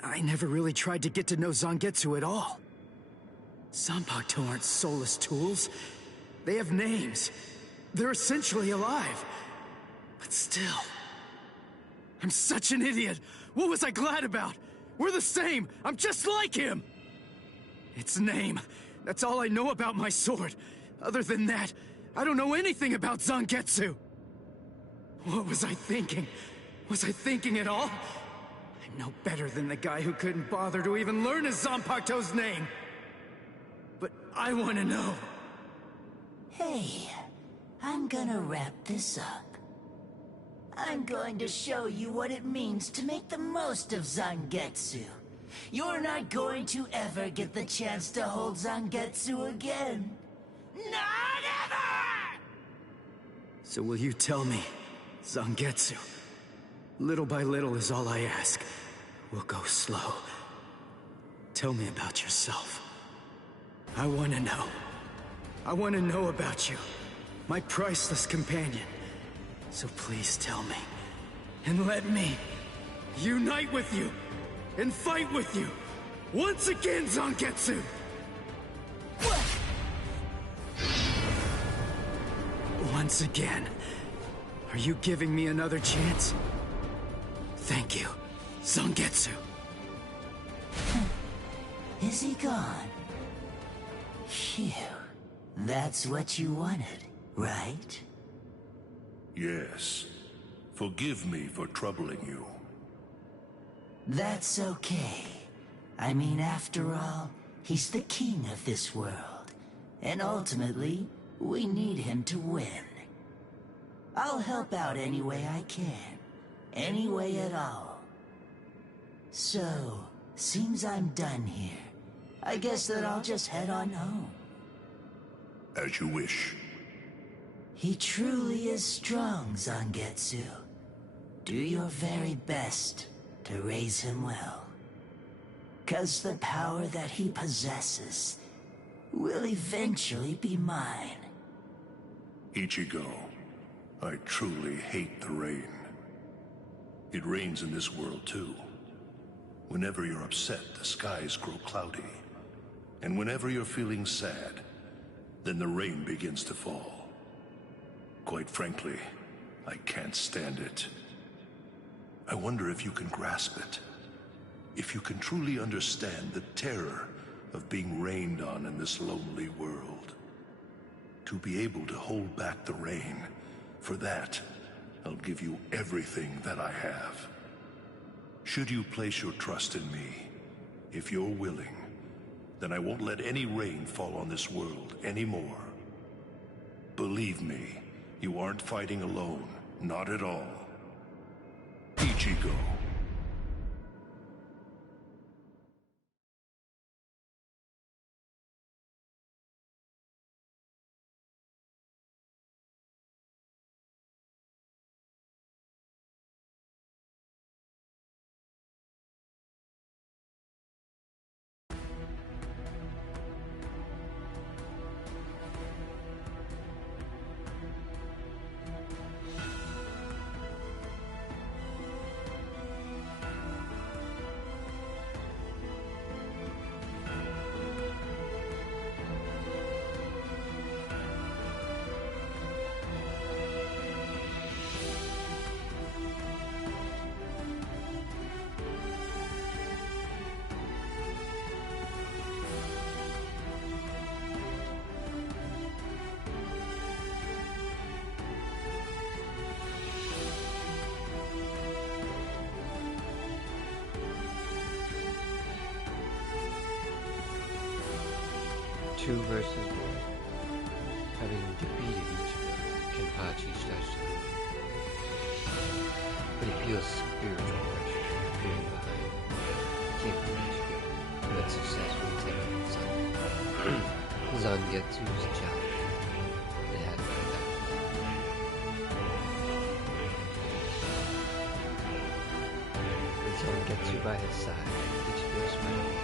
I never really tried to get to know Zangetsu at all. Zanpakuto aren't soulless tools. They have names. They're essentially alive. But still... I'm such an idiot! What was I glad about? We're the same! I'm just like him! Its name. That's all I know about my sword. Other than that, I don't know anything about Zangetsu. What was I thinking? Was I thinking at all? I'm no better than the guy who couldn't bother to even learn his Zanpakuto's name. But I want to know. Hey, I'm gonna wrap this up. I'm going to show you what it means to make the most of Zangetsu. You're not going to ever get the chance to hold Zangetsu again. Not ever! So will you tell me, Zangetsu? Little by little is all I ask. We'll go slow. Tell me about yourself. I want to know. I want to know about you, my priceless companion. So please tell me, and let me unite with you, and fight with you, once again, Zangetsu! Once again. Are you giving me another chance? Thank you, Zangetsu. Is he gone? Phew. That's what you wanted, right? Yes. Forgive me for troubling you. That's okay. I mean, after all, he's the king of this world. And ultimately, we need him to win. I'll help out any way I can. Any way at all. So, seems I'm done here. I guess that I'll just head on home. As you wish. He truly is strong, Zangetsu. Do your very best to raise him well. 'Cause the power that he possesses will eventually be mine. Ichigo, I truly hate the rain. It rains in this world too. Whenever you're upset, the skies grow cloudy. And whenever you're feeling sad, then the rain begins to fall. Quite frankly, I can't stand it. I wonder if you can grasp it. If you can truly understand the terror of being rained on in this lonely world. To be able to hold back the rain, for that, I'll give you everything that I have. Should you place your trust in me, if you're willing, then I won't let any rain fall on this world anymore. Believe me, you aren't fighting alone, not at all. Ichigo. Two versus one. Having defeated Ichigo, Kenpachi starts to leave. But he feels spiritual pressure appearing behind him. Came from Ichigo, who had successfully taken Zangetsu's challenge. It had to be that. With Zangetsu by his side, Ichigo smiled.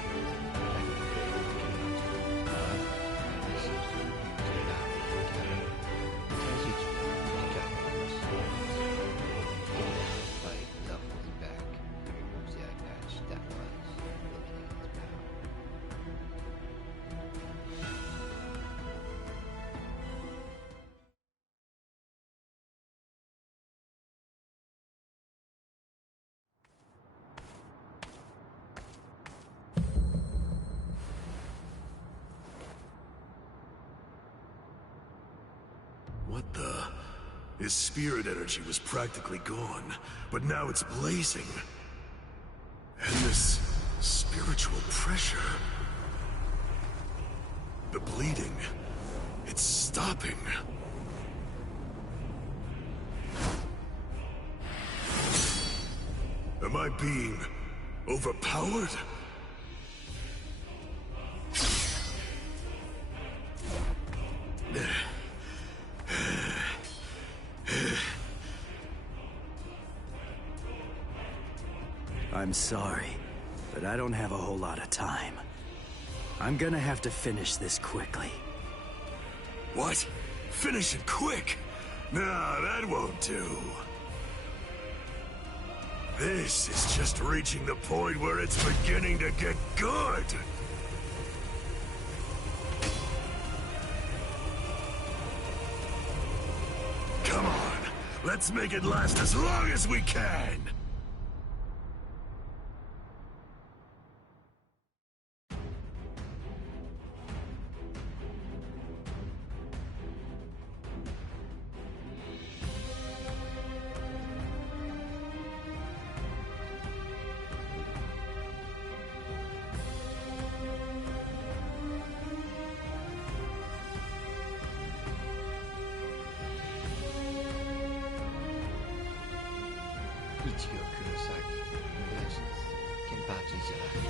What the? His spirit energy was practically gone, but now it's blazing. And this spiritual pressure... The bleeding... It's stopping. Am I being overpowered? I'm sorry, but I don't have a whole lot of time. I'm gonna have to finish this quickly. What? Finish it quick? Nah, that won't do. This is just reaching the point where it's beginning to get good. Let's make it last as long as we can! Ichigo Kurosaki, Legends, Kenpachi Jirai.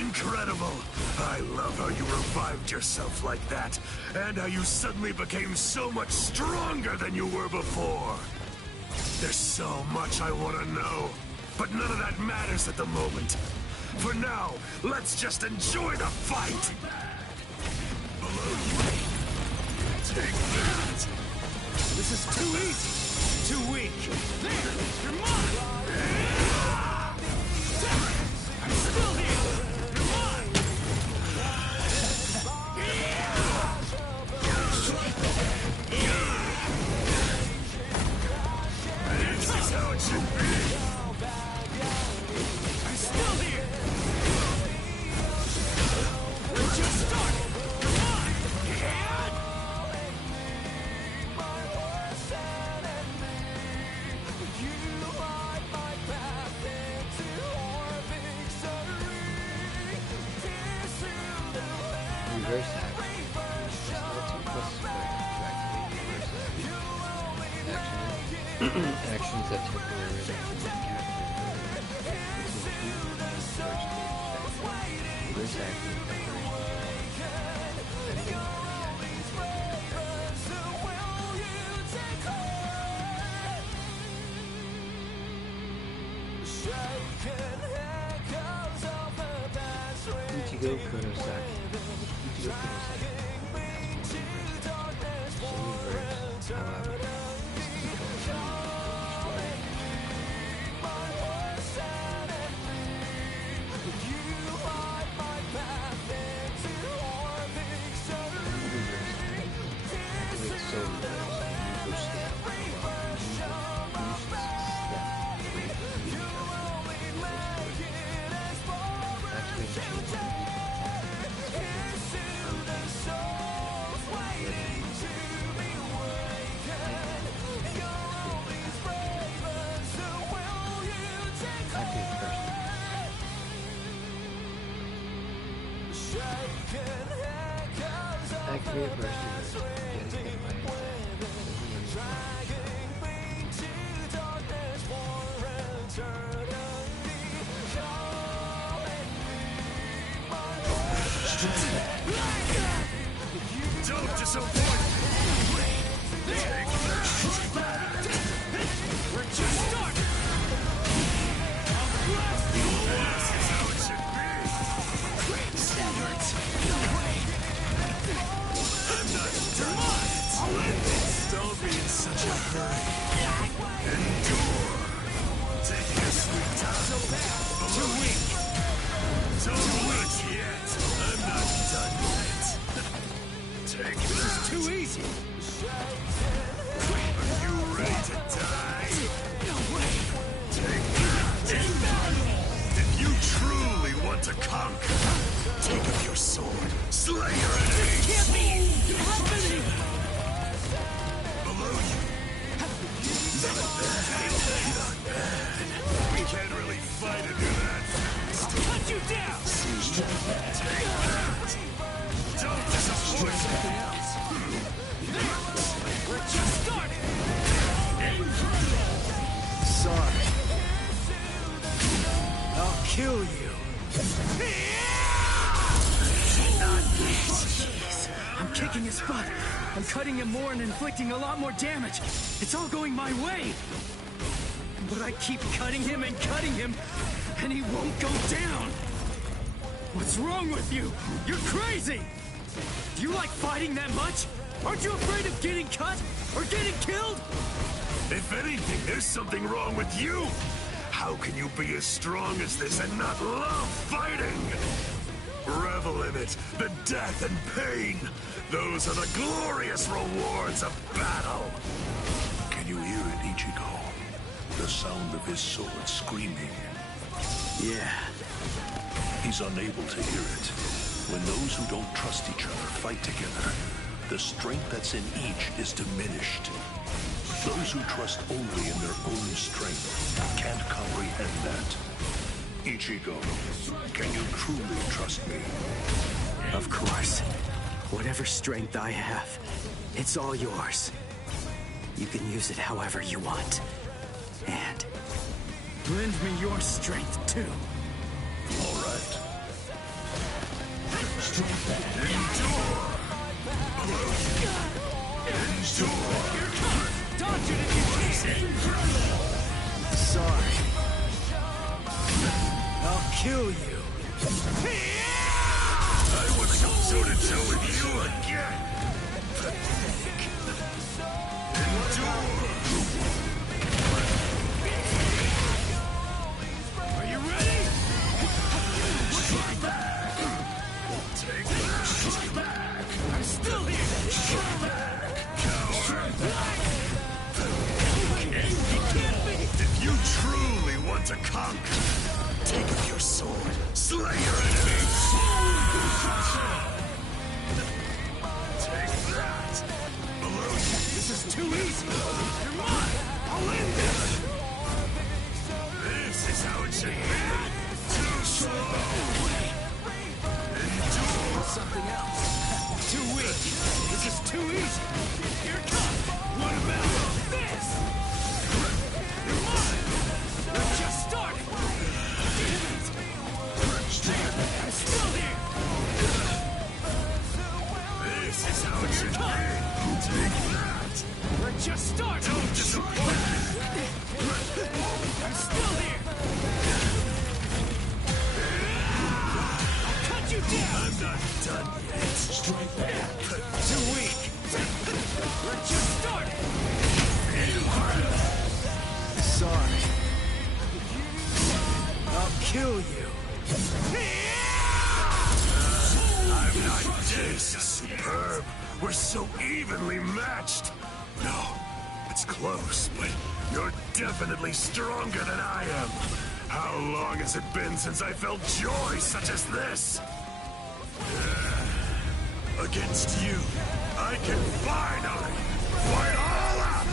Incredible! I love how you revived yourself like that, and how you suddenly became so much stronger than you were before. There's so much I want to know, but none of that matters at the moment. For now, let's just enjoy the fight! Below you. Take that! This is too easy! Too weak! There! You're mine! I'm still here! You're mine! This is how it should be! I'm still here! We're just starting! You're mine! Reverse action. Just L2 plus square to activate reverse action. Actions that temporarily remove character abilities. This includes reverse stage effect. Reverse action Ichigo Kurosaki. Ichigo Kurosaki. So reverse, however, is to become activate soul reverse and you go step boost step rate activate change activate burst reverse. Getting hit by Don't disappoint me! Take that! We're just starting! This is how it should be! I'm not done yet! Don't be in such a hurry! Endure! Take your sweet time! Too weak! Don't wait yet! I'm not done yet! Take This is that! too easy! Are you ready to die? Take that! If you truly want to conquer, take up your sword, slay your enemies! Can't be happening! Below you. Not bad. Not bad. We can't really fight and do that fast. I'll cut you down! Take that! Don't disappoint me! We're just starting! Sorry. I'll kill you. Jeez. I'm kicking his butt. I'm cutting him more and inflicting a lot more damage. It's all going my way. But I keep cutting him, and he won't go down. What's wrong with you? You're crazy! Do you like fighting that much? Aren't you afraid of getting cut? Or getting killed? If anything, there's something wrong with you! How can you be as strong as this and not love fighting? Revel in it, the death and pain. Those are the glorious rewards of battle. Can you hear it, Ichigo? The sound of his sword screaming. Yeah. He's unable to hear it. When those who don't trust each other fight together, the strength that's in each is diminished. Those who trust only in their own strength can't comprehend that. Ichigo, can you truly trust me? Of course. Whatever strength I have, it's all yours. You can use it however you want. And lend me your strength, too. All right. Endure! Dodge it if you can! Sorry. I'll kill you. I want to go toe-to-toe with you again! Pathetic. Endure! Are you ready? Take back! Take back! I'm still here! Coward! If you truly want to conquer, take up your sword, slay your enemies! Take that! Below you! This is too easy! You're mine! I'll end this! This is how it should be! Too slow! Endure! Something else! Too weak! This is too easy! Here it comes! What about this? You're mine! We're just starting! I'm still here! This is how it should be! Take that! We're just starting! Don't disappoint me! I'm still here! I'll cut you down! I'm not done yet! Strike back! Too weak! We're just starting! Sorry. I'll kill you. I'm not this superb. We're so evenly matched. No, it's close, but you're definitely stronger than I am. How long has it been since I felt joy such as this? Against you, I can finally fight all out!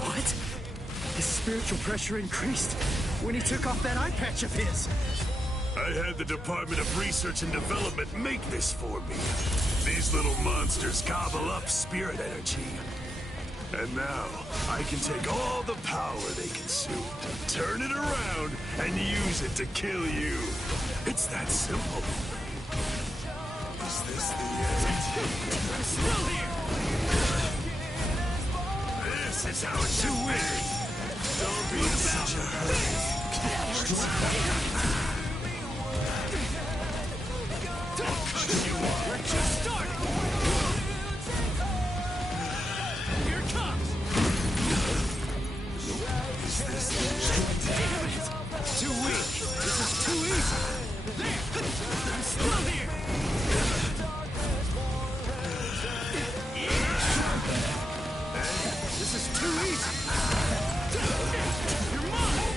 What? His spiritual pressure increased when he took off that eye patch of his. I had the Department of Research and Development make this for me. These little monsters gobble up spirit energy. And now, I can take all the power they consumed, turn it around, and use it to kill you. It's that simple. Is this the end? I'm still here! This is how it should be! Don't be in such a hurry. We're just starting! Here it comes! Is this Damn it! Too weak! This is too easy! There! I'm still here! This is too easy! You're mine!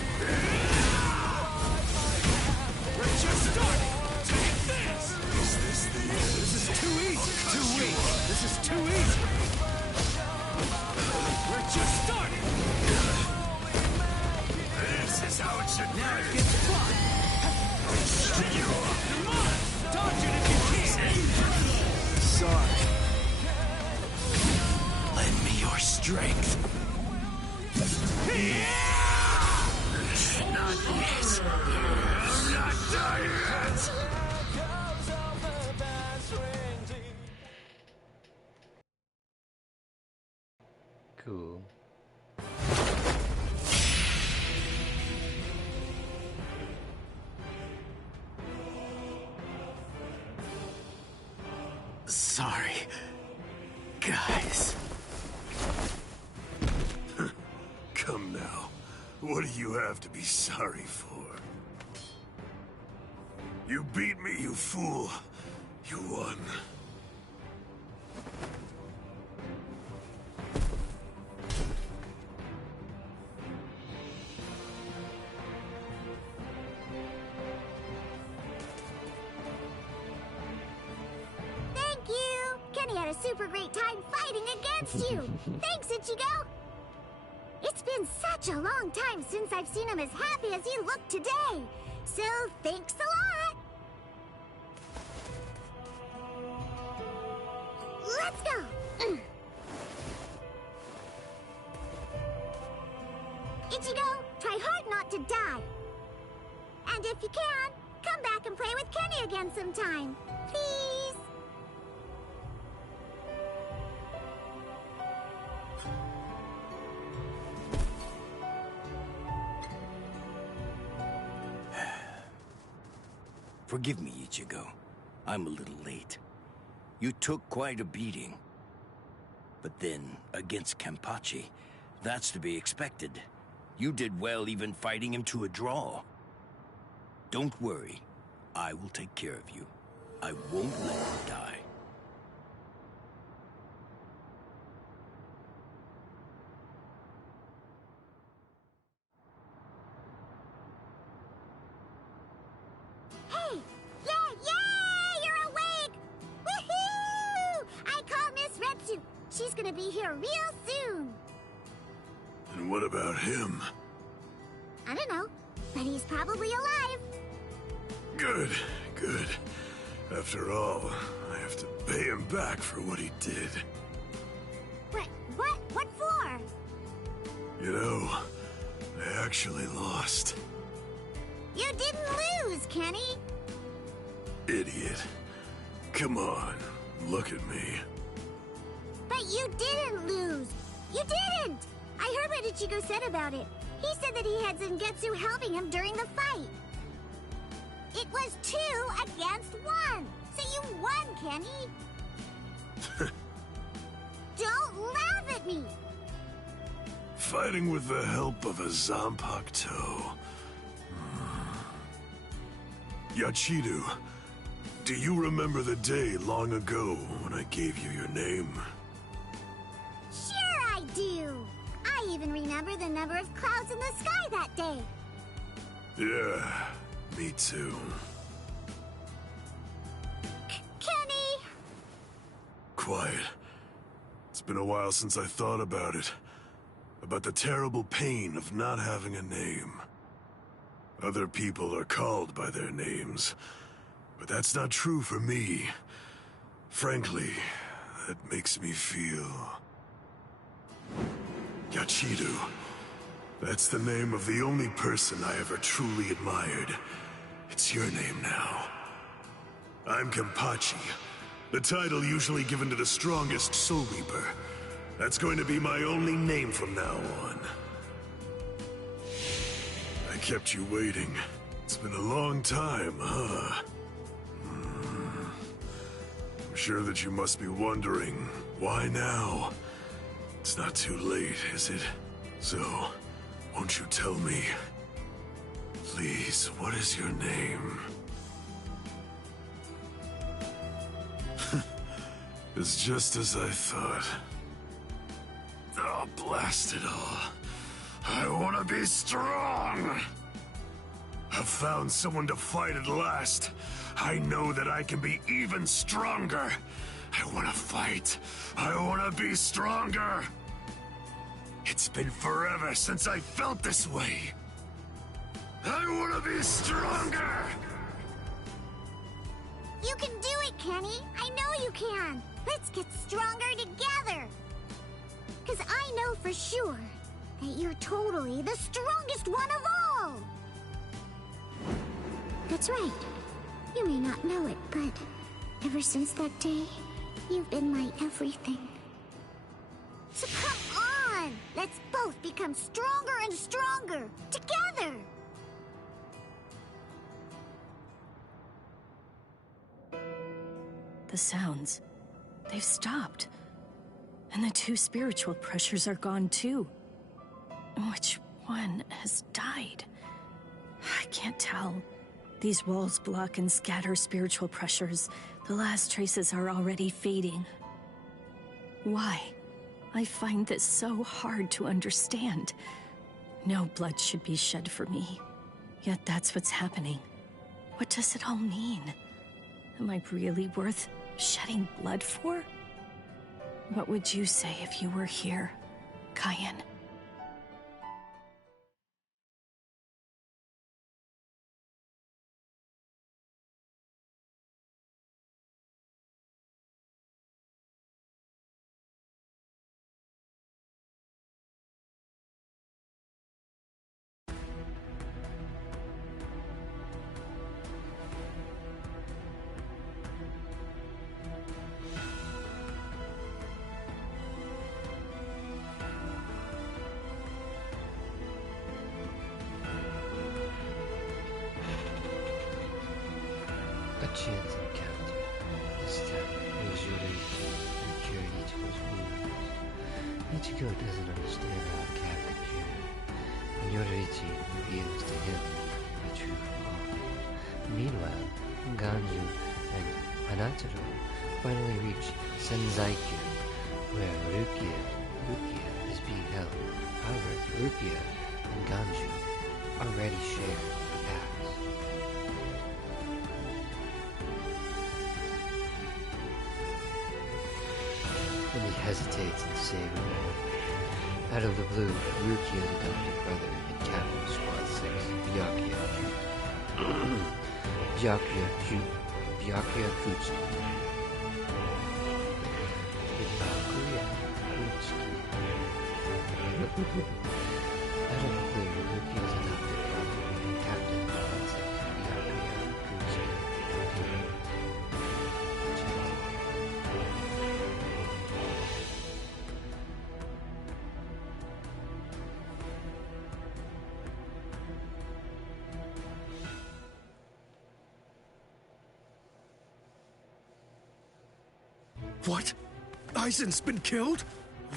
We're just starting! Take this! Is this the end? This is too easy! Too weak! This is too easy! We're just starting! This is how it should be! Now it gets fun! You're mine! Dodge it if you can! Sorry. Lend me your strength. Not yet. I'm not done yet. Cool. Sorry. Guys. Come now. What do you have to be sorry for? You beat me, you fool. You won. Thank you! Kenny had a super great time fighting against you! Thanks, Ichigo! It's been such a long time since I've seen him as happy as he looked today! So, thanks a lot! Let's go! Ichigo, try hard not to die. And if you can, come back and play with Kenny again sometime. Please? Forgive me, Ichigo. I'm a little late. You took quite a beating. But then, against Kenpachi, that's to be expected. You did well even fighting him to a draw. Don't worry. I will take care of you. I won't let you die. Hey! Yeah! You're awake! Woohoo! I call Miss Retsu. She's gonna be here real soon. And what about him? I don't know, but he's probably alive. Good, good. After all, I have to pay him back for what he did. What for? You know, I actually lost. You didn't lose, Kenny. Idiot. Come on, look at me. But you didn't lose. You didn't! I heard what Ichigo said about it. He said that he had Zangetsu helping him during the fight. It was 2 against 1. So you won, Kenny. Don't laugh at me. Fighting with the help of a Zanpakuto. Yachidu, do you remember the day long ago when I gave you your name? Sure I do. I even remember the number of clouds in the sky that day. Yeah, me too. Kenny! Quiet. It's been a while since I thought about it. About the terrible pain of not having a name. Other people are called by their names, but that's not true for me. Frankly, that makes me feel... Yachidu. That's the name of the only person I ever truly admired. It's your name now. I'm Kenpachi, the title usually given to the strongest Soul Reaper. That's going to be my only name from now on. I kept you waiting. It's been a long time, huh? I'm sure that you must be wondering, why now? It's not too late, is it? So, won't you tell me? Please, what is your name? It's just as I thought. Oh, blast it all. I want to be strong! I've found someone to fight at last. I know that I can be even stronger. I want to fight. I want to be stronger. It's been forever since I felt this way. I want to be stronger! You can do it, Kenny. I know you can. Let's get stronger together. Because I know for sure that you're totally the strongest one of all. That's right. You may not know it, but ever since that day, you've been my everything. So come on! Let's both become stronger and stronger, together! The sounds. they've stopped. And the 2 spiritual pressures are gone too. Which one has died? I can't tell. These walls block and scatter spiritual pressures. The last traces are already fading. Why? I find this so hard to understand. No blood should be shed for me. Yet that's what's happening. What does it all mean? Am I really worth shedding blood for? What would you say if you were here, Cayenne? A chance encounter. This time it was Yoruichi who cured Ichigo's wounds. Ichigo doesn't understand how a cat could cure, and Yoruichi reveals to him the true flaw. Meanwhile, Ganju and Hanataro finally reach Senzaiku, where Rukia is being held. However, Rukia and Ganju already share a past. And he hesitates in saving her. Out of the blue, Rukia's adopted brother and captain of Squad 6, Byakuya Kutsuki. Out of the blue, Rukia's adopted brother and captain of Squad 6, Byakuya Kutsuki. What? Aizen's been killed?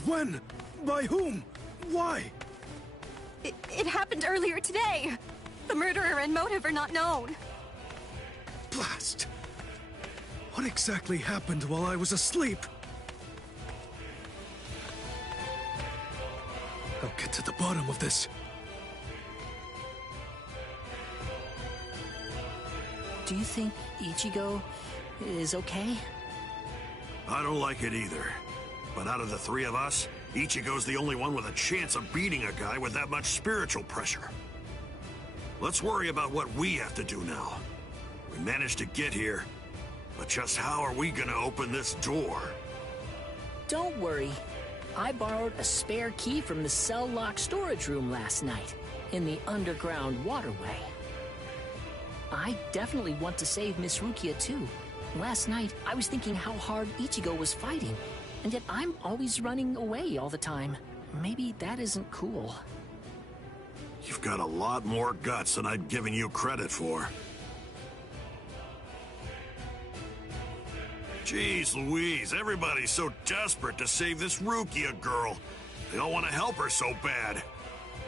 When? By whom? Why? It happened earlier today. The murderer and motive are not known. Blast! What exactly happened while I was asleep? I'll get to the bottom of this. Do you think Ichigo is okay? I don't like it either. But out of the 3 of us, Ichigo's the only one with a chance of beating a guy with that much spiritual pressure. Let's worry about what we have to do now. We managed to get here, but just how are we gonna open this door? Don't worry. I borrowed a spare key from the cell lock storage room last night, in the underground waterway. I definitely want to save Miss Rukia too. Last night, I was thinking how hard Ichigo was fighting, and yet I'm always running away all the time. Maybe that isn't cool. You've got a lot more guts than I'd given you credit for. Jeez Louise, everybody's so desperate to save this Rukia girl. They all want to help her so bad.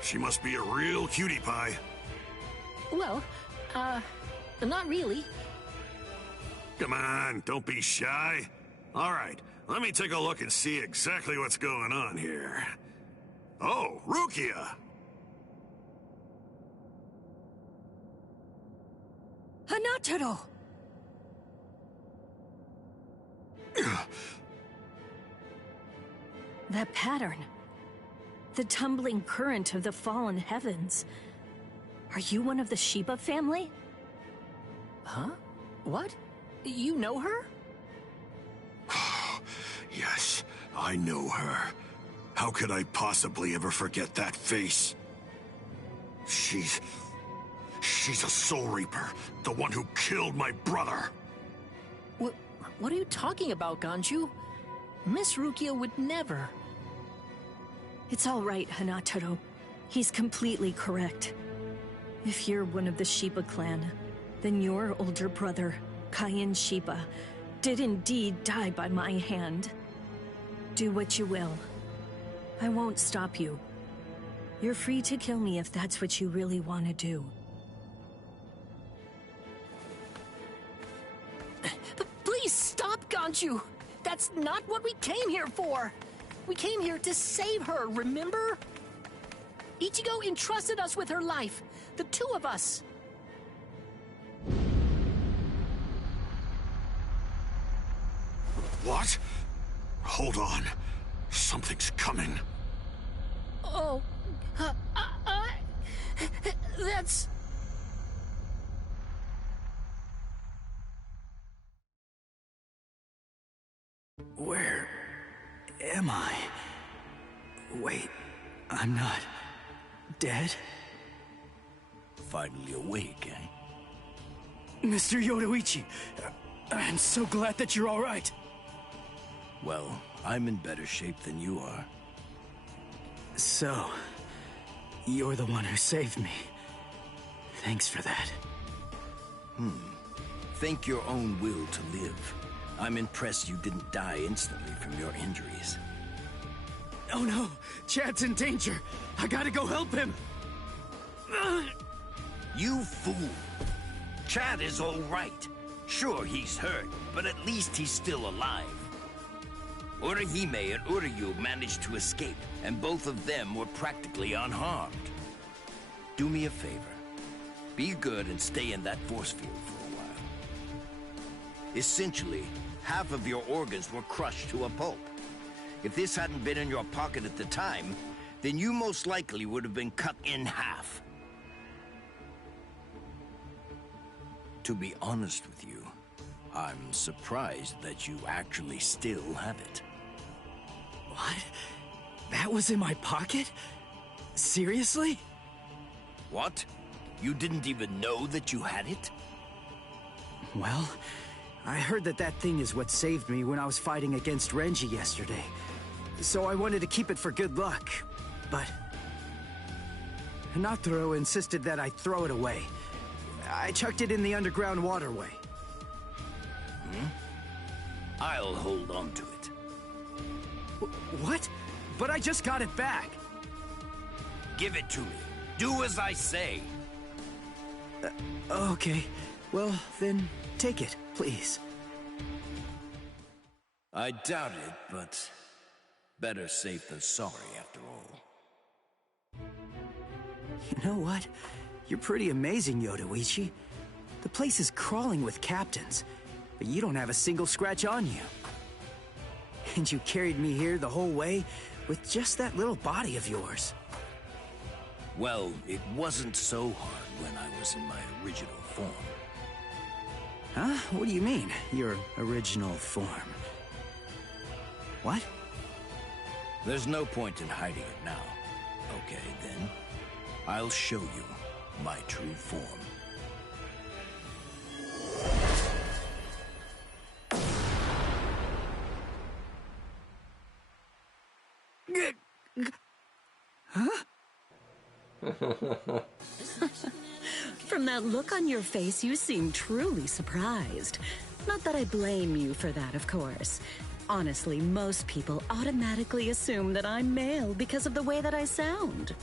She must be a real cutie pie. Well, not really. Come on, don't be shy. All right, let me take a look and see exactly what's going on here. Oh, Rukia! Hanataro! That pattern. The tumbling current of the fallen heavens. Are you one of the Shiba family? Huh? What? You know her? Yes, I know her. How could I possibly ever forget that face? She's a Soul Reaper, the one who killed my brother. What are you talking about, Ganju? Miss Rukia would never. It's all right, Hanataro. He's completely correct. If you're one of the Shiba clan, then your older brother, Cayenne Shiba, did indeed die by my hand. Do what you will. I won't stop you. You're free to kill me if that's what you really want to do. Please stop, Ganchu! That's not what we came here for! We came here to save her, remember? Ichigo entrusted us with her life, the two of us. What? Hold on. Something's coming. Oh, that's... Where am I? Wait, I'm not dead? Finally awake, eh? Mr. Yoruichi, I'm so glad that you're all right. Well, I'm in better shape than you are. So, you're the one who saved me. Thanks for that. Think your own will to live. I'm impressed you didn't die instantly from your injuries. Oh no! Chad's in danger! I gotta go help him! You fool! Chad is all right. Sure, he's hurt, but at least he's still alive. Orihime and Uryu managed to escape, and both of them were practically unharmed. Do me a favor. Be good and stay in that force field for a while. Essentially, half of your organs were crushed to a pulp. If this hadn't been in your pocket at the time, then you most likely would have been cut in half. To be honest with you, I'm surprised that you actually still have it. What? That was in my pocket? Seriously? What? You didn't even know that you had it? Well, I heard that thing is what saved me when I was fighting against Renji yesterday. So I wanted to keep it for good luck, but... Nataro insisted that I throw it away. I chucked it in the underground waterway. I'll hold on to it. What? But I just got it back. Give it to me. Do as I say. Okay. Well, then take it, please. I doubt it, but better safe than sorry after all. You know what? You're pretty amazing, Yoruichi. The place is crawling with captains, but you don't have a single scratch on you. And you carried me here the whole way with just that little body of yours. Well, it wasn't so hard when I was in my original form. Huh? What do you mean, your original form? What? There's no point in hiding it now. Okay, then. I'll show you my true form. Huh? From that look on your face, you seem truly surprised. Not that I blame you for that, of course. Honestly, most people automatically assume that I'm male because of the way that I sound.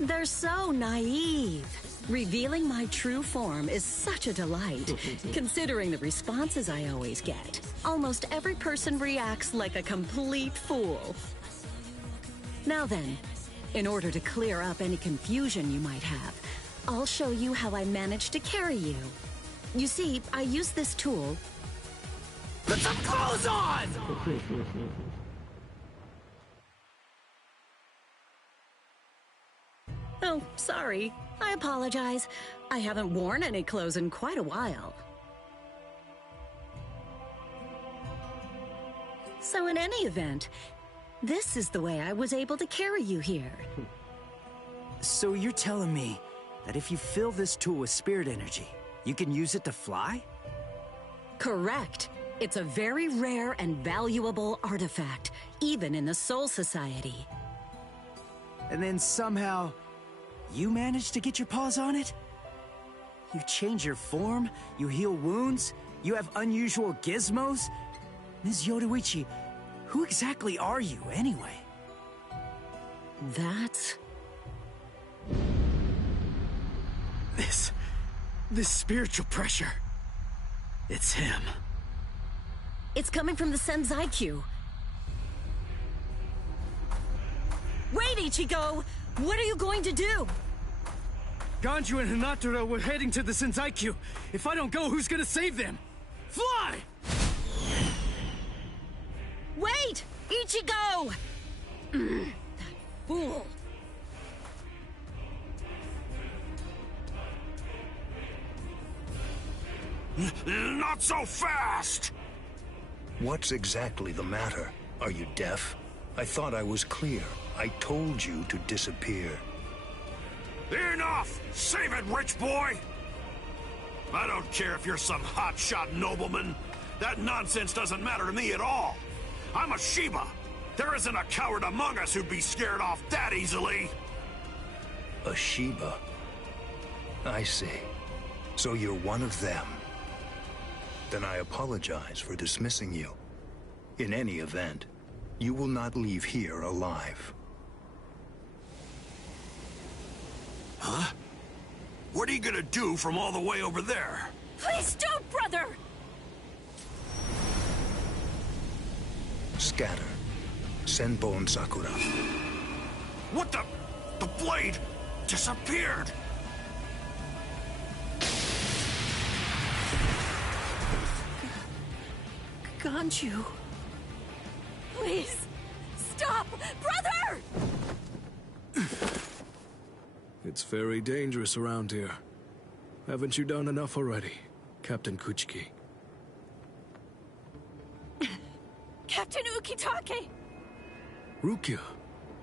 They're so naive. Revealing my true form is such a delight, considering the responses I always get. Almost every person reacts like a complete fool. Now then, in order to clear up any confusion you might have, I'll show you how I managed to carry you. You see, I use this tool. Put some clothes on! Oh, sorry. I apologize. I haven't worn any clothes in quite a while. So in any event, this is the way I was able to carry you here. So you're telling me that if you fill this tool with spirit energy, you can use it to fly? Correct. It's a very rare and valuable artifact, even in the Soul Society. And then somehow, you managed to get your paws on it? You change your form, you heal wounds, You have unusual gizmos? Ms. Yoruichi, who exactly are you, anyway? That? This spiritual pressure. It's him. It's coming from the Senzaikyu. Wait, Ichigo! What are you going to do? Ganju and Hinataro were heading to the Senzaikyu. If I don't go, who's gonna save them? Fly! Wait! Ichigo! That fool! Not so fast! What's exactly the matter? Are you deaf? I thought I was clear. I told you to disappear. Enough! Save it, rich boy! I don't care if you're some hotshot nobleman. That nonsense doesn't matter to me at all. I'm a Shiba. There isn't a coward among us who'd be scared off that easily. A Shiba? I see. So you're one of them. Then I apologize for dismissing you. In any event, you will not leave here alive. Huh? What are you gonna do from all the way over there? Please don't, brother! Scatter. Senbon Sakura. What the? The blade disappeared! Ganju. Please, stop! Brother! It's very dangerous around here. Haven't you done enough already, Captain Kuchiki? Captain Ukitake! Rukia,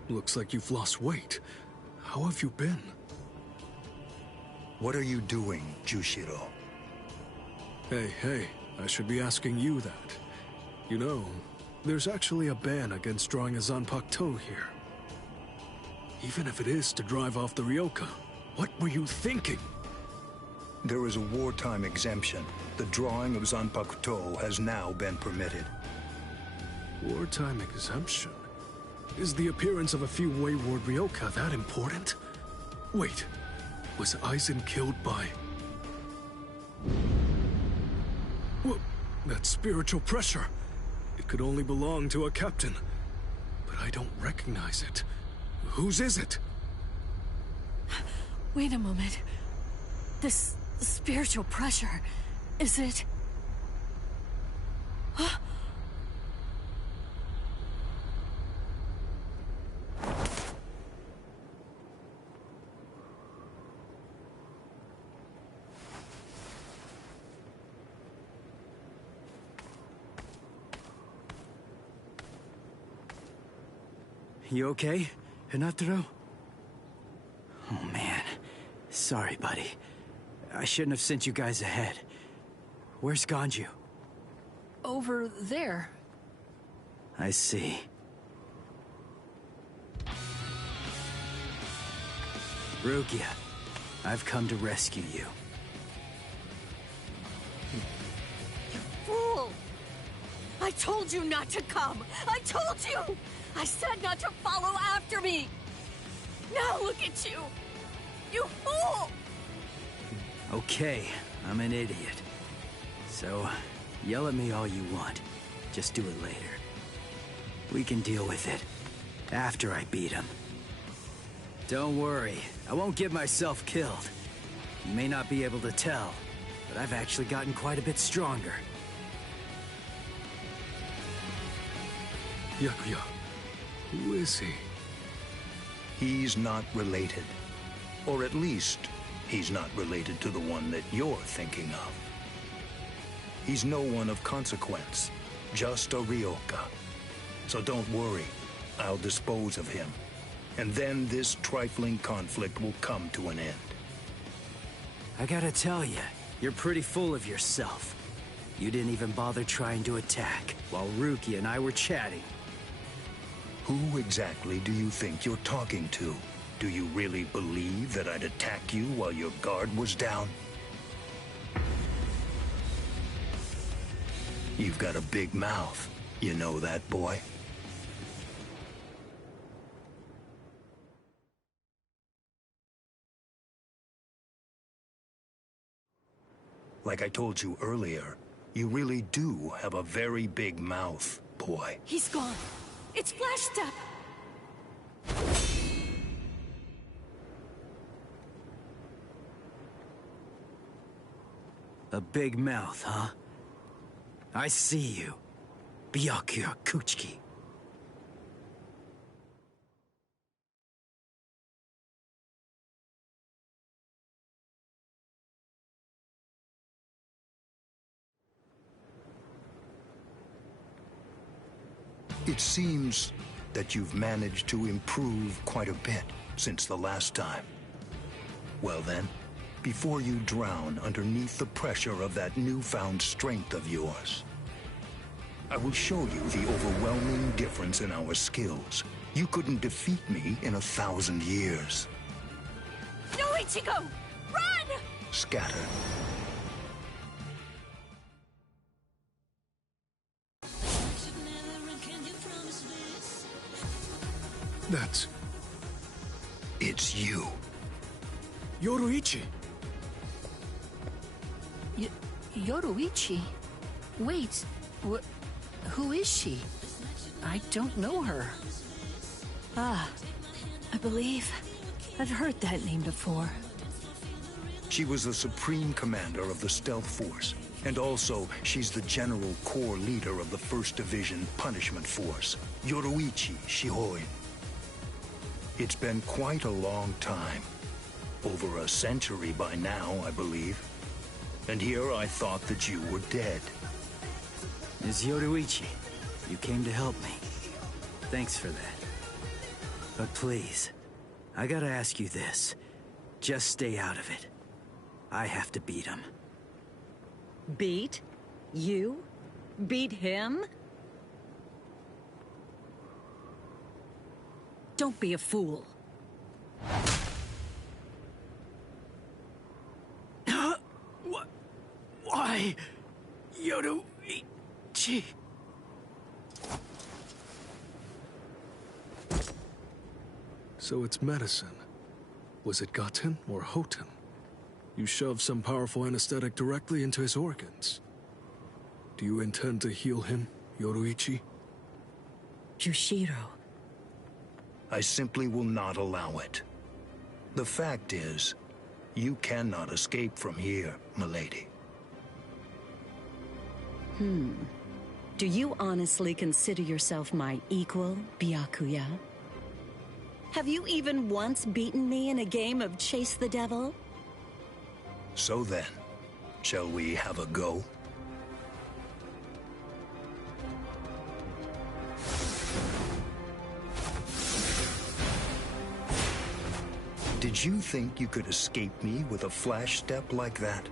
looks like you've lost weight. How have you been? What are you doing, Jushiro? Hey, I should be asking you that. You know, there's actually a ban against drawing a Zanpakuto here. Even if it is to drive off the Ryoka, what were you thinking? There is a wartime exemption. The drawing of Zanpakuto has now been permitted. Wartime exemption? Is the appearance of a few wayward Ryoka that important? Wait, was Aizen killed by... What? That spiritual pressure. It could only belong to a captain. But I don't recognize it. Whose is it? Wait a moment. This spiritual pressure, is it... Huh? You okay, Hinataro? Oh man, sorry buddy. I shouldn't have sent you guys ahead. Where's Ganju? Over there. I see. Rukia, I've come to rescue you. Fool! I told you not to come! I told you! I said not to follow after me! Now look at you! You fool! Okay, I'm an idiot. So, yell at me all you want. Just do it later. We can deal with it. After I beat him. Don't worry, I won't get myself killed. You may not be able to tell, but I've actually gotten quite a bit stronger. Yakuya, who is he? He's not related. Or at least, he's not related to the one that you're thinking of. He's no one of consequence, just a Ryoka. So don't worry, I'll dispose of him. And then this trifling conflict will come to an end. I gotta tell you, you're pretty full of yourself. You didn't even bother trying to attack, while Rukia and I were chatting. Who exactly do you think you're talking to? Do you really believe that I'd attack you while your guard was down? You've got a big mouth. You know that, boy? Like I told you earlier, you really do have a very big mouth, boy. He's gone. It's Flash Step. A big mouth, huh? I see you. Byakuya Kuchiki. It seems that you've managed to improve quite a bit since the last time. Well then, before you drown underneath the pressure of that newfound strength of yours, I will show you the overwhelming difference in our skills. You couldn't defeat me in 1,000 years. No, Ichigo! Run! Scatter. That's... It's you. Yoruichi! Yoruichi? Wait, who is she? I don't know her. Ah, I believe I've heard that name before. She was the supreme commander of the Stealth Force, and also she's the general corps leader of the 1st Division Punishment Force, Yoruichi Shihoin. It's been quite a long time. Over a century by now, I believe. And here I thought that you were dead. Ms. Yoruichi, you came to help me. Thanks for that. But please, I gotta ask you this. Just stay out of it. I have to beat him. Beat? You? Beat him? Don't be a fool. Why? Yoruichi... So it's medicine. Was it Gaten or Hoten? You shoved some powerful anesthetic directly into his organs. Do you intend to heal him, Yoruichi? Yushiro. I simply will not allow it. The fact is, you cannot escape from here, milady. Do you honestly consider yourself my equal, Byakuya? Have you even once beaten me in a game of Chase the Devil? So then, shall we have a go? Did you think you could escape me with a flash step like that?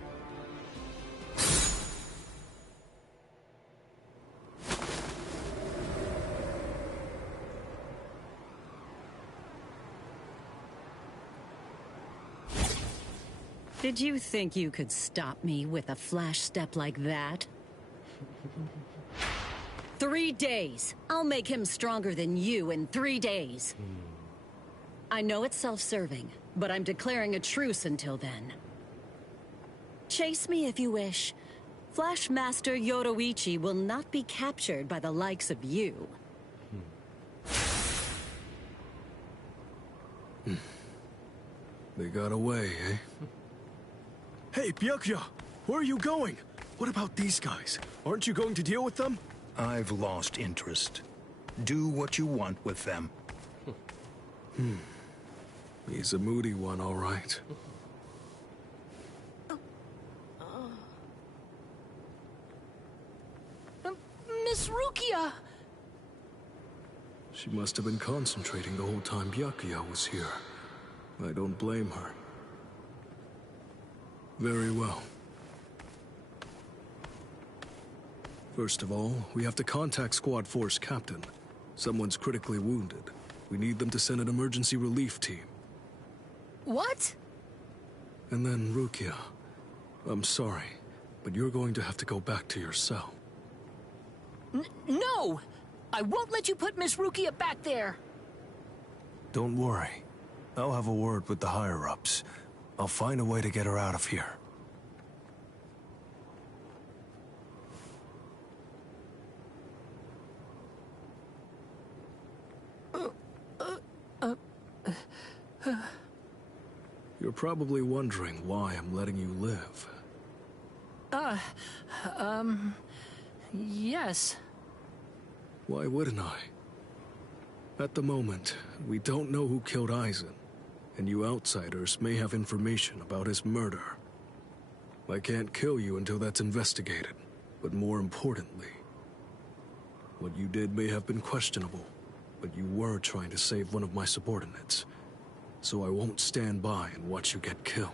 Did you think you could stop me with a flash step like that? 3 days. I'll make him stronger than you in 3 days. I know it's self-serving, but I'm declaring a truce until then. Chase me if you wish. Flash Master Yoruichi will not be captured by the likes of you. They got away, eh? Hey, Byakuya! Where are you going? What about these guys? Aren't you going to deal with them? I've lost interest. Do what you want with them. He's a moody one, all right. Miss Rukia! She must have been concentrating the whole time Byakuya was here. I don't blame her. Very well. First of all, we have to contact Squad Force Captain. Someone's critically wounded. We need them to send an emergency relief team. What? And then, Rukia, I'm sorry, but you're going to have to go back to your cell. No! I won't let you put Miss Rukia back there! Don't worry. I'll have a word with the higher-ups. I'll find a way to get her out of here. You're probably wondering why I'm letting you live. Yes. Why wouldn't I? At the moment, we don't know who killed Eisen, and you outsiders may have information about his murder. I can't kill you until that's investigated, but more importantly, what you did may have been questionable, but you were trying to save one of my subordinates, so I won't stand by and watch you get killed.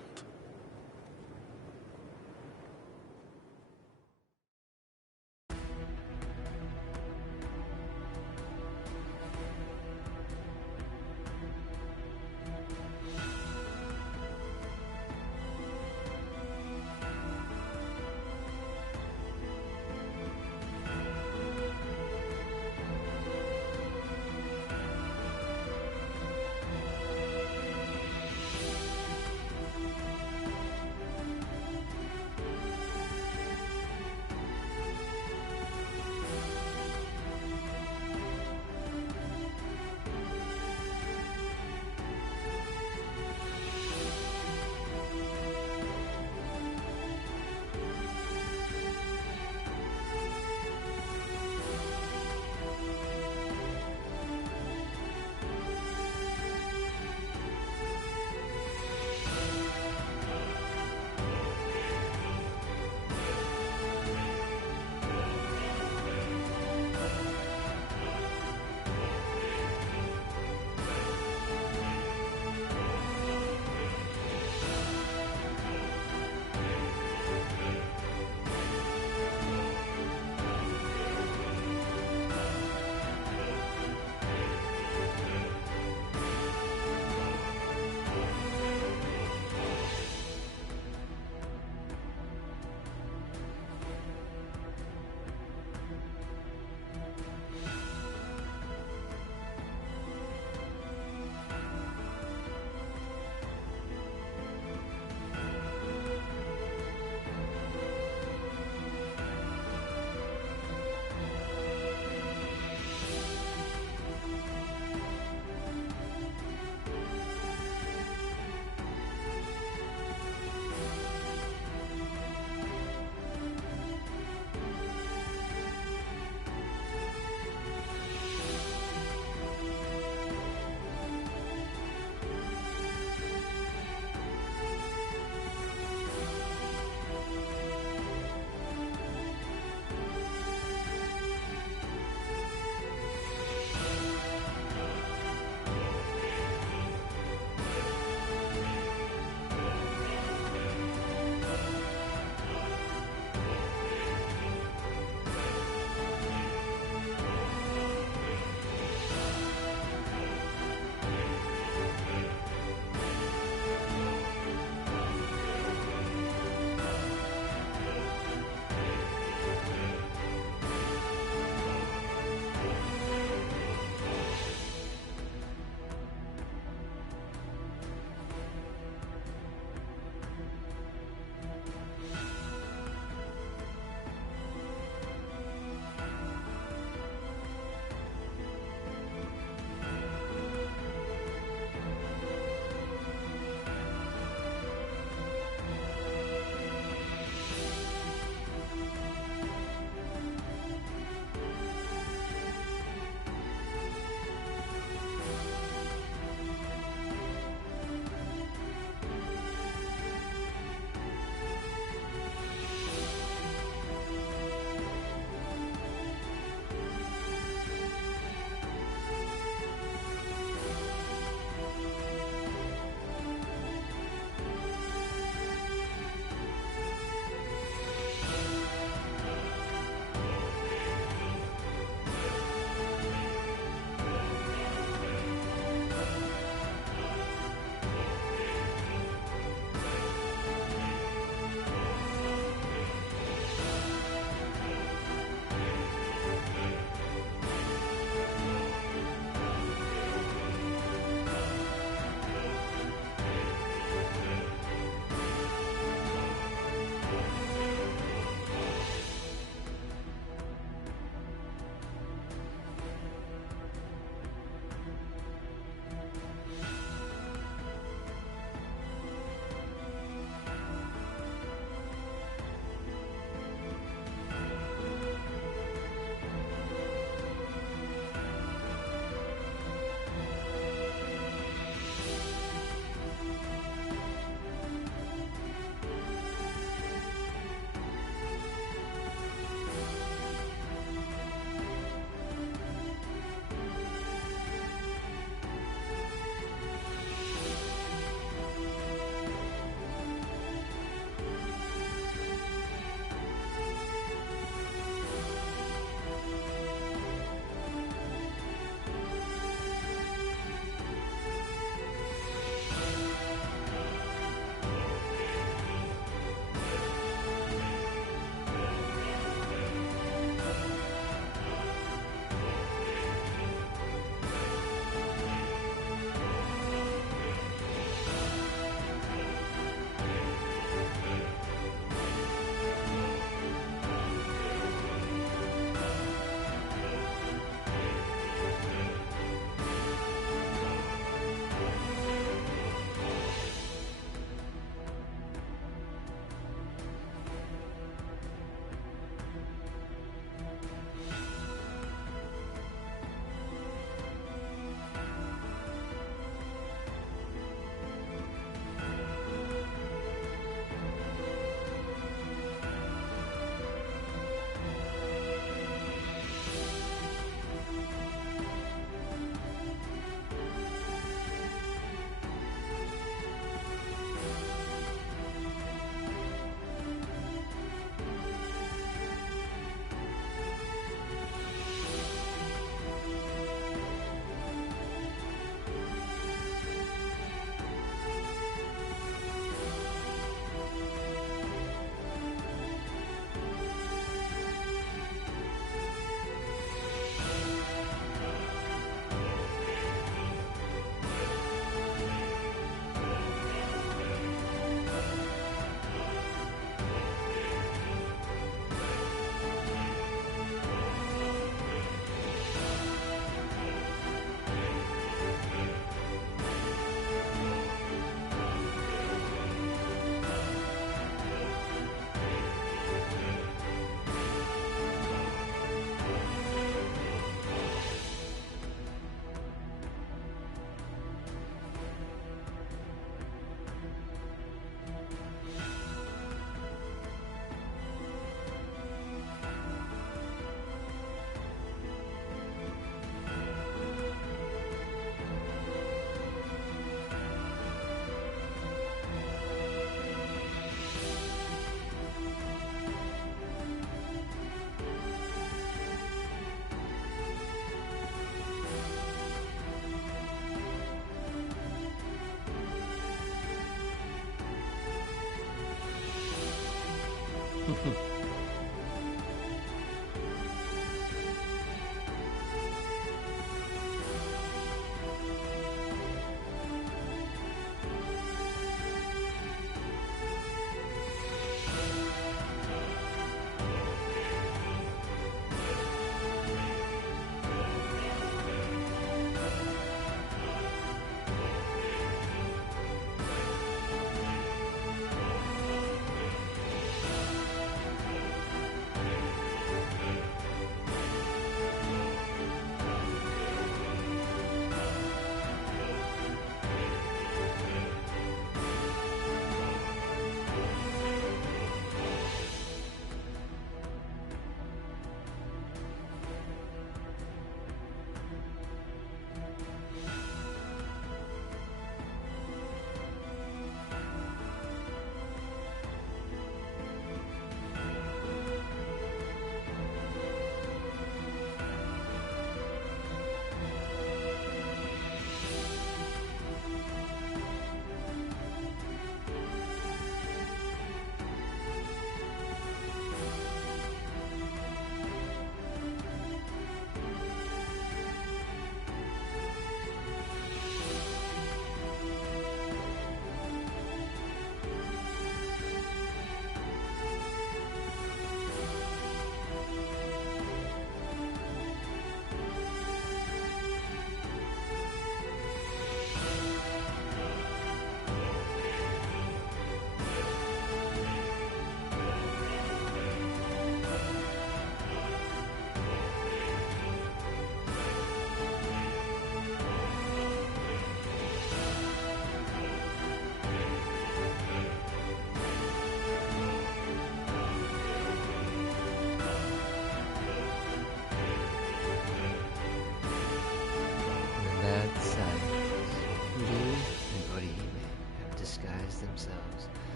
themselves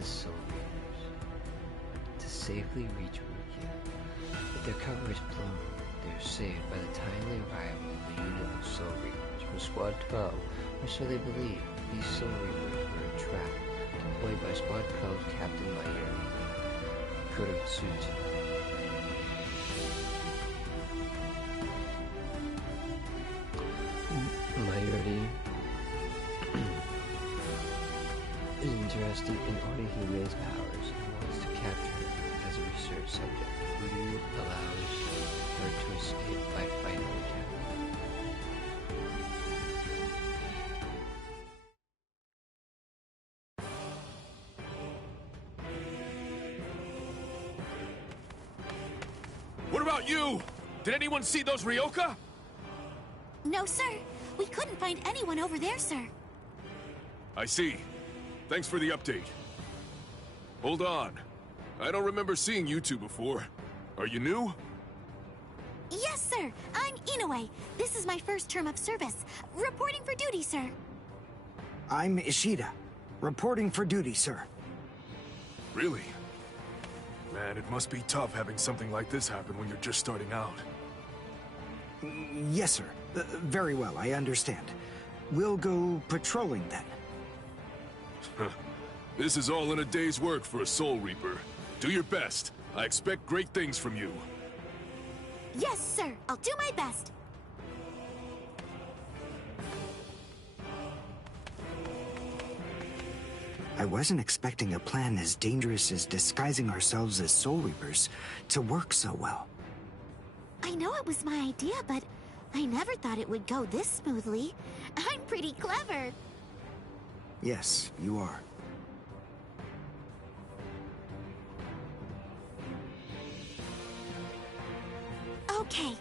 as Soul Reapers to safely reach Rukia. But their cover is blown. They are saved by the timely arrival of a unit of Soul Reapers from Squad 12, or so they believe. These Soul Reapers were a trap deployed by Squad 12's Captain Mayuri. Mayuri is interested in Orihime's powers and wants to capture her as a research subject. Uryu allows her to escape by fighting the captain. What about you? Did anyone see those Ryoka? No, sir. We couldn't find anyone over there, sir. I see. Thanks for the update. Hold on. I don't remember seeing you two before. Are you new? Yes, sir. I'm Inoue. This is my first term of service. Reporting for duty, sir. I'm Ishida. Reporting for duty, sir. Really? Man, it must be tough having something like this happen when you're just starting out. Yes, sir. Very well, I understand. We'll go patrolling then. This is all in a day's work for a Soul Reaper. Do your best. I expect great things from you. Yes, sir. I'll do my best. I wasn't expecting a plan as dangerous as disguising ourselves as Soul Reapers to work so well. I know it was my idea, but I never thought it would go this smoothly. I'm pretty clever. Yes, you are. Okay,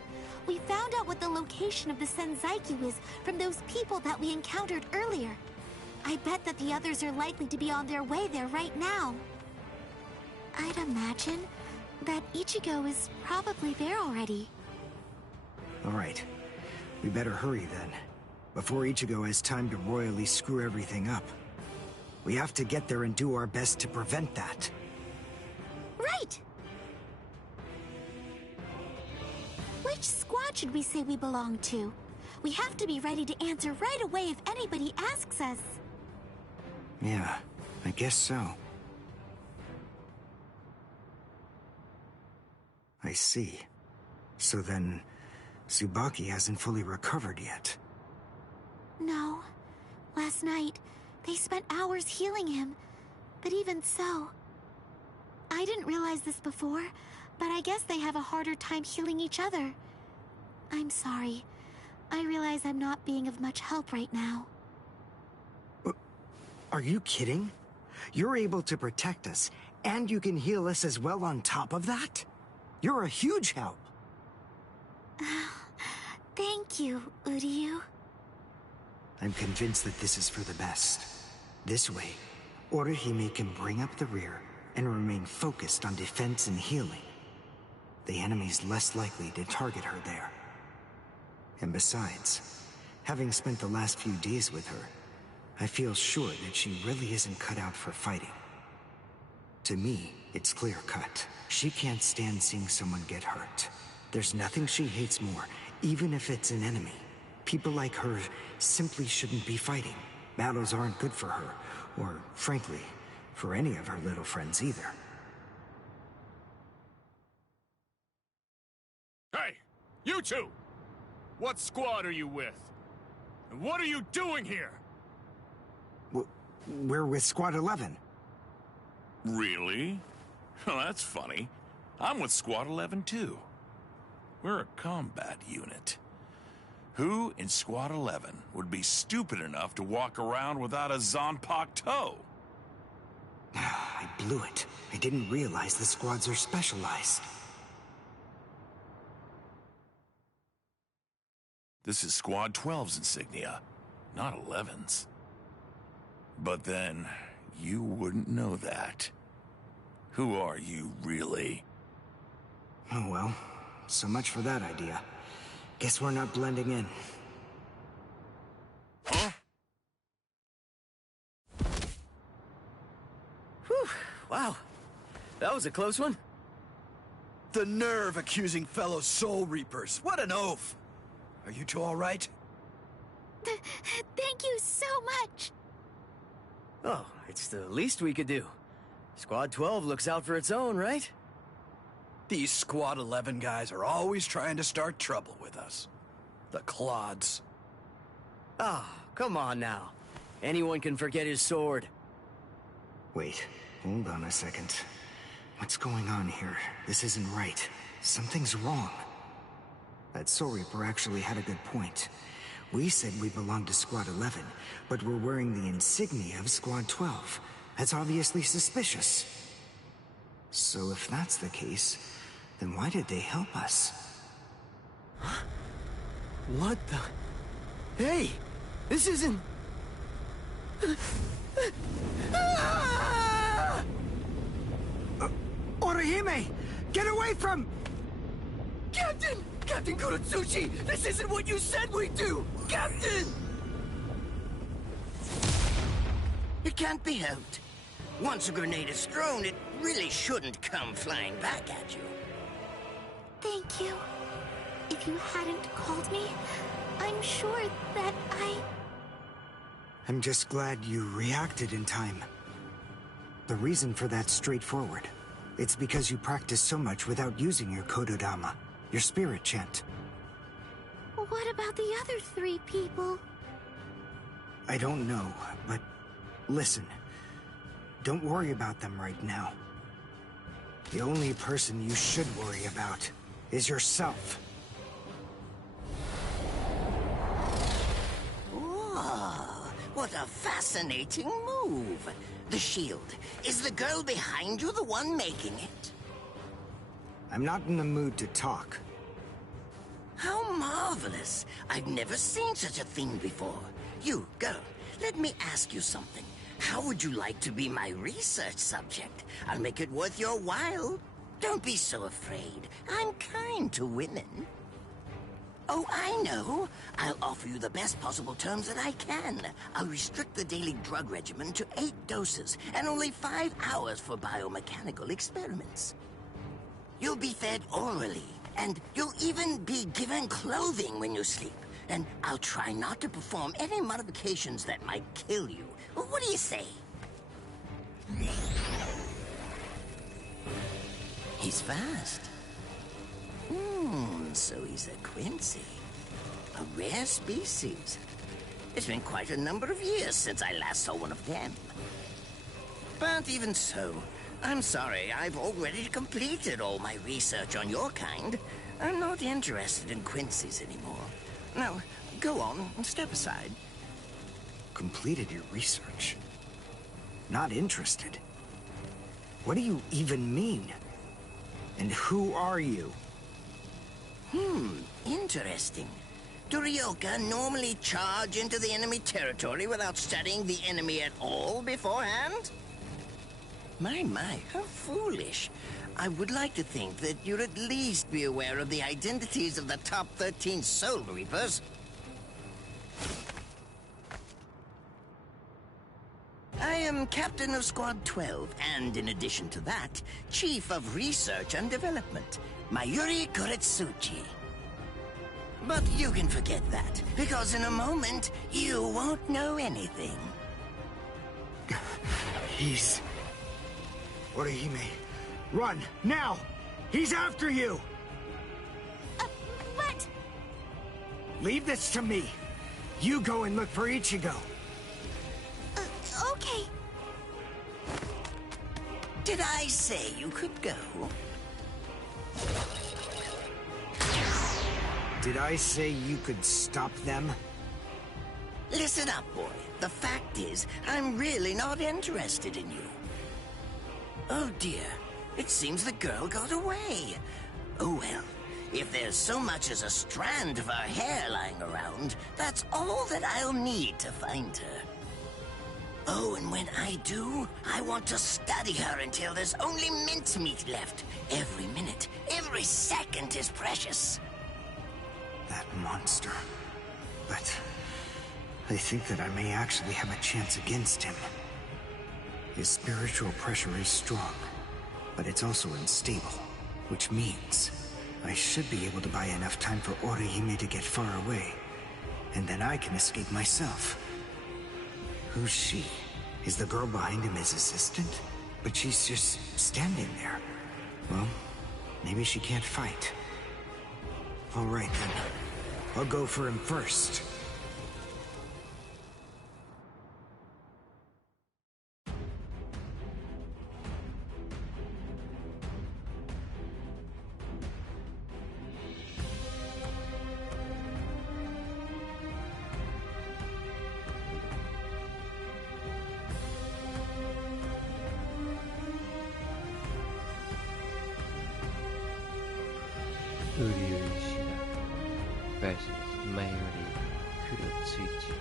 we found out what the location of the Senzaiku is from those people that we encountered earlier. I bet that the others are likely to be on their way there right now. I'd imagine that Ichigo is probably there already. All right. We better hurry then, before Ichigo has time to royally screw everything up. We have to get there and do our best to prevent that. Right! Which squad should we say we belong to? We have to be ready to answer right away if anybody asks us. Yeah, I guess so. I see. So then, Tsubaki hasn't fully recovered yet. No. Last night, they spent hours healing him. But even so... I didn't realize this before, but I guess they have a harder time healing each other. I'm sorry. I realize I'm not being of much help right now. Are you kidding? You're able to protect us, and you can heal us as well on top of that? You're a huge help. Thank you, Uryu. I'm convinced that this is for the best. This way, Orihime can bring up the rear and remain focused on defense and healing. The enemy's less likely to target her there. And besides, having spent the last few days with her, I feel sure that she really isn't cut out for fighting. To me, it's clear-cut. She can't stand seeing someone get hurt. There's nothing she hates more, even if it's an enemy. People like her simply shouldn't be fighting. Battles aren't good for her, or, frankly, for any of her little friends either. Hey, you two! What squad are you with? And what are you doing here? We're with Squad 11. Really? Well, that's funny. I'm with Squad 11 too. We're a combat unit. Who in Squad 11 would be stupid enough to walk around without a Zanpakuto toe? I blew it. I didn't realize the squads are specialized. This is Squad 12's insignia, not 11's. But then, you wouldn't know that. Who are you, really? Oh well, so much for that idea. Guess we're not blending in. Huh? Whew, wow. That was a close one. The nerve accusing fellow Soul Reapers. What an oaf! Are you two all right? Thank you so much! Oh, it's the least we could do. Squad 12 looks out for its own, right? These Squad 11 guys are always trying to start trouble with us. The clods. Ah, come on now. Anyone can forget his sword. Wait, hold on a second. What's going on here? This isn't right. Something's wrong. That Soul Reaper actually had a good point. We said we belonged to Squad 11, but we're wearing the insignia of Squad 12. That's obviously suspicious. So if that's the case, then why did they help us? What the... Hey! This isn't... Orihime! Get away from... Captain! Captain Kurotsuchi! This isn't what you said we'd do! Captain! It can't be helped. Once a grenade is thrown, it really shouldn't come flying back at you. Thank you. If you hadn't called me, I'm sure that I'm just glad you reacted in time. The reason for that's straightforward. It's because you practiced so much without using your Kododama, your spirit chant. What about the other 3 people? I don't know, but listen. Don't worry about them right now. The only person you should worry about is yourself. Oh, what a fascinating move. The shield. Is the girl behind you the one making it? I'm not in the mood to talk. How marvelous. I've never seen such a thing before. You, girl, let me ask you something. How would you like to be my research subject? I'll make it worth your while. Don't be so afraid. I'm kind to women. Oh, I know. I'll offer you the best possible terms that I can. I'll restrict the daily drug regimen to 8 doses and only 5 hours for biomechanical experiments. You'll be fed orally, and you'll even be given clothing when you sleep. And I'll try not to perform any modifications that might kill you. What do you say? He's fast. So he's a Quincy. A rare species. It's been quite a number of years since I last saw one of them. But even so, I'm sorry, I've already completed all my research on your kind. I'm not interested in Quincy's anymore. Now, go on and step aside. Completed your research? Not interested? What do you even mean? And who are you? Interesting. Do Ryoka normally charge into the enemy territory without studying the enemy at all beforehand? My, how foolish. I would like to think that you'd at least be aware of the identities of the top 13 Soul Reapers. I am Captain of Squad 12, and in addition to that, Chief of Research and Development, Mayuri Koretsuchi. But you can forget that, because in a moment, you won't know anything. He's... Orihime, run, now! He's after you! What? Leave this to me. You go and look for Ichigo. Okay. Did I say you could go? Did I say you could stop them? Listen up, boy. The fact is, I'm really not interested in you. Oh dear, it seems the girl got away. Oh well, if there's so much as a strand of her hair lying around, that's all that I'll need to find her. Oh, and when I do, I want to study her until there's only mincemeat left. Every minute, every second is precious. That monster. But I think that I may actually have a chance against him. His spiritual pressure is strong, but it's also unstable, which means I should be able to buy enough time for Orihime to get far away, and then I can escape myself. Who's she? Is the girl behind him his assistant? But she's just standing there. Well, maybe she can't fight. All right then. I'll go for him first. versus Mayuri Kurotsuchi.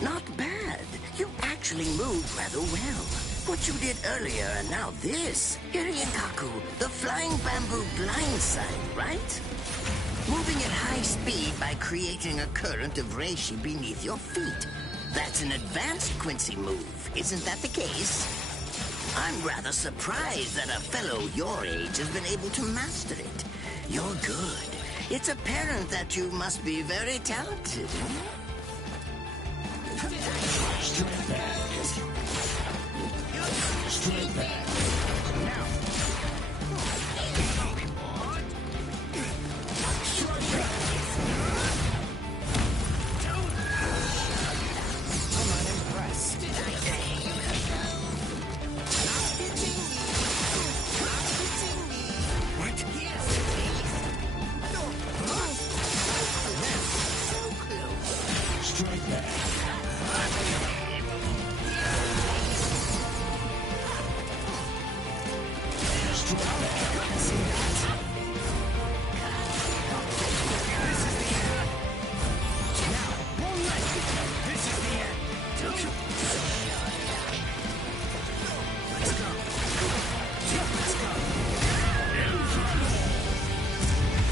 Not bad. You actually moved rather well. What you did earlier and now this. Hirikaku, the flying bamboo blindside, right? Moving at high speed by creating a current of reishi beneath your feet. That's an advanced Quincy move, isn't that the case? I'm rather surprised that a fellow your age has been able to master it. You're good. It's apparent that you must be very talented. Straight back. Straight back. Now. Straight back. I'm unimpressed. What? Straight back.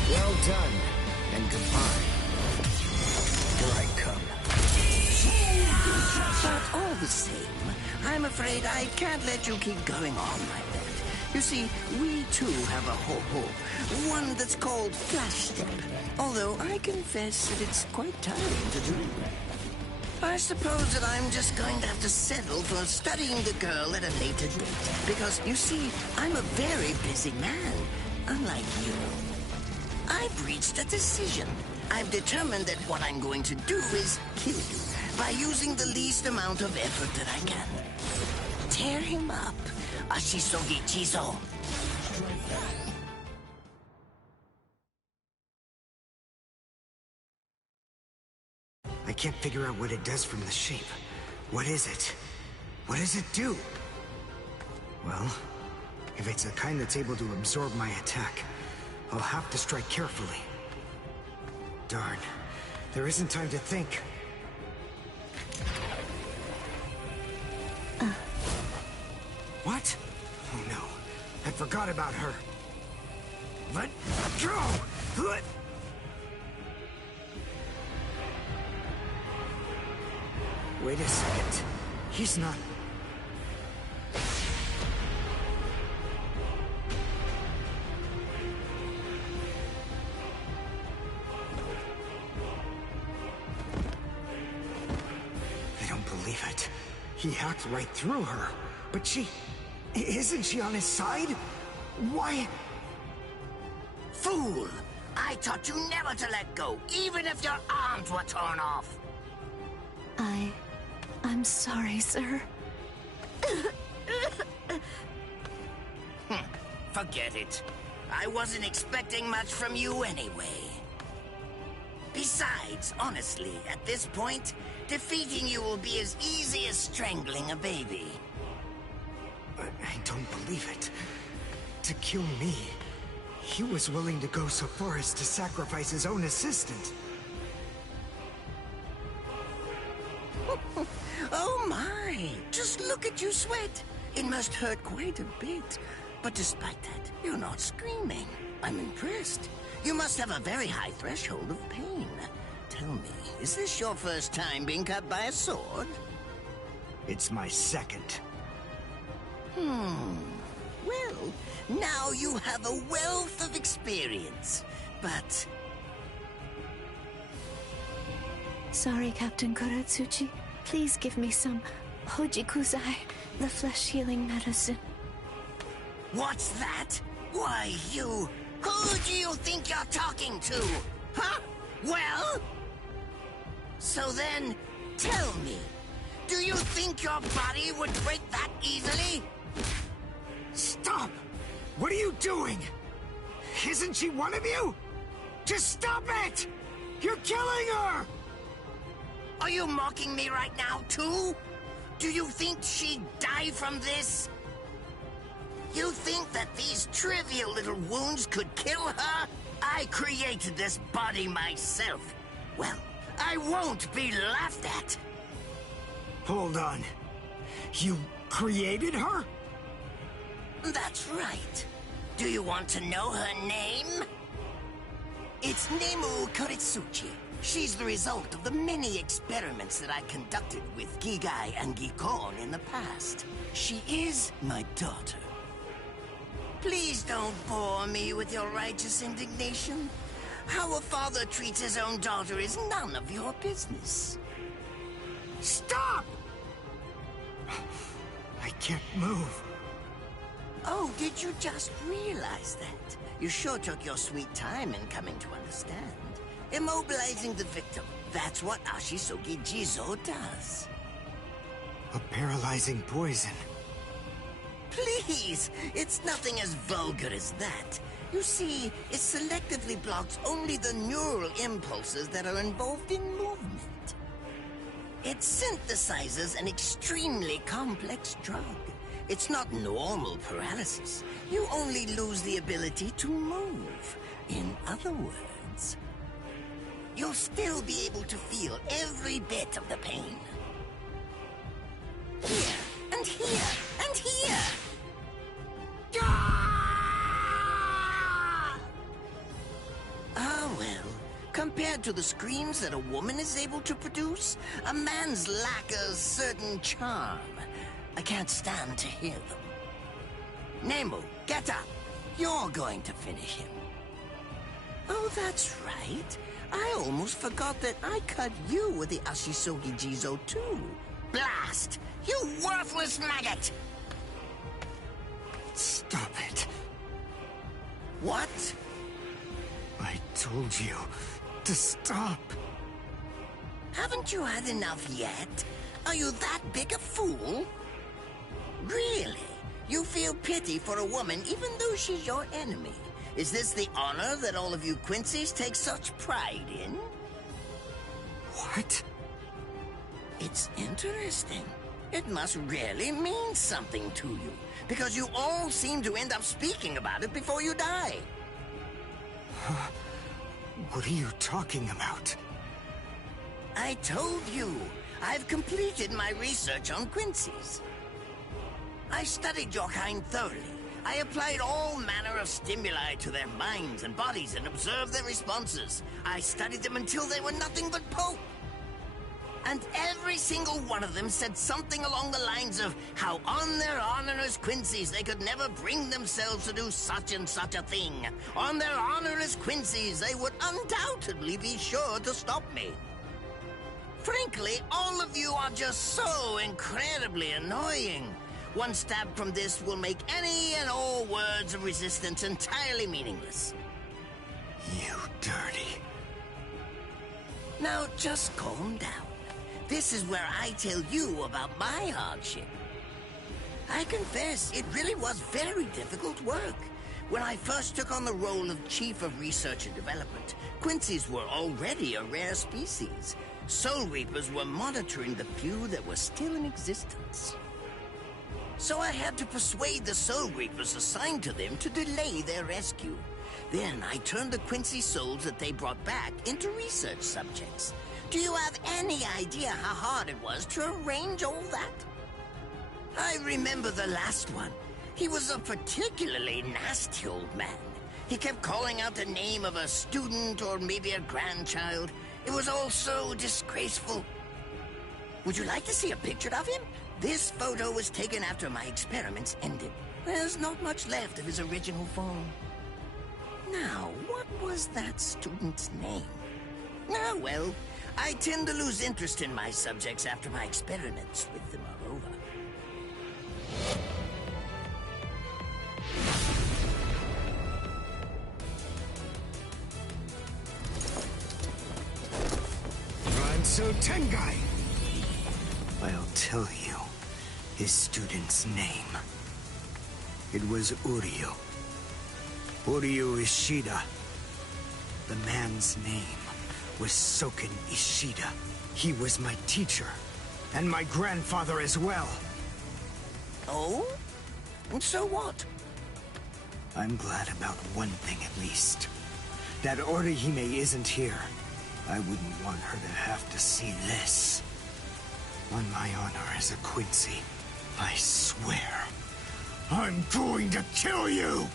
Well done, and goodbye. Here I come. But All the same, I'm afraid I can't let you keep going on like that. You see, we too have a ho-ho, one that's called Flash Step, although I confess that it's quite tiring to do. I suppose that I'm just going to have to settle for studying the girl at a later date, because, you see, I'm a very busy man, unlike you. I've reached a decision. I've determined that what I'm going to do is kill you by using the least amount of effort that I can. Tear him up. Ahtsugizenai. I can't figure out what it does from the shape. What is it? What does it do? Well, if it's the kind that's able to absorb my attack, I'll have to strike carefully. Darn. There isn't time to think. What? Oh no. I forgot about her. Let go! Wait a second. He's not... I don't believe it. He hacked right through her. But she... Isn't she on his side? Why... Fool! I taught you never to let go, even if your arms were torn off. I'm sorry, sir. Forget it. I wasn't expecting much from you anyway. Besides, honestly, at this point, defeating you will be as easy as strangling a baby. I don't believe it. To kill me, he was willing to go so far as to sacrifice his own assistant. Oh my! Just look at you sweat! It must hurt quite a bit. But despite that, you're not screaming. I'm impressed. You must have a very high threshold of pain. Tell me, is this your first time being cut by a sword? It's my second. Well, now you have a wealth of experience, but... Sorry, Captain Kuratsuchi. Please give me some ahtsugizenai, the flesh-healing medicine. What's that? Why, you... Who do you think you're talking to? Huh? Well? So then, tell me, do you think your body would break that easily? Stop! What are you doing? Isn't she one of you? Just stop it! You're killing her! Are you mocking me right now, too? Do you think she'd die from this? You think that these trivial little wounds could kill her? I created this body myself. Well, I won't be laughed at. Hold on. You created her? That's right. Do you want to know her name? It's Nemu Kuritsuchi. She's the result of the many experiments that I conducted with Gigai and Gikon in the past. She is my daughter. Please don't bore me with your righteous indignation. How a father treats his own daughter is none of your business. Stop! I can't move. Oh, did you just realize that? You sure took your sweet time in coming to understand. Immobilizing the victim. That's what ahtsugizenai does. A paralyzing poison. Please! It's nothing as vulgar as that. You see, it selectively blocks only the neural impulses that are involved in movement. It synthesizes an extremely complex drug. It's not normal paralysis. You only lose the ability to move. In other words, you'll still be able to feel every bit of the pain. Here, and here, and here! Ah, well, Compared to the screams that a woman is able to produce, a man's lack a certain charm. I can't stand to hear them. Nemu, get up. You're going to finish him. Oh, that's right. I almost forgot that I cut you with the ahtsugizenai too. Blast! You worthless maggot! Stop it. What? I told you to stop. Haven't you had enough yet? Are you that big a fool? Really? You feel pity for a woman even though she's your enemy? Is this the honor that all of you Quincy's take such pride in? What? It's interesting. It must really mean something to you, because you all seem to end up speaking about it before you die. What are you talking about? I told you, I've completed my research on Quincy's. I studied your kind thoroughly. I applied all manner of stimuli to their minds and bodies and observed their responses. I studied them until they were nothing but pulp. And every single one of them said something along the lines of how on their honor as Quincy's they could never bring themselves to do such and such a thing. On their honor as Quincy's they would undoubtedly be sure to stop me. Frankly, all of you are just so incredibly annoying. One stab from this will make any and all words of resistance entirely meaningless. You dirty. Now just calm down. This is where I tell you about my hardship. I confess, it really was very difficult work. When I first took on the role of Chief of Research and Development, Quincy's were already a rare species. Soul Reapers were monitoring the few that were still in existence. So I had to persuade the Soul Reapers assigned to them to delay their rescue. Then I turned the Quincy souls that they brought back into research subjects. Do you have any idea how hard it was to arrange all that? I remember the last one. He was a particularly nasty old man. He kept calling out the name of a student or maybe a grandchild. It was all so disgraceful. Would you like to see a picture of him? This photo was taken after my experiments ended. There's not much left of his original form. Now, what was that student's name? Ah, well, I tend to lose interest in my subjects after my experiments with them are over. Ranso Tengai! I'll tell you his student's name. It was Uryu. Uryu Ishida. The man's name was Soken Ishida. He was my teacher, and my grandfather as well. Oh? And so what? I'm glad about one thing at least. That Orihime isn't here. I wouldn't want her to have to see this. On my honor as a Quincy, I swear, I'm going to kill you!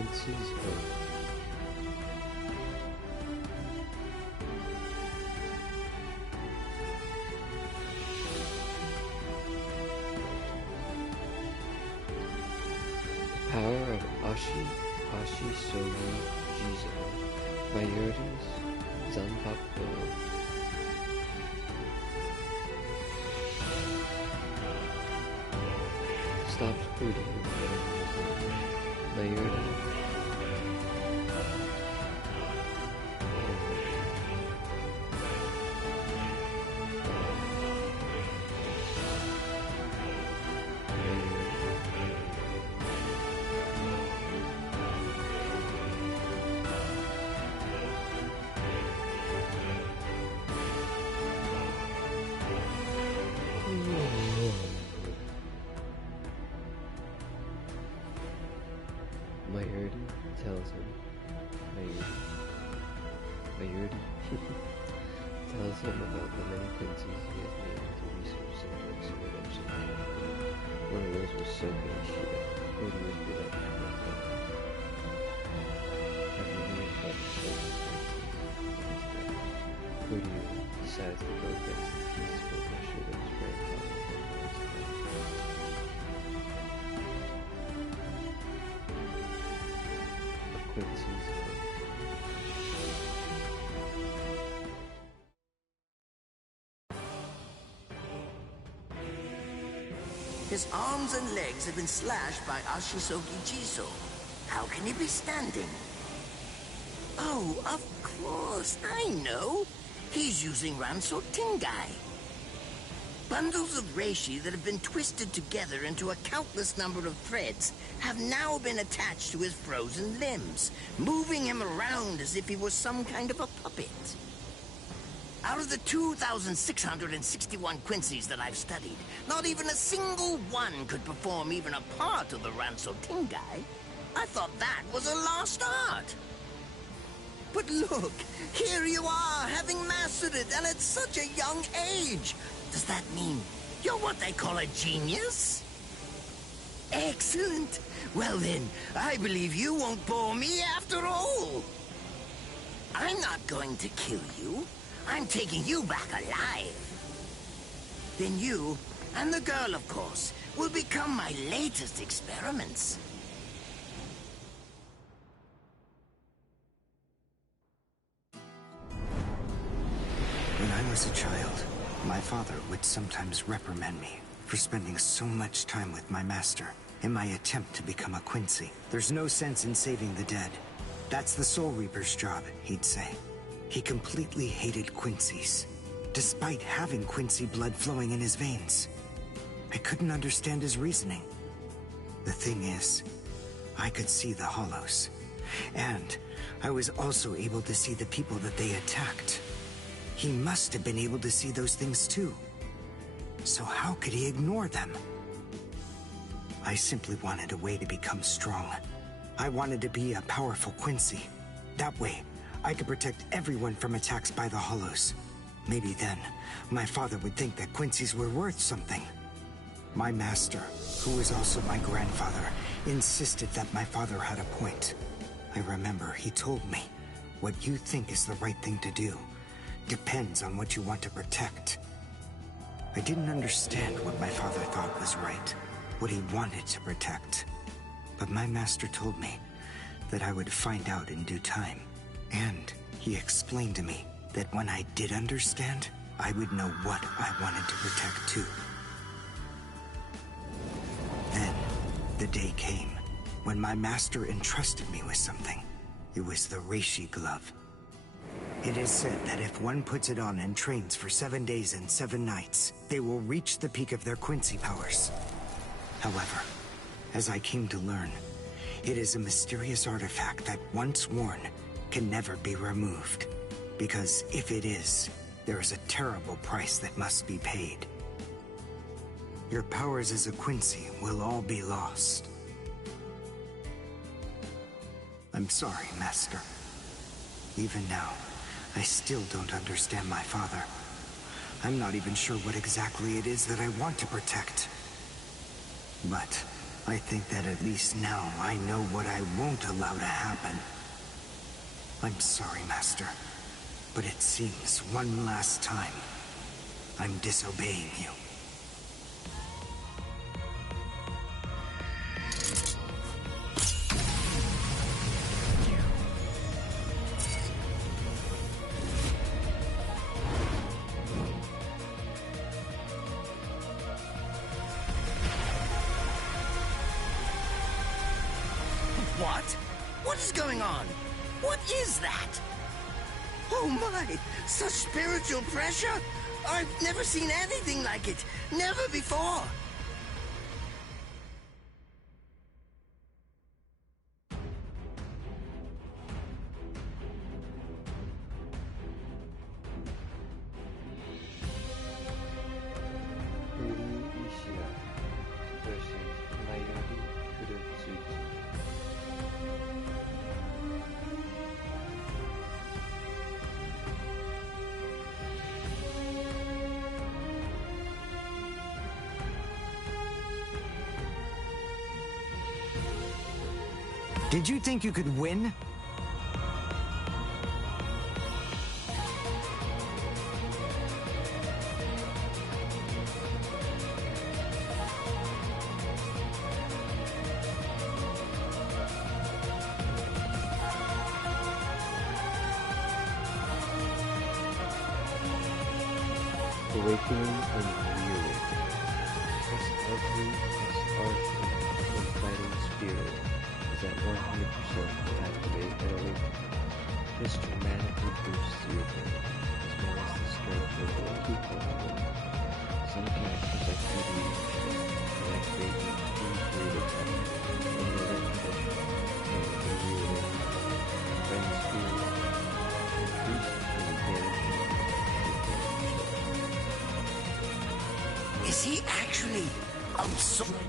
Quincy's Own. Power of ahtsugizenai. Priorities, Zanpakuto. Stopped hooting. Priority. Mayurdi tells him, Mayurdi tells him about the many Quincy's he has made with the research subjects who eventually came. One of those was Soka Ishida, who was beloved to my father. After hearing about the stolen Quincy's, Kuryu decides to go against the peaceful Ishida's grandfather. Quincy's Own. His arms and legs have been slashed by ahtsugizenai. How can he be standing? Oh, of course, I know. He's using Ranso Tingai. Bundles of reishi that have been twisted together into a countless number of threads have now been attached to his frozen limbs, moving him around as if he was some kind of a puppet. Out of the 2,661 Quincy's that I've studied, not even a single one could perform even a part of the Ranso Tingai. I thought that was a lost art. But look, here you are, having mastered it, and at such a young age. Does that mean you're what they call a genius? Excellent. Well then, I believe you won't bore me after all. I'm not going to kill you. I'm taking you back alive. Then you, and the girl of course, will become my latest experiments. When I was a child, my father would sometimes reprimand me for spending so much time with my master in my attempt to become a Quincy. There's no sense in saving the dead. That's the Soul Reaper's job, he'd say. He completely hated Quincy's, despite having Quincy blood flowing in his veins. I couldn't understand his reasoning. The thing is, I could see the hollows, and I was also able to see the people that they attacked. He must have been able to see those things too. So how could he ignore them? I simply wanted a way to become strong. I wanted to be a powerful Quincy. That way, I could protect everyone from attacks by the hollows. Maybe then, my father would think that Quincy's were worth something. My master, who was also my grandfather, insisted that my father had a point. I remember he told me, what you think is the right thing to do depends on what you want to protect. I didn't understand what my father thought was right, what he wanted to protect. But my master told me that I would find out in due time. And he explained to me that when I did understand, I would know what I wanted to protect too. Then, the day came when my master entrusted me with something. It was the reishi glove. It is said that if one puts it on and trains for 7 days and 7 nights, they will reach the peak of their Quincy powers. However, as I came to learn, it is a mysterious artifact that once worn can never be removed. Because if it is, there is a terrible price that must be paid. Your powers as a Quincy will all be lost. I'm sorry, Master. Even now, I still don't understand my father. I'm not even sure what exactly it is that I want to protect. But I think that at least now I know what I won't allow to happen. I'm sorry, Master, but it seems one last time I'm disobeying you. What? What is going on? What is that? Oh my! Such spiritual pressure? I've never seen anything like it. Never before. Did you think you could win? Awakening and rearing. This ugly, this harsh, and fighting spirit is at 100% activate and awaken. This dramatically boosts your ability, as well as the strength of the people around you. Some characters like Beauty and activate in 2 period of time, and the other pressure, and rearing, fighting spirit, increased in damage. Is he actually absorbing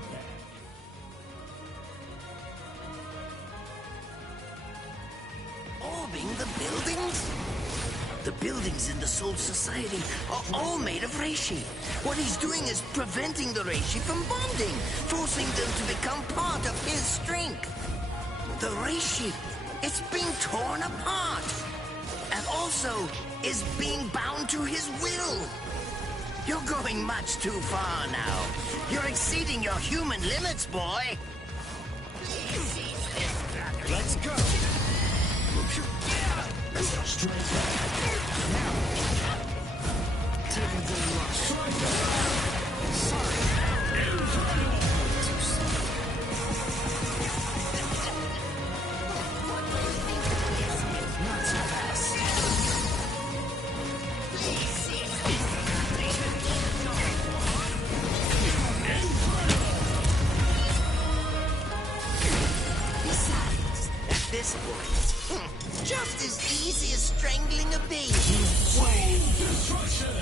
the buildings? The buildings in the Soul Society are all made of reishi. What he's doing is preventing the reishi from bonding, forcing them to become part of his strength. The reishi, it's being torn apart, and also is being bound to his will. You're going much too far now. You're exceeding your human limits, boy. Let's go. Straight back. Now. Taking the rush. Sorry. Not so fast. Besides, at this point, just as easy as strangling a baby. Wave destruction!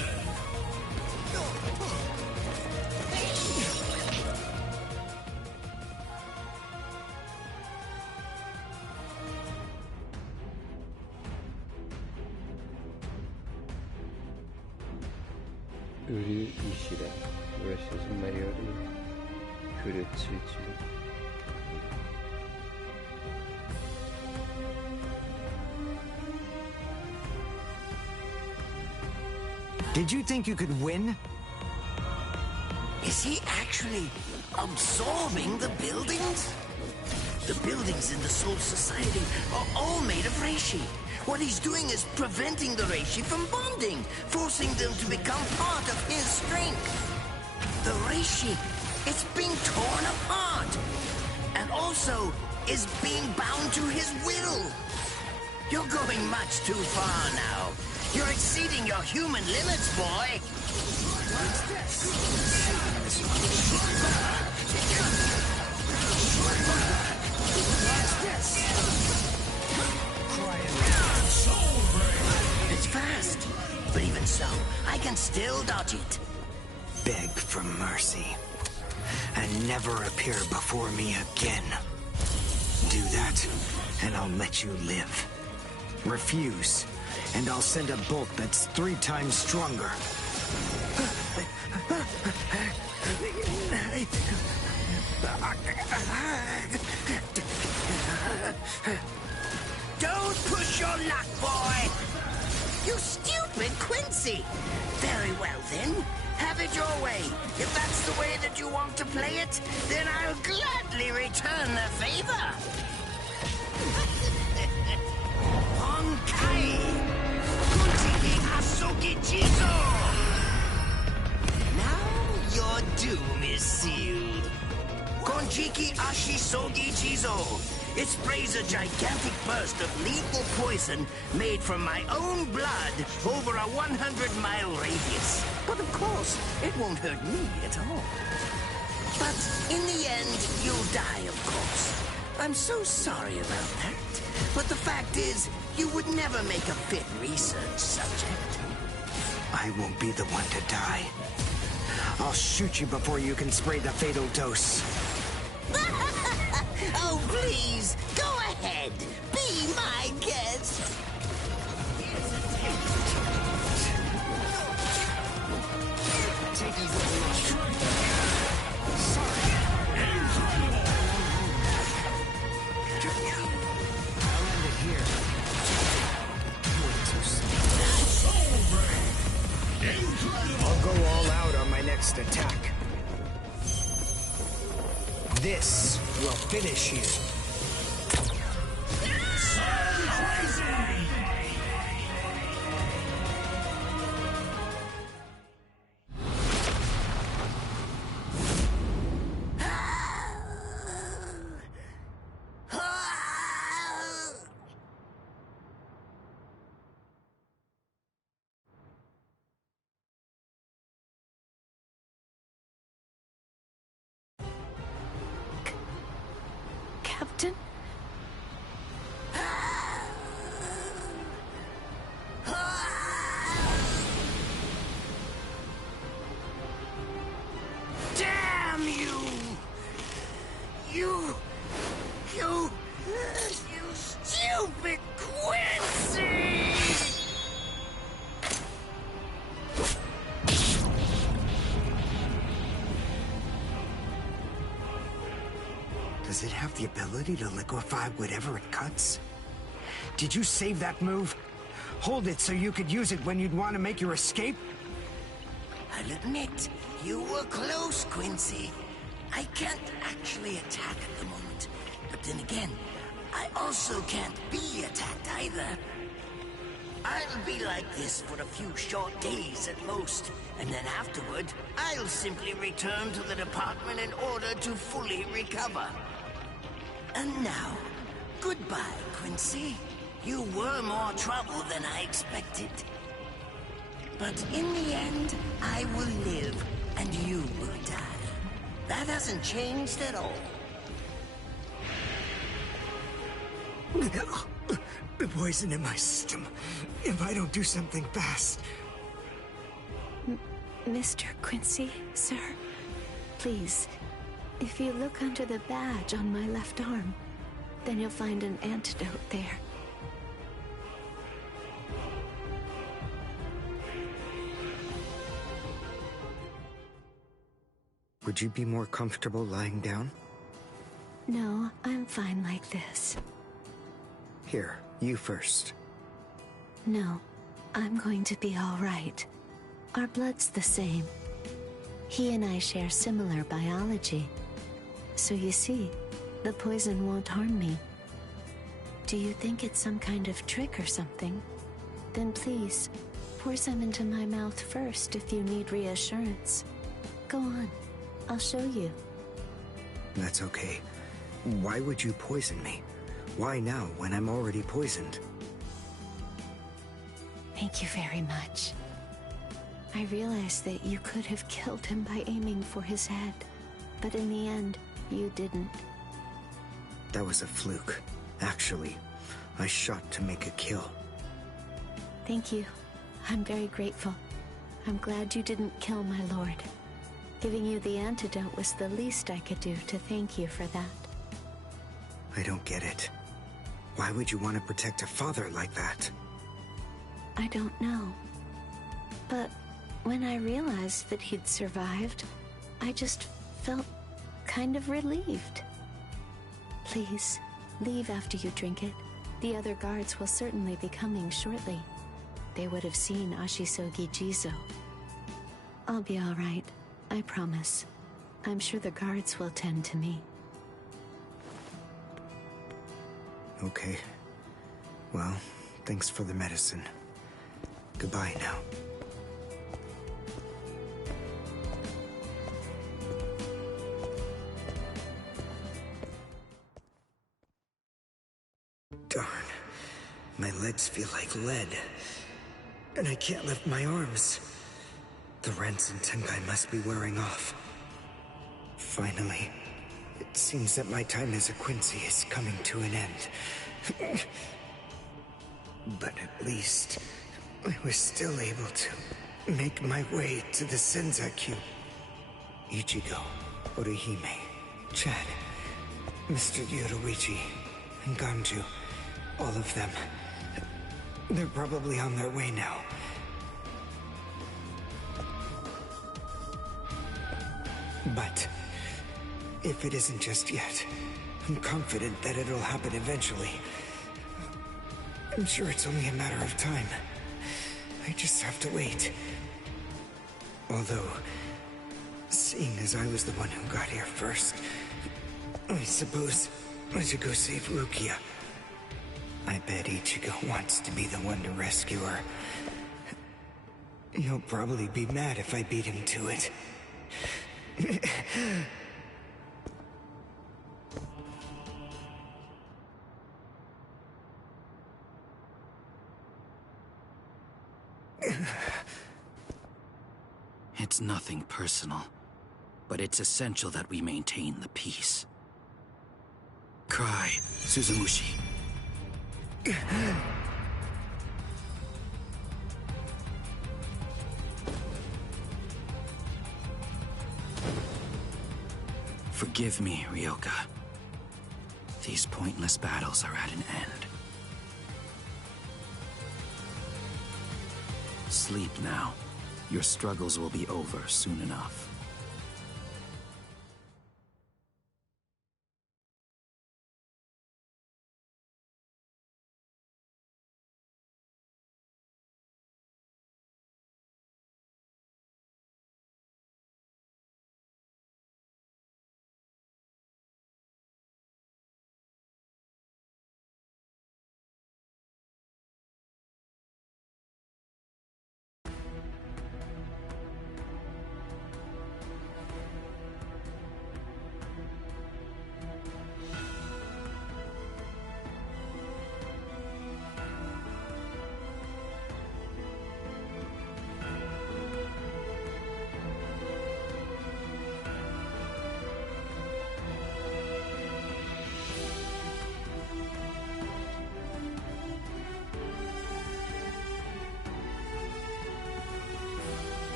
Uru Ishida versus Mayori Kurotsuchi. Did you think you could win? Is he actually absorbing the buildings? The buildings in the Soul Society are all made of reishi. What he's doing is preventing the reishi from bonding, forcing them to become part of his strength. The reishi, it's being torn apart, and also is being bound to his will. You're going much too far now. You're exceeding your human limits, boy. What's this? It's fast, but even so, I can still dodge it. Beg for mercy, and never appear before me again. Do that, and I'll let you live. Refuse, and I'll send a bolt that's 3 times stronger. Don't push your luck, boy! You stupid Quincy! Very well, then. Have it your way. If that's the way that you want to play it, then I'll gladly return the favor. Honkai! Kuntiki Asugijizo! Now your doom is sealed. Konjiki Ashisogi Jizo. It sprays a gigantic burst of lethal poison made from my own blood over a 100-mile radius. But of course, it won't hurt me at all. But in the end, you'll die, of course. I'm so sorry about that. But the fact is, you would never make a fit research subject. I won't be the one to die. I'll shoot you before you can spray the fatal dose. Oh, please, go ahead. Be my guest. I'll go all out on my next attack. This will finish you. Captain? Damn you! You stupid Quincy! Does it have the ability to liquefy whatever it cuts? Did you save that move? Hold it so you could use it when you'd want to make your escape? I'll admit, you were close, Quincy. I can't actually attack at the moment. But then again, I also can't be attacked either. I'll be like this for a few short days at most, and then afterward, I'll simply return to the department in order to fully recover. And now, goodbye, Quincy. You were more trouble than I expected. But in the end, I will live, and you will die. That hasn't changed at all. The poison in my system. If I don't do something fast. Mr. Quincy, sir, please, if you look under the badge on my left arm, then you'll find an antidote there. Would you be more comfortable lying down? No, I'm fine like this. Here, you first. No, I'm going to be all right. Our blood's the same. He and I share similar biology. So you see, the poison won't harm me. Do you think it's some kind of trick or something? Then please, pour some into my mouth first if you need reassurance. Go on, I'll show you. That's okay. Why would you poison me? Why now, when I'm already poisoned? Thank you very much. I realized that you could have killed him by aiming for his head, but in the end, you didn't. That was a fluke. Actually, I shot to make a kill. Thank you. I'm very grateful. I'm glad you didn't kill my lord. Giving you the antidote was the least I could do to thank you for that. I don't get it. Why would you want to protect a father like that? I don't know. But when I realized that he'd survived, I just felt kind of relieved. Please, leave after you drink it. The other guards will certainly be coming shortly. They would have seen Ahtsugizenai. I'll be all right, I promise. I'm sure the guards will tend to me. Okay. Well, thanks for the medicine. Goodbye now. Darn. My legs feel like lead. And I can't lift my arms. The Rents and Tenkai must be wearing off. Finally, it seems that my time as a Quincy is coming to an end. But at least, I was still able to make my way to the Senzakyu. Ichigo, Orihime, Chad, Mr. Yoruichi, and Ganju. All of them. They're probably on their way now. But if it isn't just yet, I'm confident that it'll happen eventually. I'm sure it's only a matter of time. I just have to wait. Although, seeing as I was the one who got here first, I suppose I should go save Rukia. I bet Ichigo wants to be the one to rescue her. He'll probably be mad if I beat him to it. It's nothing personal, but it's essential that we maintain the peace. Cry, Suzumushi. Forgive me, Ryoka. These pointless battles are at an end. Sleep now. Your struggles will be over soon enough.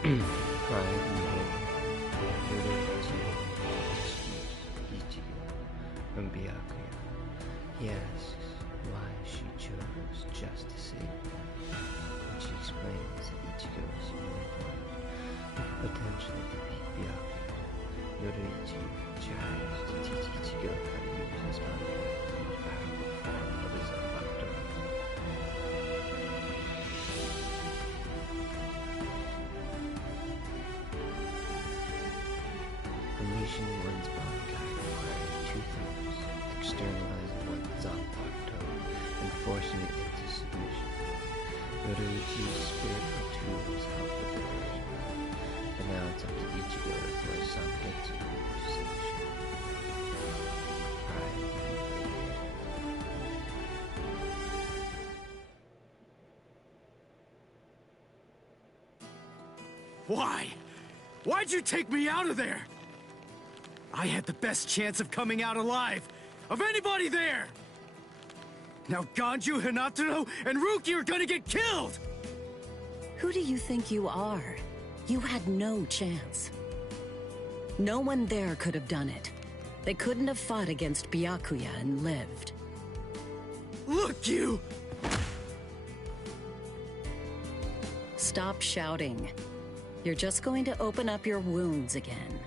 Pride and hope, Yoruichi rescues Ichigo from Byakuya. He asks why she chose just to save him. When she explains that Ichigo is the only one who could potentially defeat Byakuya, Yoruichi tries to teach Ichigo how to use his power, the most powerful form of his Zanpakuto. Unleashing one's Bankai requires two things: externalizing one's Zanpakuto and forcing it into submission. Yoruichi's spiritual tools help with the version, but now it's up to Ichigo to force Zangetsu into submission. Pride and hope. Why? Why'd you take me out of there? I had the best chance of coming out alive, of anybody there! Now Ganju, Hinataro, and Ruki are gonna get killed! Who do you think you are? You had no chance. No one there could have done it. They couldn't have fought against Byakuya and lived. Look, you! Stop shouting. You're just going to open up your wounds again.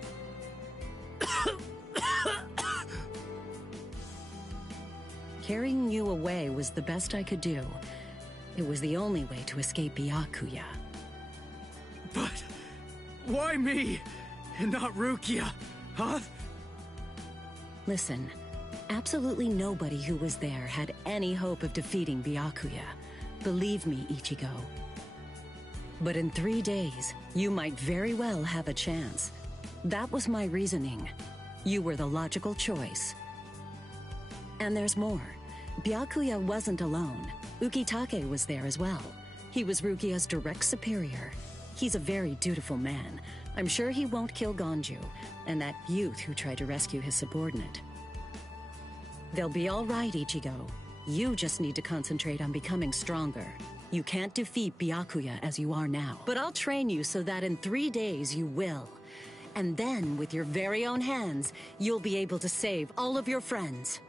Carrying you away was the best I could do. It was the only way to escape Byakuya. But why me and not Rukia, huh? Listen, absolutely nobody who was there had any hope of defeating Byakuya. Believe me, Ichigo. But in 3 days, you might very well have a chance. That was my reasoning. You were the logical choice. And there's more. Byakuya wasn't alone. Ukitake was there as well. He was Rukia's direct superior. He's a very dutiful man. I'm sure he won't kill Ganju, and that youth who tried to rescue his subordinate. They'll be all right, Ichigo. You just need to concentrate on becoming stronger. You can't defeat Byakuya as you are now. But I'll train you so that in 3 days you will. And then, with your very own hands, you'll be able to save all of your friends.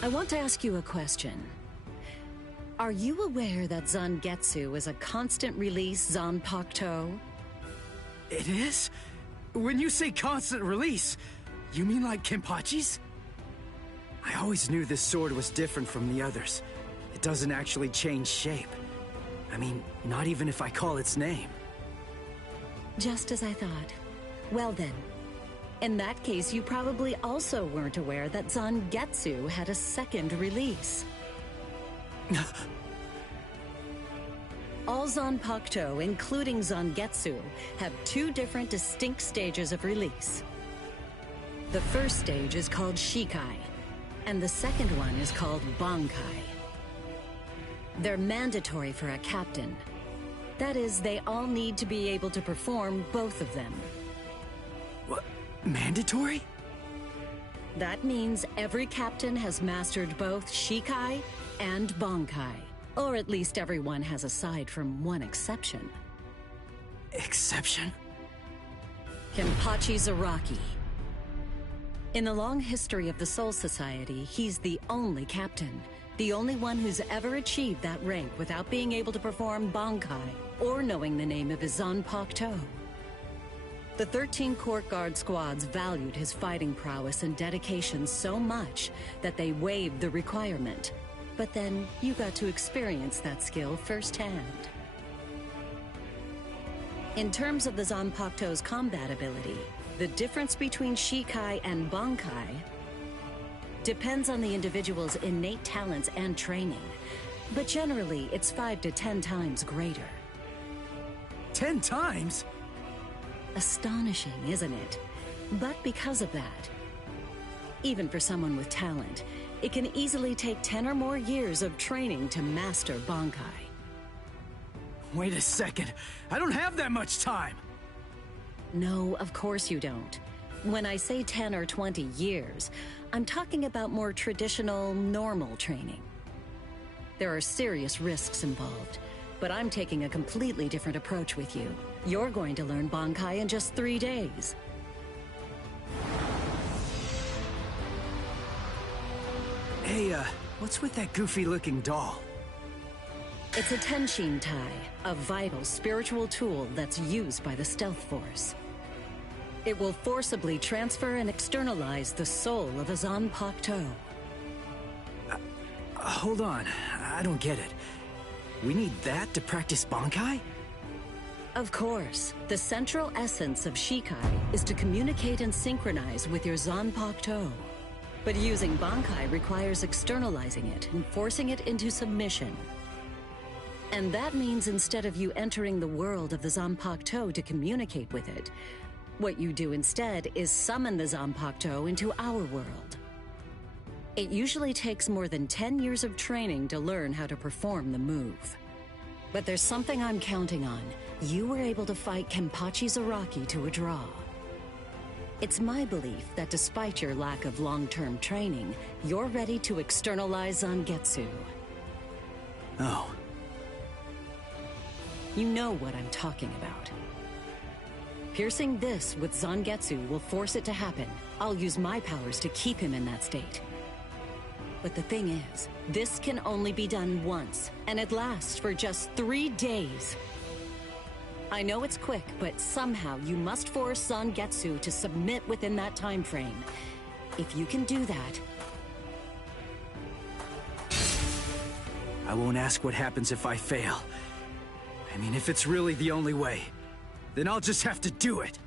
I want to ask you a question. Are you aware that Zangetsu is a constant release Zanpakuto? It is? When you say constant release, you mean like Kenpachi's? I always knew this sword was different from the others. It doesn't actually change shape. I mean, not even if I call its name. Just as I thought. Well then, in that case, you probably also weren't aware that Zangetsu had a second release. All Zanpakuto, including Zangetsu, have 2 different distinct stages of release. The first stage is called Shikai, and the second one is called Bankai. They're mandatory for a captain. That is, they all need to be able to perform both of them. What? Mandatory? That means every captain has mastered both Shikai and Bankai. Or at least everyone has aside from one exception. Exception? Kenpachi Zaraki. In the long history of the Soul Society, he's the only captain. The only one who's ever achieved that rank without being able to perform Bankai or knowing the name of his Zanpakuto. The 13 court guard squads valued his fighting prowess and dedication so much that they waived the requirement. But then you got to experience that skill firsthand. In terms of the Zanpakuto's combat ability, the difference between Shikai and Bankai depends on the individual's innate talents and training. But generally, it's 5 to 10 times greater. 10 times? Astonishing, isn't it? But because of that, even for someone with talent, it can easily take 10 or more years of training to master Bankai. Wait a second. I don't have that much time. No, of course you don't. When I say 10 or 20 years, I'm talking about more traditional, normal training. There are serious risks involved, but I'm taking a completely different approach with you. You're going to learn Bankai in just 3 days. Hey, what's with that goofy-looking doll? It's a Tenshin Tai, a vital spiritual tool that's used by the Stealth Force. It will forcibly transfer and externalize the soul of a Zanpakuto. Hold on, I don't get it. We need that to practice Bankai? Of course. The central essence of Shikai is to communicate and synchronize with your Zanpakuto. But using Bankai requires externalizing it and forcing it into submission. And that means instead of you entering the world of the Zanpakuto to communicate with it, what you do instead is summon the Zanpakuto into our world. It usually takes more than 10 years of training to learn how to perform the move. But there's something I'm counting on. You were able to fight Kenpachi Zaraki to a draw. It's my belief that despite your lack of long-term training, you're ready to externalize Zangetsu. Oh. You know what I'm talking about. Piercing this with Zangetsu will force it to happen. I'll use my powers to keep him in that state. But the thing is, this can only be done once, and it lasts for just 3 days. I know it's quick, but somehow you must force Zangetsu to submit within that time frame. If you can do that... I won't ask what happens if I fail. I mean, if it's really the only way, then I'll just have to do it.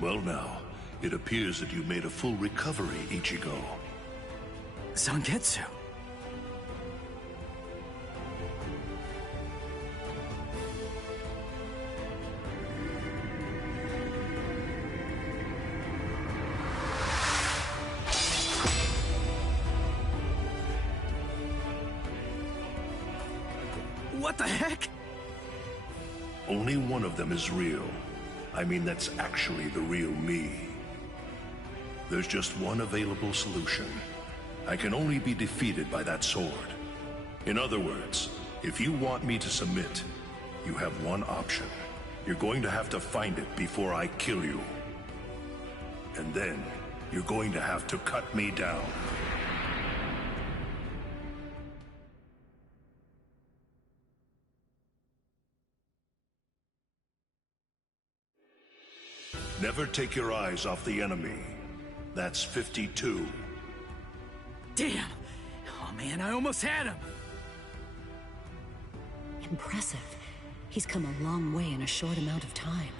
Well now, it appears that you made a full recovery, Ichigo. Zangetsu. What the heck? Only one of them is real. I mean, that's actually the real me. There's just one available solution. I can only be defeated by that sword. In other words, if you want me to submit, you have one option. You're going to have to find it before I kill you. And then, you're going to have to cut me down. Never take your eyes off the enemy. That's 52. Damn! Oh man, I almost had him! Impressive. He's come a long way in a short amount of time.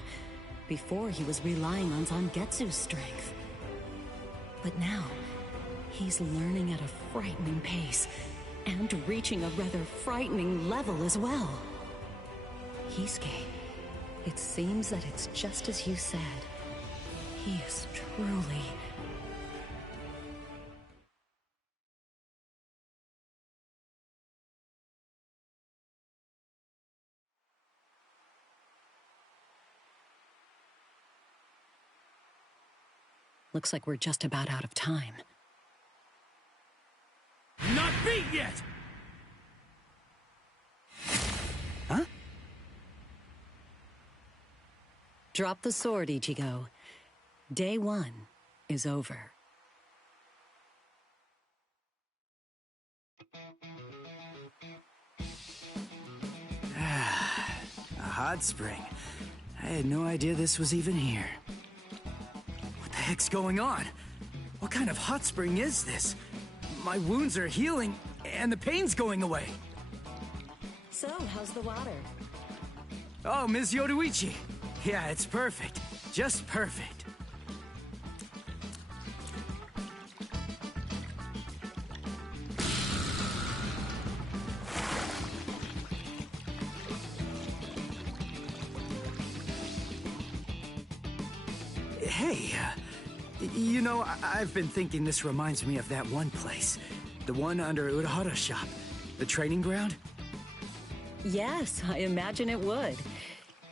Before, he was relying on Zangetsu's strength. But now, he's learning at a frightening pace, and reaching a rather frightening level as well. Hisuke, it seems that it's just as you said. He is truly... Looks like we're just about out of time. Not beat yet! Huh? Drop the sword, Ichigo. Day 1 is over. A hot spring. I had no idea this was even here. What the heck's going on? What kind of hot spring is this? My wounds are healing, and the pain's going away. So, how's the water? Oh, Ms. Yoruichi. Yeah, it's perfect. Just perfect. Hey, you know, I've been thinking this reminds me of that one place. The one under Urahara's shop. The training ground? Yes, I imagine it would.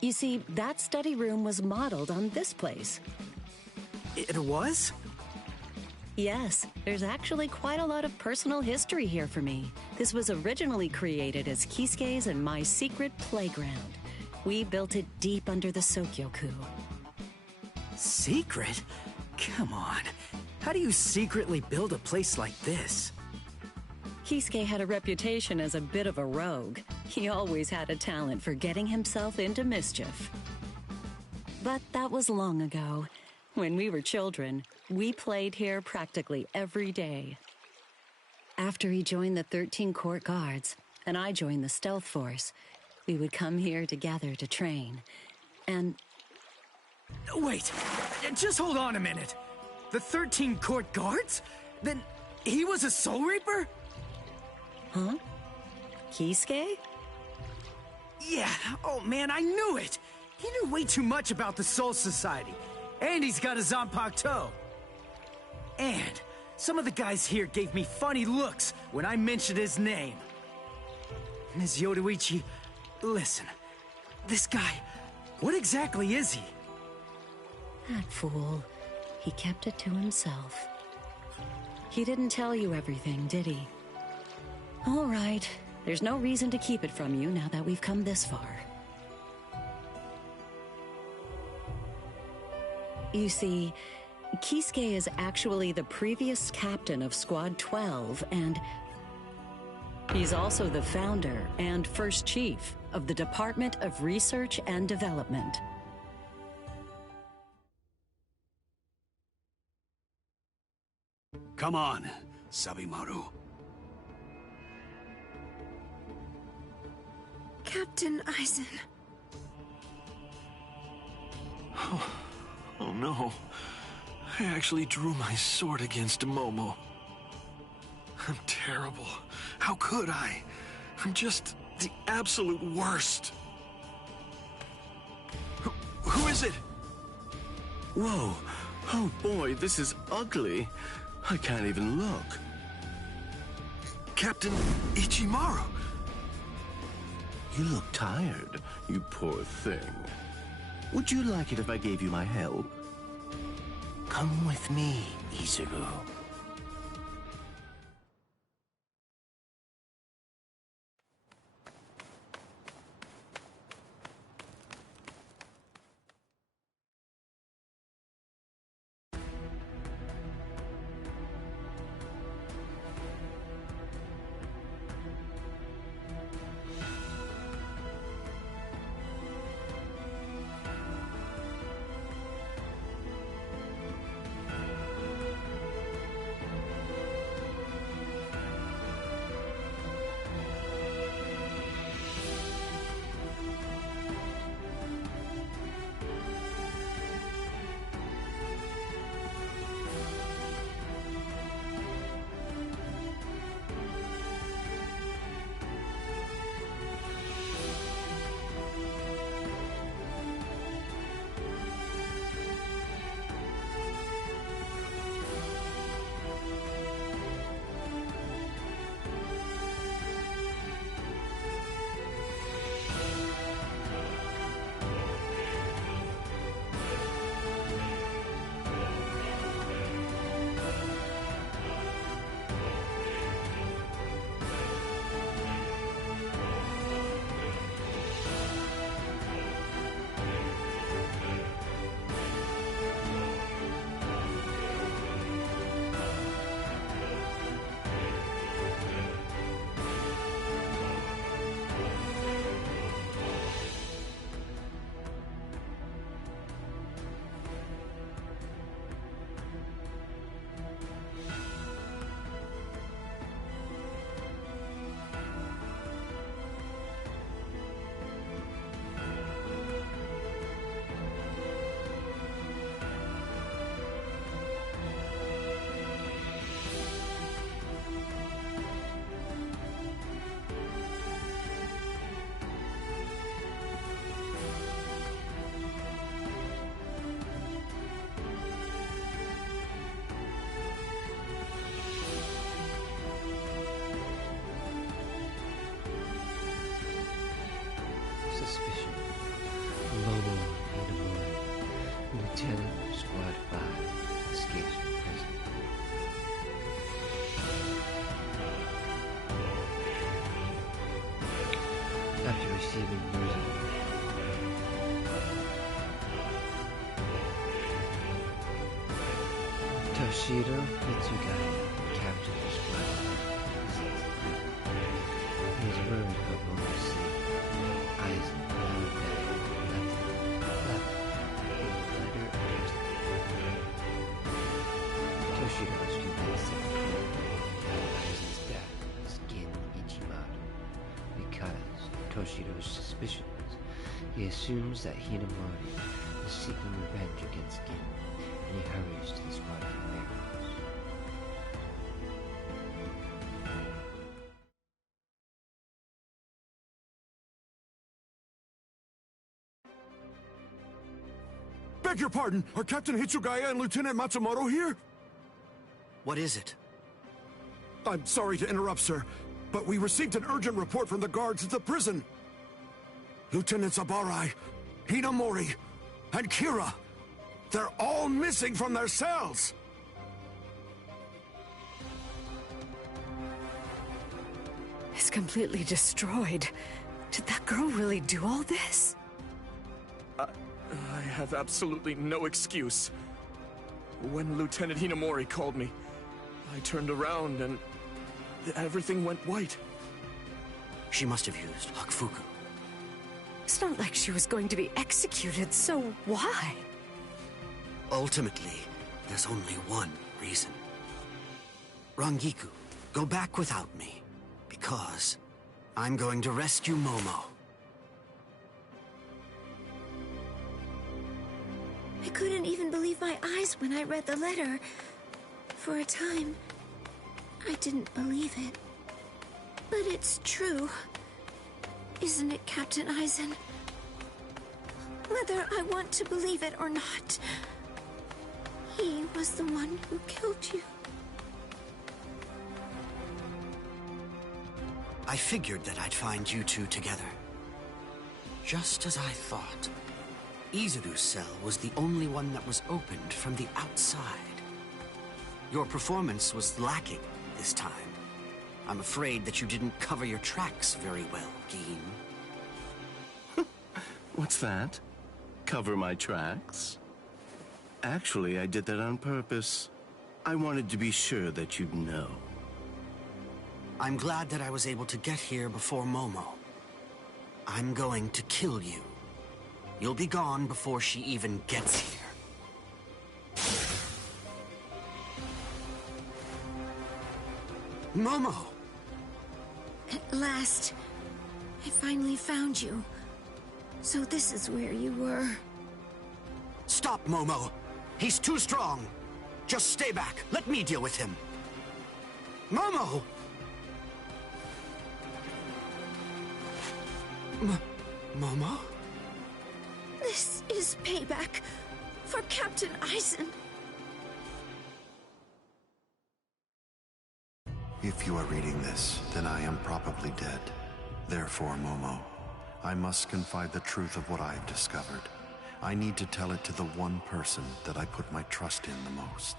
You see, that study room was modeled on this place. It was? Yes, there's actually quite a lot of personal history here for me. This was originally created as Kisuke's and my secret playground. We built it deep under the Sokyoku. Secret? Come on. How do you secretly build a place like this? Kisuke had a reputation as a bit of a rogue. He always had a talent for getting himself into mischief. But that was long ago. When we were children, we played here practically every day. After he joined the 13 Court Guards, and I joined the Stealth Force, we would come here together to train. And... Wait, just hold on a minute. The 13 Court Guards? Then he was a Soul Reaper? Huh? Kisuke? Yeah, oh man, I knew it! He knew way too much about the Soul Society. And he's got a Zanpakuto. And some of the guys here gave me funny looks when I mentioned his name. Ms. Yoruichi, listen. This guy, what exactly is he? That fool. He kept it to himself. He didn't tell you everything, did he? All right. There's no reason to keep it from you now that we've come this far. You see, Kisuke is actually the previous captain of Squad 12, and he's also the founder and first chief of the Department of Research and Development. Come on, Sabimaru. Captain Aizen. Oh no. I actually drew my sword against Momo. I'm terrible. How could I? I'm just the absolute worst. Who is it? Whoa. Oh boy, this is ugly. I can't even look. Captain Ichimaru. You look tired, you poor thing. Would you like it if I gave you my help? Come with me, Izuru. suspicion. Momo Hinamori, Lieutenant of Squad 5, escapes from prison. After receiving news of Toshiro Mitsugai, captain of Squad 5, is in prison. He is worried about Momo's safety. Aizen, now dead, left a letter addressed to him. Toshiro is convinced that the criminal behind Aizen's death is Gin Ichimaru. Because of Toshiro's suspicions, he assumes that Hinamori is seeking revenge against Gin, and he hurries to the squadron warehouse. Beg your pardon, are Captain Hitsugaya and Lieutenant Matsumoto here? What is it? I'm sorry to interrupt, sir, but we received an urgent report from the guards at the prison. Lieutenant Zabarai, Hinamori, and Kira, they're all missing from their cells! It's completely destroyed. Did that girl really do all this? I have absolutely no excuse. When Lieutenant Hinamori called me, I turned around and everything went white. She must have used Hakufuku. It's not like she was going to be executed, so why? Ultimately, there's only one reason. Rangiku, go back without me, because I'm going to rescue Momo. I couldn't even believe my eyes when I read the letter. For a time, I didn't believe it. But it's true. Isn't it, Captain Aizen? Whether I want to believe it or not, he was the one who killed you. I figured that I'd find you two together. Just as I thought. Izuru's cell was the only one that was opened from the outside. Your performance was lacking this time. I'm afraid that you didn't cover your tracks very well, Gin. What's that? Cover my tracks? Actually, I did that on purpose. I wanted to be sure that you'd know. I'm glad that I was able to get here before Momo. I'm going to kill you. You'll be gone before she even gets here. Momo! At last, I finally found you. So this is where you were. Stop, Momo! He's too strong! Just stay back. Let me deal with him. Momo! Momo? This is payback for Captain Aizen. If you are reading this, then I am probably dead. Therefore, Momo, I must confide the truth of what I have discovered. I need to tell it to the one person that I put my trust in the most.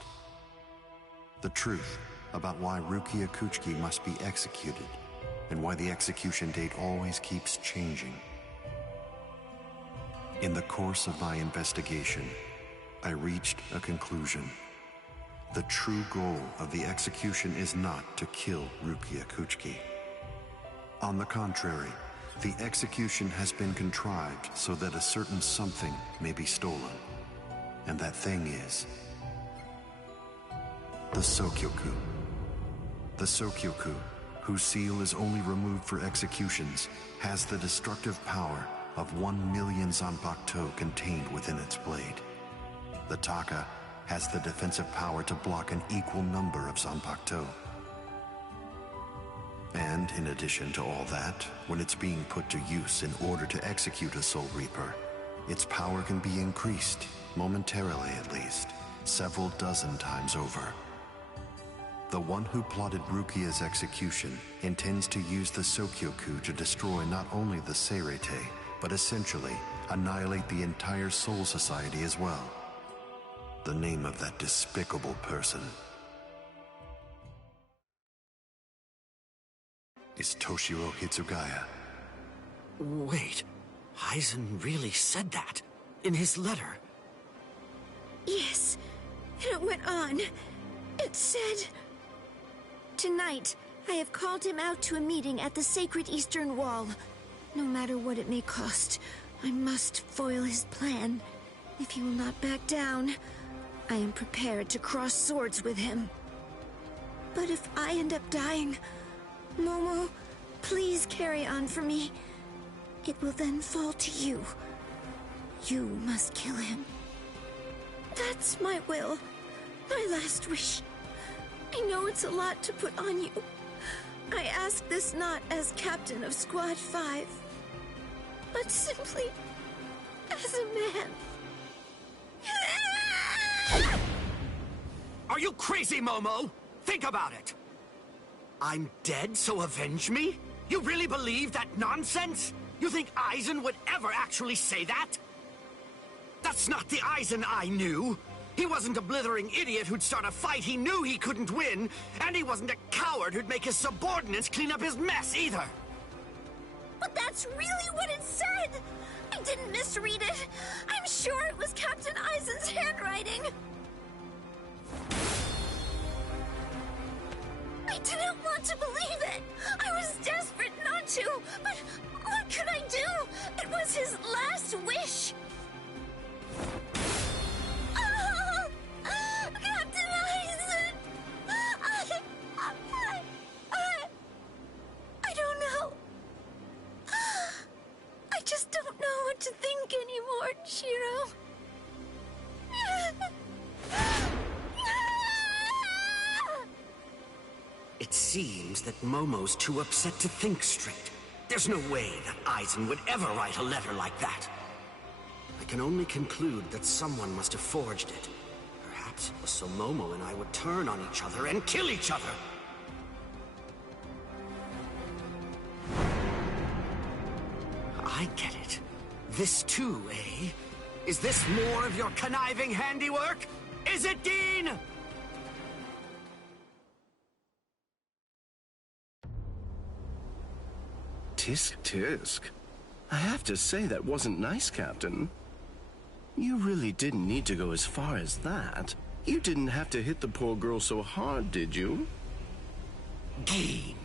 The truth about why Rukia Kuchiki must be executed, and why the execution date always keeps changing. In the course of my investigation, I reached a conclusion. The true goal of the execution is not to kill Rukia Kuchiki. On the contrary, the execution has been contrived so that a certain something may be stolen. And that thing is the Sokyoku. The Sokyoku, whose seal is only removed for executions, has the destructive power of 1 million Zanpakuto contained within its blade. The Taka has the defensive power to block an equal number of Zanpakuto. And in addition to all that, when it's being put to use in order to execute a Soul Reaper, its power can be increased, momentarily at least, several dozen times over. The one who plotted Rukia's execution intends to use the Sokyoku to destroy not only the Seirete, but essentially annihilate the entire Soul Society as well. The name of that despicable person is Toshiro Hitsugaya. Wait, Aizen really said that in his letter? Yes, and it went on. It said... Tonight, I have called him out to a meeting at the Sacred Eastern Wall. No matter what it may cost, I must foil his plan. If he will not back down, I am prepared to cross swords with him. But if I end up dying, Momo, please carry on for me. It will then fall to you. You must kill him. That's my will. My last wish. I know it's a lot to put on you. I ask this not as captain of Squad 5, but simply as a man. Are you crazy, Momo? Think about it. I'm dead, so avenge me? You really believe that nonsense? You think Aizen would ever actually say that? That's not the Aizen I knew. He wasn't a blithering idiot who'd start a fight he knew he couldn't win, and he wasn't a coward who'd make his subordinates clean up his mess either. But that's really what it said! I didn't misread it. I'm sure it was Captain Aizen's handwriting. I didn't want to believe it. I was desperate not to, but what could I do? It was his last wish. Captain Aizen! I don't know. I just don't know what to think anymore, Shiro. It seems that Momo's too upset to think straight. There's no way that Aizen would ever write a letter like that. I can only conclude that someone must have forged it. Perhaps it was so Momo and I would turn on each other and kill each other. I get it. This too, eh? Is this more of your conniving handiwork? Is it, Dean? Tisk tisk. I have to say that wasn't nice, Captain. You really didn't need to go as far as that. You didn't have to hit the poor girl so hard, did you? Dean,